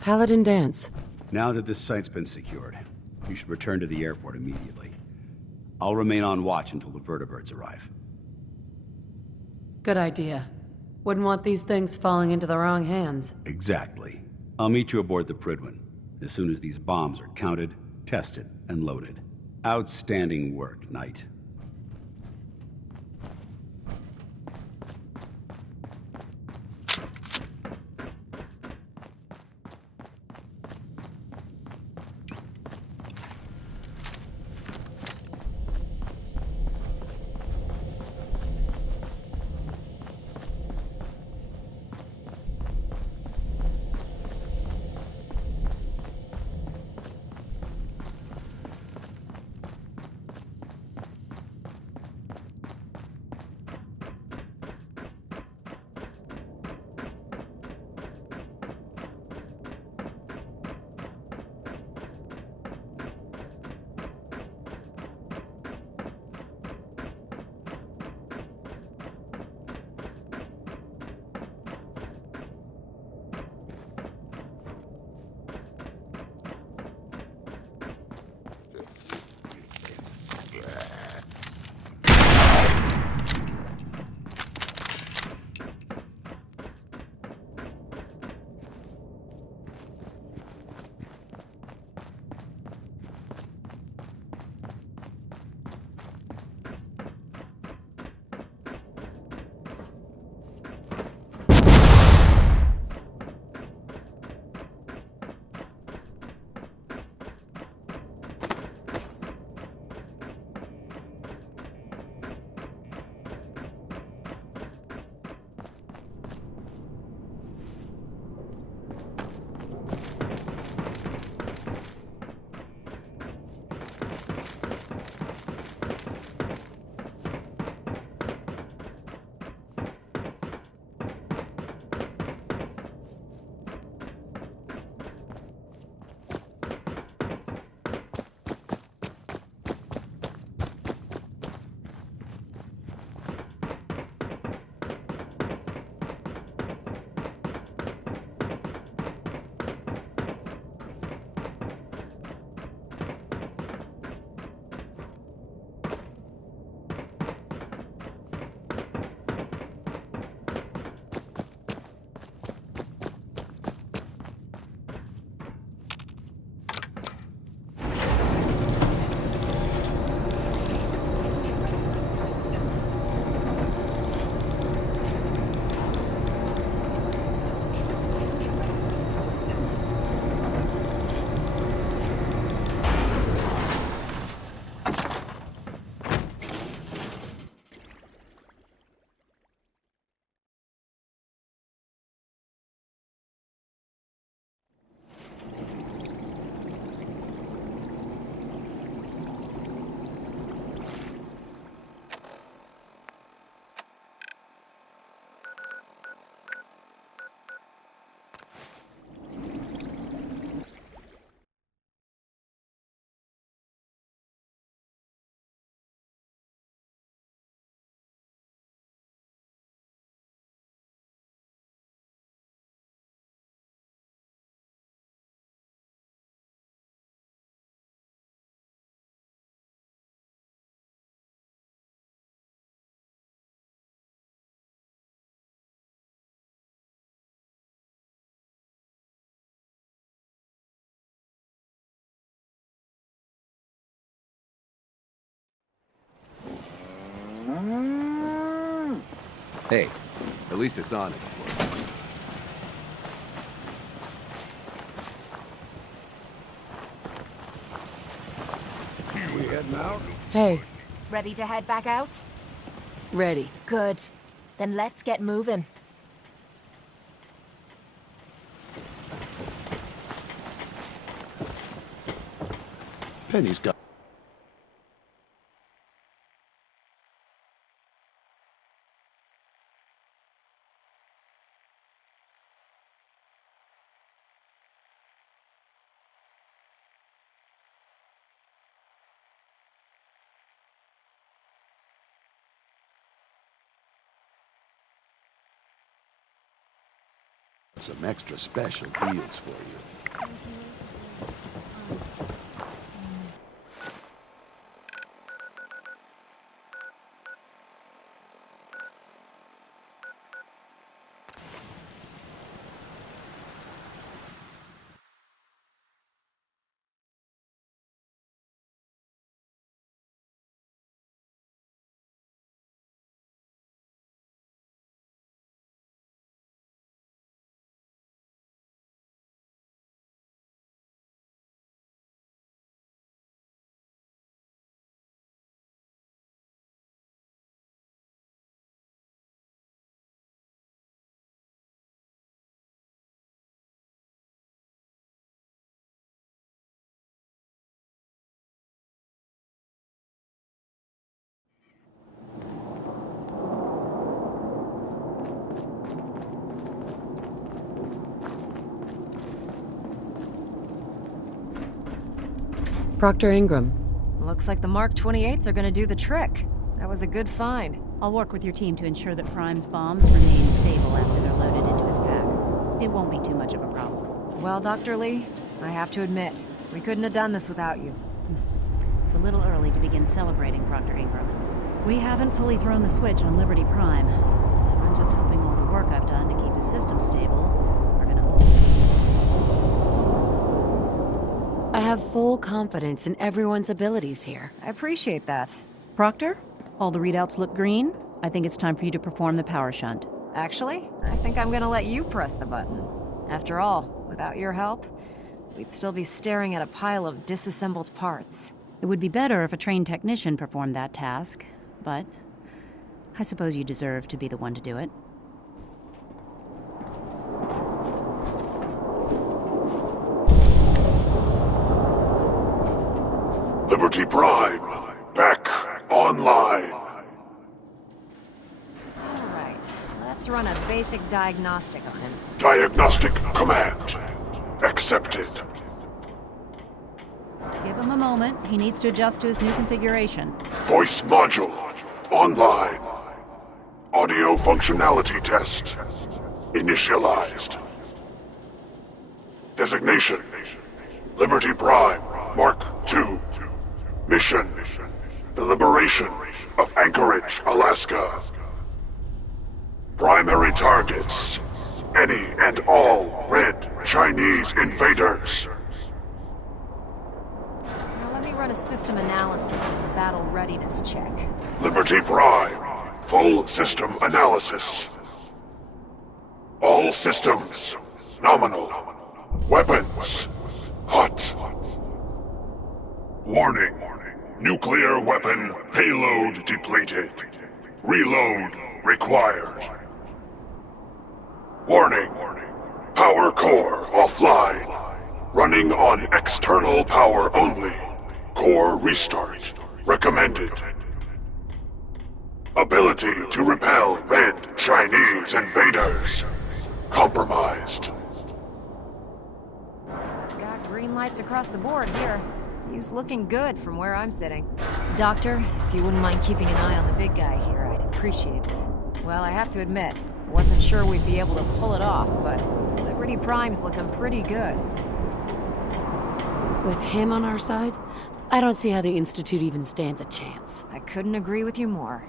Paladin dance. Now that this site's been secured, you should return to the airport immediately. I'll remain on watch until the vertibirds arrive. Good idea. Wouldn't want these things falling into the wrong hands. Exactly. I'll meet you aboard the Pridwin as soon as these bombs are counted, tested, and loaded. Outstanding work, Knight. Hey, at least it's honest. We heading out? Hey, Ready to head back out? ready. Good. Then let's get moving. Penny's got... some extra special deals for you. Proctor Ingram. Looks like the Mark 28s are gonna do the trick. That was a good find. I'll work with your team to ensure that Prime's bombs remain stable after they're loaded into his pack. It won't be too much of a problem. Well, Dr. Lee, I have to admit, we couldn't have done this without you. It's a little early to begin celebrating, Proctor Ingram. We haven't fully thrown the switch on Liberty Prime. I'm just hoping all the work I've done to keep his system stable are gonna hold. I have full confidence in everyone's abilities here. I appreciate that. Proctor, all the readouts look green. I think it's time for you to perform the power shunt. Actually, I think I'm gonna let you press the button. After all, without your help, we'd still be staring at a pile of disassembled parts. It would be better if a trained technician performed that task, but I suppose you deserve to be the one to do it. Liberty Prime, back online. Alright, let's run a basic diagnostic on him. Diagnostic command accepted. Give him a moment. He needs to adjust to his new configuration. Voice module online. Audio functionality test initialized. Designation: Liberty Prime Mark II. Mission: the liberation of Anchorage, Alaska. Primary targets: any and all red Chinese invaders. Now let me run a system analysis and a battle readiness check. Liberty Prime, full system analysis. All systems nominal. Weapons hot. Warning. Nuclear weapon payload depleted. Reload required. Warning. Power core offline. Running on external power only. Core restart recommended. Ability to repel red Chinese invaders compromised. Got green lights across the board here. He's looking good from where I'm sitting. Doctor, if you wouldn't mind keeping an eye on the big guy here, I'd appreciate it. Well, I have to admit, I wasn't sure we'd be able to pull it off, but Liberty Prime's looking pretty good. With him on our side, I don't see how the Institute even stands a chance. I couldn't agree with you more.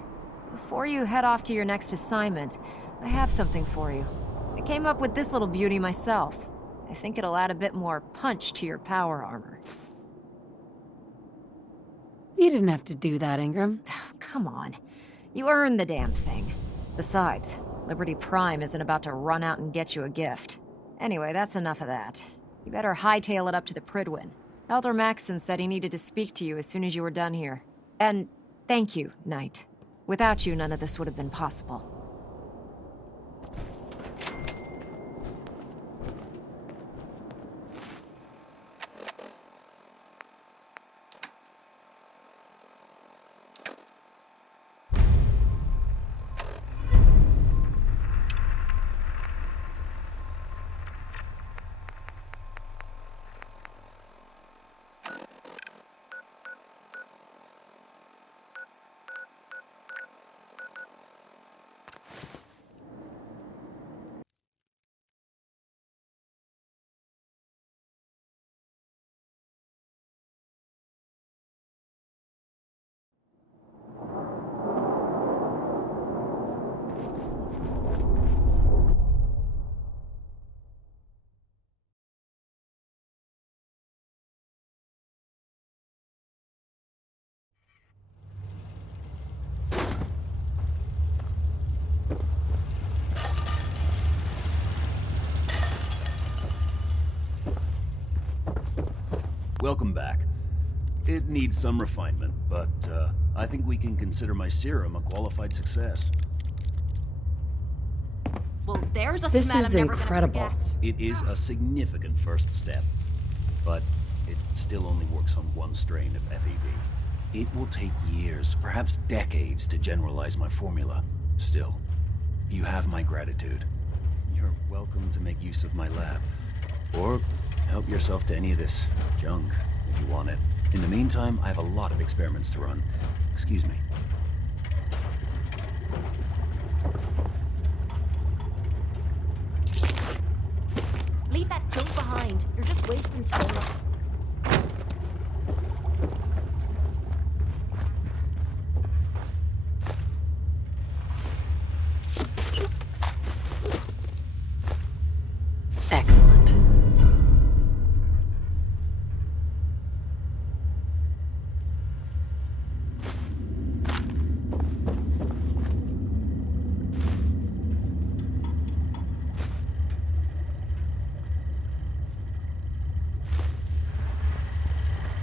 Before you head off to your next assignment, I have something for you. I came up with this little beauty myself. I think it'll add a bit more punch to your power armor. You didn't have to do that, Ingram. Come on. You earned the damn thing. Besides, Liberty Prime isn't about to run out and get you a gift. Anyway, that's enough of that. You better hightail it up to the Pridwin. Elder Maxson said he needed to speak to you as soon as you were done here. And thank you, Knight. Without you, none of this would have been possible. Welcome back. It needs some refinement, but I think we can consider my serum a qualified success. Well, there's a This smell is I'm never incredible. gonna forget. It is a significant first step, but it still only works on one strain of FEV. It will take years, perhaps decades, to generalize my formula. Still, you have my gratitude. You're welcome to make use of my lab, or help yourself to any of this junk if you want it. In the meantime, I have a lot of experiments to run. Excuse me. Leave that junk behind. You're just wasting space. Excellent.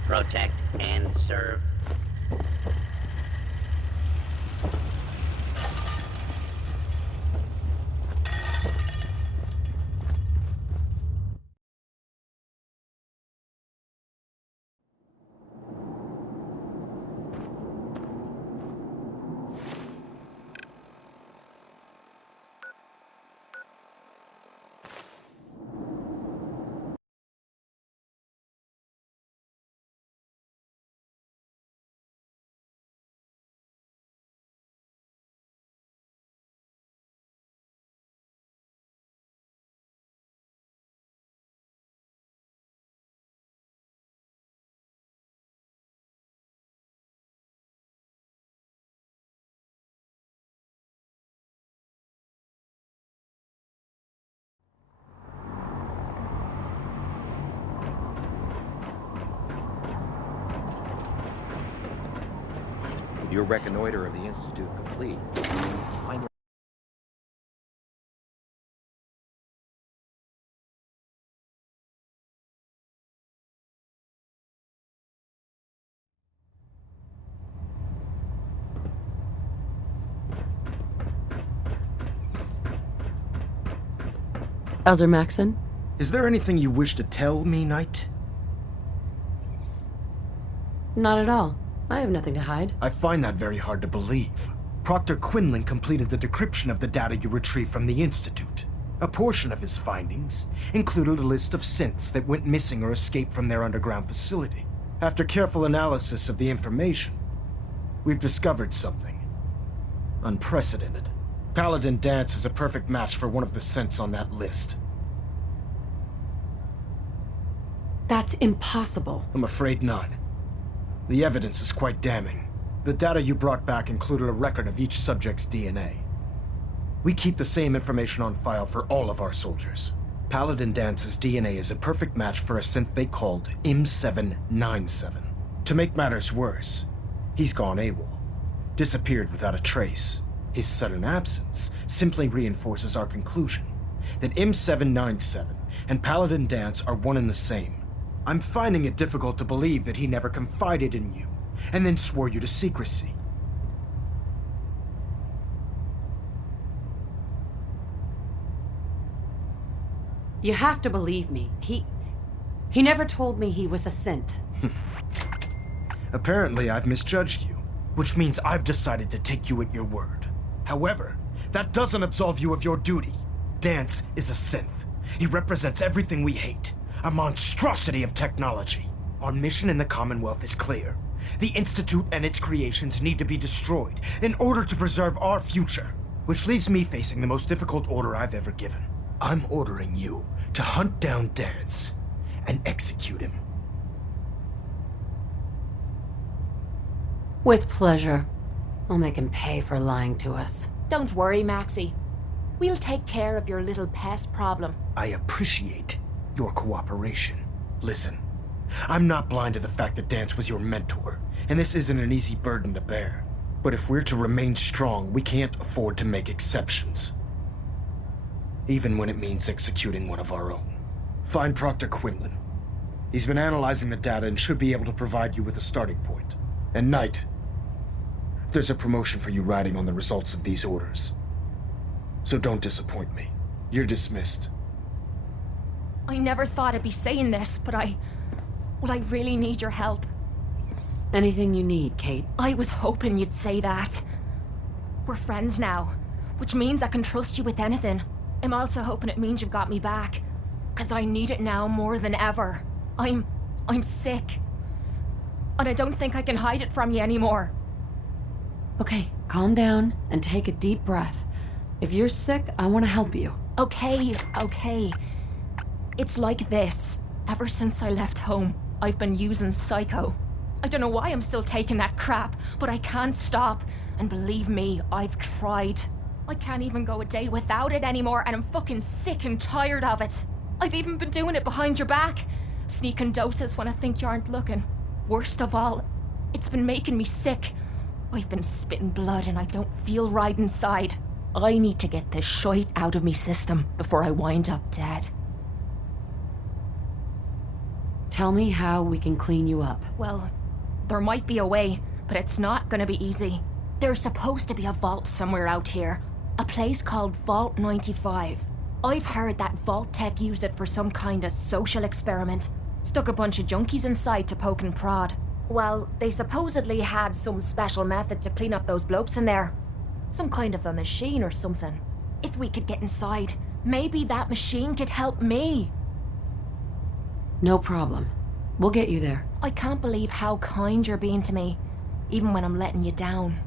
Protect and serve. With your reconnoiter of the Institute complete, you finally... Elder Maxson? Is there anything you wish to tell me, Knight? Not at all. I have nothing to hide. I find that very hard to believe. Proctor Quinlan completed the decryption of the data you retrieved from the Institute. A portion of his findings included a list of synths that went missing or escaped from their underground facility. After careful analysis of the information, we've discovered something unprecedented. Paladin Danse is a perfect match for one of the synths on that list. That's impossible. I'm afraid not. The evidence is quite damning. The data you brought back included a record of each subject's DNA. We keep the same information on file for all of our soldiers. Paladin Dance's DNA is a perfect match for a synth they called M797. To make matters worse, he's gone AWOL. Disappeared without a trace. His sudden absence simply reinforces our conclusion that M797 and Paladin Danse are one and the same. I'm finding it difficult to believe that he never confided in you, and then swore you to secrecy. You have to believe me. He never told me he was a synth. Apparently, I've misjudged you, which means I've decided to take you at your word. However, that doesn't absolve you of your duty. Danse is a synth. He represents everything we hate, a monstrosity of technology. Our mission in the Commonwealth is clear. The Institute and its creations need to be destroyed in order to preserve our future, which leaves me facing the most difficult order I've ever given. I'm ordering you to hunt down Danse and execute him. With pleasure. I'll make him pay for lying to us. Don't worry, Maxie. We'll take care of your little pest problem. I appreciate your cooperation. Listen, I'm not blind to the fact that Danse was your mentor, and this isn't an easy burden to bear. But if we're to remain strong, we can't afford to make exceptions. Even when it means executing one of our own. Find Proctor Quinlan. He's been analyzing the data and should be able to provide you with a starting point. And Knight, there's a promotion for you riding on the results of these orders. So don't disappoint me. You're dismissed. I never thought I'd be saying this, but I really need your help. Anything you need, Kate. I was hoping you'd say that. We're friends now, which means I can trust you with anything. I'm also hoping it means you've got me back, because I need it now more than ever. I'm sick. And I don't think I can hide it from you anymore. Okay, calm down and take a deep breath. If you're sick, I want to help you. Okay. It's like this. Ever since I left home, I've been using Psycho. I don't know why I'm still taking that crap, but I can't stop. And believe me, I've tried. I can't even go a day without it anymore, and I'm fucking sick and tired of it. I've even been doing it behind your back. Sneaking doses when I think you aren't looking. Worst of all, it's been making me sick. I've been spitting blood and I don't feel right inside. I need to get this shite out of me system before I wind up dead. Tell me how we can clean you up. Well, there might be a way, but it's not gonna be easy. There's supposed to be a vault somewhere out here. A place called Vault 95. I've heard that Vault Tech used it for some kind of social experiment. Stuck a bunch of junkies inside to poke and prod. Well, they supposedly had some special method to clean up those blokes in there. Some kind of a machine or something. If we could get inside, maybe that machine could help me. No problem. We'll get you there. I can't believe how kind you're being to me, even when I'm letting you down.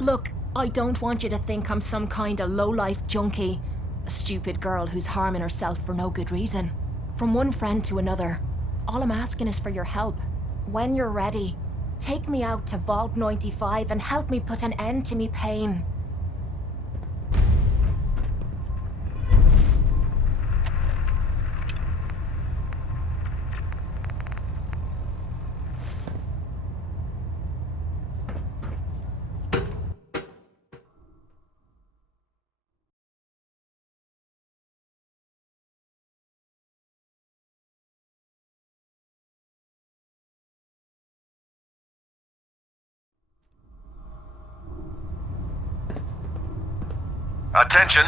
Look, I don't want you to think I'm some kind of low-life junkie. A stupid girl who's harming herself for no good reason. From one friend to another. All I'm asking is for your help. When you're ready, take me out to Vault 95 and help me put an end to me pain. Attention!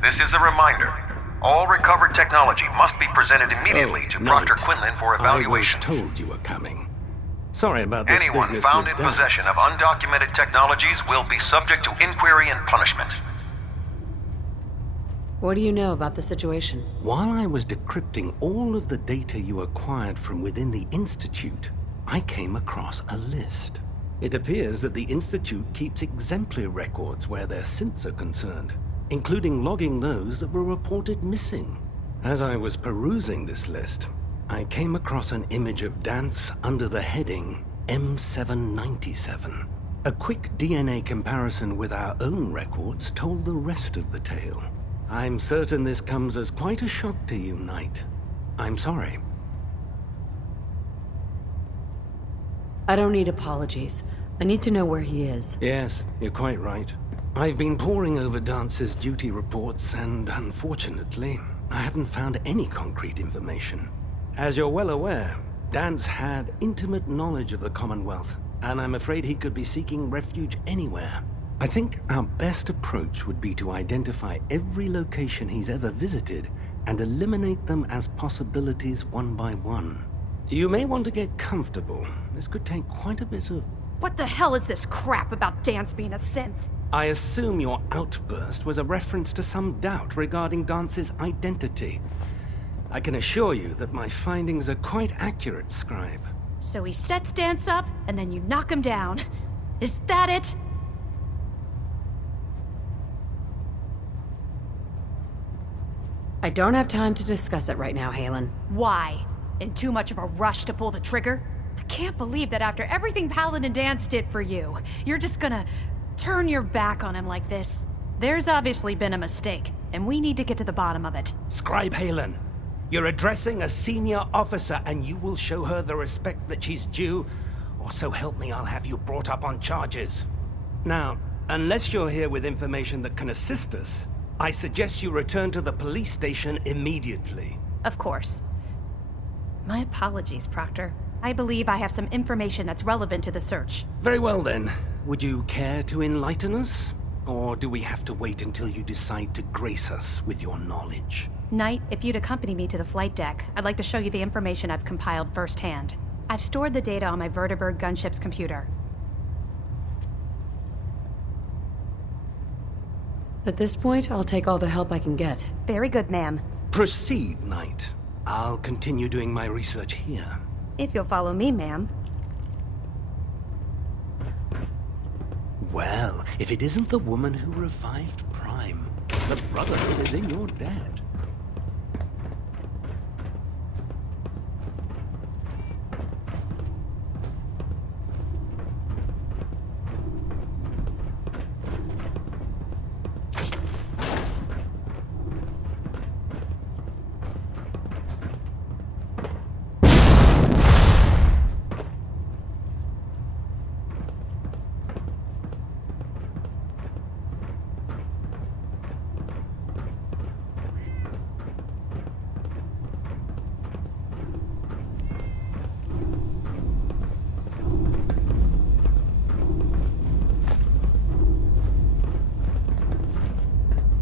This is a reminder. All recovered technology must be presented immediately to Proctor Quinlan for evaluation. I was told you were coming. Sorry about this Anyone business found with in Danse. possession of undocumented technologies will be subject to inquiry and punishment. What do you know about the situation? While I was decrypting all of the data you acquired from within the Institute, I came across a list. It appears that the Institute keeps exemplary records where their synths are concerned, including logging those that were reported missing. As I was perusing this list, I came across an image of Danse under the heading M797. A quick DNA comparison with our own records told the rest of the tale. I'm certain this comes as quite a shock to you, Knight. I'm sorry. I don't need apologies. I need to know where he is. Yes, you're quite right. I've been poring over Dance's duty reports, and unfortunately, I haven't found any concrete information. As you're well aware, Dance had intimate knowledge of the Commonwealth, and I'm afraid he could be seeking refuge anywhere. I think our best approach would be to identify every location he's ever visited and eliminate them as possibilities one by one. You may want to get comfortable. This could take quite a bit of... What the hell is this crap about Dance being a synth? I assume your outburst was a reference to some doubt regarding Dance's identity. I can assure you that my findings are quite accurate, Scribe. So he sets Dance up, and then you knock him down. Is that it? I don't have time to discuss it right now, Halen. Why? In too much of a rush to pull the trigger? I can't believe that after everything Paladin Dance did for you, you're just gonna turn your back on him like this. There's obviously been a mistake, and we need to get to the bottom of it. Scribe Halen, you're addressing a senior officer, and you will show her the respect that she's due, or so help me, I'll have you brought up on charges. Now, unless you're here with information that can assist us, I suggest you return to the police station immediately. Of course. My apologies, Proctor. I believe I have some information that's relevant to the search. Very well then. Would you care to enlighten us? Or do we have to wait until you decide to grace us with your knowledge? Knight, if you'd accompany me to the flight deck, I'd like to show you the information I've compiled firsthand. I've stored the data on my Vertibird gunship's computer. At this point, I'll take all the help I can get. Very good, ma'am. Proceed, Knight. I'll continue doing my research here. If you'll follow me, ma'am. Well, if it isn't the woman who revived Prime, the Brotherhood is in your debt.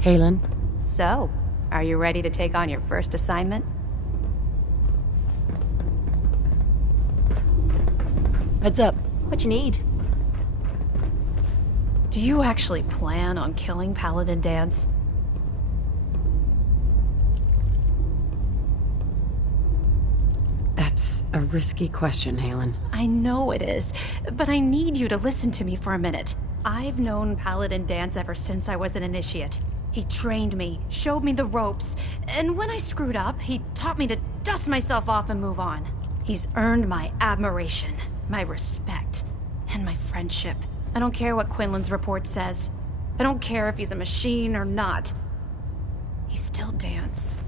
Halen? So, are you ready to take on your first assignment? Heads up. What you need? Do you actually plan on killing Paladin Dance? That's a risky question, Halen. I know it is, but I need you to listen to me for a minute. I've known Paladin Dance ever since I was an initiate. He trained me, showed me the ropes, and when I screwed up, he taught me to dust myself off and move on. He's earned my admiration, my respect, and my friendship. I don't care what Quinlan's report says. I don't care if he's a machine or not. He's still Dance.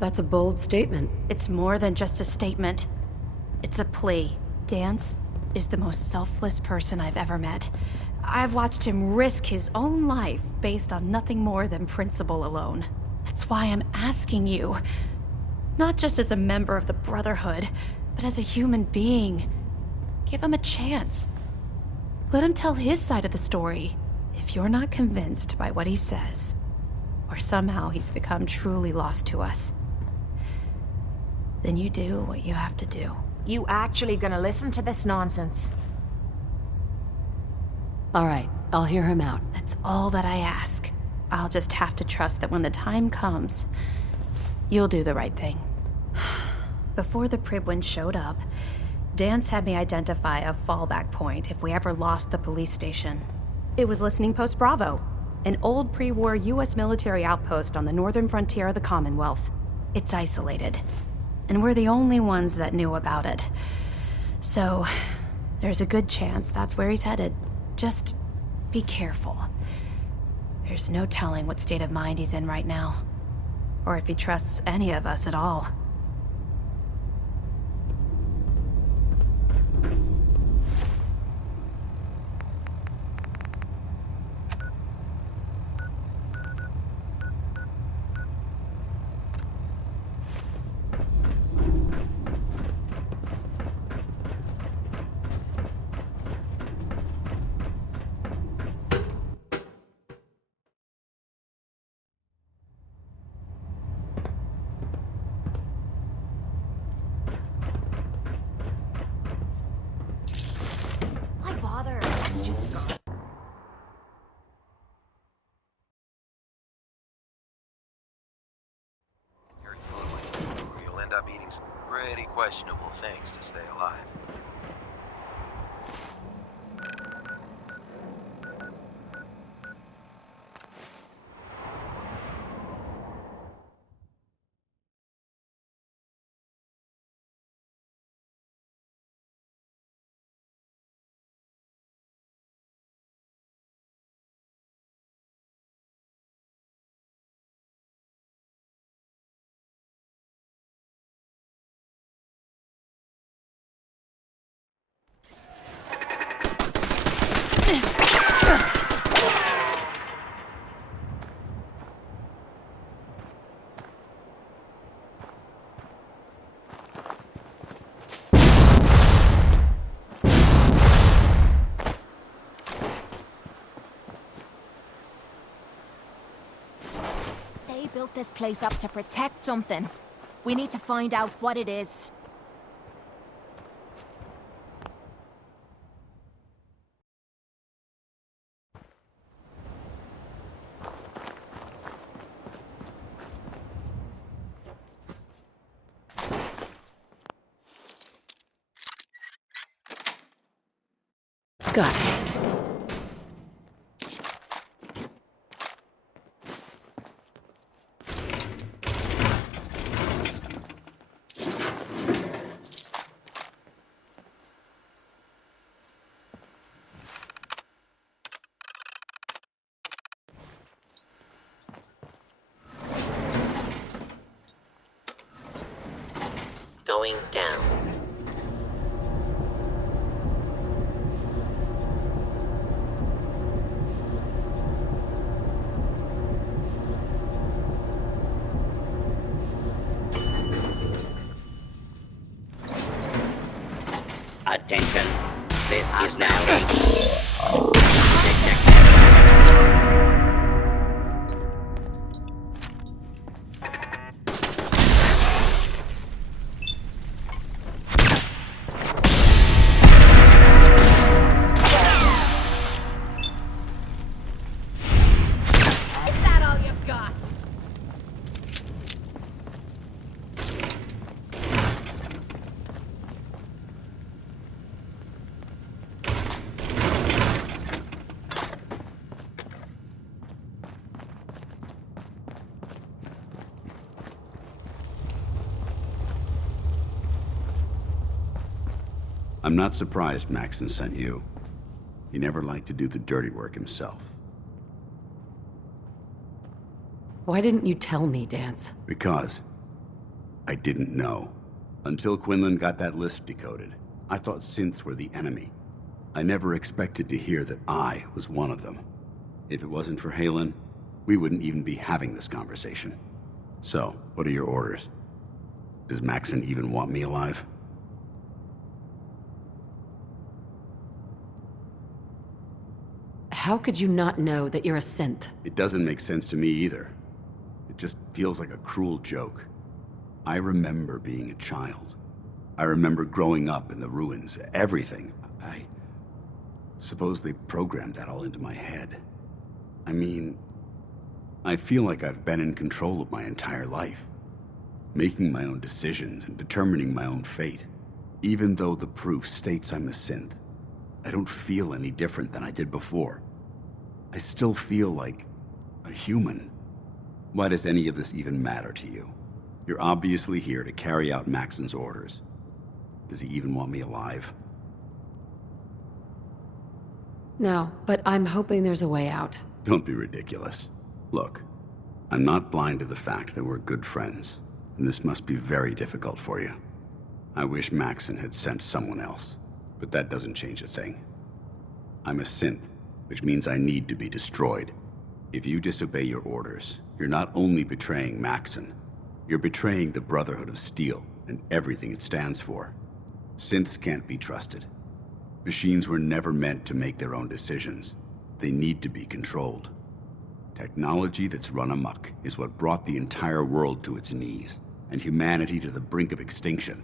That's a bold statement. It's more than just a statement. It's a plea. Dance is the most selfless person I've ever met. I've watched him risk his own life based on nothing more than principle alone. That's why I'm asking you, not just as a member of the Brotherhood, but as a human being. Give him a chance. Let him tell his side of the story. If you're not convinced by what he says, or somehow he's become truly lost to us, then you do what you have to do. You actually gonna listen to this nonsense? All right, I'll hear him out. That's all that I ask. I'll just have to trust that when the time comes, you'll do the right thing. Before the Pribwin showed up, Dance had me identify a fallback point if we ever lost the police station. It was Listening Post Bravo, an old pre-war US military outpost on the northern frontier of the Commonwealth. It's isolated, and we're the only ones that knew about it. So, there's a good chance that's where he's headed. Just be careful. There's no telling what state of mind he's in right now, or if he trusts any of us at all. pretty questionable things to stay alive. They built this place up to protect something. We need to find out what it is. Got it. Going down. Attention. This is now Is that all you've got? I'm not surprised Maxon sent you. He never liked to do the dirty work himself. Why didn't you tell me, Dance? Because I didn't know. Until Quinlan got that list decoded, I thought synths were the enemy. I never expected to hear that I was one of them. If it wasn't for Halen, we wouldn't even be having this conversation. So, what are your orders? Does Maxon even want me alive? How could you not know that you're a synth? It doesn't make sense to me either. It just feels like a cruel joke. I remember being a child. I remember growing up in the ruins, everything. I suppose they programmed that all into my head. I mean, I feel like I've been in control of my entire life, making my own decisions and determining my own fate. Even though the proof states I'm a synth, I don't feel any different than I did before. I still feel like a human. Why does any of this even matter to you? You're obviously here to carry out Maxon's orders. Does he even want me alive? No, but I'm hoping there's a way out. Don't be ridiculous. Look, I'm not blind to the fact that we're good friends, and this must be very difficult for you. I wish Maxon had sent someone else, but that doesn't change a thing. I'm a synth, which means I need to be destroyed. If you disobey your orders, you're not only betraying Maxon, you're betraying the Brotherhood of Steel and everything it stands for. Synths can't be trusted. Machines were never meant to make their own decisions. They need to be controlled. Technology that's run amok is what brought the entire world to its knees, and humanity to the brink of extinction.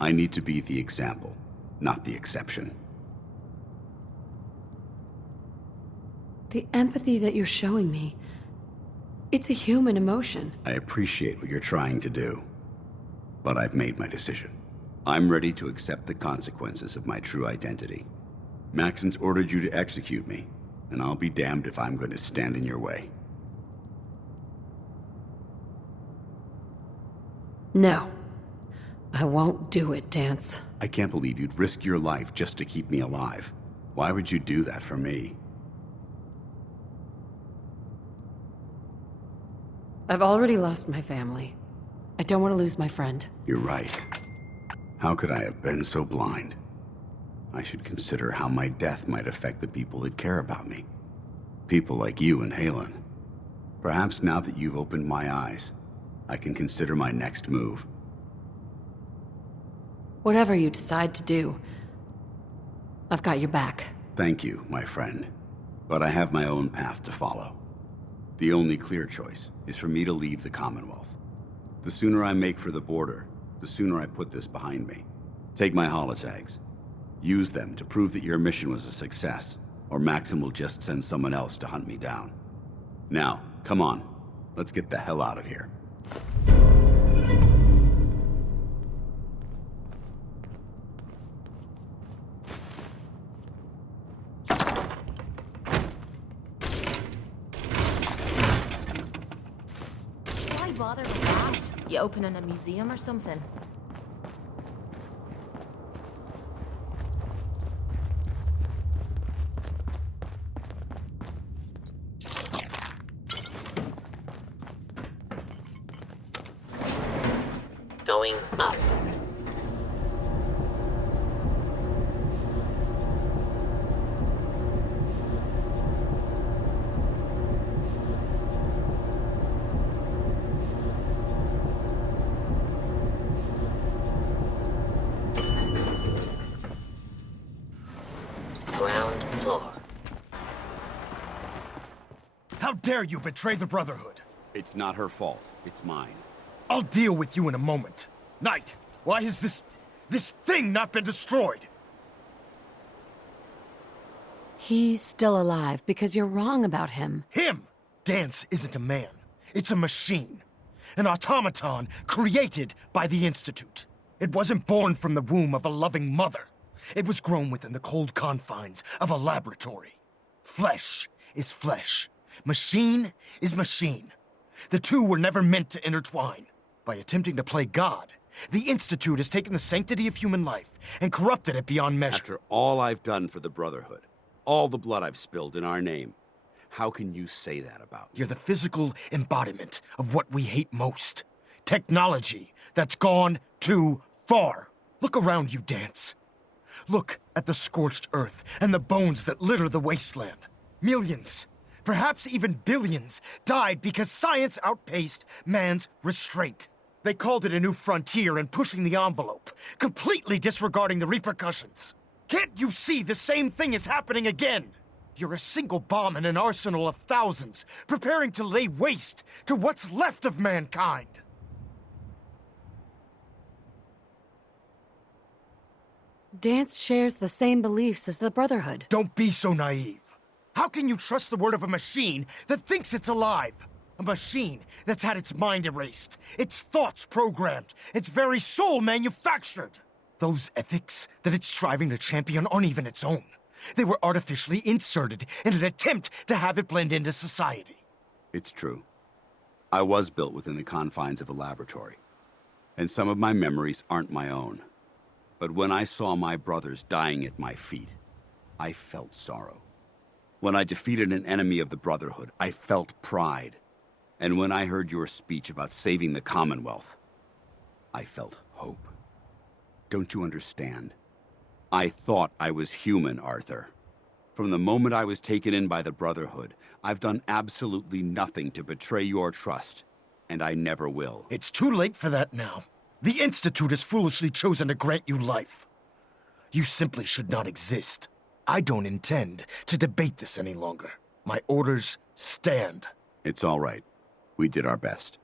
I need to be the example, not the exception. The empathy that you're showing me, it's a human emotion. I appreciate what you're trying to do. but I've made my decision. I'm ready to accept the consequences of my true identity. Maxon's ordered you to execute me, and I'll be damned if I'm going to stand in your way. No. I won't do it, Dance. I can't believe you'd risk your life just to keep me alive. Why would you do that for me? I've already lost my family. I don't want to lose my friend. You're right. How could I have been so blind? I should consider how my death might affect the people that care about me. People like you and Halen. Perhaps now that you've opened my eyes, I can consider my next move. Whatever you decide to do, I've got your back. Thank you, my friend. But I have my own path to follow. The only clear choice is for me to leave the Commonwealth. The sooner I make for the border, the sooner I put this behind me. Take my holotags. Use them to prove that your mission was a success, or Maxim will just send someone else to hunt me down. Now, come on. Let's get the hell out of here. Why bother with that? You opening a museum or something? Going up. Ground floor. How dare you betray the Brotherhood? It's not her fault. It's mine. I'll deal with you in a moment. Knight, why has this thing not been destroyed? He's still alive because you're wrong about him. Him! Dance isn't a man. It's a machine. An automaton created by the Institute. It wasn't born from the womb of a loving mother. It was grown within the cold confines of a laboratory. Flesh is flesh. Machine is machine. The two were never meant to intertwine. By attempting to play God, the Institute has taken the sanctity of human life and corrupted it beyond measure. After all I've done for the Brotherhood, all the blood I've spilled in our name, how can you say that about me? You're the physical embodiment of what we hate most. Technology that's gone too far. Look around you, Dance. Look at the scorched earth and the bones that litter the wasteland. Millions, perhaps even billions, died because science outpaced man's restraint. They called it a new frontier and pushing the envelope, completely disregarding the repercussions. Can't you see the same thing is happening again? You're a single bomb in an arsenal of thousands, preparing to lay waste to what's left of mankind. Dance shares the same beliefs as the Brotherhood. Don't be so naive. How can you trust the word of a machine that thinks it's alive? A machine that's had its mind erased, its thoughts programmed, its very soul manufactured. Those ethics that it's striving to champion aren't even its own. They were artificially inserted in an attempt to have it blend into society. It's true. I was built within the confines of a laboratory, and some of my memories aren't my own. But when I saw my brothers dying at my feet, I felt sorrow. When I defeated an enemy of the Brotherhood, I felt pride. And when I heard your speech about saving the Commonwealth, I felt hope. Don't you understand? I thought I was human, Arthur. From the moment I was taken in by the Brotherhood, I've done absolutely nothing to betray your trust, and I never will. It's too late for that now. The Institute has foolishly chosen to grant you life. You simply should not exist. I don't intend to debate this any longer. My orders stand. It's all right. We did our best.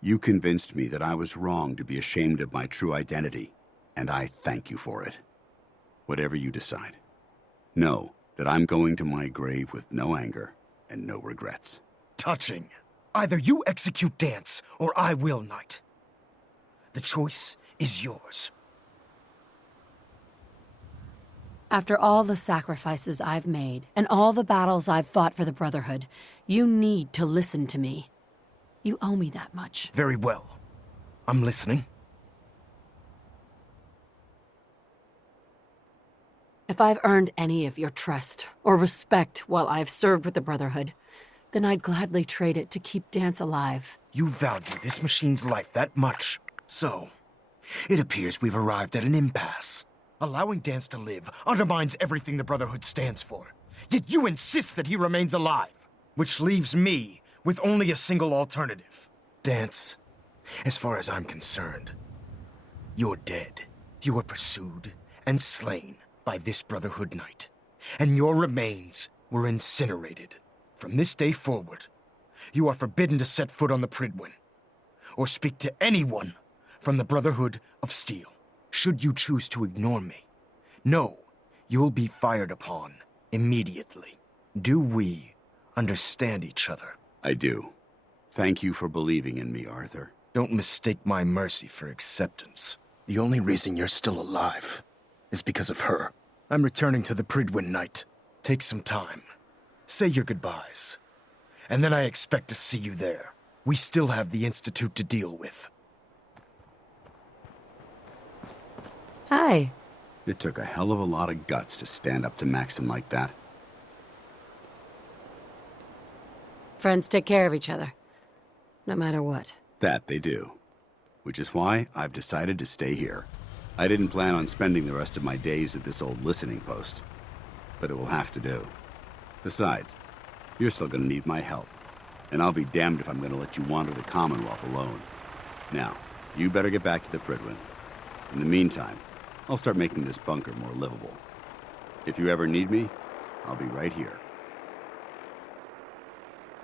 You convinced me that I was wrong to be ashamed of my true identity, and I thank you for it. Whatever you decide, know that I'm going to my grave with no anger and no regrets. Touching. Either you execute Dance, or I will, Knight. The choice is yours. After all the sacrifices I've made, and all the battles I've fought for the Brotherhood, you need to listen to me. You owe me that much. Very well. I'm listening. If I've earned any of your trust or respect while I've served with the Brotherhood, then I'd gladly trade it to keep Dance alive. You value this machine's life that much. So, it appears we've arrived at an impasse. Allowing Dance to live undermines everything the Brotherhood stands for. Yet you insist that he remains alive, which leaves me with only a single alternative. Dance, as far as I'm concerned, you're dead. You were pursued and slain by this Brotherhood Knight, and your remains were incinerated. From this day forward, you are forbidden to set foot on the Prydwen, or speak to anyone from the Brotherhood of Steel. Should you choose to ignore me, know you'll be fired upon immediately. Do we understand each other? I do. Thank you for believing in me, Arthur. Don't mistake my mercy for acceptance. The only reason you're still alive is because of her. I'm returning to the Prydwen Knight. Take some time. Say your goodbyes. And then I expect to see you there. We still have the Institute to deal with. Hi. It took a hell of a lot of guts to stand up to Maxon like that. Friends take care of each other, no matter what. That they do. Which is why I've decided to stay here. I didn't plan on spending the rest of my days at this old listening post, but it will have to do. Besides, you're still gonna need my help, and I'll be damned if I'm gonna let you wander the Commonwealth alone. Now, you better get back to the Prydwen. In the meantime, I'll start making this bunker more livable. If you ever need me, I'll be right here.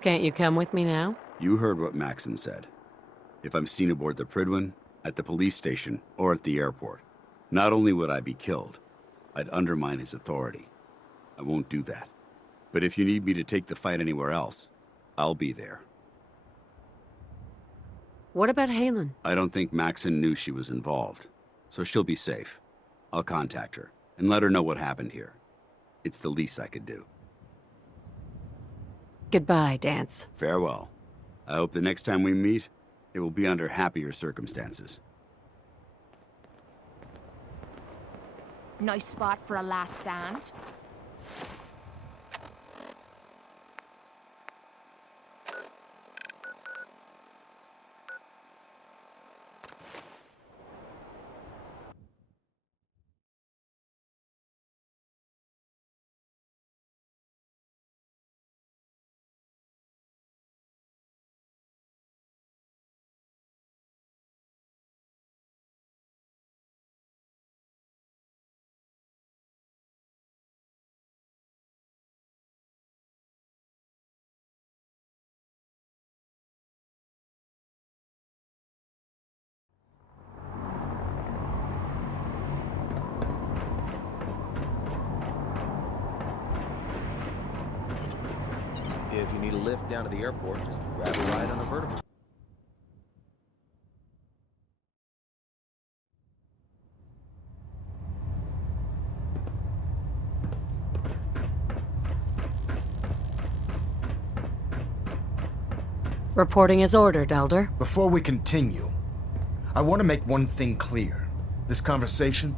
Can't you come with me now? You heard what Maxon said. If I'm seen aboard the Prydwen, at the police station, or at the airport, not only would I be killed, I'd undermine his authority. I won't do that. But if you need me to take the fight anywhere else, I'll be there. What about Halen? I don't think Maxon knew she was involved, so she'll be safe. I'll contact her and let her know what happened here. It's the least I could do. Goodbye, Dance. Farewell. I hope the next time we meet, it will be under happier circumstances. Nice spot for a last stand. If you need a lift down to the airport, just grab a ride on a vertical. Reporting as ordered, Elder. Before we continue, I want to make one thing clear. This conversation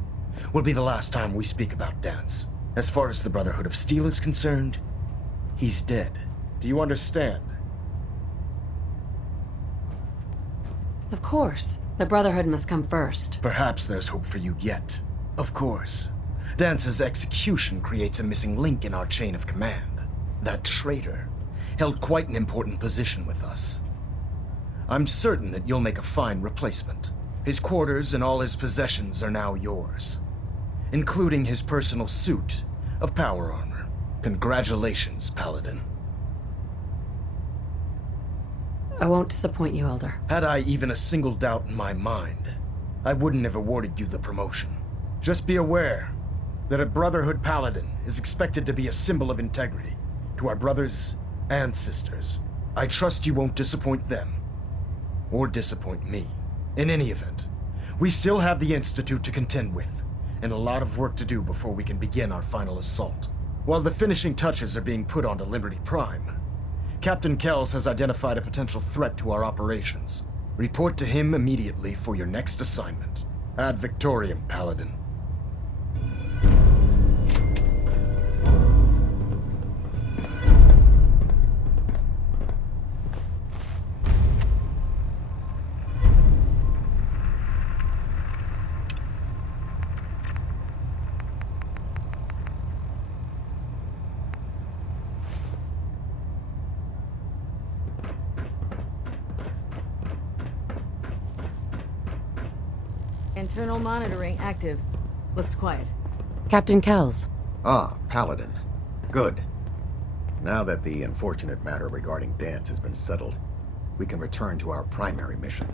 will be the last time we speak about Dance. As far as the Brotherhood of Steel is concerned, he's dead. Do you understand? Of course. The Brotherhood must come first. Perhaps there's hope for you yet. Of course. Dance's execution creates a missing link in our chain of command. That traitor held quite an important position with us. I'm certain that you'll make a fine replacement. His quarters and all his possessions are now yours, including his personal suit of power armor. Congratulations, Paladin. I won't disappoint you, Elder. Had I even a single doubt in my mind, I wouldn't have awarded you the promotion. Just be aware that a Brotherhood Paladin is expected to be a symbol of integrity to our brothers and sisters. I trust you won't disappoint them, or disappoint me. In any event, We still have the Institute to contend with, and a lot of work to do before we can begin our final assault. While the finishing touches are being put onto Liberty Prime, Captain Kells has identified a potential threat to our operations. Report to him immediately for your next assignment. Ad Victoriam, Paladin. Internal monitoring active. Looks quiet. Captain Kells. Ah, Paladin. Good. Now that the unfortunate matter regarding Dance has been settled, we can return to our primary mission.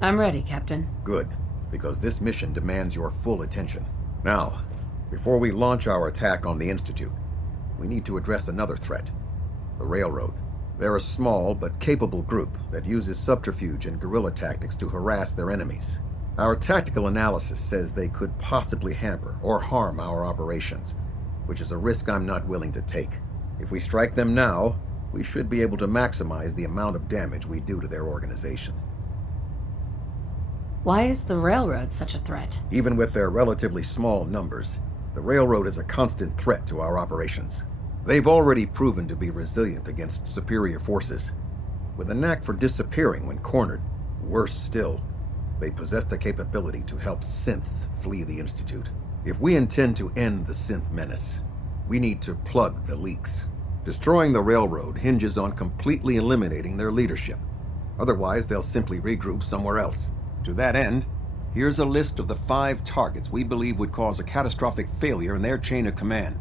I'm ready, Captain. Good, because this mission demands your full attention. Now, before we launch our attack on the Institute, we need to address another threat. The Railroad. They're a small but capable group that uses subterfuge and guerrilla tactics to harass their enemies. Our tactical analysis says they could possibly hamper or harm our operations, which is a risk I'm not willing to take. If we strike them now, we should be able to maximize the amount of damage we do to their organization. Why is the Railroad such a threat? Even with their relatively small numbers, the Railroad is a constant threat to our operations. They've already proven to be resilient against superior forces, with a knack for disappearing when cornered. Worse still, they possess the capability to help synths flee the Institute. If we intend to end the synth menace, we need to plug the leaks. Destroying the Railroad hinges on completely eliminating their leadership. Otherwise, they'll simply regroup somewhere else. To that end, here's a list of the 5 targets we believe would cause a catastrophic failure in their chain of command.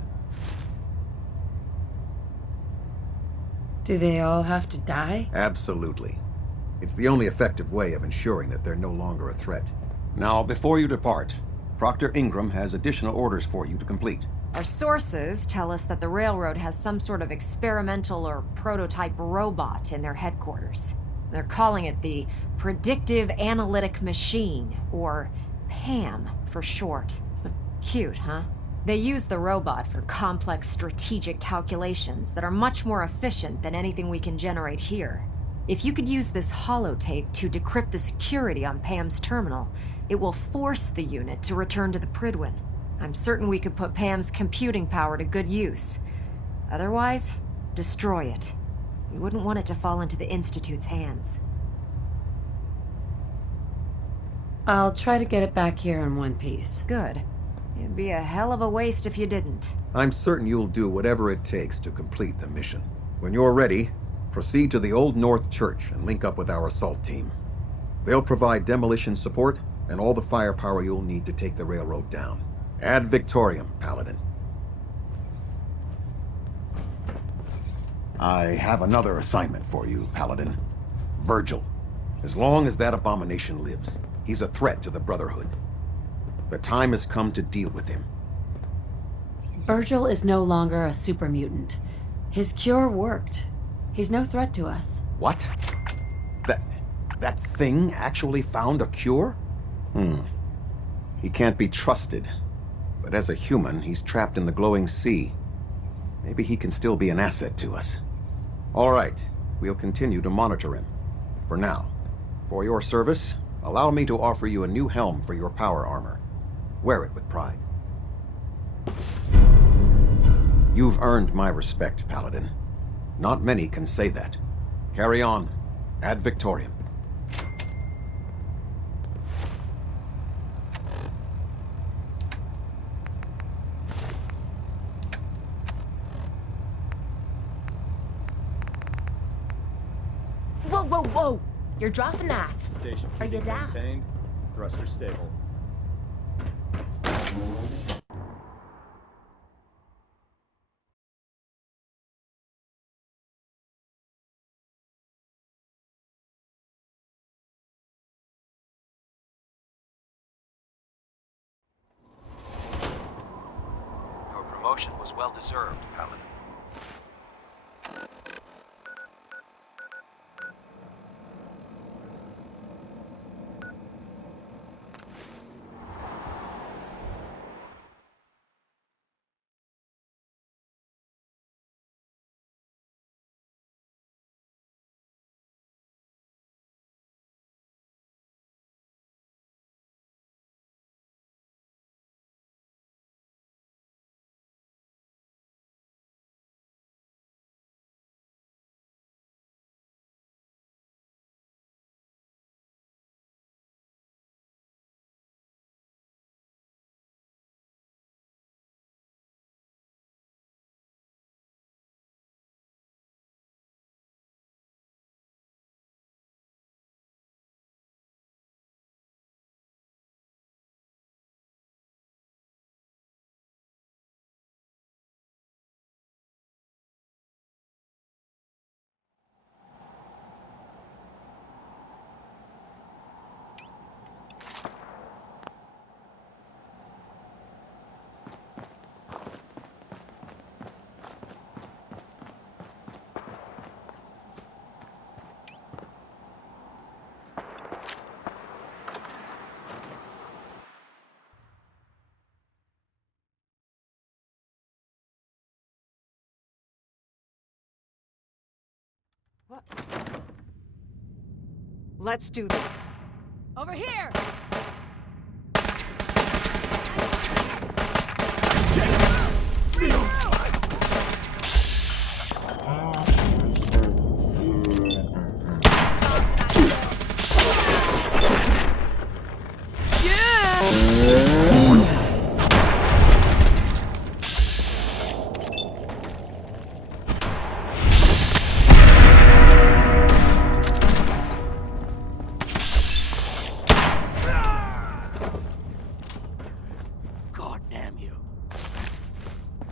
Do they all have to die? Absolutely. It's the only effective way of ensuring that they're no longer a threat. Now, before you depart, Proctor Ingram has additional orders for you to complete. Our sources tell us that the Railroad has some sort of experimental or prototype robot in their headquarters. They're calling it the Predictive Analytic Machine, or PAM for short. Cute, huh? They use the robot for complex strategic calculations that are much more efficient than anything we can generate here. If you could use this holotape to decrypt the security on Pam's terminal, it will force the unit to return to the Pridwin. I'm certain we could put Pam's computing power to good use. Otherwise, destroy it. We wouldn't want it to fall into the Institute's hands. I'll try to get it back here in one piece. Good. It'd be a hell of a waste if you didn't. I'm certain you'll do whatever it takes to complete the mission. When you're ready, proceed to the Old North Church and link up with our assault team. They'll provide demolition support and all the firepower you'll need to take the Railroad down. Ad Victoriam, Paladin. I have another assignment for you, Paladin. Virgil. As long as that abomination lives, he's a threat to the Brotherhood. The time has come to deal with him. Virgil is no longer a super mutant. His cure worked. He's no threat to us. What? That thing actually found a cure? He can't be trusted. But as a human, he's trapped in the glowing sea. Maybe he can still be an asset to us. All right, we'll continue to monitor him. For now. For your service, allow me to offer you a new helm for your power armor. Wear it with pride. You've earned my respect, Paladin. Not many can say that. Carry on. Ad Victoriam. Whoa, whoa, whoa! You're dropping that. Station Are you keeping daft? maintained. Thruster stable. Your promotion was well deserved, Paladin. Let's do this. Over here! God damn you.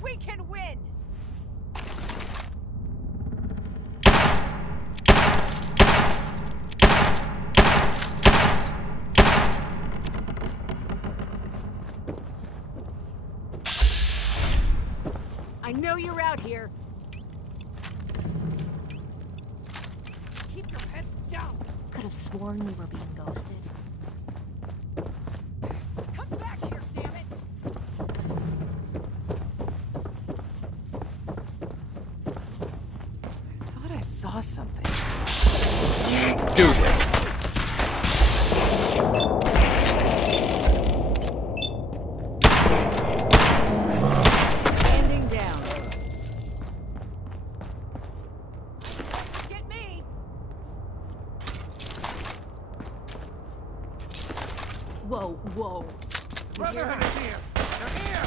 We can win! I know you're out here. Keep your heads down. Could have sworn we were being ghosted. Come back here, damn it! I thought I saw something. Do this. Standing down. Get me! Whoa, whoa. Brotherhood is here! They're here!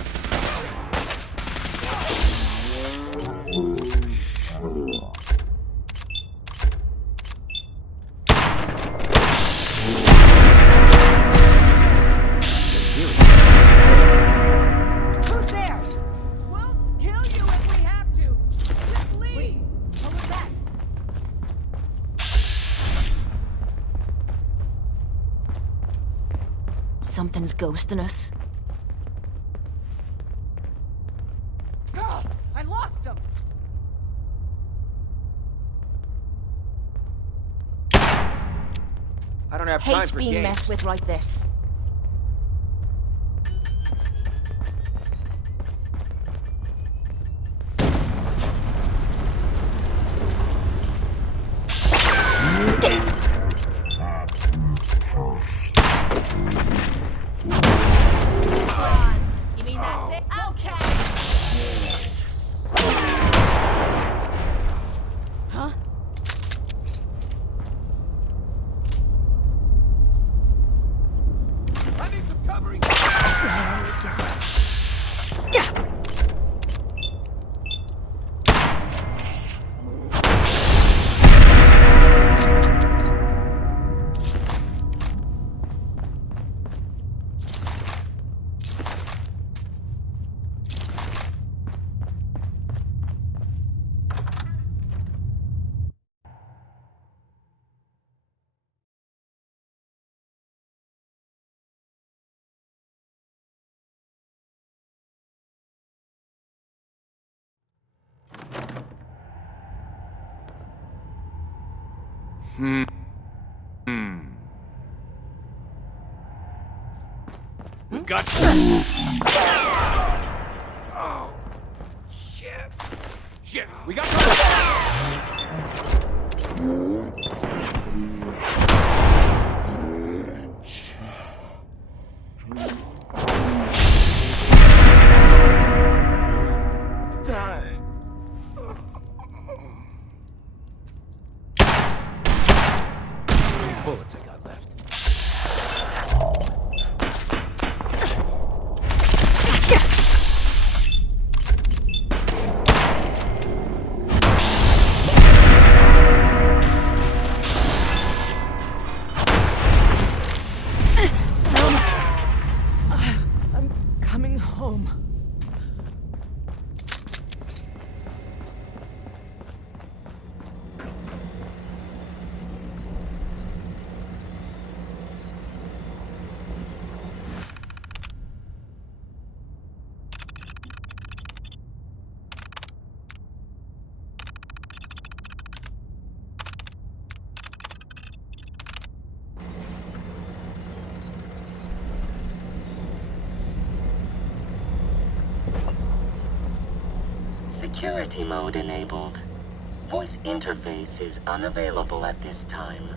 Who's there? We'll kill you if we have to. Just leave. What was that? Something's ghosting us. Ah, I lost him. I don't have time Hate for being games. messed with like this. You mean that's it? Okay. Huh? I need some covering. We've got you. Oh, shit. Shit, we got Die. How many bullets I got left? I'm coming home. Security mode enabled. voice interface is unavailable at this time.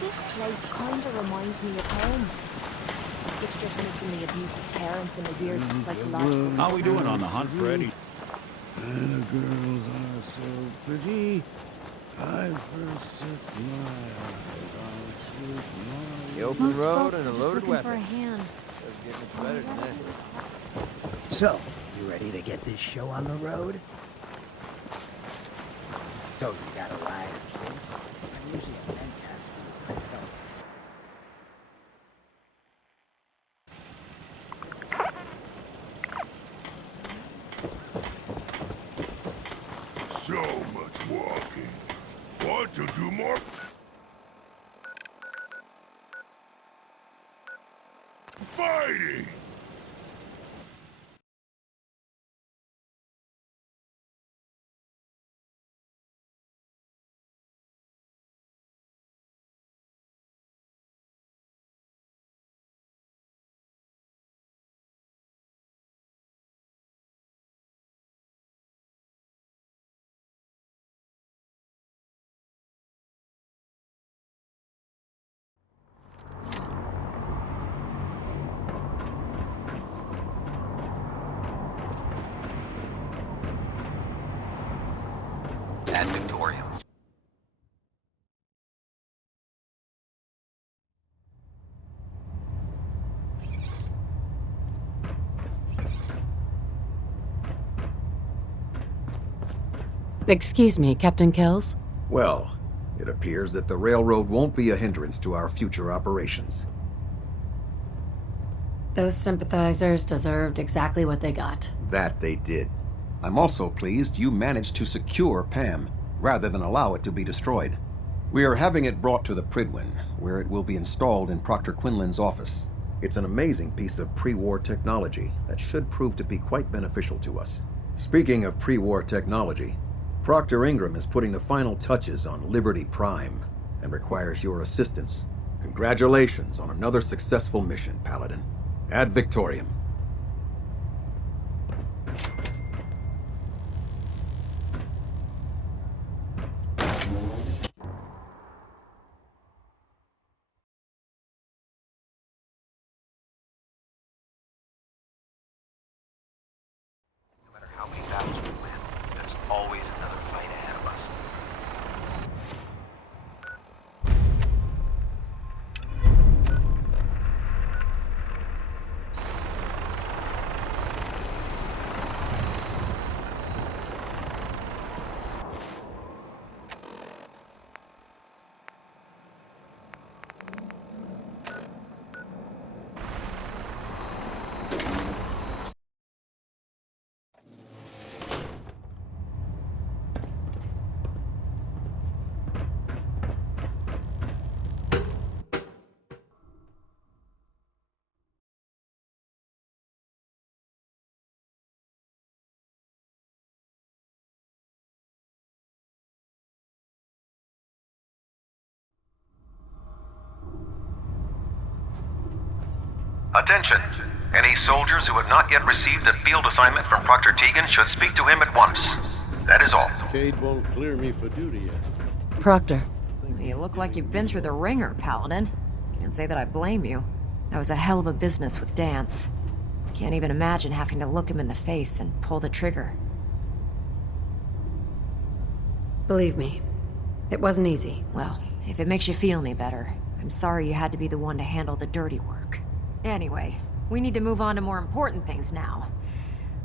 This place kinda reminds me of home. It's just missing the abusive parents and the years of psychological... How we doing on the hunt, Freddy? And the girls are so pretty. I first set my eyes on sweet Molly. The open Most road folks and a are just loaded looking weapon. for a hand. Doesn't get much better than this. So, you ready to get this show on the road? So, you got a ride or chase? I'm usually a mentats myself. So much walking. Want to do more? Fighting! at Victorium. Excuse me, Captain Kells? Well, it appears that the railroad won't be a hindrance to our future operations. Those sympathizers deserved exactly what they got. That they did. I'm also pleased you managed to secure Pam, rather than allow it to be destroyed. We are having it brought to the Pridwin, where it will be installed in Proctor Quinlan's office. It's an amazing piece of pre-war technology that should prove to be quite beneficial to us. Speaking of pre-war technology, Proctor Ingram is putting the final touches on Liberty Prime and requires your assistance. Congratulations on another successful mission, Paladin. Ad Victoriam. No matter how many battles we win, there's always another fight ahead of us. Attention! Any soldiers who have not yet received a field assignment from Proctor Tegan should speak to him at once. That is all. Cade won't clear me for duty yet. Proctor. You look like you've been through the ringer, Paladin. Can't say that I blame you. That was a hell of a business with Dance. Can't even imagine having to look him in the face and pull the trigger. Believe me, it wasn't easy. Well, if it makes you feel any better, I'm sorry you had to be the one to handle the dirty work. Anyway, we need to move on to more important things now.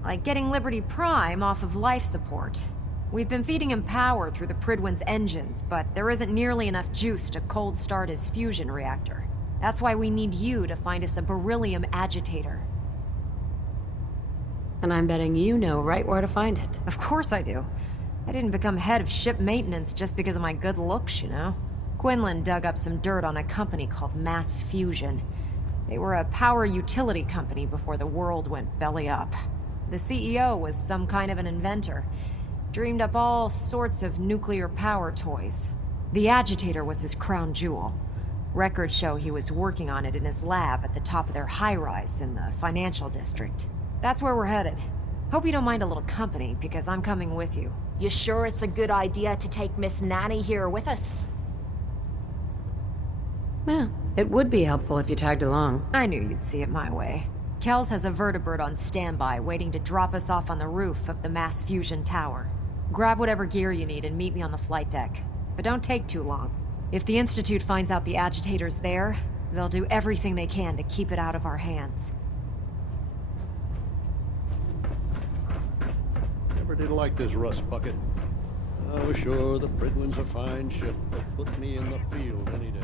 Like getting Liberty Prime off of life support. We've been feeding him power through the Pridwin's engines, but there isn't nearly enough juice to cold start his fusion reactor. That's why we need you to find us a beryllium agitator. And I'm betting you know right where to find it. Of course I do. I didn't become head of ship maintenance just because of my good looks, you know? Quinlan dug up some dirt on a company called Mass Fusion. They were a power utility company before the world went belly up. The CEO was some kind of an inventor. Dreamed up all sorts of nuclear power toys. The agitator was his crown jewel. Records show he was working on it in his lab at the top of their high-rise in the financial district. That's where we're headed. Hope you don't mind a little company, because I'm coming with you. You sure it's a good idea to take Miss Nanny here with us? Yeah, it would be helpful if you tagged along. I knew you'd see it my way. Kells has a vertibird on standby, waiting to drop us off on the roof of the Mass Fusion Tower. Grab whatever gear you need and meet me on the flight deck. But don't take too long. If the Institute finds out the agitator's there, they'll do everything they can to keep it out of our hands. Never did like this rust bucket. Oh, sure, the Pridwin's a fine ship, but put me in the field any day.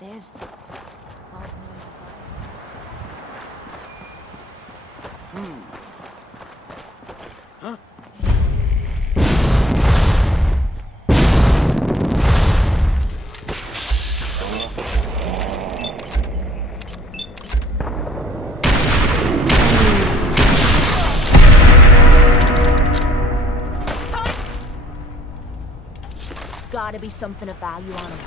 it is. Huh? Gotta be something of value on him.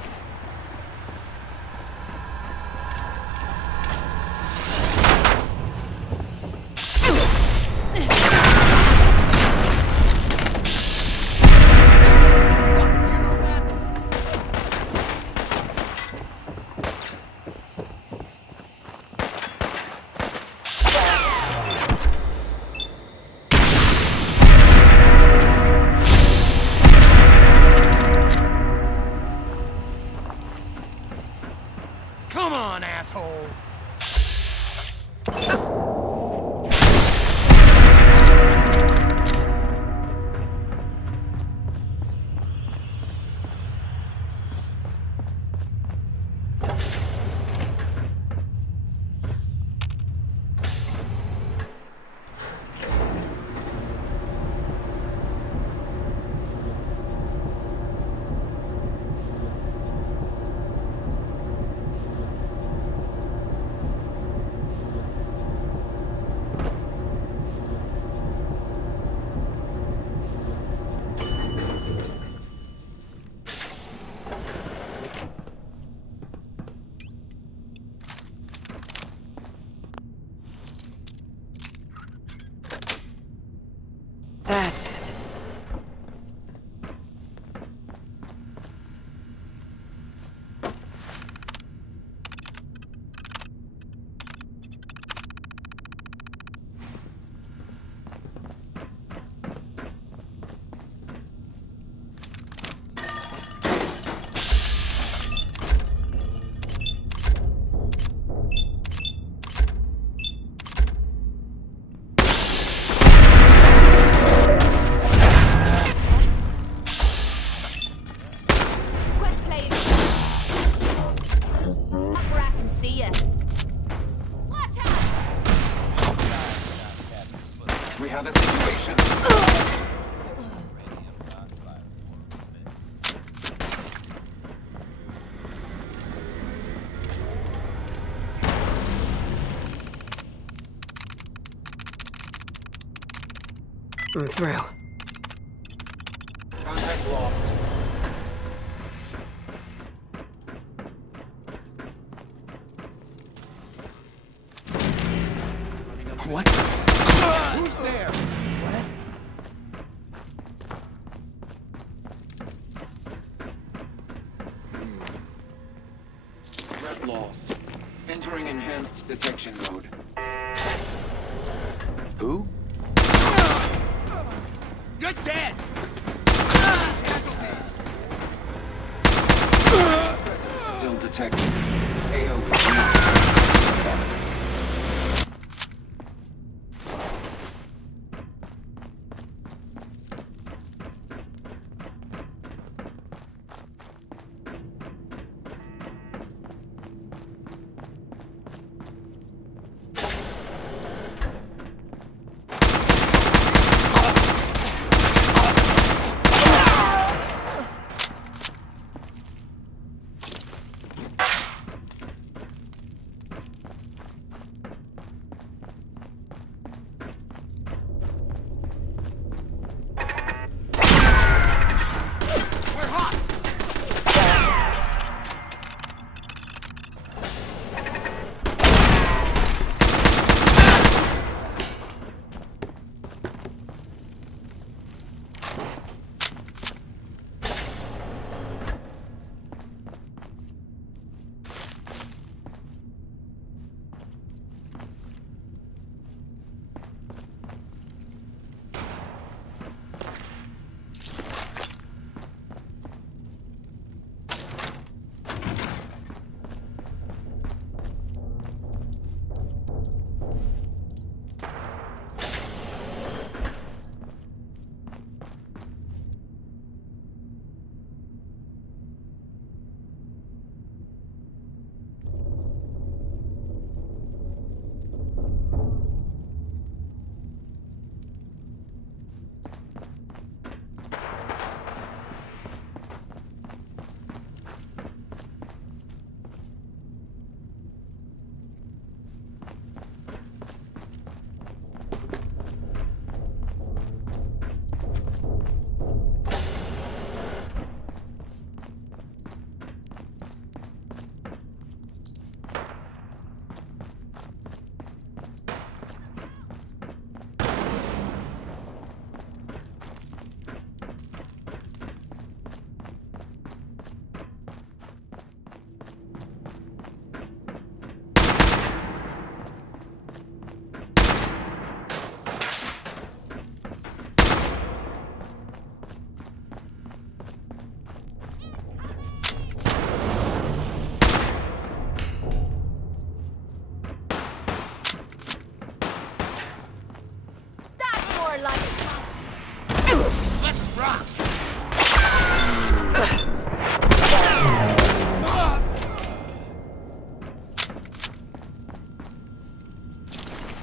Come on, asshole! That's it. We have a situation. I'm through. Contact lost. What? Who's there? What? Threat lost. Entering enhanced detection mode. Who? You're dead! Presence still detected. AO is not.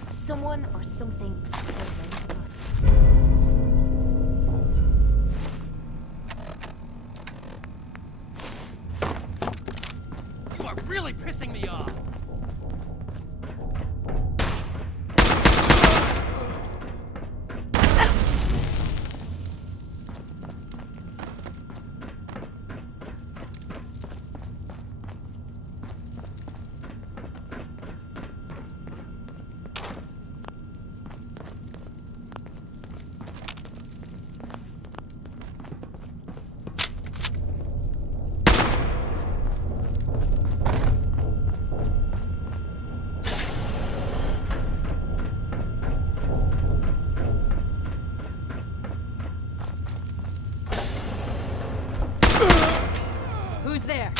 Someone or something. You are really pissing me off. Who's there?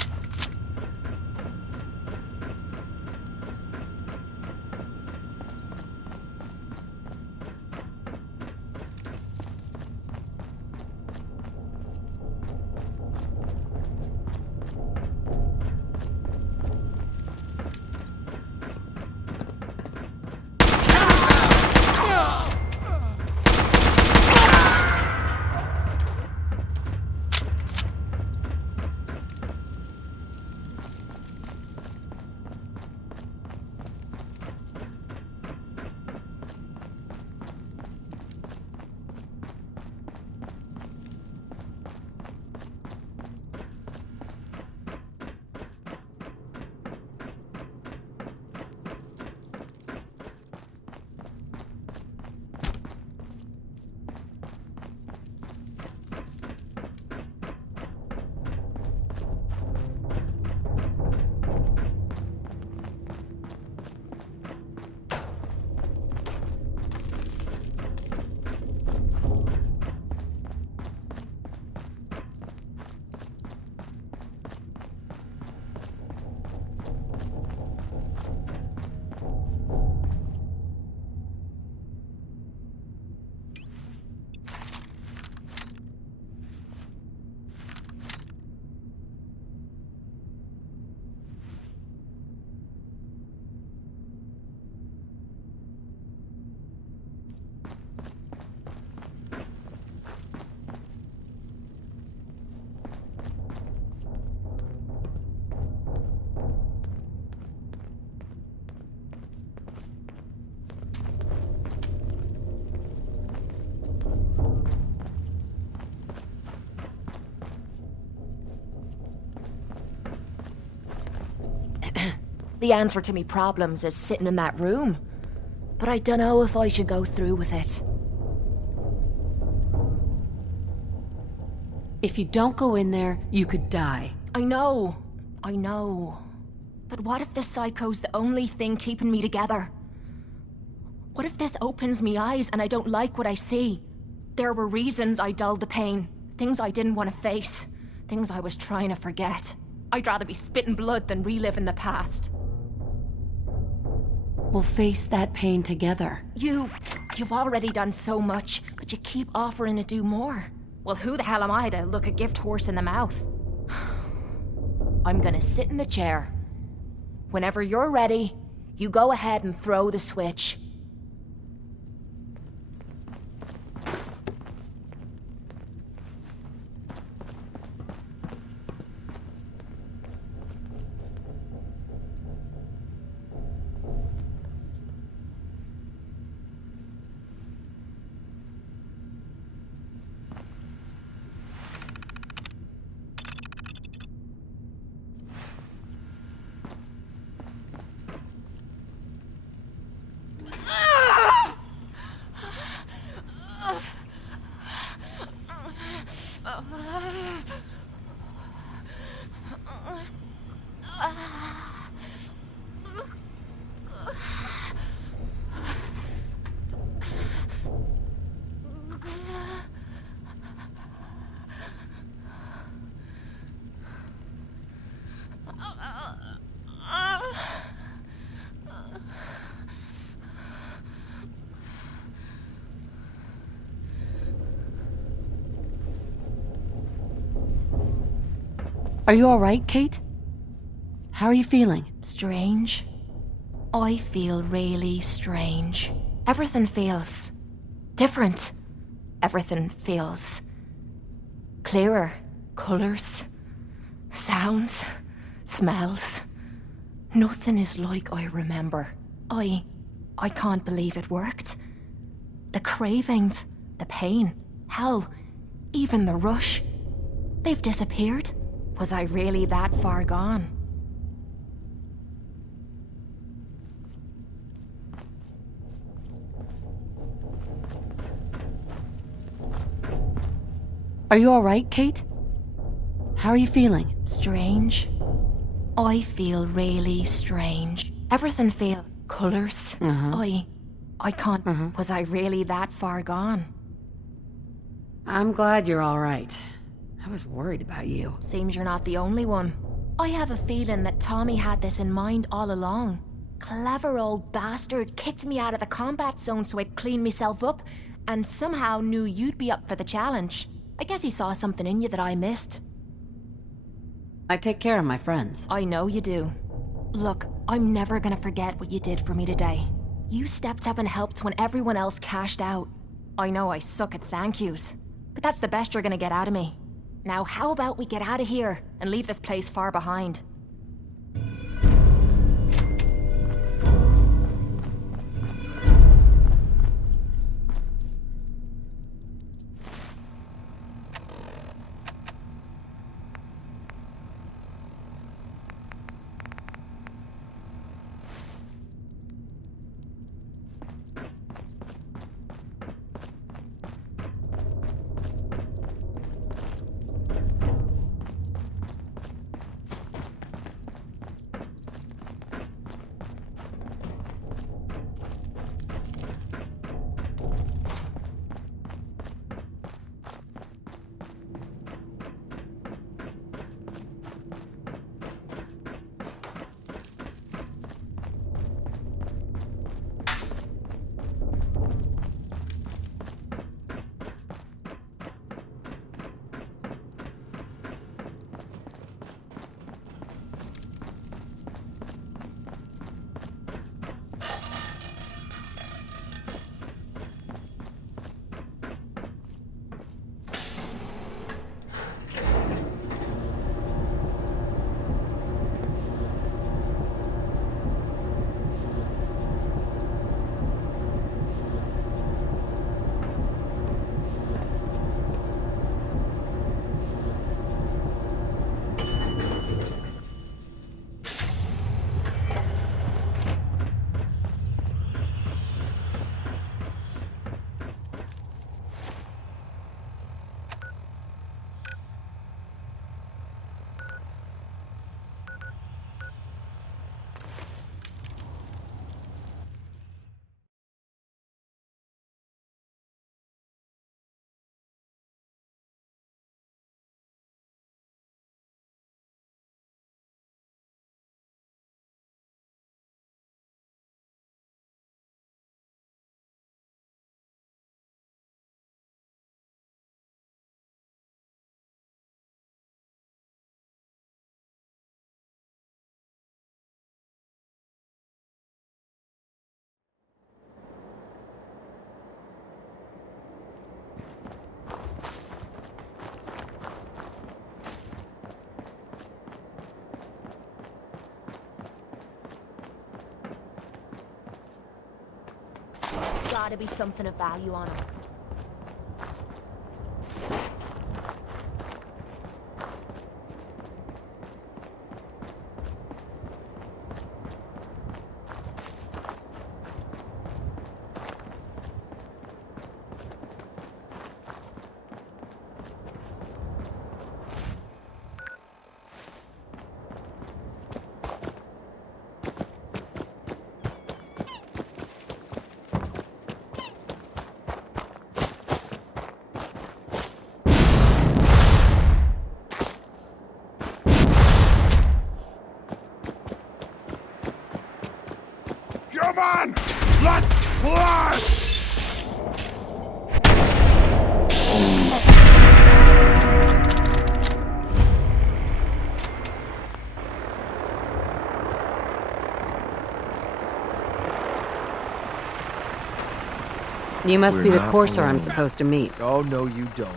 The answer to me problems is sitting in that room. But I dunno if I should go through with it. If you don't go in there, you could die. I know. But what if the psycho's the only thing keeping me together? What if this opens me eyes and I don't like what I see? There were reasons I dulled the pain. Things I didn't want to face. Things I was trying to forget. I'd rather be spitting blood than reliving the past. We'll face that pain together. You've already done so much, but you keep offering to do more. Well, who the hell am I to look a gift horse in the mouth? I'm gonna sit in the chair. Whenever you're ready, you go ahead and throw the switch. Are you alright, Kate? How are you feeling? Strange. I feel really strange. Everything feels different. Everything feels clearer. Colors, sounds, smells. Nothing is like I remember. I can't believe it worked. The cravings, the pain, hell, even the rush. They've disappeared. Was I really that far gone? Are you alright, Kate? How are you feeling? Strange. I feel really strange. Everything feels colors. I can't. Was I really that far gone? I'm glad you're alright. I was worried about you. Seems you're not the only one. I have a feeling that Tommy had this in mind all along. Clever old bastard kicked me out of the combat zone so I'd clean myself up, and somehow knew you'd be up for the challenge. I guess he saw something in you that I missed. I take care of my friends. I know you do. Look, I'm never gonna forget what you did for me today. You stepped up and helped when everyone else cashed out. I know I suck at thank yous, but that's the best you're gonna get out of me. Now how about we get out of here and leave this place far behind? Gotta be something of value on him. Come on! Let's fly! You must We're be the not courser I'm alone. supposed to meet. Oh, no, you don't.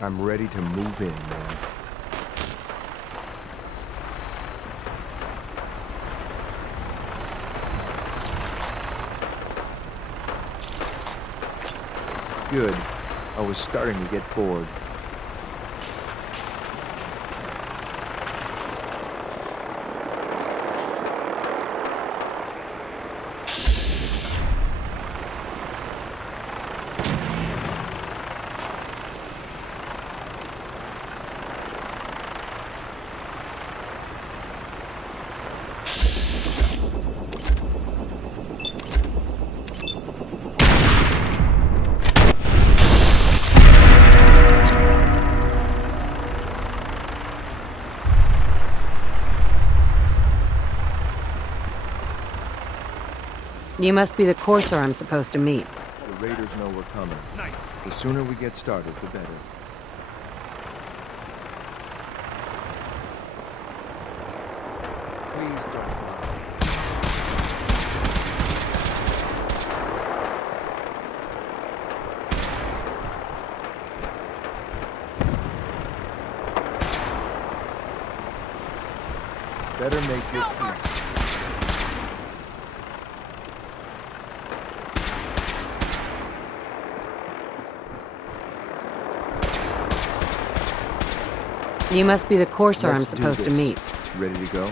I'm ready to move in, man. Good. I was starting to get bored. You must be the courser I'm supposed to meet. The raiders know we're coming. Nice. The sooner we get started, the better. Please don't lie. Better make your peace. You must be the courser I'm Let's do supposed to this. meet. Ready to go?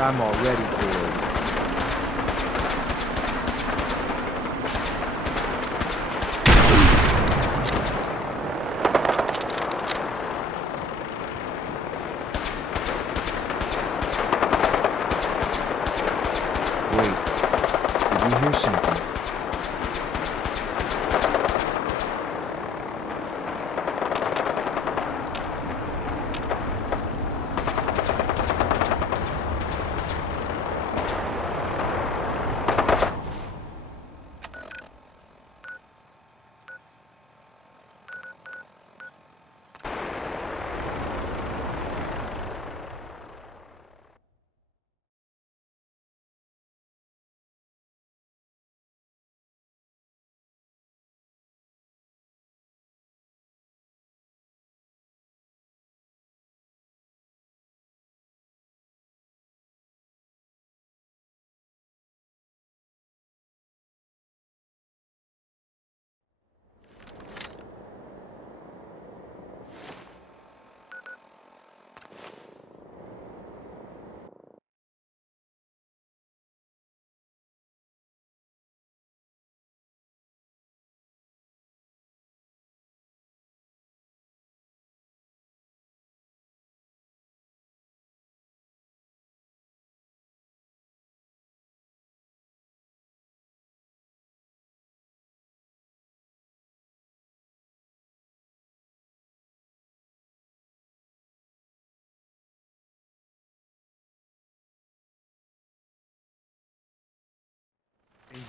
I'm already bored. Wait, did you hear something?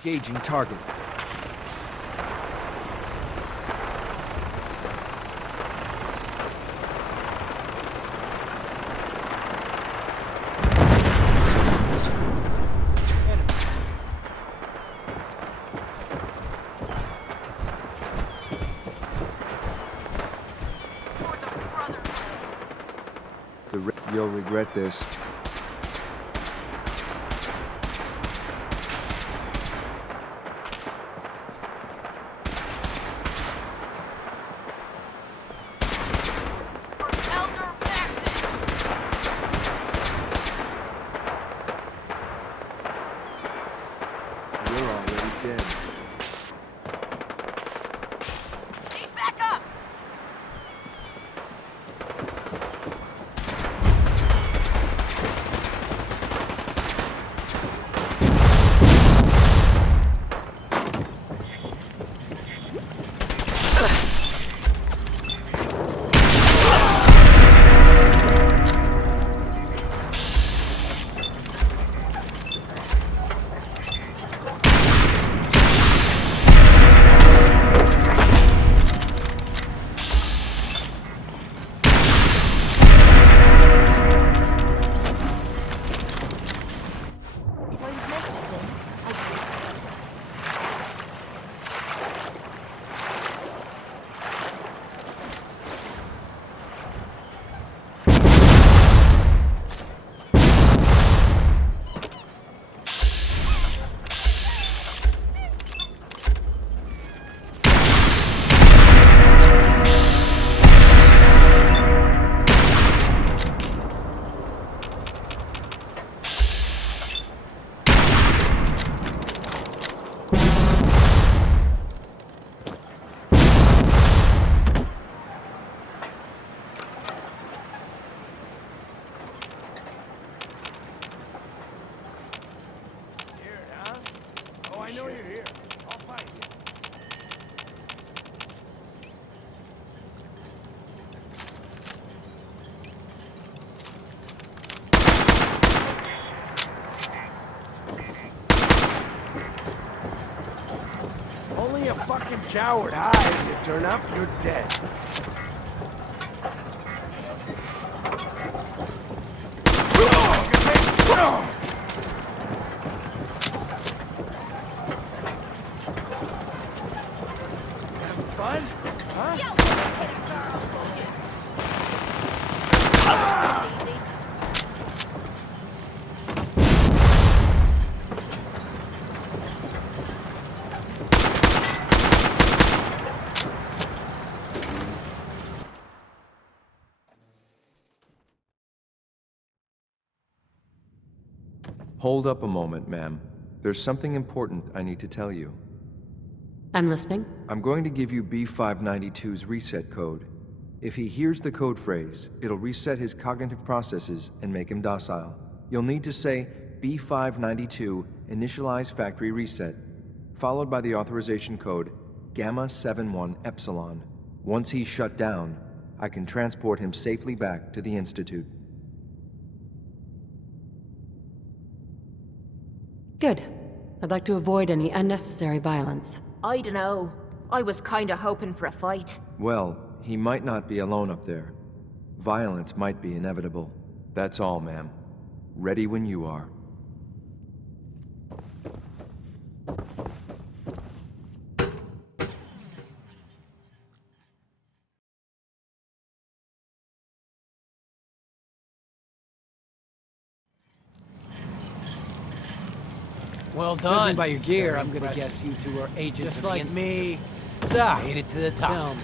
Engaging target. You'll regret this. You're already dead. Need backup! If I was meant to spin, I'd go for this. Here, huh? Oh, I know you're here. I'll find you. Only a fucking coward hides. You turn up, you're dead. Having fun? Huh? Hold up a moment, ma'am. There's something important I need to tell you. I'm listening. I'm going to give you B592's reset code. If he hears the code phrase, it'll reset his cognitive processes and make him docile. You'll need to say B592 initialize factory reset, followed by the authorization code Gamma 71 Epsilon. Once he's shut down, I can transport him safely back to the Institute. Good. I'd like to avoid any unnecessary violence. I dunno. I was kinda hoping for a fight. Well, he might not be alone up there. Violence might be inevitable. That's all, ma'am. Ready when you are. Well done. Judging by your gear, Very I'm gonna impressive. guess you two are agents Just of the like Institute. me. So, Made it to the top. tell me.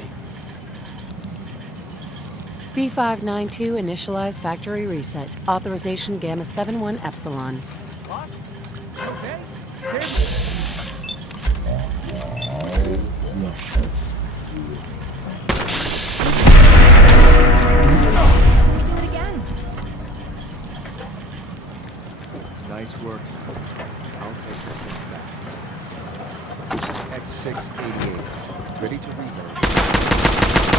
B592 initialize factory reset. Authorization Gamma 71 Epsilon. What? Okay. We do it again. Nice work. I'll take the sync back. This is X688. Ready to reload.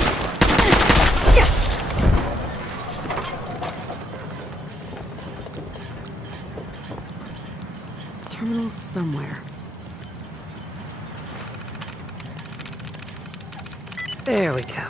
Terminal somewhere. There we go.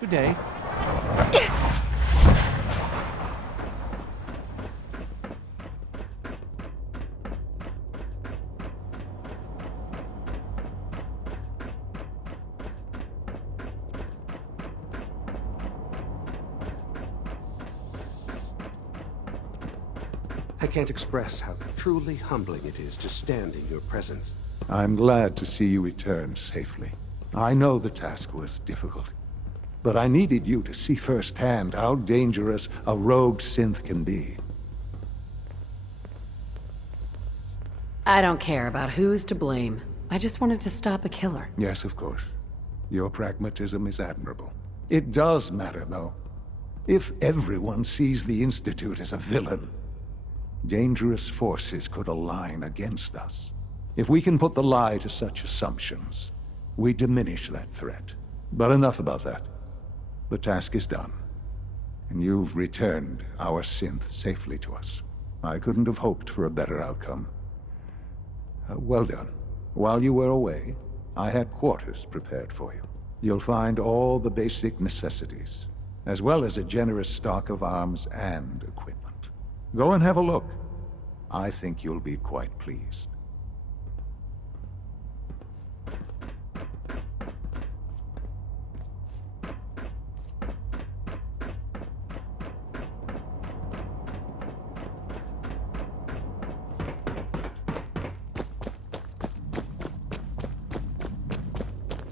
Good day. I can't express how truly humbling it is to stand in your presence. I'm glad to see you return safely. I know the task was difficult, but I needed you to see firsthand how dangerous a rogue synth can be. I don't care about who's to blame. I just wanted to stop a killer. Yes, of course. Your pragmatism is admirable. It does matter, though. If everyone sees the Institute as a villain, dangerous forces could align against us. If we can put the lie to such assumptions, we diminish that threat. But enough about that. The task is done, and you've returned our synth safely to us. I couldn't have hoped for a better outcome. Well done. While you were away, I had quarters prepared for you. You'll find all the basic necessities, as well as a generous stock of arms and equipment. Go and have a look. I think you'll be quite pleased.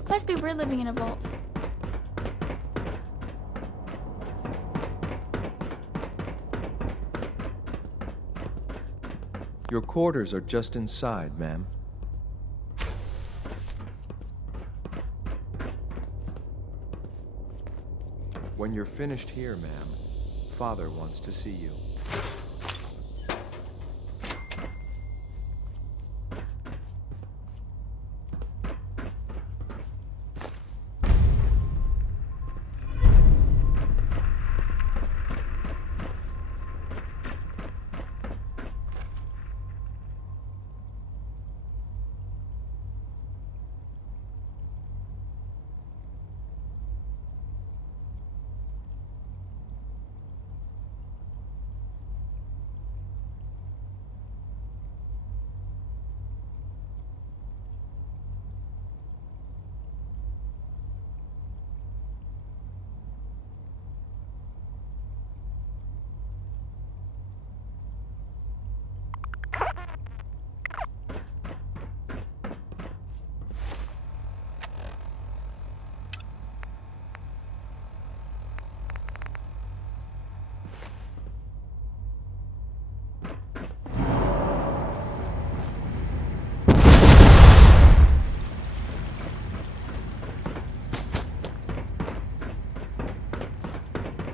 Must be we're living in a vault. Your quarters are just inside, ma'am. When you're finished here, ma'am, Father wants to see you.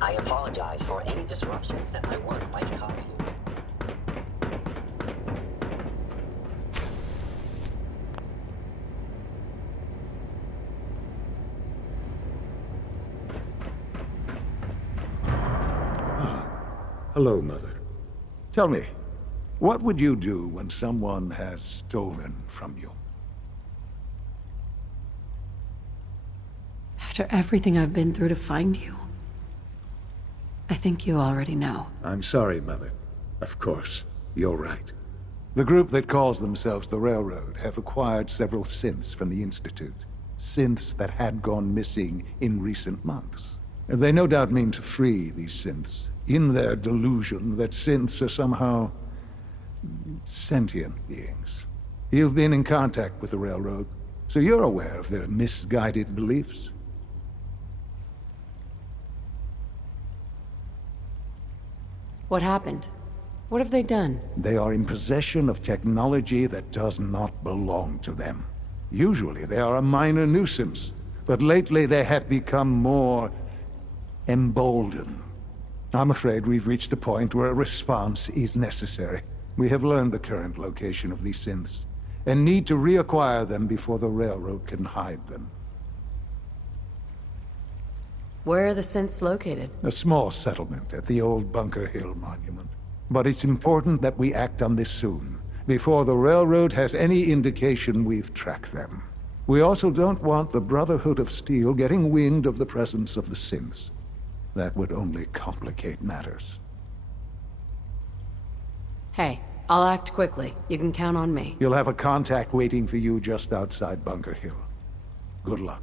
I apologize for any disruptions that my work might cause you. Hello, Mother. Tell me, what would you do when someone has stolen from you? After everything I've been through to find you, I think you already know. I'm sorry, Mother. Of course, you're right. The group that calls themselves the Railroad have acquired several synths from the Institute. Synths that had gone missing in recent months. They no doubt mean to free these synths, in their delusion that synths are somehow sentient beings. You've been in contact with the Railroad, so you're aware of their misguided beliefs. What happened? What have they done? They are in possession of technology that does not belong to them. Usually they are a minor nuisance, but lately they have become more emboldened. I'm afraid we've reached the point where a response is necessary. We have learned the current location of these synths, and need to reacquire them before the Railroad can hide them. Where are the synths located? A small settlement at the old Bunker Hill Monument. But it's important that we act on this soon, before the Railroad has any indication we've tracked them. We also don't want the Brotherhood of Steel getting wind of the presence of the synths. That would only complicate matters. Hey, I'll act quickly. You can count on me. You'll have a contact waiting for you just outside Bunker Hill. Good luck.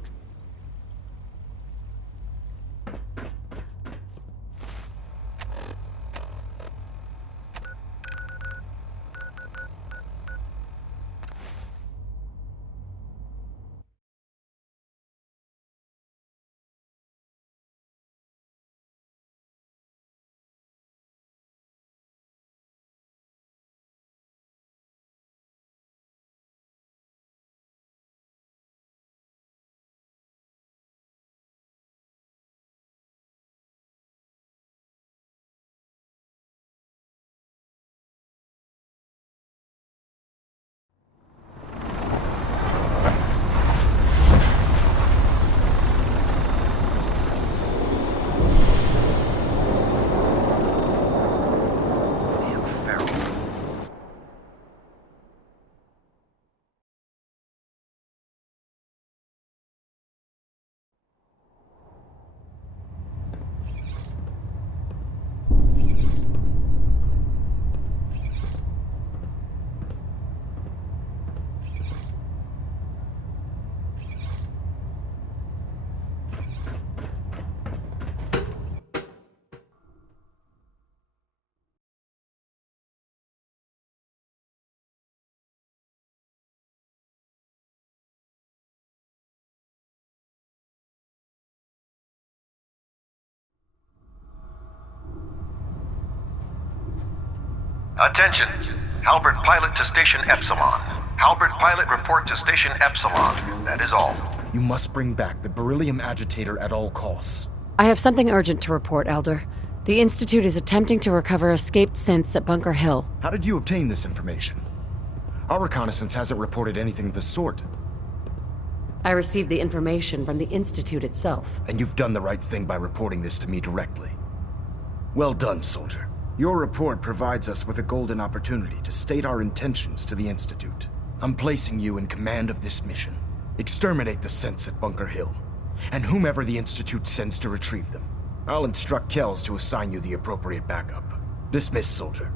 Attention! Halbert Pilot to Station Epsilon. Halbert Pilot, report to Station Epsilon. That is all. You must bring back the beryllium agitator at all costs. I have something urgent to report, Elder. The Institute is attempting to recover escaped synths at Bunker Hill. How did you obtain this information? Our reconnaissance hasn't reported anything of the sort. I received the information from the Institute itself. And you've done the right thing by reporting this to me directly. Well done, soldier. Your report provides us with a golden opportunity to state our intentions to the Institute. I'm placing you in command of this mission. Exterminate the synths at Bunker Hill, and whomever the Institute sends to retrieve them. I'll instruct Kells to assign you the appropriate backup. Dismissed, soldier.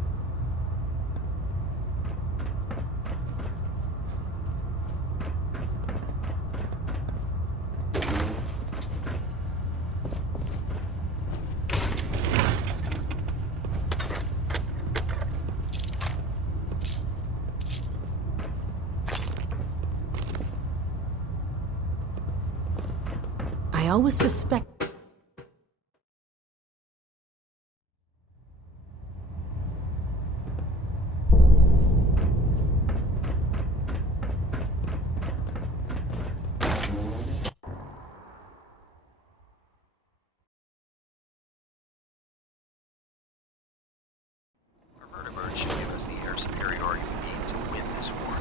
I always suspect... Vertibird should give us the air superiority we need to win this war.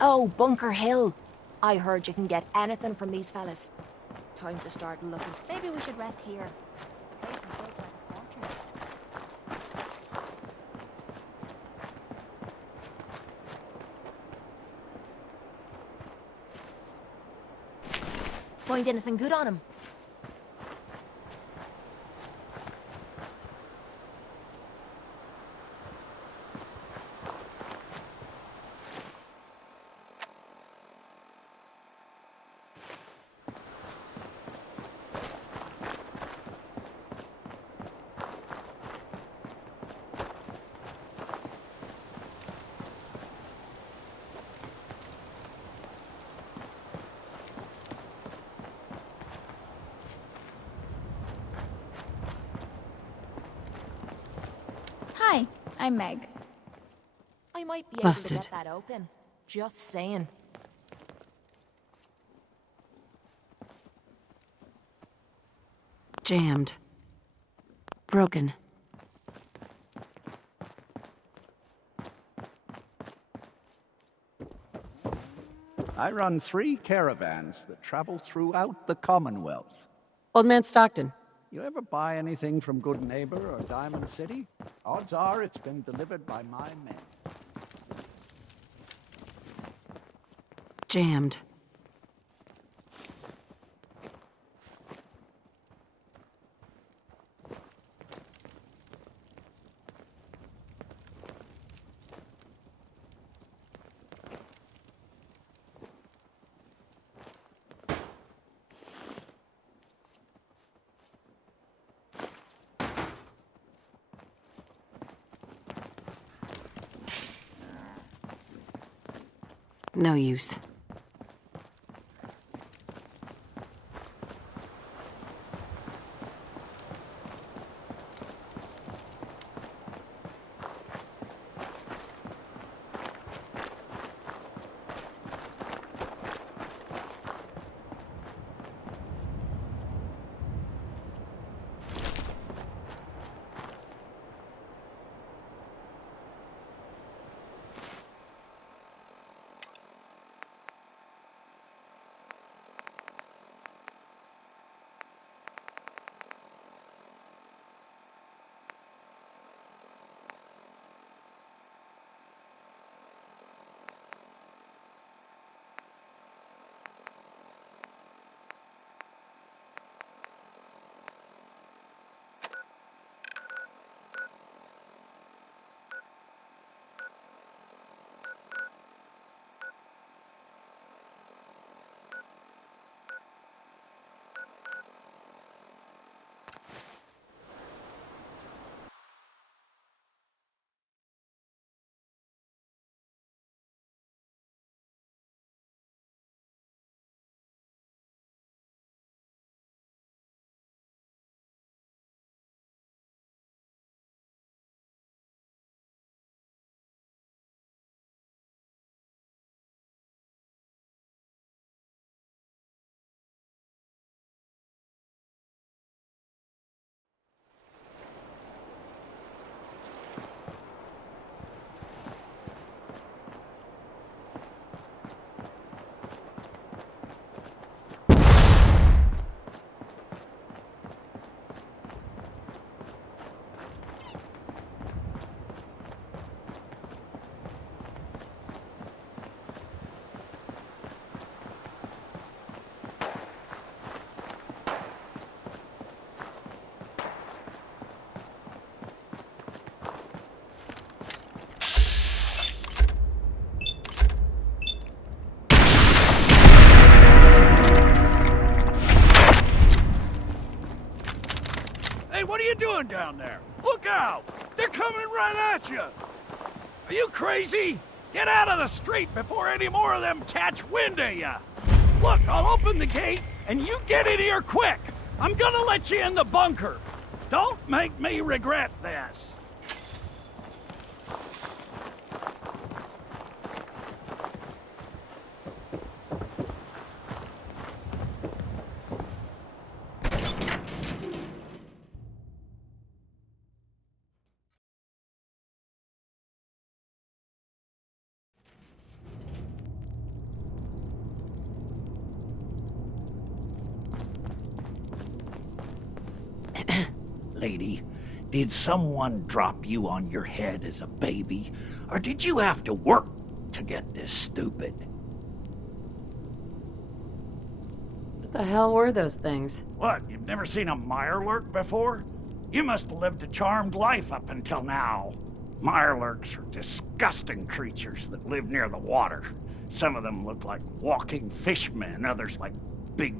Oh, Bunker Hill. I heard you can get anything from these fellas. Time to start looking. Maybe we should rest here. The place is built like a fortress. Find anything good on him? I'm Meg. I might be Busted. able to get that open. Just saying. Jammed. Broken. I run 3 caravans that travel throughout the Commonwealth. Old Man Stockton. You ever buy anything from Good Neighbor or Diamond City? Odds are it's been delivered by my men. Jammed. No use. Hey, what are you doing down there? Look out! They're coming right at you! Are you crazy? Get out of the street before any more of them catch wind of you! Look, I'll open the gate, and you get in here quick! I'm gonna let you in the bunker! Don't make me regret this! Lady, did someone drop you on your head as a baby? Or did you have to work to get this stupid? What the hell were those things? What, you've never seen a mirelurk before? You must have lived a charmed life up until now. Mirelurks are disgusting creatures that live near the water. Some of them look like walking fishmen, others like big,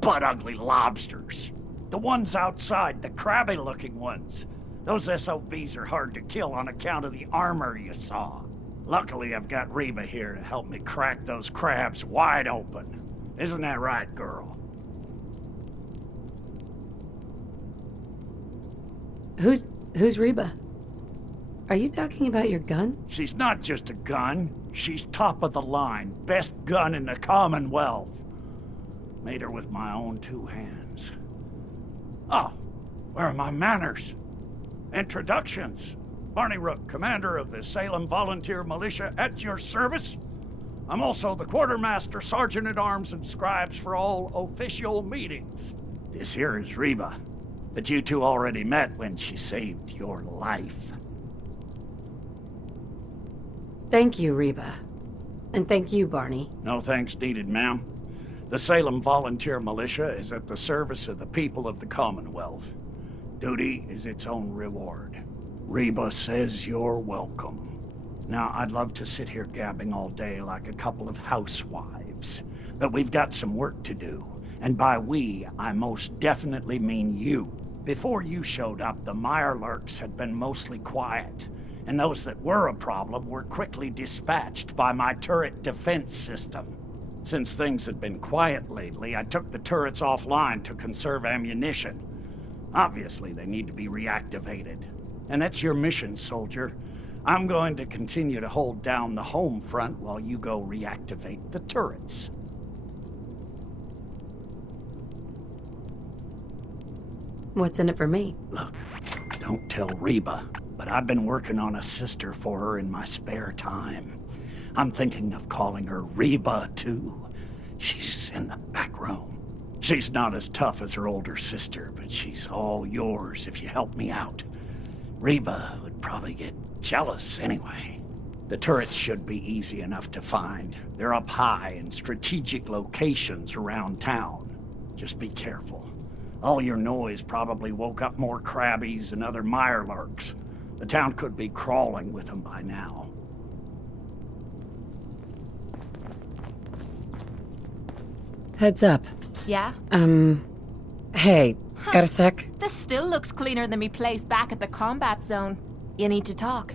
butt-ugly lobsters. The ones outside, the crabby-looking ones. Those SOBs are hard to kill on account of the armor you saw. Luckily, I've got Reba here to help me crack those crabs wide open. Isn't that right, girl? Who's Reba? Are you talking about your gun? She's not just a gun. She's top of the line. Best gun in the Commonwealth. Made her with my own 2 hands. Oh, where are my manners? Introductions. Barney Rook, commander of the Salem Volunteer Militia, at your service. I'm also the quartermaster, sergeant-at-arms, and scribes for all official meetings. This here is Reba, but you two already met when she saved your life. Thank you, Reba. And thank you, Barney. No thanks needed, ma'am. The Salem Volunteer Militia is at the service of the people of the Commonwealth. Duty is its own reward. Reba says you're welcome. Now, I'd love to sit here gabbing all day like a couple of housewives, but we've got some work to do. And by we, I most definitely mean you. Before you showed up, the Mirelurks had been mostly quiet, and those that were a problem were quickly dispatched by my turret defense system. Since things had been quiet lately, I took the turrets offline to conserve ammunition. Obviously, they need to be reactivated. And that's your mission, soldier. I'm going to continue to hold down the home front while you go reactivate the turrets. What's in it for me? Look, don't tell Reba, but I've been working on a sister for her in my spare time. I'm thinking of calling her Reba, too. She's in the back room. She's not as tough as her older sister, but she's all yours if you help me out. Reba would probably get jealous anyway. The turrets should be easy enough to find. They're up high in strategic locations around town. Just be careful. All your noise probably woke up more crabbies and other Mirelurks. The town could be crawling with them by now. Heads up. Yeah? Hey, got a sec? This still looks cleaner than me place back at the combat zone. You need to talk.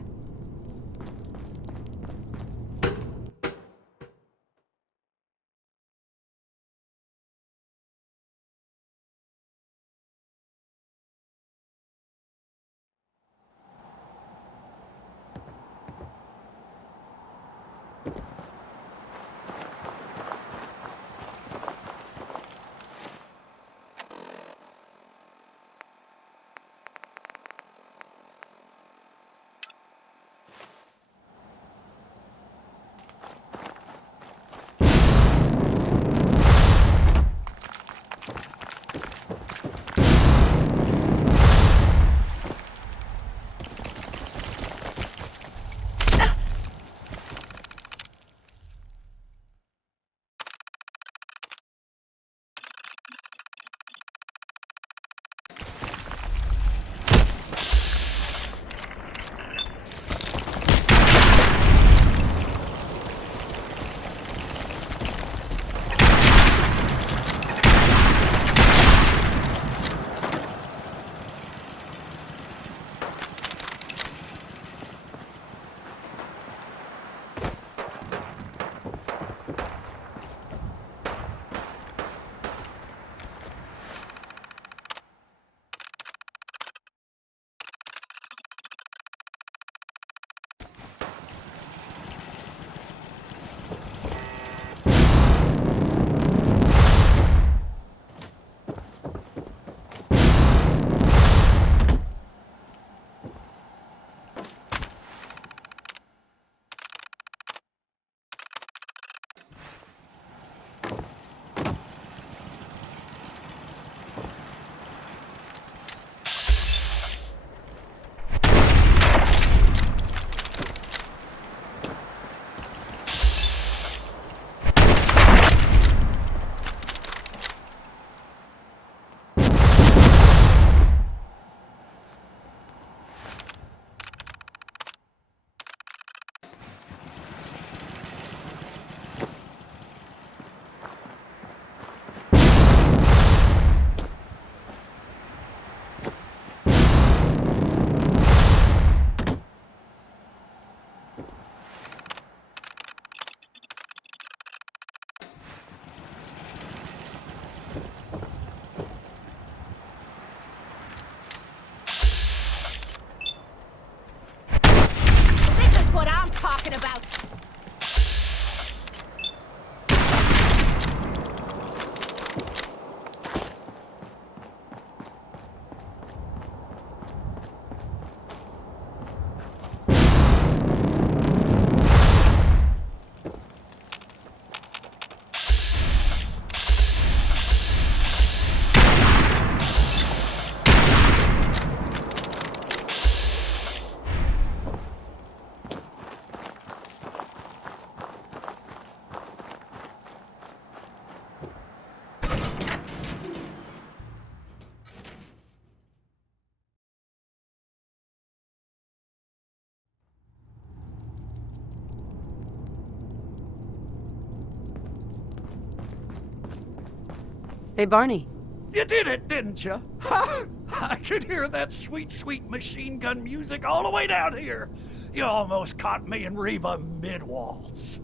Hey, Barney. You did it, didn't you? Ha! I could hear that sweet, sweet machine gun music all the way down here. You almost caught me and Reba mid-waltz.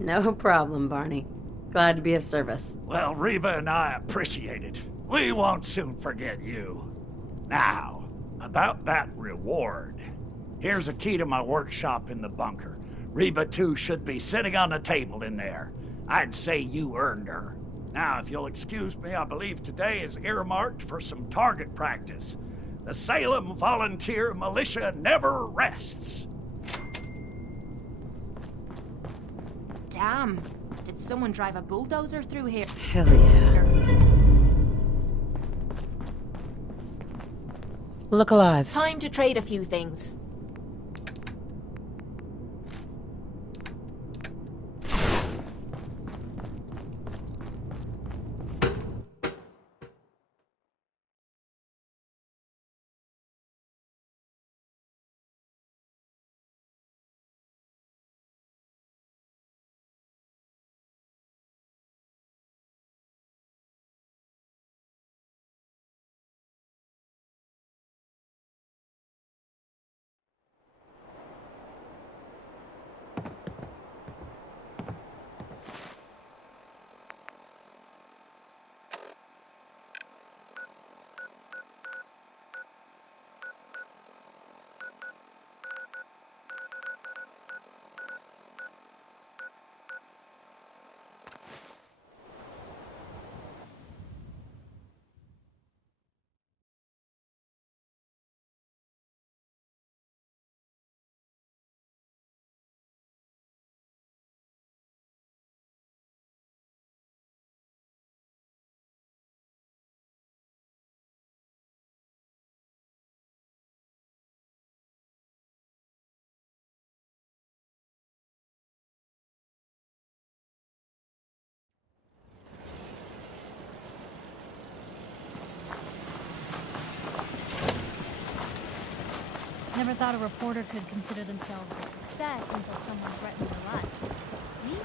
No problem, Barney. Glad to be of service. Well, Reba and I appreciate it. We won't soon forget you. Now, about that reward. Here's a key to my workshop in the bunker. Reba, too, should be sitting on the table in there. I'd say you earned her. Now, if you'll excuse me, I believe today is earmarked for some target practice. The Salem Volunteer Militia never rests. Damn. Did someone drive a bulldozer through here? Hell yeah. Look alive. Time to trade a few things. Never thought a reporter could consider themselves a success until someone threatened their life. Me?